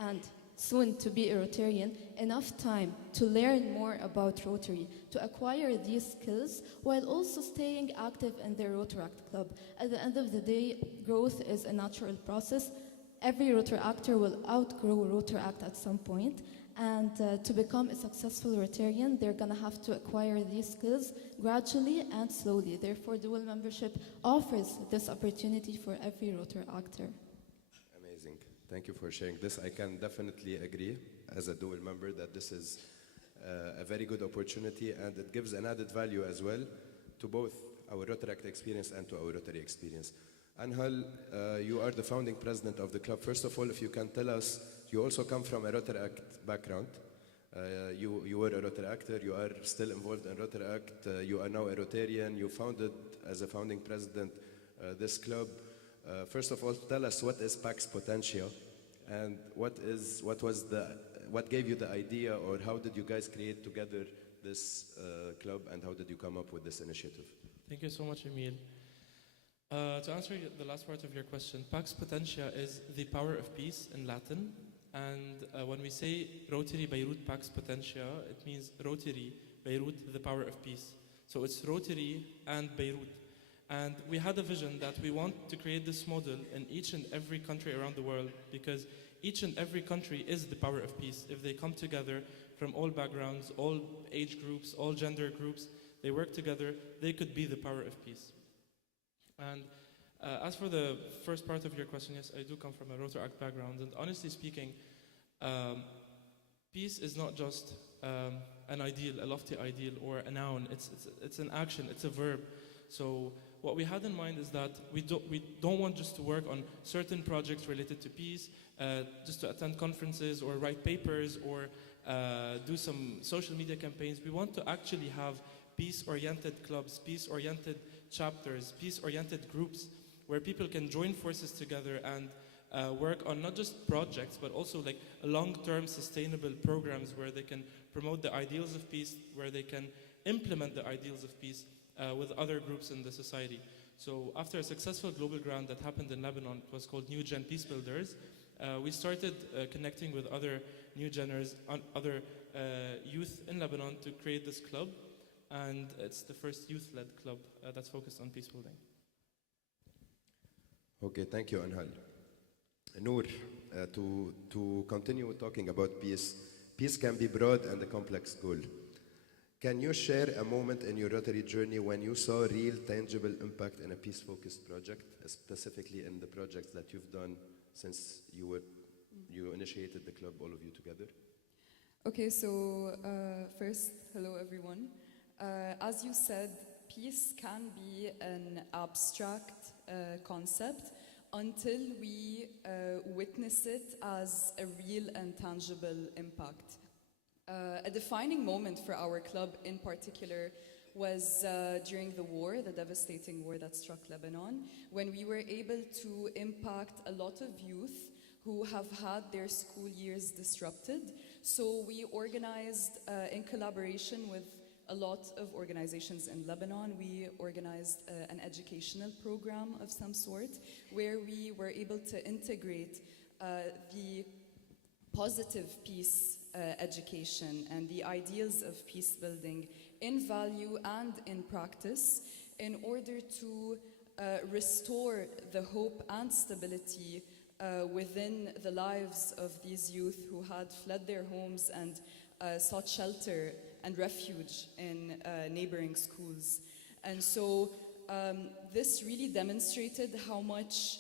and soon to be a Rotarian, enough time to learn more about Rotary, to acquire these skills while also staying active in their Rotaract club. At the end of the day, growth is a natural process. Every Rotaractor will outgrow Rotaract at some point, and to become a successful Rotarian, they're gonna have to acquire these skills gradually and slowly. Therefore, dual membership offers this opportunity for every Rotaractor. Amazing. Thank you for sharing this. I can definitely agree as a dual member that this is a very good opportunity, and it gives an added value as well to both our Rotaract experience and to our Rotary experience. Anhal, you are the founding president of the club. First of all, if you can tell us, you also come from a Rotaract background. You were a Rotaractor, you are still involved in Rotaract, you are now a Rotarian, you founded as a founding president this club. First of all, tell us what is Pax Potentia, and what gave you the idea, or how did you guys create together this club, and how did you come up with this initiative? Thank you so much, Emil. To answer the last part of your question, Pax Potentia is the power of peace in Latin. And when we say Rotary Beirut Pax Potentia, it means Rotary Beirut, the power of peace. So it's Rotary and Beirut. And we had a vision that we want to create this model in each and every country around the world, because each and every country is the power of peace. If they come together from all backgrounds, all age groups, all gender groups, they work together, they could be the power of peace. And as for the first part of your question, yes, I do come from a Rotaract background, and honestly speaking, peace is not just an ideal, a lofty ideal, or a noun. It's an action, it's a verb. So what we had in mind is that we don't want just to work on certain projects related to peace, just to attend conferences or write papers or do some social media campaigns. We want to actually have peace-oriented clubs, peace-oriented chapters, peace-oriented groups where people can join forces together and work on not just projects, but also like long-term sustainable programs where they can promote the ideals of peace, where they can implement the ideals of peace with other groups in the society. So after a successful global grant that happened in Lebanon, it was called New Gen Peace Builders, we started connecting with other New Geners, other youth in Lebanon to create this club. And it's the first youth-led club that's focused on peace building. Okay, thank you, Anhal. Noor, to continue talking about peace, peace can be broad and a complex goal. Can you share a moment in your Rotary journey when you saw real, tangible impact in a peace-focused project, specifically in the projects that you've done since you initiated the club, all of you together? Okay, so first, hello everyone. As you said, peace can be an abstract concept until we witness it as a real and tangible impact. A defining moment for our club in particular was during the war, the devastating war that struck Lebanon, when we were able to impact a lot of youth who have had their school years disrupted. So we organized, in collaboration with a lot of organizations in Lebanon, we organized an educational program of some sort where we were able to integrate the positive peace education and the ideals of peace building in value and in practice in order to restore the hope and stability within the lives of these youth who had fled their homes and sought shelter and refuge in neighboring schools. And so this really demonstrated how much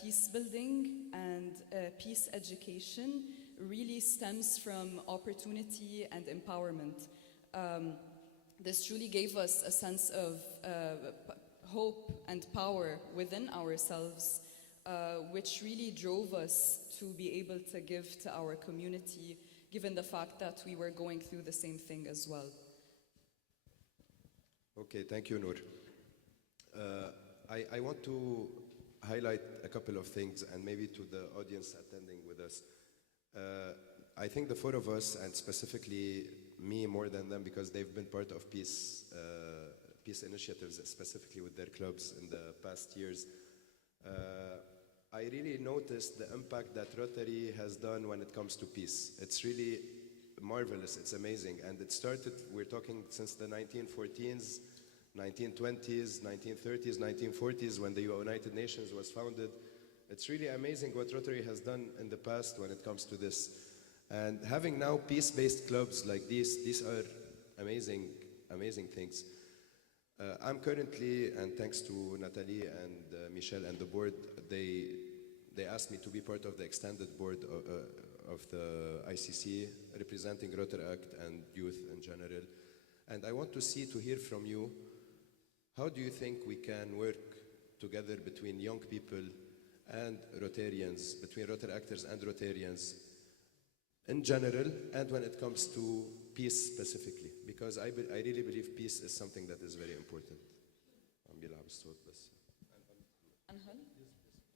peace building and peace education really stems from opportunity and empowerment. This truly gave us a sense of hope and power within ourselves, which really drove us to be able to give to our community, given the fact that we were going through the same thing as well. Okay, thank you, Noor. I want to highlight a couple of things, and maybe to the audience attending with us. I think the four of us, and specifically me more than them, because they've been part of peace initiatives, specifically with their clubs in the past years, I really noticed the impact that Rotary has done when it comes to peace. It's really marvelous, it's amazing. And it started, we're talking since the 1914s, 1920s, 1930s, 1940s, when the United Nations was founded. It's really amazing what Rotary has done in the past when it comes to this. And having now peace-based clubs like these are amazing, amazing things. I'm currently, and thanks to Nathalie and Michel and the board, they asked me to be part of the extended board of the ICC, representing Rotary Act and youth in general. And I want to hear from you, how do you think we can work together between young people and Rotarians, between Rotary actors and Rotarians in general, and when it comes to peace specifically? Because I really believe peace is something that is very important.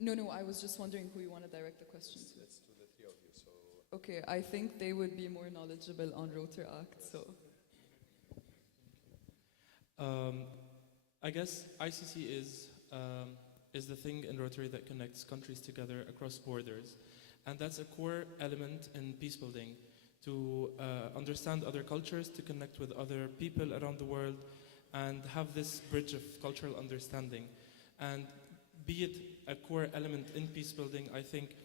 No, I was just wondering who you want to direct the question to. It's to the three of you. So. Okay, I think they would be more knowledgeable on Rotary Act, so. I guess ICC is the thing in Rotary that connects countries together across borders. And that's a core element in peace building, to understand other cultures, to connect with other people around the world, and have this bridge of cultural understanding. And be it a core element in peace building, I think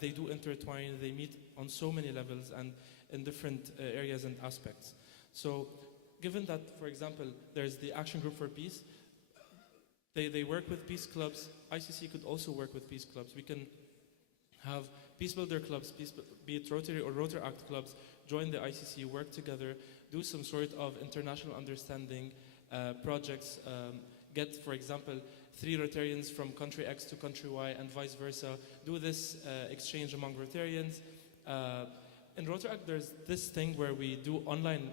they do intertwine, they meet on so many levels and in different areas and aspects. So given that, for example, there's the Action Group for Peace, they work with peace clubs. ICC could also work with peace clubs. We can have peace builder clubs, be it Rotary or Rotary Act clubs, join the ICC, work together, do some sort of international understanding projects, get, for example, 3 Rotarians from country X to country Y and vice versa, do this exchange among Rotarians. In Rotary Act, there's this thing where we do online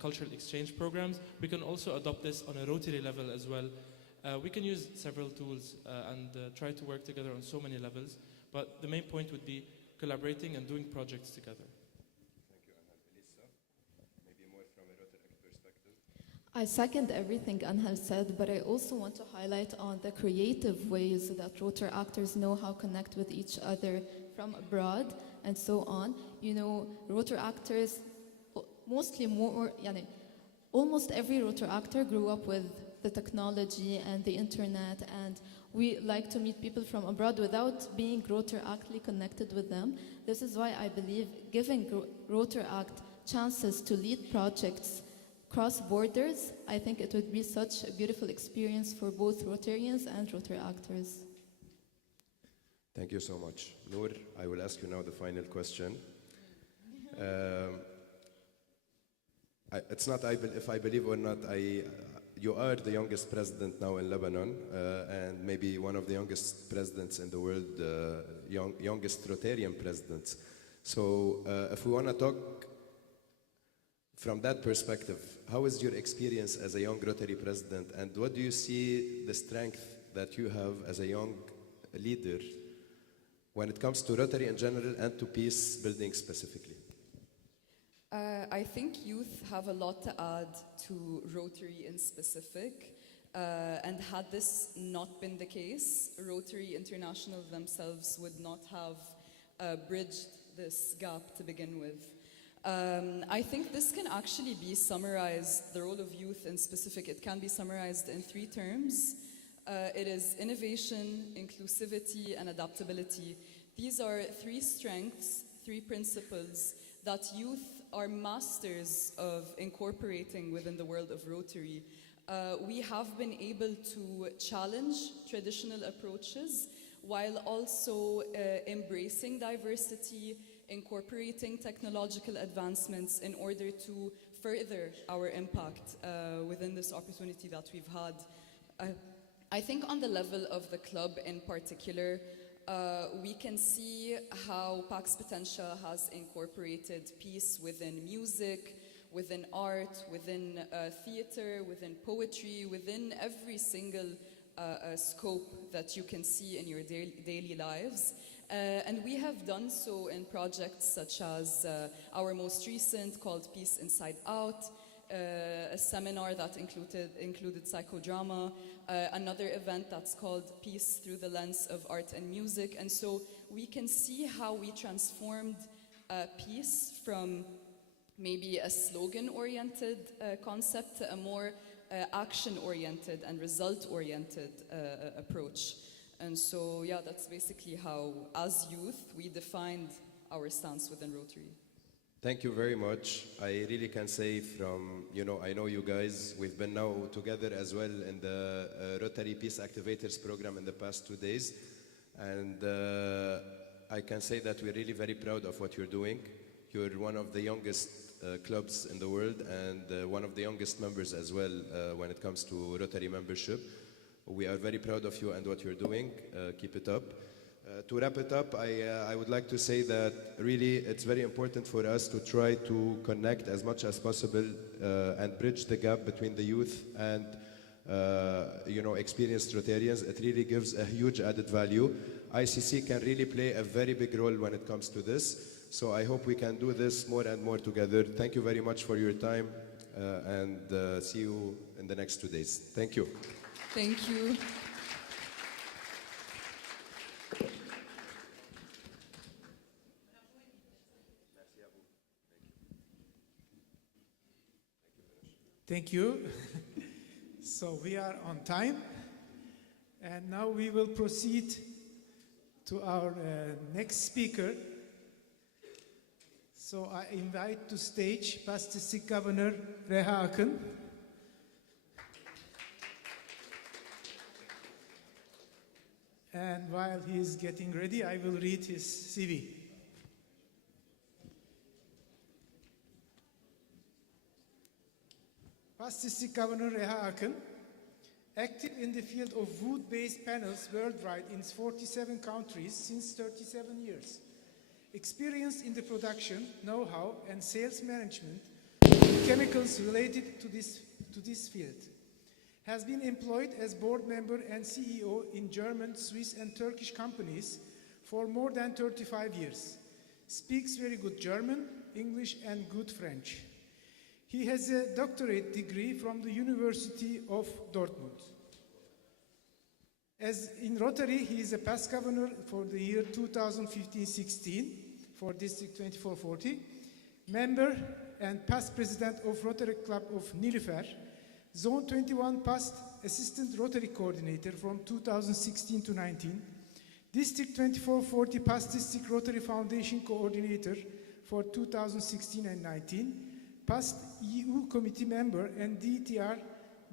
cultural exchange programs. We can also adopt this on a Rotary level as well. We can use several tools and try to work together on so many levels. But the main point would be collaborating and doing projects together. Thank you, Anhel. Elisa, maybe more from a Rotary Act perspective. I second everything Anhel said, but I also want to highlight on the creative ways that Rotary actors know how to connect with each other from abroad and so on. You know, Rotary actors, almost every Rotary actor grew up with the technology and the internet, and we like to meet people from abroad without being Rotary Actly connected with them. This is why I believe giving Rotary Act chances to lead projects cross borders, I think it would be such a beautiful experience for both Rotarians and Rotary actors. Thank you so much. Noor, I will ask you now the final question. It's not if I believe or not, you are the youngest president now in Lebanon, and maybe one of the youngest presidents in the world, youngest Rotarian presidents. So if we want to talk from that perspective, how is your experience as a young Rotary president, and what do you see the strength that you have as a young leader when it comes to Rotary in general and to peace building specifically? I think youth have a lot to add to Rotary in specific, and had this not been the case, Rotary International themselves would not have bridged this gap to begin with. I think this can actually be summarized, the role of youth in specific, it can be summarized in 3 terms. It is innovation, inclusivity, and adaptability. These are 3 strengths, 3 principles that youth are masters of incorporating within the world of Rotary. We have been able to challenge traditional approaches while also embracing diversity, incorporating technological advancements in order to further our impact within this opportunity that we've had. I think on the level of the club in particular, we can see how Pax Potential has incorporated peace within music, within art, within theater, within poetry, within every single scope that you can see in your daily lives. And we have done so in projects such as our most recent called Peace Inside Out, a seminar that included psychodrama, another event that's called Peace Through the Lens of Art and Music. And so we can see how we transformed peace from maybe a slogan-oriented concept to a more action-oriented and result-oriented approach. And so, yeah, that's basically how, as youth, we defined our stance within Rotary. Thank you very much. I really can say from, I know you guys, we've been now together as well in the Rotary Peace Activators program in the past 2 days. And I can say that we're really very proud of what you're doing. You're one of the youngest clubs in the world and one of the youngest members as well when it comes to Rotary membership. We are very proud of you and what you're doing. Keep it up. To wrap it up, I would like to say that really it's very important for us to try to connect as much as possible and bridge the gap between the youth and experienced Rotarians. It really gives a huge added value. ICC can really play a very big role when it comes to this. So I hope we can do this more and more together. Thank you very much for your time and see you in the next 2 days. Thank you. Thank you. Thank you. So we are on time. And now we will proceed to our next speaker. So I invite to stage past District Governor Reha Akın. And while he is getting ready, I will read his CV. Past District Governor Reha Akın, active in the field of wood-based panels worldwide in 47 countries since 37 years. Experienced in the production, know-how, and sales management of chemicals related to this field. Has been employed as board member and CEO in German, Swiss, and Turkish companies for more than 35 years. Speaks very good German, English, and good French. He has a doctorate degree from the University of Dortmund. As in Rotary, he is a past governor for the year 2015-16 for District 2440, member and past president of Rotary Club of Nilüfer, Zone 21 past assistant Rotary coordinator from 2016 to 19, District 2440 past District Rotary Foundation coordinator for 2016 and 19, past EU committee member and DTR,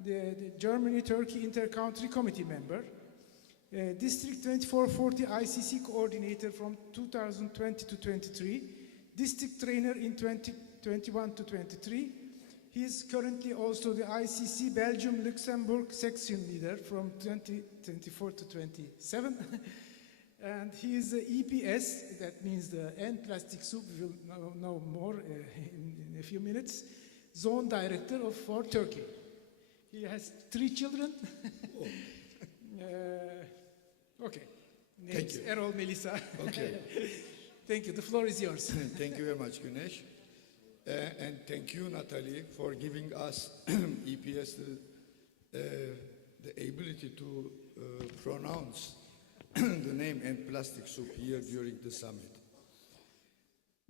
the Germany-Turkey Inter-Country Committee member, District 2440 ICC coordinator from 2020 to 23, district trainer in 2021 to 23. He is currently also the ICC Belgium-Luxembourg section leader from 2024 to 27. And he is the EPS, that means the end plastic soup, we will know more in a few minutes, zone director for Turkey. He has 3 children. Okay. Names, Thank you. Erol, Melissa. Okay. Thank you. The floor is yours. Thank you very much, Güneş. And thank you, Natalie, for giving us EPS the ability to pronounce the name and plastic soup here during the summit.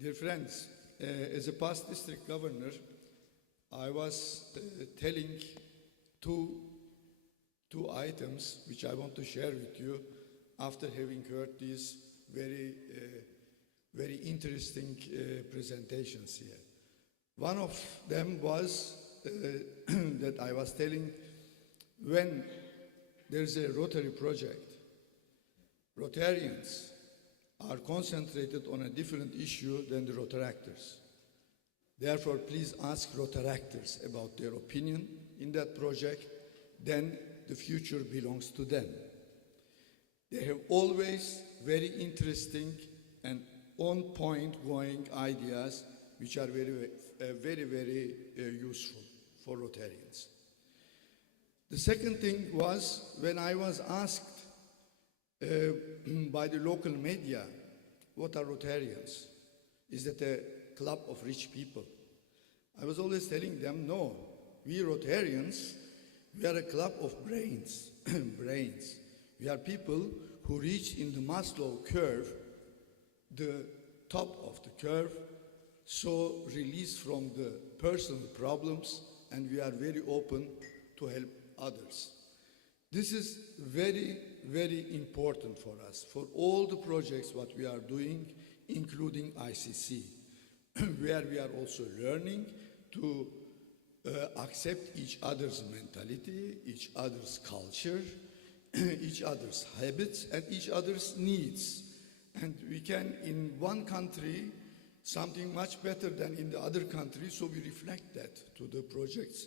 Dear friends, as a past district governor, I was telling two items which I want to share with you after having heard these very interesting presentations here. One of them was that I was telling when there's a Rotary project, Rotarians are concentrated on a different issue than the Rotaractors. Therefore, please ask Rotaractors about their opinion in that project, then the future belongs to them. They have always very interesting and on-point going ideas which are very useful for Rotarians. The second thing was when I was asked by the local media, what are Rotarians? Is that a club of rich people? I was always telling them, no, we Rotarians, we are a club of brains, brains. We are people who reach in the Maslow curve, the top of the curve, so release from the personal problems, and we are very open to help others. This is very, very important for us, for all the projects what we are doing, including ICC, where we are also learning to accept each other's mentality, each other's culture, each other's habits, and each other's needs. And we can, in one country, something much better than in the other country, so we reflect that to the projects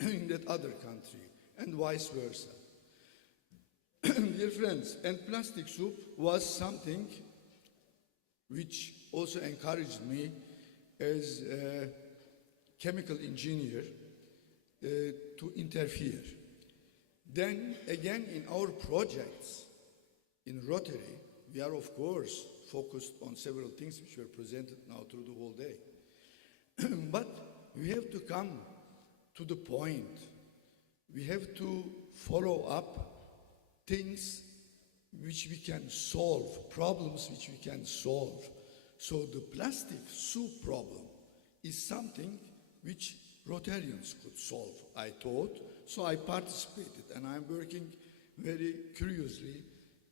in that other country, and vice versa. Dear friends, and plastic soup was something which also encouraged me as a chemical engineer to interfere. Then again, in our projects in Rotary, we are of course focused on several things which were presented now through the whole day. But we have to come to the point. We have to follow up things which we can solve, problems which we can solve. So the plastic soup problem is something which Rotarians could solve, I thought. So I participated, and I'm working very curiously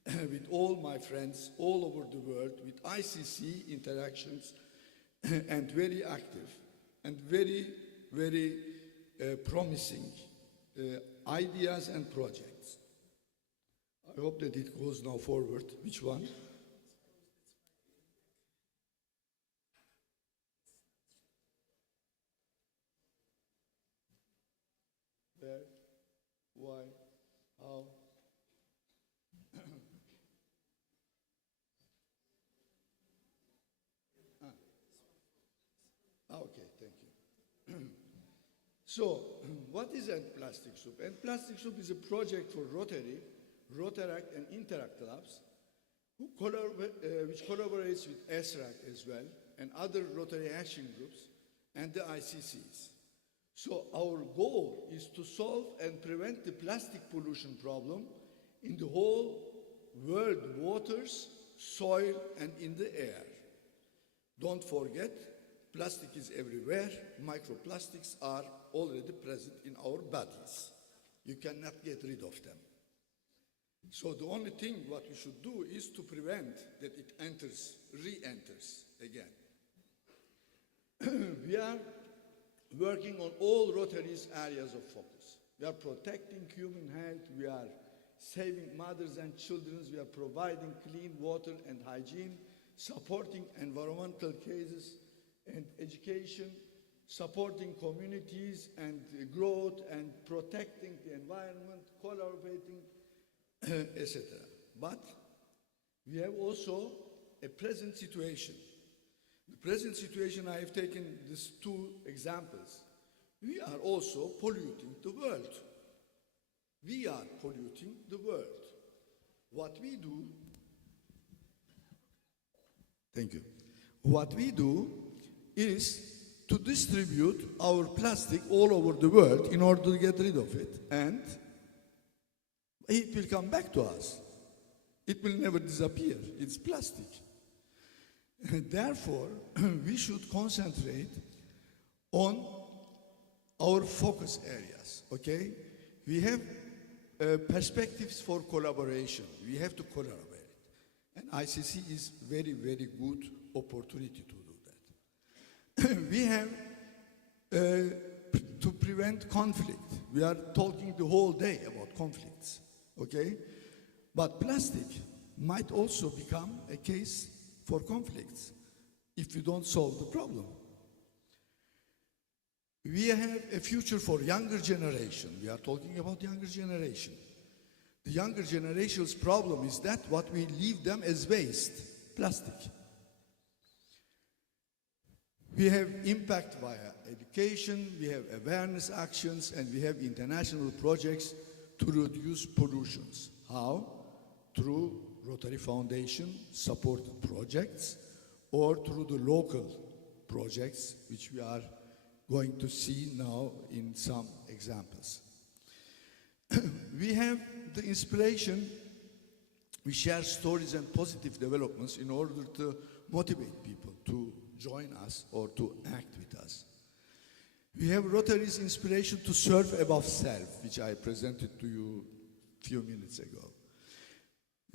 with all my friends all over the world, with ICC interactions, and very active and very, very promising ideas and projects. I hope that it goes now forward. Which one? Where? Why? How? Okay, thank you. So, what is End Plastic Soup? End Plastic Soup is a project for Rotary, Rotaract, and Interact clubs, which collaborates with ESRAC as well, and other Rotary action groups, and the ICCs. So our goal is to solve and prevent the plastic pollution problem in the whole world waters, soil, and in the air. Don't forget, plastic is everywhere. Microplastics are already present in our bodies. You cannot get rid of them. So the only thing what we should do is to prevent that it enters, re-enters again. We are working on all Rotary's areas of focus. We are protecting human health, we are saving mothers and children, we are providing clean water and hygiene, supporting environmental cases and education, supporting communities and growth, and protecting the environment, collaborating, etc. But we have also a present situation. The present situation, I have taken these two examples. We are also polluting the world. We are polluting the world. What we do, thank you. What we do is to distribute our plastic all over the world in order to get rid of it, and it will come back to us. It will never disappear. It's plastic. Therefore, we should concentrate on our focus areas, okay? We have perspectives for collaboration. We have to collaborate. And ICC is very, very good opportunity to do that. We have to prevent conflict. We are talking the whole day about conflicts, okay? But plastic might also become a case for conflicts if we don't solve the problem. We have a future for younger generation. We are talking about younger generation. The younger generation's problem is that what we leave them as waste, plastic. We have impact via education, we have awareness actions, and we have international projects to reduce pollutions. How? Through Rotary Foundation supported projects, or through the local projects which we are going to see now in some examples. We have the inspiration, we share stories and positive developments in order to motivate people to join us or to act with us. We have Rotary's inspiration to serve above self, which I presented to you a few minutes ago.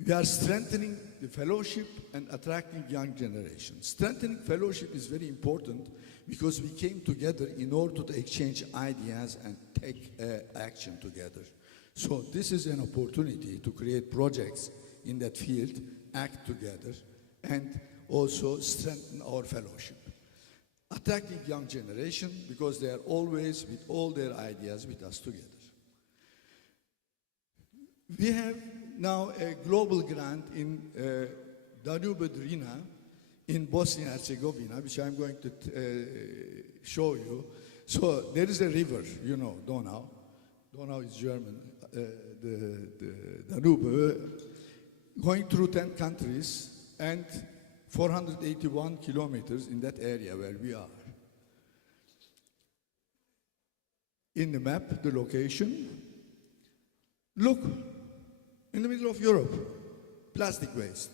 We are strengthening the fellowship and attracting young generations. Strengthening fellowship is very important because we came together in order to exchange ideas and take action together. So this is an opportunity to create projects in that field, act together, and also strengthen our fellowship. Attracting young generation because they are always with all their ideas with us together. We have now a global grant in Danube Drina in Bosnia and Herzegovina, which I'm going to show you. So there is a river, you know, Donau. Donau is German. The Danube, going through 10 countries and 481 kilometers in that area where we are. In the map, the location. Look, in the middle of Europe, plastic waste.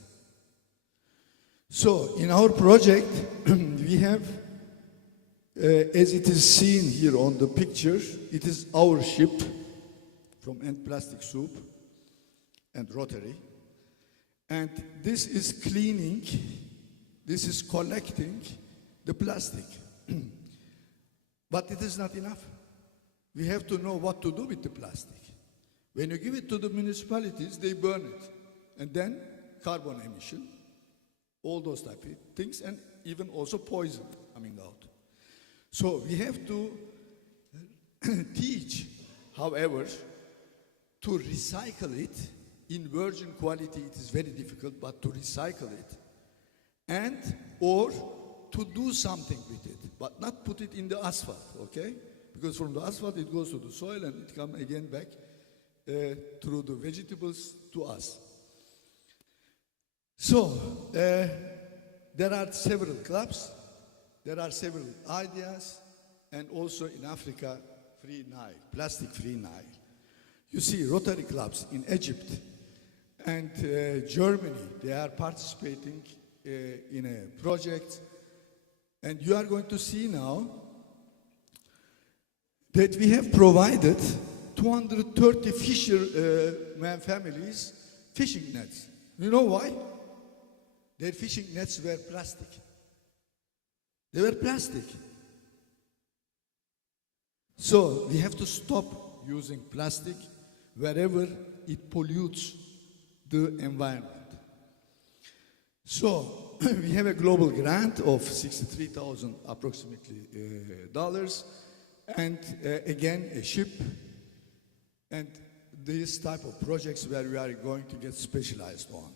So in our project, we have, as it is seen here on the picture, it is our ship from End Plastic Soup and Rotary. And this is cleaning, this is collecting the plastic. But it is not enough. We have to know what to do with the plastic. When you give it to the municipalities, they burn it. And then carbon emission, all those type of things, and even also poison coming out. So we have to teach, however, to recycle it. In virgin quality, it is very difficult, but to recycle it and or to do something with it, but not put it in the asphalt, okay? Because from the asphalt, it goes to the soil and it comes again back through the vegetables to us. So, there are several clubs, there are several ideas, and also in Africa, Free Nile, Plastic Free Nile. You see Rotary clubs in Egypt and Germany, they are participating in a project, and you are going to see now that we have provided 230 fishermen families fishing nets. You know why? Their fishing nets were plastic. They were plastic. So we have to stop using plastic wherever it pollutes the environment. So we have a global grant of $63,000 approximately dollars, and again a ship, and these type of projects where we are going to get specialized on.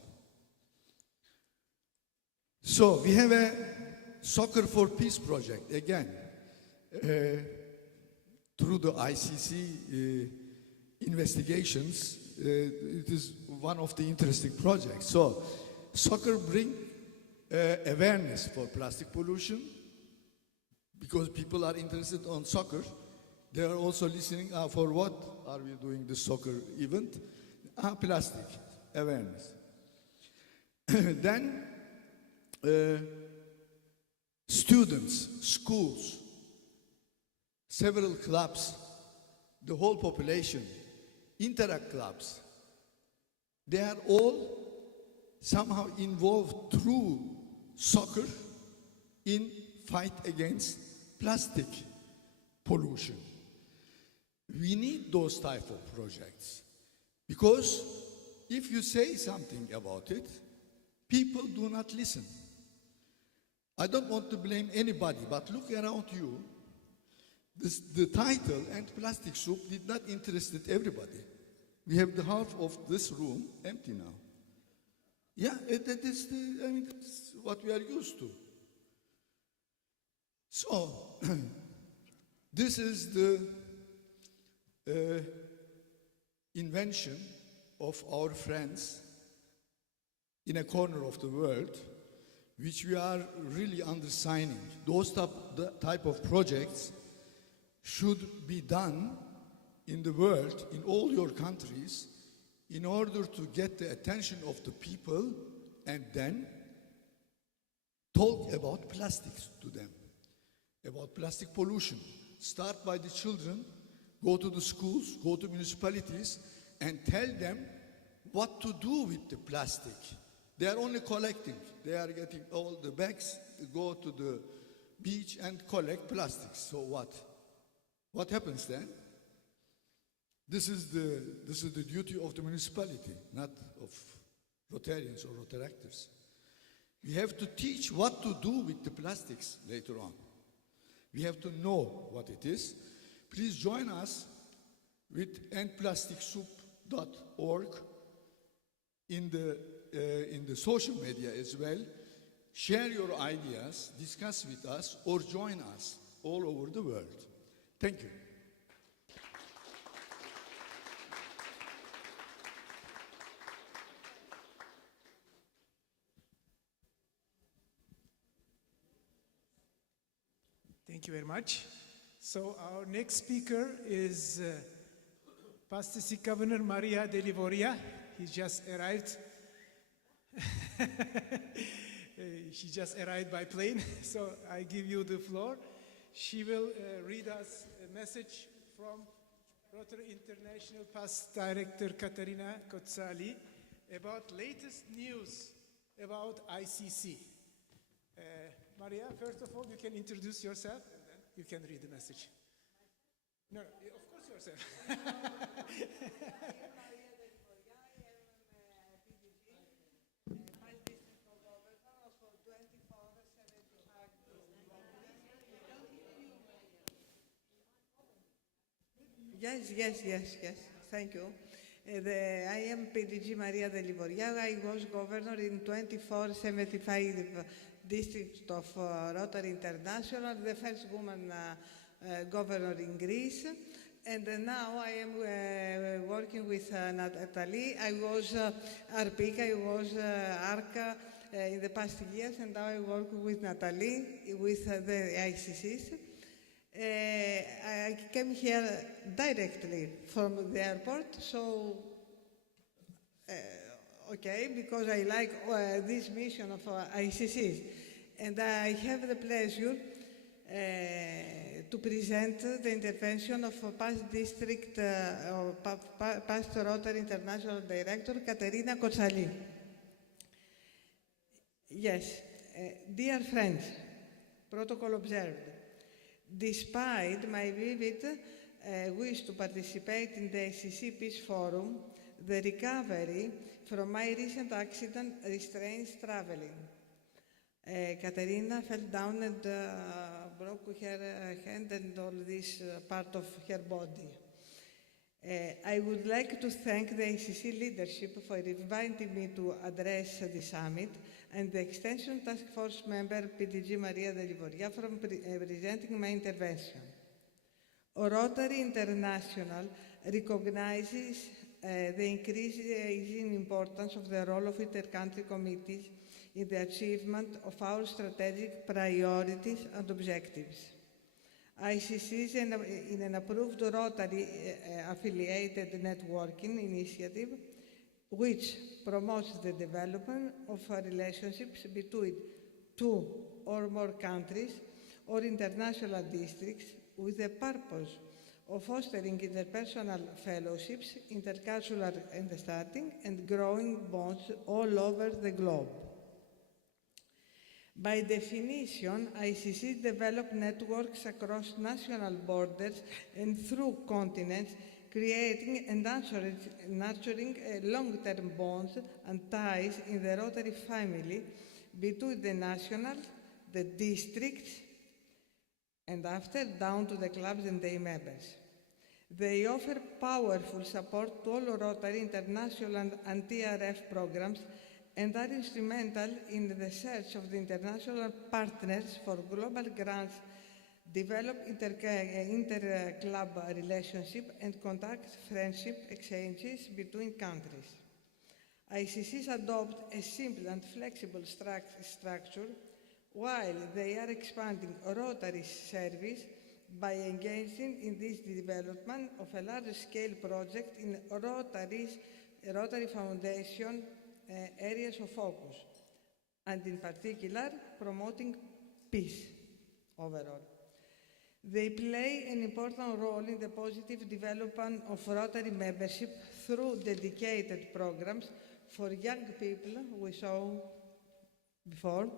So we have a Soccer for Peace project, again, through the ICC investigations, it is one of the interesting projects. So soccer brings awareness for plastic pollution, because people are interested on soccer. They are also listening for what are we doing this soccer event? Plastic awareness. Then students, schools, several clubs, the whole population, interact clubs, they are all somehow involved through soccer in fight against plastic pollution. We need those type of projects, because if you say something about it, people do not listen. I don't want to blame anybody, but look around you. The title and plastic soup did not interest everybody. We have the half of this room empty now. Yeah, that's what we are used to. So, this is the invention of our friends in a corner of the world, which we are really undersigning. Those type of projects should be done in the world, in all your countries, in order to get the attention of the people and then talk about plastics to them, about plastic pollution. Start by the children, go to the schools, go to municipalities, and tell them what to do with the plastic. They are only collecting. They are getting all the bags, go to the beach and collect plastics. So what? What happens then? This is the duty of the municipality, not of Rotarians or Rotaractors. We have to teach what to do with the plastics later on. We have to know what it is. Please join us with endplasticsoup.org in the social media as well. Share your ideas, discuss with us, or join us all over the world. Thank you. Thank you very much. So our next speaker is Past District Governor Maria de Livoria. He just arrived. She just arrived by plane, so I give you the floor. She will read us a message from Rotary International Past Director Caterina Cozzali about latest news about ICC. Maria, first of all, you can introduce yourself and then you can read the message. No, of course yourself. Yes. Thank you. I am PDG Maria de Livoria. I was governor in 2475 districts of Rotary International, the first woman governor in Greece. And now I am working with Natalie. I was RPIC, I was ARCA in the past years, and now I work with Natalie, with the ICCs. I came here directly from the airport, so okay, because I like this mission of ICCs. And I have the pleasure to present the intervention of past district, past Rotary International Director, Caterina Cozzali. Yes, dear friends, protocol observed. Despite my vivid wish to participate in the ICC Peace Forum, the recovery from my recent accident restrains traveling. Caterina fell down and broke her hand and all this part of her body. I would like to thank the ICC leadership for inviting me to address the summit and the Extension Task Force member PDG Maria de Livoria for presenting my intervention. Rotary International recognizes the increasing importance of the role of inter-country committees in the achievement of our strategic priorities and objectives. ICC is in an approved Rotary affiliated networking initiative which promotes the development of relationships between two or more countries or international districts with the purpose of fostering interpersonal fellowships, intercultural understanding, and growing bonds all over the globe. By definition, ICC develop networks across national borders and through continents, creating and nurturing long-term bonds and ties in the Rotary family between the national, the districts, and after down to the clubs and their members. They offer powerful support to all Rotary International and TRF programs and are instrumental in the search of the international partners for global grants, develop inter-club relationship, and conduct friendship exchanges between countries. ICCs adopt a simple and flexible structure while they are expanding Rotary service by engaging in this development of a large-scale project in Rotary Foundation areas of focus, and in particular promoting peace overall. They play an important role in the positive development of Rotary membership through dedicated programs for young people, we saw before,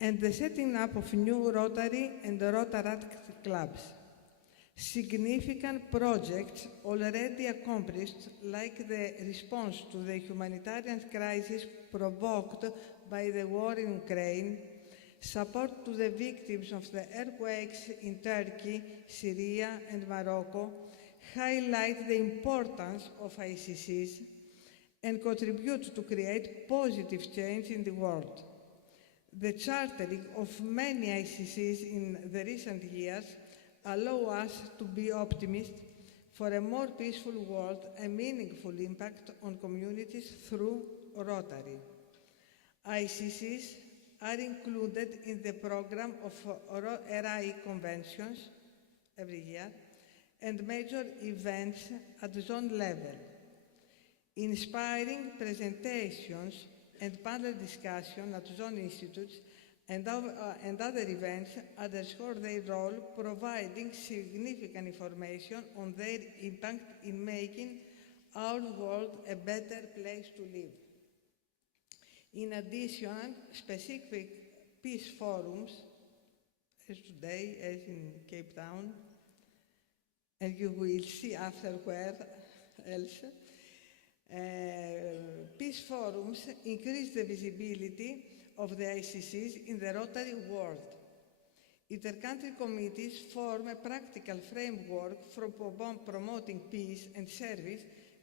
and the setting up of new Rotary and Rotaract clubs. Significant projects already accomplished, like the response to the humanitarian crisis provoked by the war in Ukraine, support to the victims of the earthquakes in Turkey, Syria, and Morocco, highlight the importance of ICCs and contribute to create positive change in the world. The chartering of many ICCs in the recent years allow us to be optimistic for a more peaceful world and meaningful impact on communities through Rotary. ICCs are included in the program of RI conventions every year and major events at zone level. Inspiring presentations and panel discussion at zone institutes and other events underscore their role, providing significant information on their impact in making our world a better place to live. In addition, specific peace forums, as today, as in Cape Town, and you will see after where else, peace forums increase the visibility of the ICCs in the Rotary world. Inter-country committees form a practical framework for promoting peace and service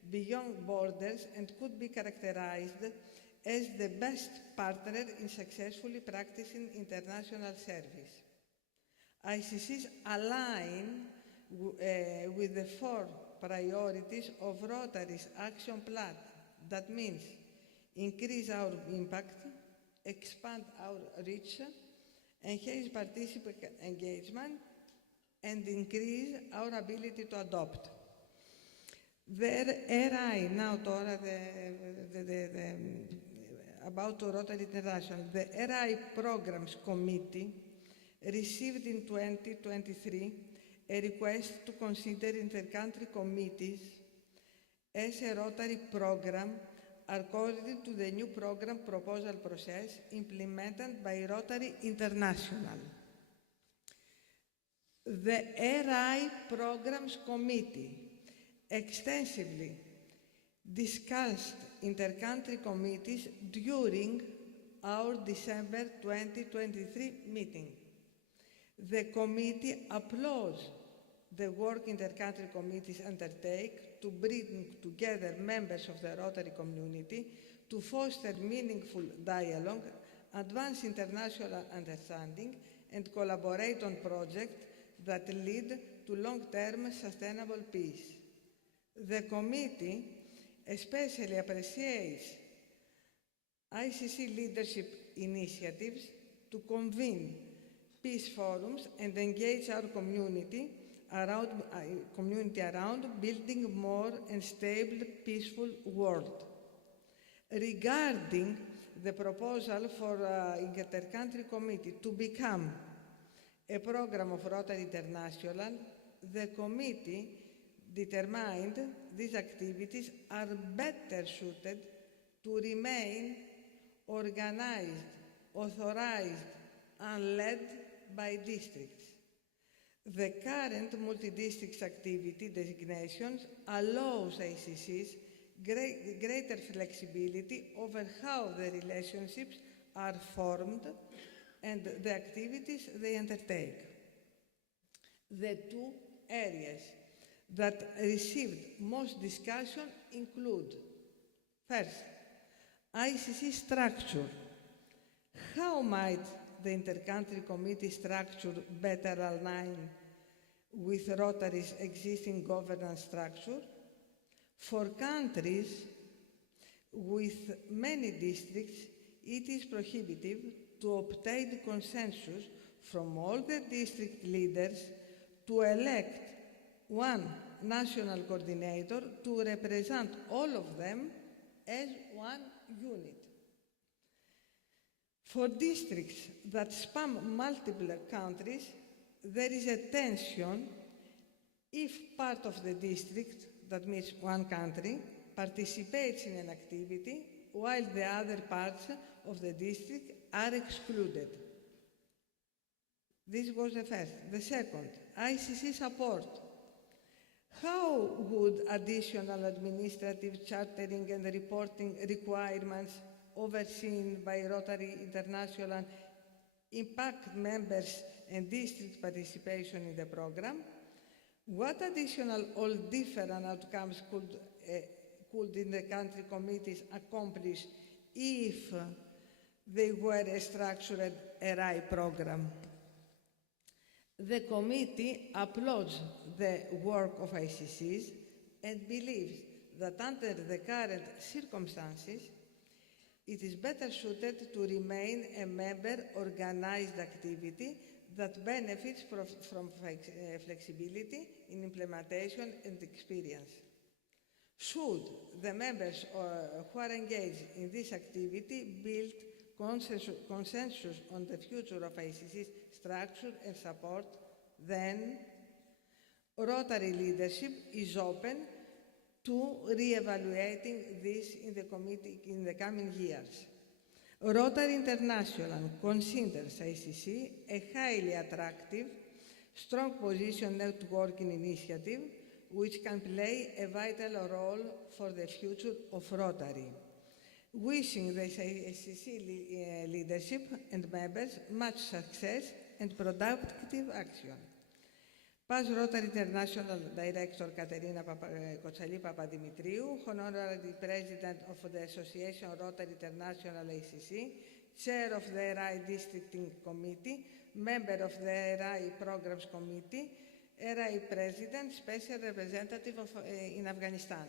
beyond borders and could be characterized as the best partner in successfully practicing international service. ICCs align with the 4 priorities of Rotary's action plan. That means increase our impact, expand our reach, enhance participant engagement, and increase our ability to adopt. The RI, now about Rotary International, the RI Programs Committee received in 2023 a request to consider inter-country committees as a Rotary program according to the new program proposal process implemented by Rotary International. The RI Programs Committee extensively discussed inter-country committees during our December 2023 meeting. The committee applauds the work inter-country committees undertake to bring together members of the Rotary community to foster meaningful dialogue, advance international understanding, and collaborate on projects that lead to long-term sustainable peace. The committee especially appreciates ICC leadership initiatives to convene peace forums and engage our community around building a more and stable, peaceful world. Regarding the proposal for inter-country committee to become a program of Rotary International, the committee determined these activities are better suited to remain organized, authorized, and led by districts. The current multi-districts activity designations allows ICCs greater flexibility over how the relationships are formed and the activities they undertake. The 2 areas that received most discussion include, first, ICC structure. How might the inter-country committee structure better align with Rotary's existing governance structure? For countries with many districts, it is prohibitive to obtain consensus from all the district leaders to elect one national coordinator to represent all of them as one unit. For districts that span multiple countries, there is a tension if part of the district, that means one country, participates in an activity while the other parts of the district are excluded. This was the first. The second, ICC support. How would additional administrative chartering and reporting requirements overseen by Rotary International impact members and district participation in the program? What additional or different outcomes could in the country committees accomplish if they were a structured RI program? The committee applauds the work of ICCs and believes that under the current circumstances, it is better suited to remain a member-organized activity that benefits from flexibility in implementation and experience. Should the members who are engaged in this activity build consensus on the future of ICC's structure and support, then Rotary leadership is open to re-evaluating this in the committee in the coming years. Rotary International considers ICC a highly attractive, strong position networking initiative which can play a vital role for the future of Rotary. Wishing the ICC leadership and members much success and productive action. Past Rotary International Director Katerina Kotsali-Papadimitriou, Honorary President of the Association Rotary International ACC, Chair of the RI Districting Committee, Member of the RI Programs Committee, RI President, Special Representative in Afghanistan.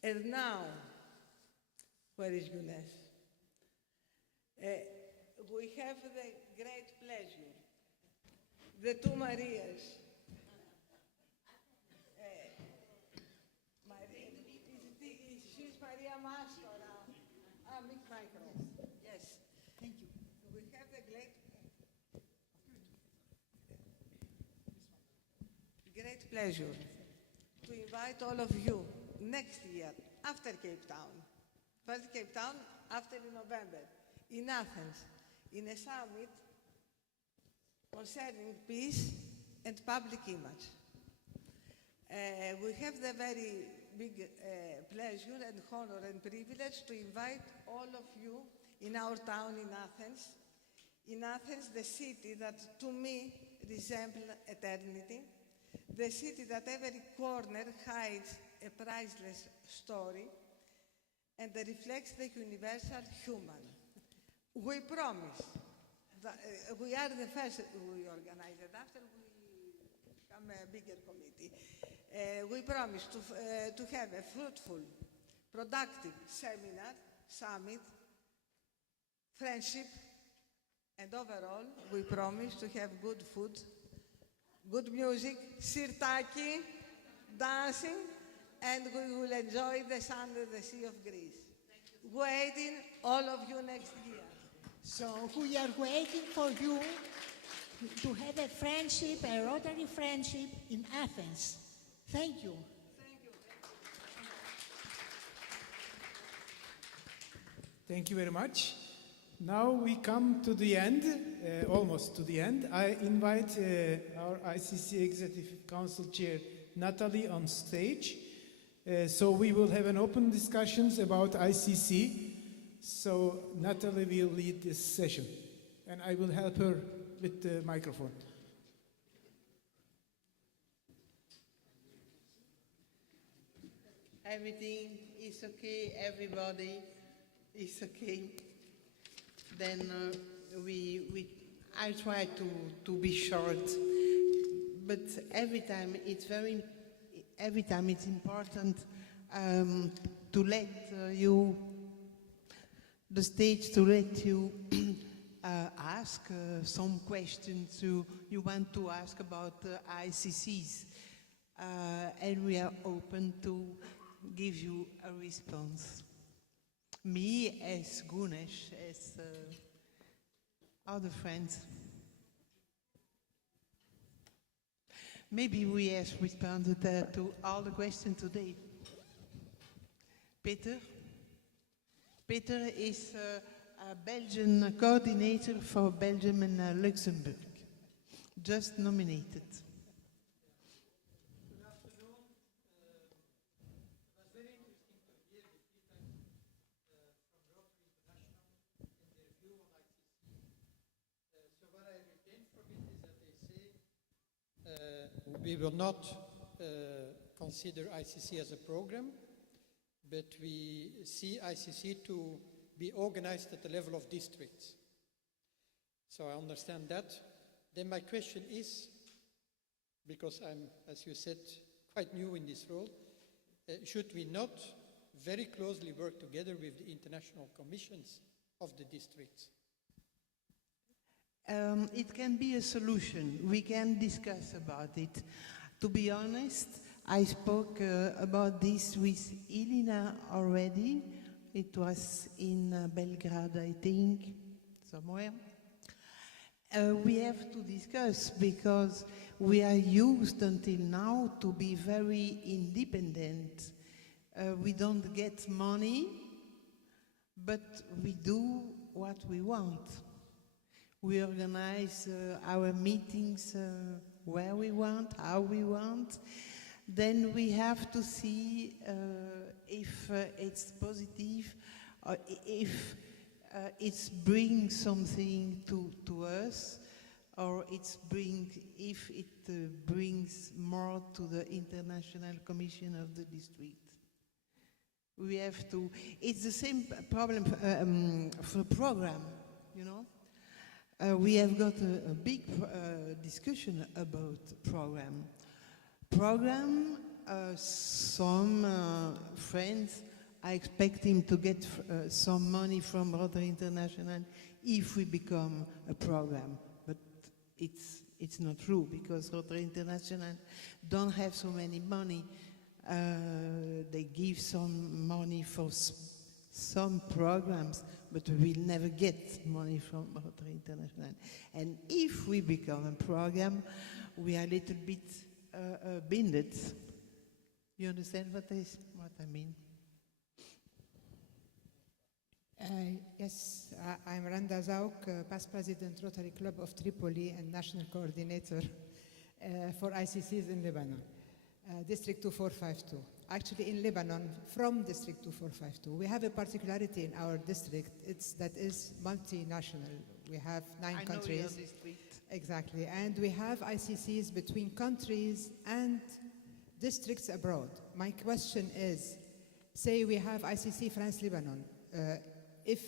And now, where is Younes? We have the great pleasure, the two Marias. She's Maria Mastora. Micro. Yes. Thank you. We have the great pleasure to invite all of you next year after Cape Town. First Cape Town, after in November, in Athens, in a summit concerning peace and public image. We have the very big pleasure and honor and privilege to invite all of you in our town in Athens. In Athens, the city that to me resembles eternity, the city that every corner hides a priceless story and reflects the universal human. We promise that we are the first we organize it after we become a bigger committee. We promise to have a fruitful, productive seminar, summit, friendship, and overall, we promise to have good food, good music, sirtaki, dancing, and we will enjoy the sun and the sea of Greece. Waiting all of you next year. So we are waiting for you to have a friendship, a Rotary friendship in Athens. Thank you. Thank you very much. Now we come to the end, almost to the end. I invite our ICC Executive Council Chair, Natalie, on stage. So we will have an open discussions about ICC. So Natalie will lead this session, and I will help her with the microphone. Everything is okay, everybody is okay. Then I try to be short, but every time it's important to let you the stage, to let you ask some questions you want to ask about ICCs. And we are open to give you a response. Me as Gunesh, as other friends. Maybe we have responded to all the questions today. Peter? Peter is a Belgian coordinator for Belgium and Luxembourg, just nominated. We will not consider ICC as a program, but we see ICC to be organized at the level of districts. So I understand that. Then my question is, because I'm, as you said, quite new in this role, should we not very closely work together with the international commissions of the districts? It can be a solution. We can discuss about it. To be honest, I spoke about this with Elena already. It was in Belgrade, I think, somewhere. We have to discuss because we are used until now to be very independent. We don't get money, but we do what we want. We organize our meetings where we want, how we want. Then we have to see if it's positive, or if it brings something to us, or if it brings more to the International Commission of the District. We have to, it's the same problem for the program, you know. We have got a big discussion about program. Some friends are expecting to get some money from Rotary International if we become a program, but it's not true because Rotary International don't have so many money. They give some money for some programs, but we will never get money from Rotary International. And if we become a program, we are a little bit binded. You understand what I mean? Yes, I'm Randa Zauk, past president Rotary Club of Tripoli and national coordinator for ICCs in Lebanon, District 2452. Actually in Lebanon, from District 2452. We have a particularity in our district, that is multinational. We have 9 countries. I know your district. Exactly, and we have ICCs between countries and districts abroad. My question is, say we have ICC France-Lebanon, if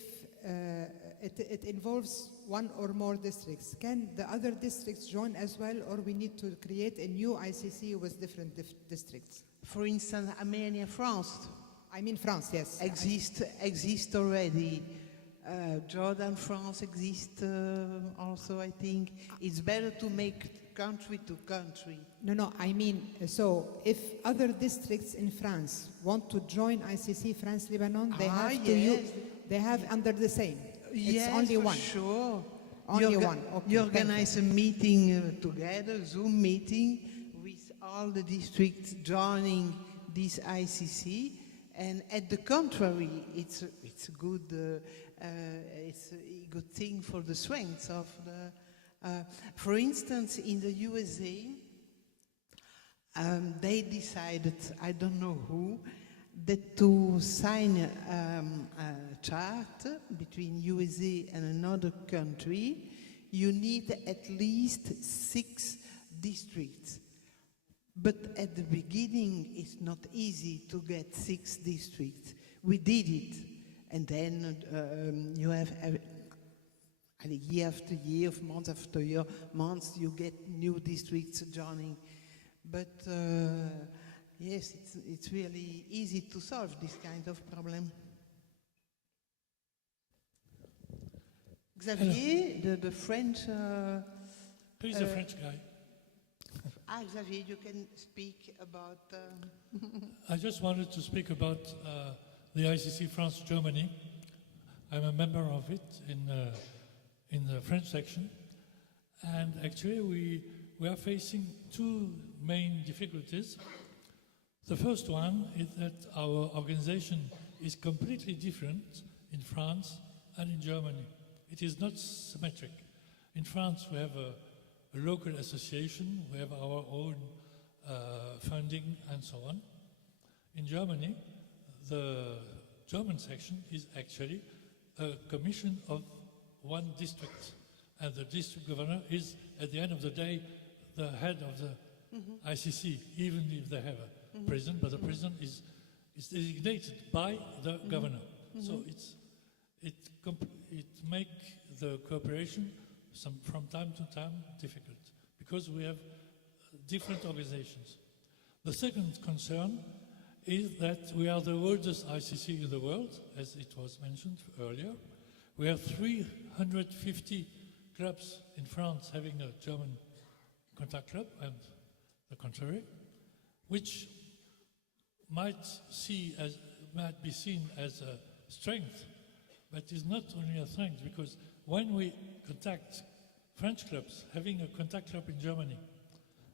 it involves one or more districts, can the other districts join as well, or we need to create a new ICC with different districts? For instance, Armenia, France. I mean France, yes. Exist already. Jordan, France exists also, I think. It's better to make country to country. No, I mean, so if other districts in France want to join ICC France-Lebanon, they have to use, they have under the same. Yes, it's only one. Sure. Only one. Okay, you organize a meeting together, Zoom meeting, with all the districts joining this ICC, and at the contrary, it's a good thing for the strength of the. For instance, in the USA, they decided, I don't know who, that to sign a chart between USA and another country, you need at least 6 districts. But at the beginning, it's not easy to get 6 districts. We did it. And then you have, year after year, month after year, months, you get new districts joining. But yes, it's really easy to solve this kind of problem. Xavier, the French... He's a French guy. Xavier, you can speak about... I just wanted to speak about the ICC France-Germany. I'm a member of it in the French section. And actually we are facing two main difficulties. The first one is that our organization is completely different in France and in Germany. It is not symmetric. In France we have a local association, we have our own funding and so on. In Germany, the German section is actually a commission of one district, and the district governor is, at the end of the day, the head of the ICC, even if they have a president, but the president is designated by the governor. So it makes the cooperation from time to time difficult, because we have different organizations. The second concern is that we are the oldest ICC in the world, as it was mentioned earlier. We have 350 clubs in France having a German contact club, and the contrary, which might be seen as a strength, but is not only a strength, because when we contact French clubs having a contact club in Germany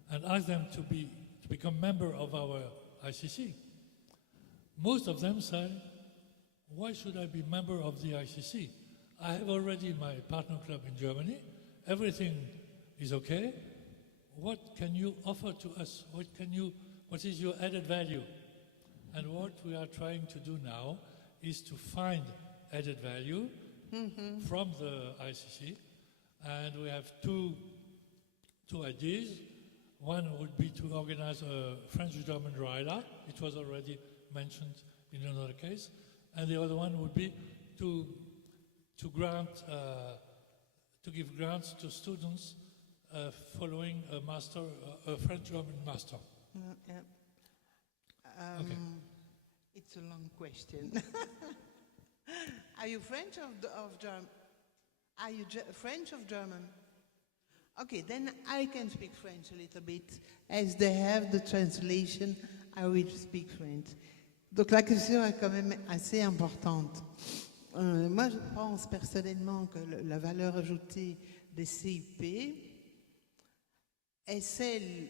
and ask them to become member of our ICC, most of them say, why should I be member of the ICC? I have already my partner club in Germany, everything is okay. What can you offer to us? What is your added value? And what we are trying to do now is to find added value from the ICC. And we have two ideas. One would be to organize a French-German RILA. It was already mentioned in another case. And the other one would be to give grants to students following a French-German master. Okay. It's a long question. Are you French or German? Are you French or German? Okay, then I can speak French a little bit. As they have the translation, I will speak French. Donc la question est quand même assez importante. Moi, je pense personnellement que la valeur ajoutée des CIP est celle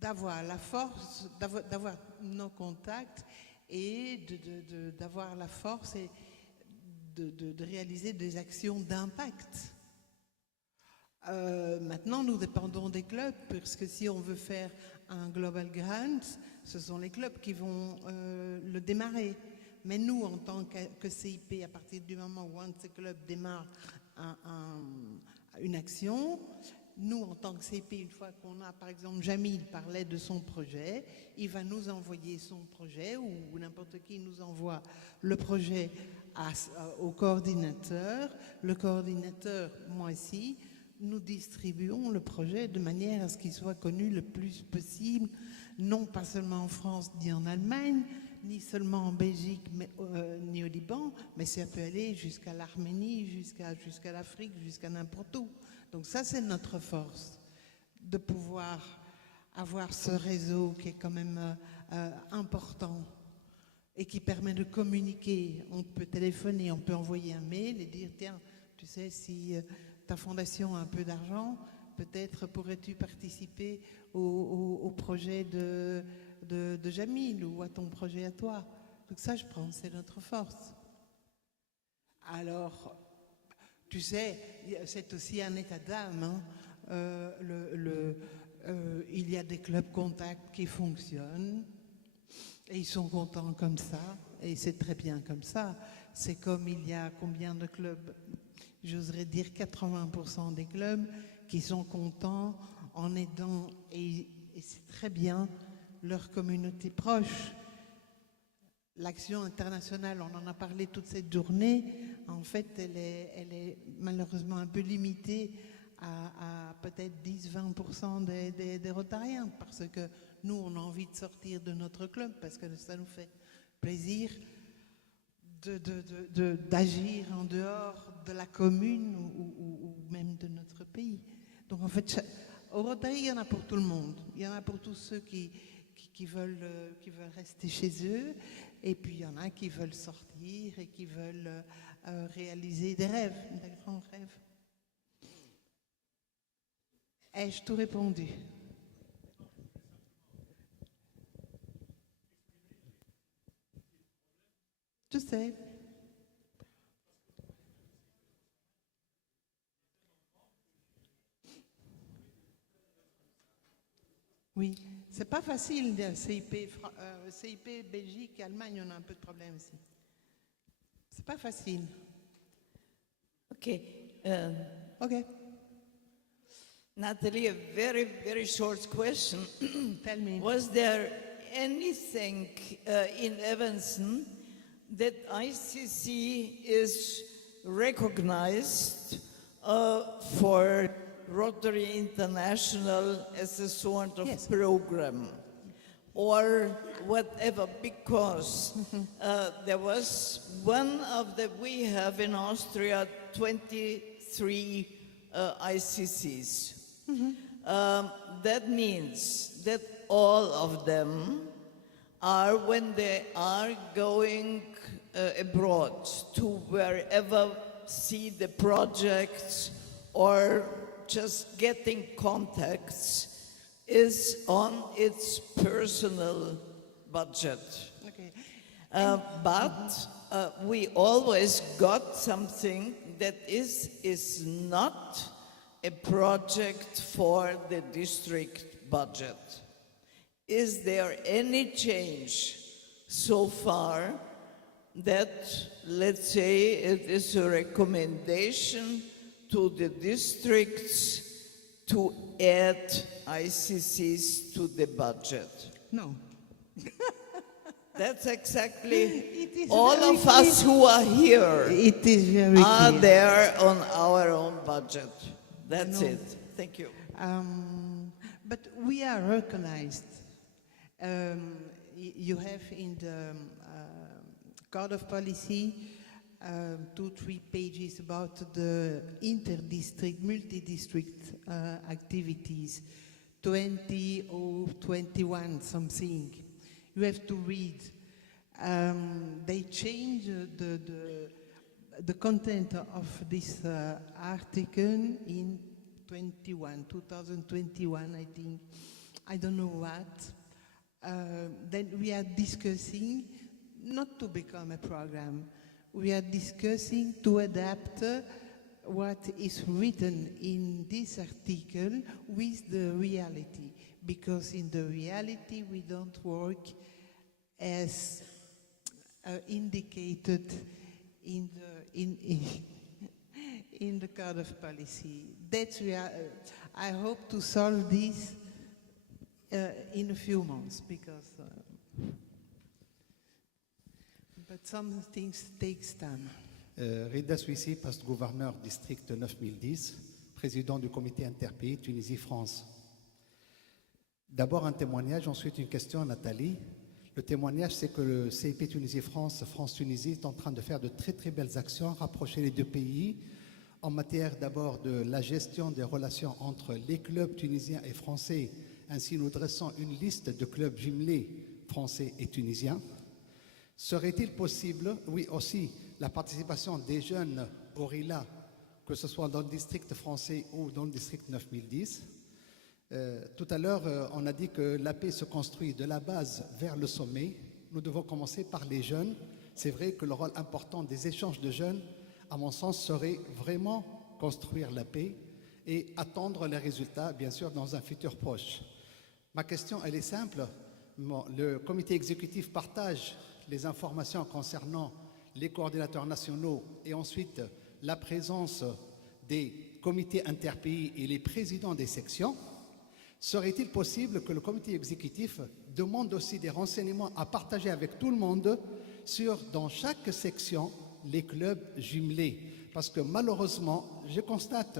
d'avoir la force, d'avoir nos contacts et d'avoir la force et de réaliser des actions d'impact. Maintenant, nous dépendons des clubs, parce que si on veut faire un Global Grant, ce sont les clubs qui vont le démarrer. Mais nous, en tant que CIP, à partir du moment où un de ces clubs démarre une action, nous, en tant que CIP, une fois qu'on a, par exemple, Jamil parlait de son projet, il va nous envoyer son projet, ou n'importe qui nous envoie le projet au coordinateur. Le coordinateur, moi aussi, nous distribuons le projet de manière à ce qu'il soit connu le plus possible, non pas seulement en France ni en Allemagne, ni seulement en Belgique ni au Liban, mais ça peut aller jusqu'à l'Arménie, jusqu'à l'Afrique, jusqu'à n'importe où. Donc ça, c'est notre force, de pouvoir avoir ce réseau qui est quand même important et qui permet de communiquer. On peut téléphoner, on peut envoyer un mail et dire, tiens, tu sais, si ta fondation a un peu d'argent, peut-être pourrais-tu participer au projet de Jamil ou à ton projet à toi. Donc ça, je pense, c'est notre force. Alors, tu sais, c'est aussi un état d'âme. Hein. Il y a des clubs contacts qui fonctionnent et ils sont contents comme ça et c'est très bien comme ça. C'est comme il y a combien de clubs? J'oserais dire 80% des clubs qui sont contents en aidant, et c'est très bien, leur communauté proche. L'action internationale, on en a parlé toute cette journée, en fait, elle est malheureusement un peu limitée à peut-être 10-20% des Rotariens, parce que nous, on a envie de sortir de notre club, parce que ça nous fait plaisir d'agir en dehors de la commune ou même de notre pays. Donc en fait, au Rotary, il y en a pour tout le monde. Il y en a pour tous ceux qui veulent rester chez eux, et puis il y en a qui veulent sortir et qui veulent réaliser des rêves, des grands rêves. Ai-je tout répondu? Je sais. Oui, c'est pas facile de CIP Belgique, Allemagne, on a un peu de problème aussi. C'est pas facile. Okay. Okay. Natalie, a very, very short question. Tell me. Was there anything in Evanston that ICC is recognized for Rotary International as a sort of program? Or whatever, because there was one of the, we have in Austria 23 ICCs. That means that all of them are, when they are going abroad to wherever see the projects or just getting contacts, is on its personal budget. Okay. But we always got something that is not a project for the district budget. Is there any change so far that, let's say, it is a recommendation to the districts to add ICCs to the budget? No. That's exactly all of us who are here It is very are clear. there on our own budget. That's No. it. Thank you. But we are recognized. You have in the Code of Policy 2-3 pages about the inter-district, multi-district activities, 20 or 21 something. You have to read. They change the content of this article in 2021, I think. I don't know what. Then we are discussing not to become a program. We are discussing to adapt what is written in this article with the reality, because in the reality we don't work as indicated in the Code of Policy. That's I hope to solve this in a few months, because but some things takes time. Rida Suissi, poste-gouverneur district 9010, président du comité interpays Tunisie-France. D'abord un témoignage, ensuite une question à Nathalie. Le témoignage, c'est que le CIP Tunisie-France, France-Tunisie est en train de faire de très très belles actions, rapprocher les deux pays en matière d'abord de la gestion des relations entre les clubs tunisiens et français. Ainsi, nous dressons une liste de clubs jumelés français et tunisiens. Serait-il possible, oui aussi, la participation des jeunes au RILA, que ce soit dans le district français ou dans le district 9010? Tout à l'heure, on a dit que la paix se construit de la base vers le sommet. Nous devons commencer par les jeunes. C'est vrai que le rôle important des échanges de jeunes, à mon sens, serait vraiment construire la paix et attendre les résultats, bien sûr, dans un futur proche. Ma question, elle est simple. Le comité exécutif partage les informations concernant les coordinateurs nationaux et ensuite la présence des comités interpays et les présidents des sections. Serait-il possible que le comité exécutif demande aussi des renseignements à partager avec tout le monde sur, dans chaque section, les clubs jumelés? Parce que malheureusement, je constate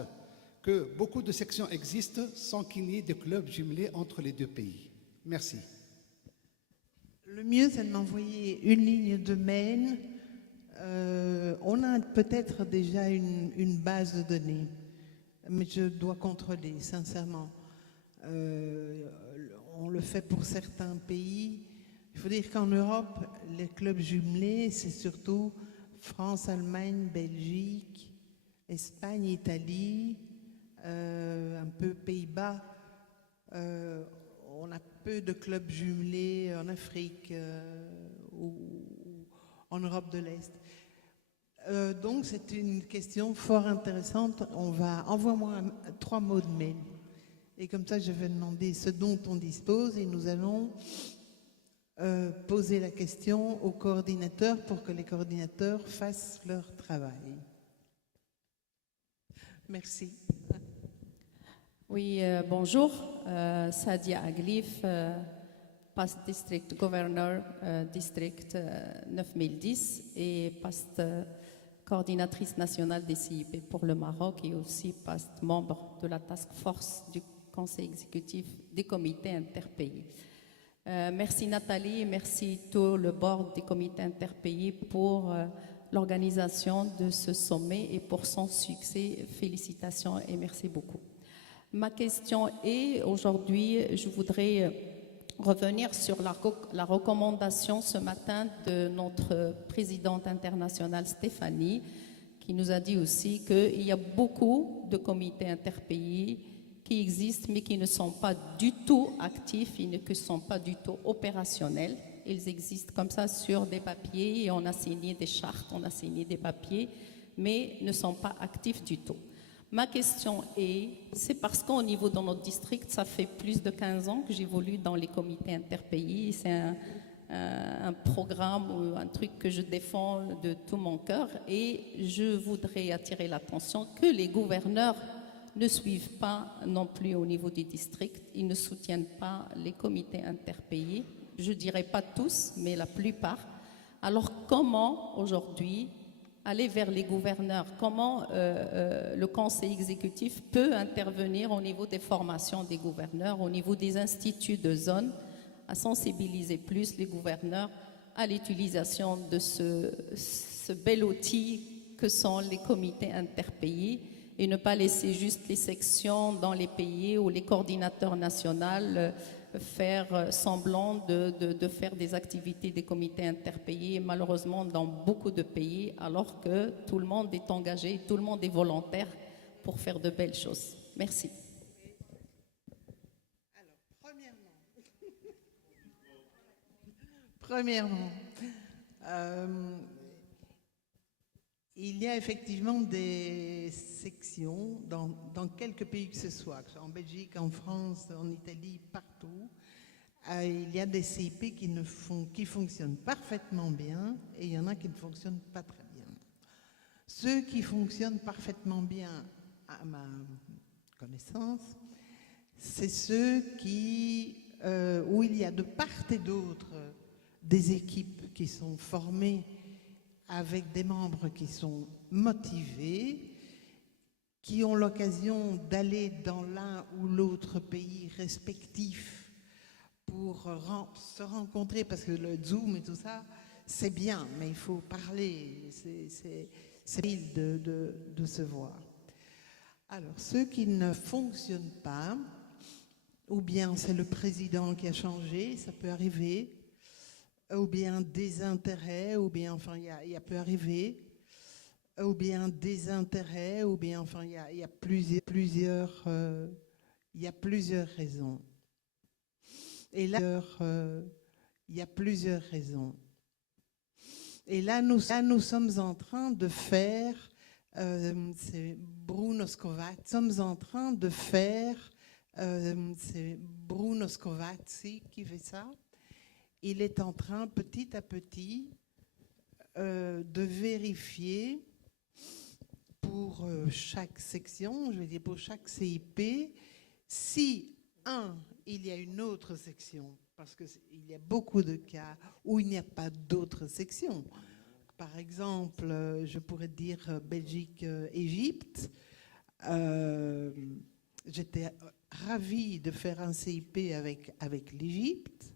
que beaucoup de sections existent sans qu'il y ait de clubs jumelés entre les deux pays. Merci. Le mieux, c'est de m'envoyer une ligne de mail On a peut-être déjà une base de données, mais je dois contrôler, sincèrement. On le fait pour certains pays. Il faut dire qu'en Europe, les clubs jumelés, c'est surtout France, Allemagne, Belgique, Espagne, Italie, un peu Pays-Bas. On a peu de clubs jumelés en Afrique ou en Europe de l'Est. Donc c'est une question fort intéressante. Envoie-moi 3 mots de mail. Et comme ça, je vais demander ce dont on dispose et nous allons poser la question aux coordinateurs pour que les coordinateurs fassent leur travail. Merci. Oui, bonjour. Sadia Aglif, past district governor, district 9010 et past coordinatrice nationale des CIP pour le Maroc et aussi past membre de la task force du Conseil exécutif des comités interpays. Merci Nathalie et merci tout le board des comités interpays pour l'organisation de ce sommet et pour son succès. Félicitations et merci beaucoup. Ma question est, aujourd'hui, je voudrais revenir sur la recommandation ce matin de notre présidente internationale Stéphanie, qui nous a dit aussi qu'il y a beaucoup de comités interpays qui existent mais qui ne sont pas du tout actifs, ils ne sont pas du tout opérationnels. Ils existent comme ça sur des papiers et on a signé des chartes, on a signé des papiers, mais ne sont pas actifs du tout. Ma question est, c'est parce qu'au niveau de notre district, ça fait plus de 15 ans que j'évolue dans les comités interpays. C'est un programme ou un truc que je défends de tout mon cœur et je voudrais attirer l'attention que les gouverneurs ne suivent pas non plus au niveau des districts. Ils ne soutiennent pas les comités interpays. Je ne dirais pas tous, mais la plupart. Alors comment aujourd'hui aller vers les gouverneurs? Comment le conseil exécutif peut intervenir au niveau des formations des gouverneurs, au niveau des instituts de zone, à sensibiliser plus les gouverneurs à l'utilisation de ce bel outil que sont les comités interpays et ne pas laisser juste les sections dans les pays ou les coordinateurs nationaux faire semblant de faire des activités des comités interpays, malheureusement dans beaucoup de pays, alors que tout le monde est engagé, tout le monde est volontaire pour faire de belles choses. Merci. Premièrement, il y a effectivement des sections dans quelques pays que ce soit en Belgique, en France, en Italie, partout. Il y a des CIP qui fonctionnent parfaitement bien et il y en a qui ne fonctionnent pas très bien. Ceux qui fonctionnent parfaitement bien, à ma connaissance, c'est ceux où il y a de part et d'autre des équipes qui sont formées avec des membres qui sont motivés, qui ont l'occasion d'aller dans l'un ou l'autre pays respectif pour se rencontrer, parce que le Zoom et tout ça, c'est bien, mais il faut parler, c'est utile de se voir. Alors, ceux qui ne fonctionnent pas, ou bien c'est le président qui a changé, ça peut arriver, ou bien des intérêts, ou bien, enfin, il y a peut arriver, ou bien des intérêts, ou bien, enfin, il y a plusieurs raisons. Et là, il y a plusieurs raisons. Et là, nous sommes en train de faire, c'est Bruno Scovazzi qui fait ça. Il est en train, petit à petit, de vérifier pour chaque section, je vais dire pour chaque CIP, si, il y a une autre section, parce qu'il y a beaucoup de cas où il n'y a pas d'autres sections. Par exemple, je pourrais dire Belgique-Égypte. J'étais ravie de faire un CIP avec l'Égypte.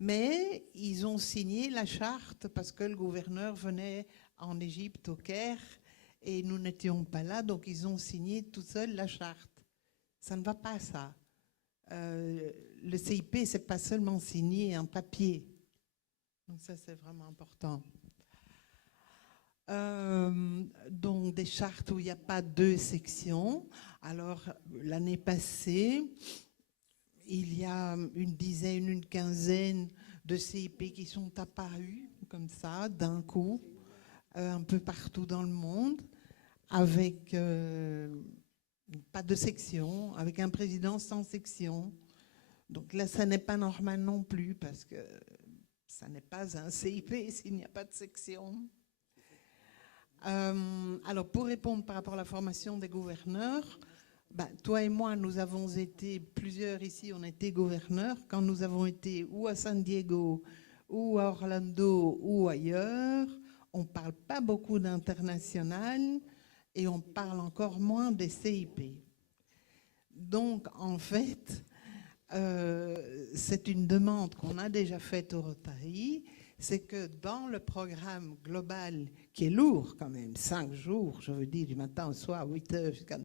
Mais ils ont signé la charte parce que le gouverneur venait en Égypte, au Caire, et nous n'étions pas là, donc ils ont signé tout seuls la charte. Ça ne va pas, ça. Le CIP, c'est pas seulement signé en papier. Donc ça, c'est vraiment important. Donc des chartes où il n'y a pas 2 sections. Alors, l'année passée, il y a une dizaine, une quinzaine de CIP qui sont apparus comme ça, d'un coup, un peu partout dans le monde, avec pas de section, avec un président sans section. Donc là, ça n'est pas normal non plus, parce que ça n'est pas un CIP s'il n'y a pas de section. Alors, pour répondre par rapport à la formation des gouverneurs, toi et moi, nous avons été, plusieurs ici, on a été gouverneurs. Quand nous avons été ou à San Diego, ou à Orlando, ou ailleurs, on ne parle pas beaucoup d'international et on parle encore moins des CIP. Donc, en fait, c'est une demande qu'on a déjà faite au Rotary, c'est que dans le programme global, qui est lourd quand même, 5 jours, je veux dire, du matin au soir, 8 heures jusqu'à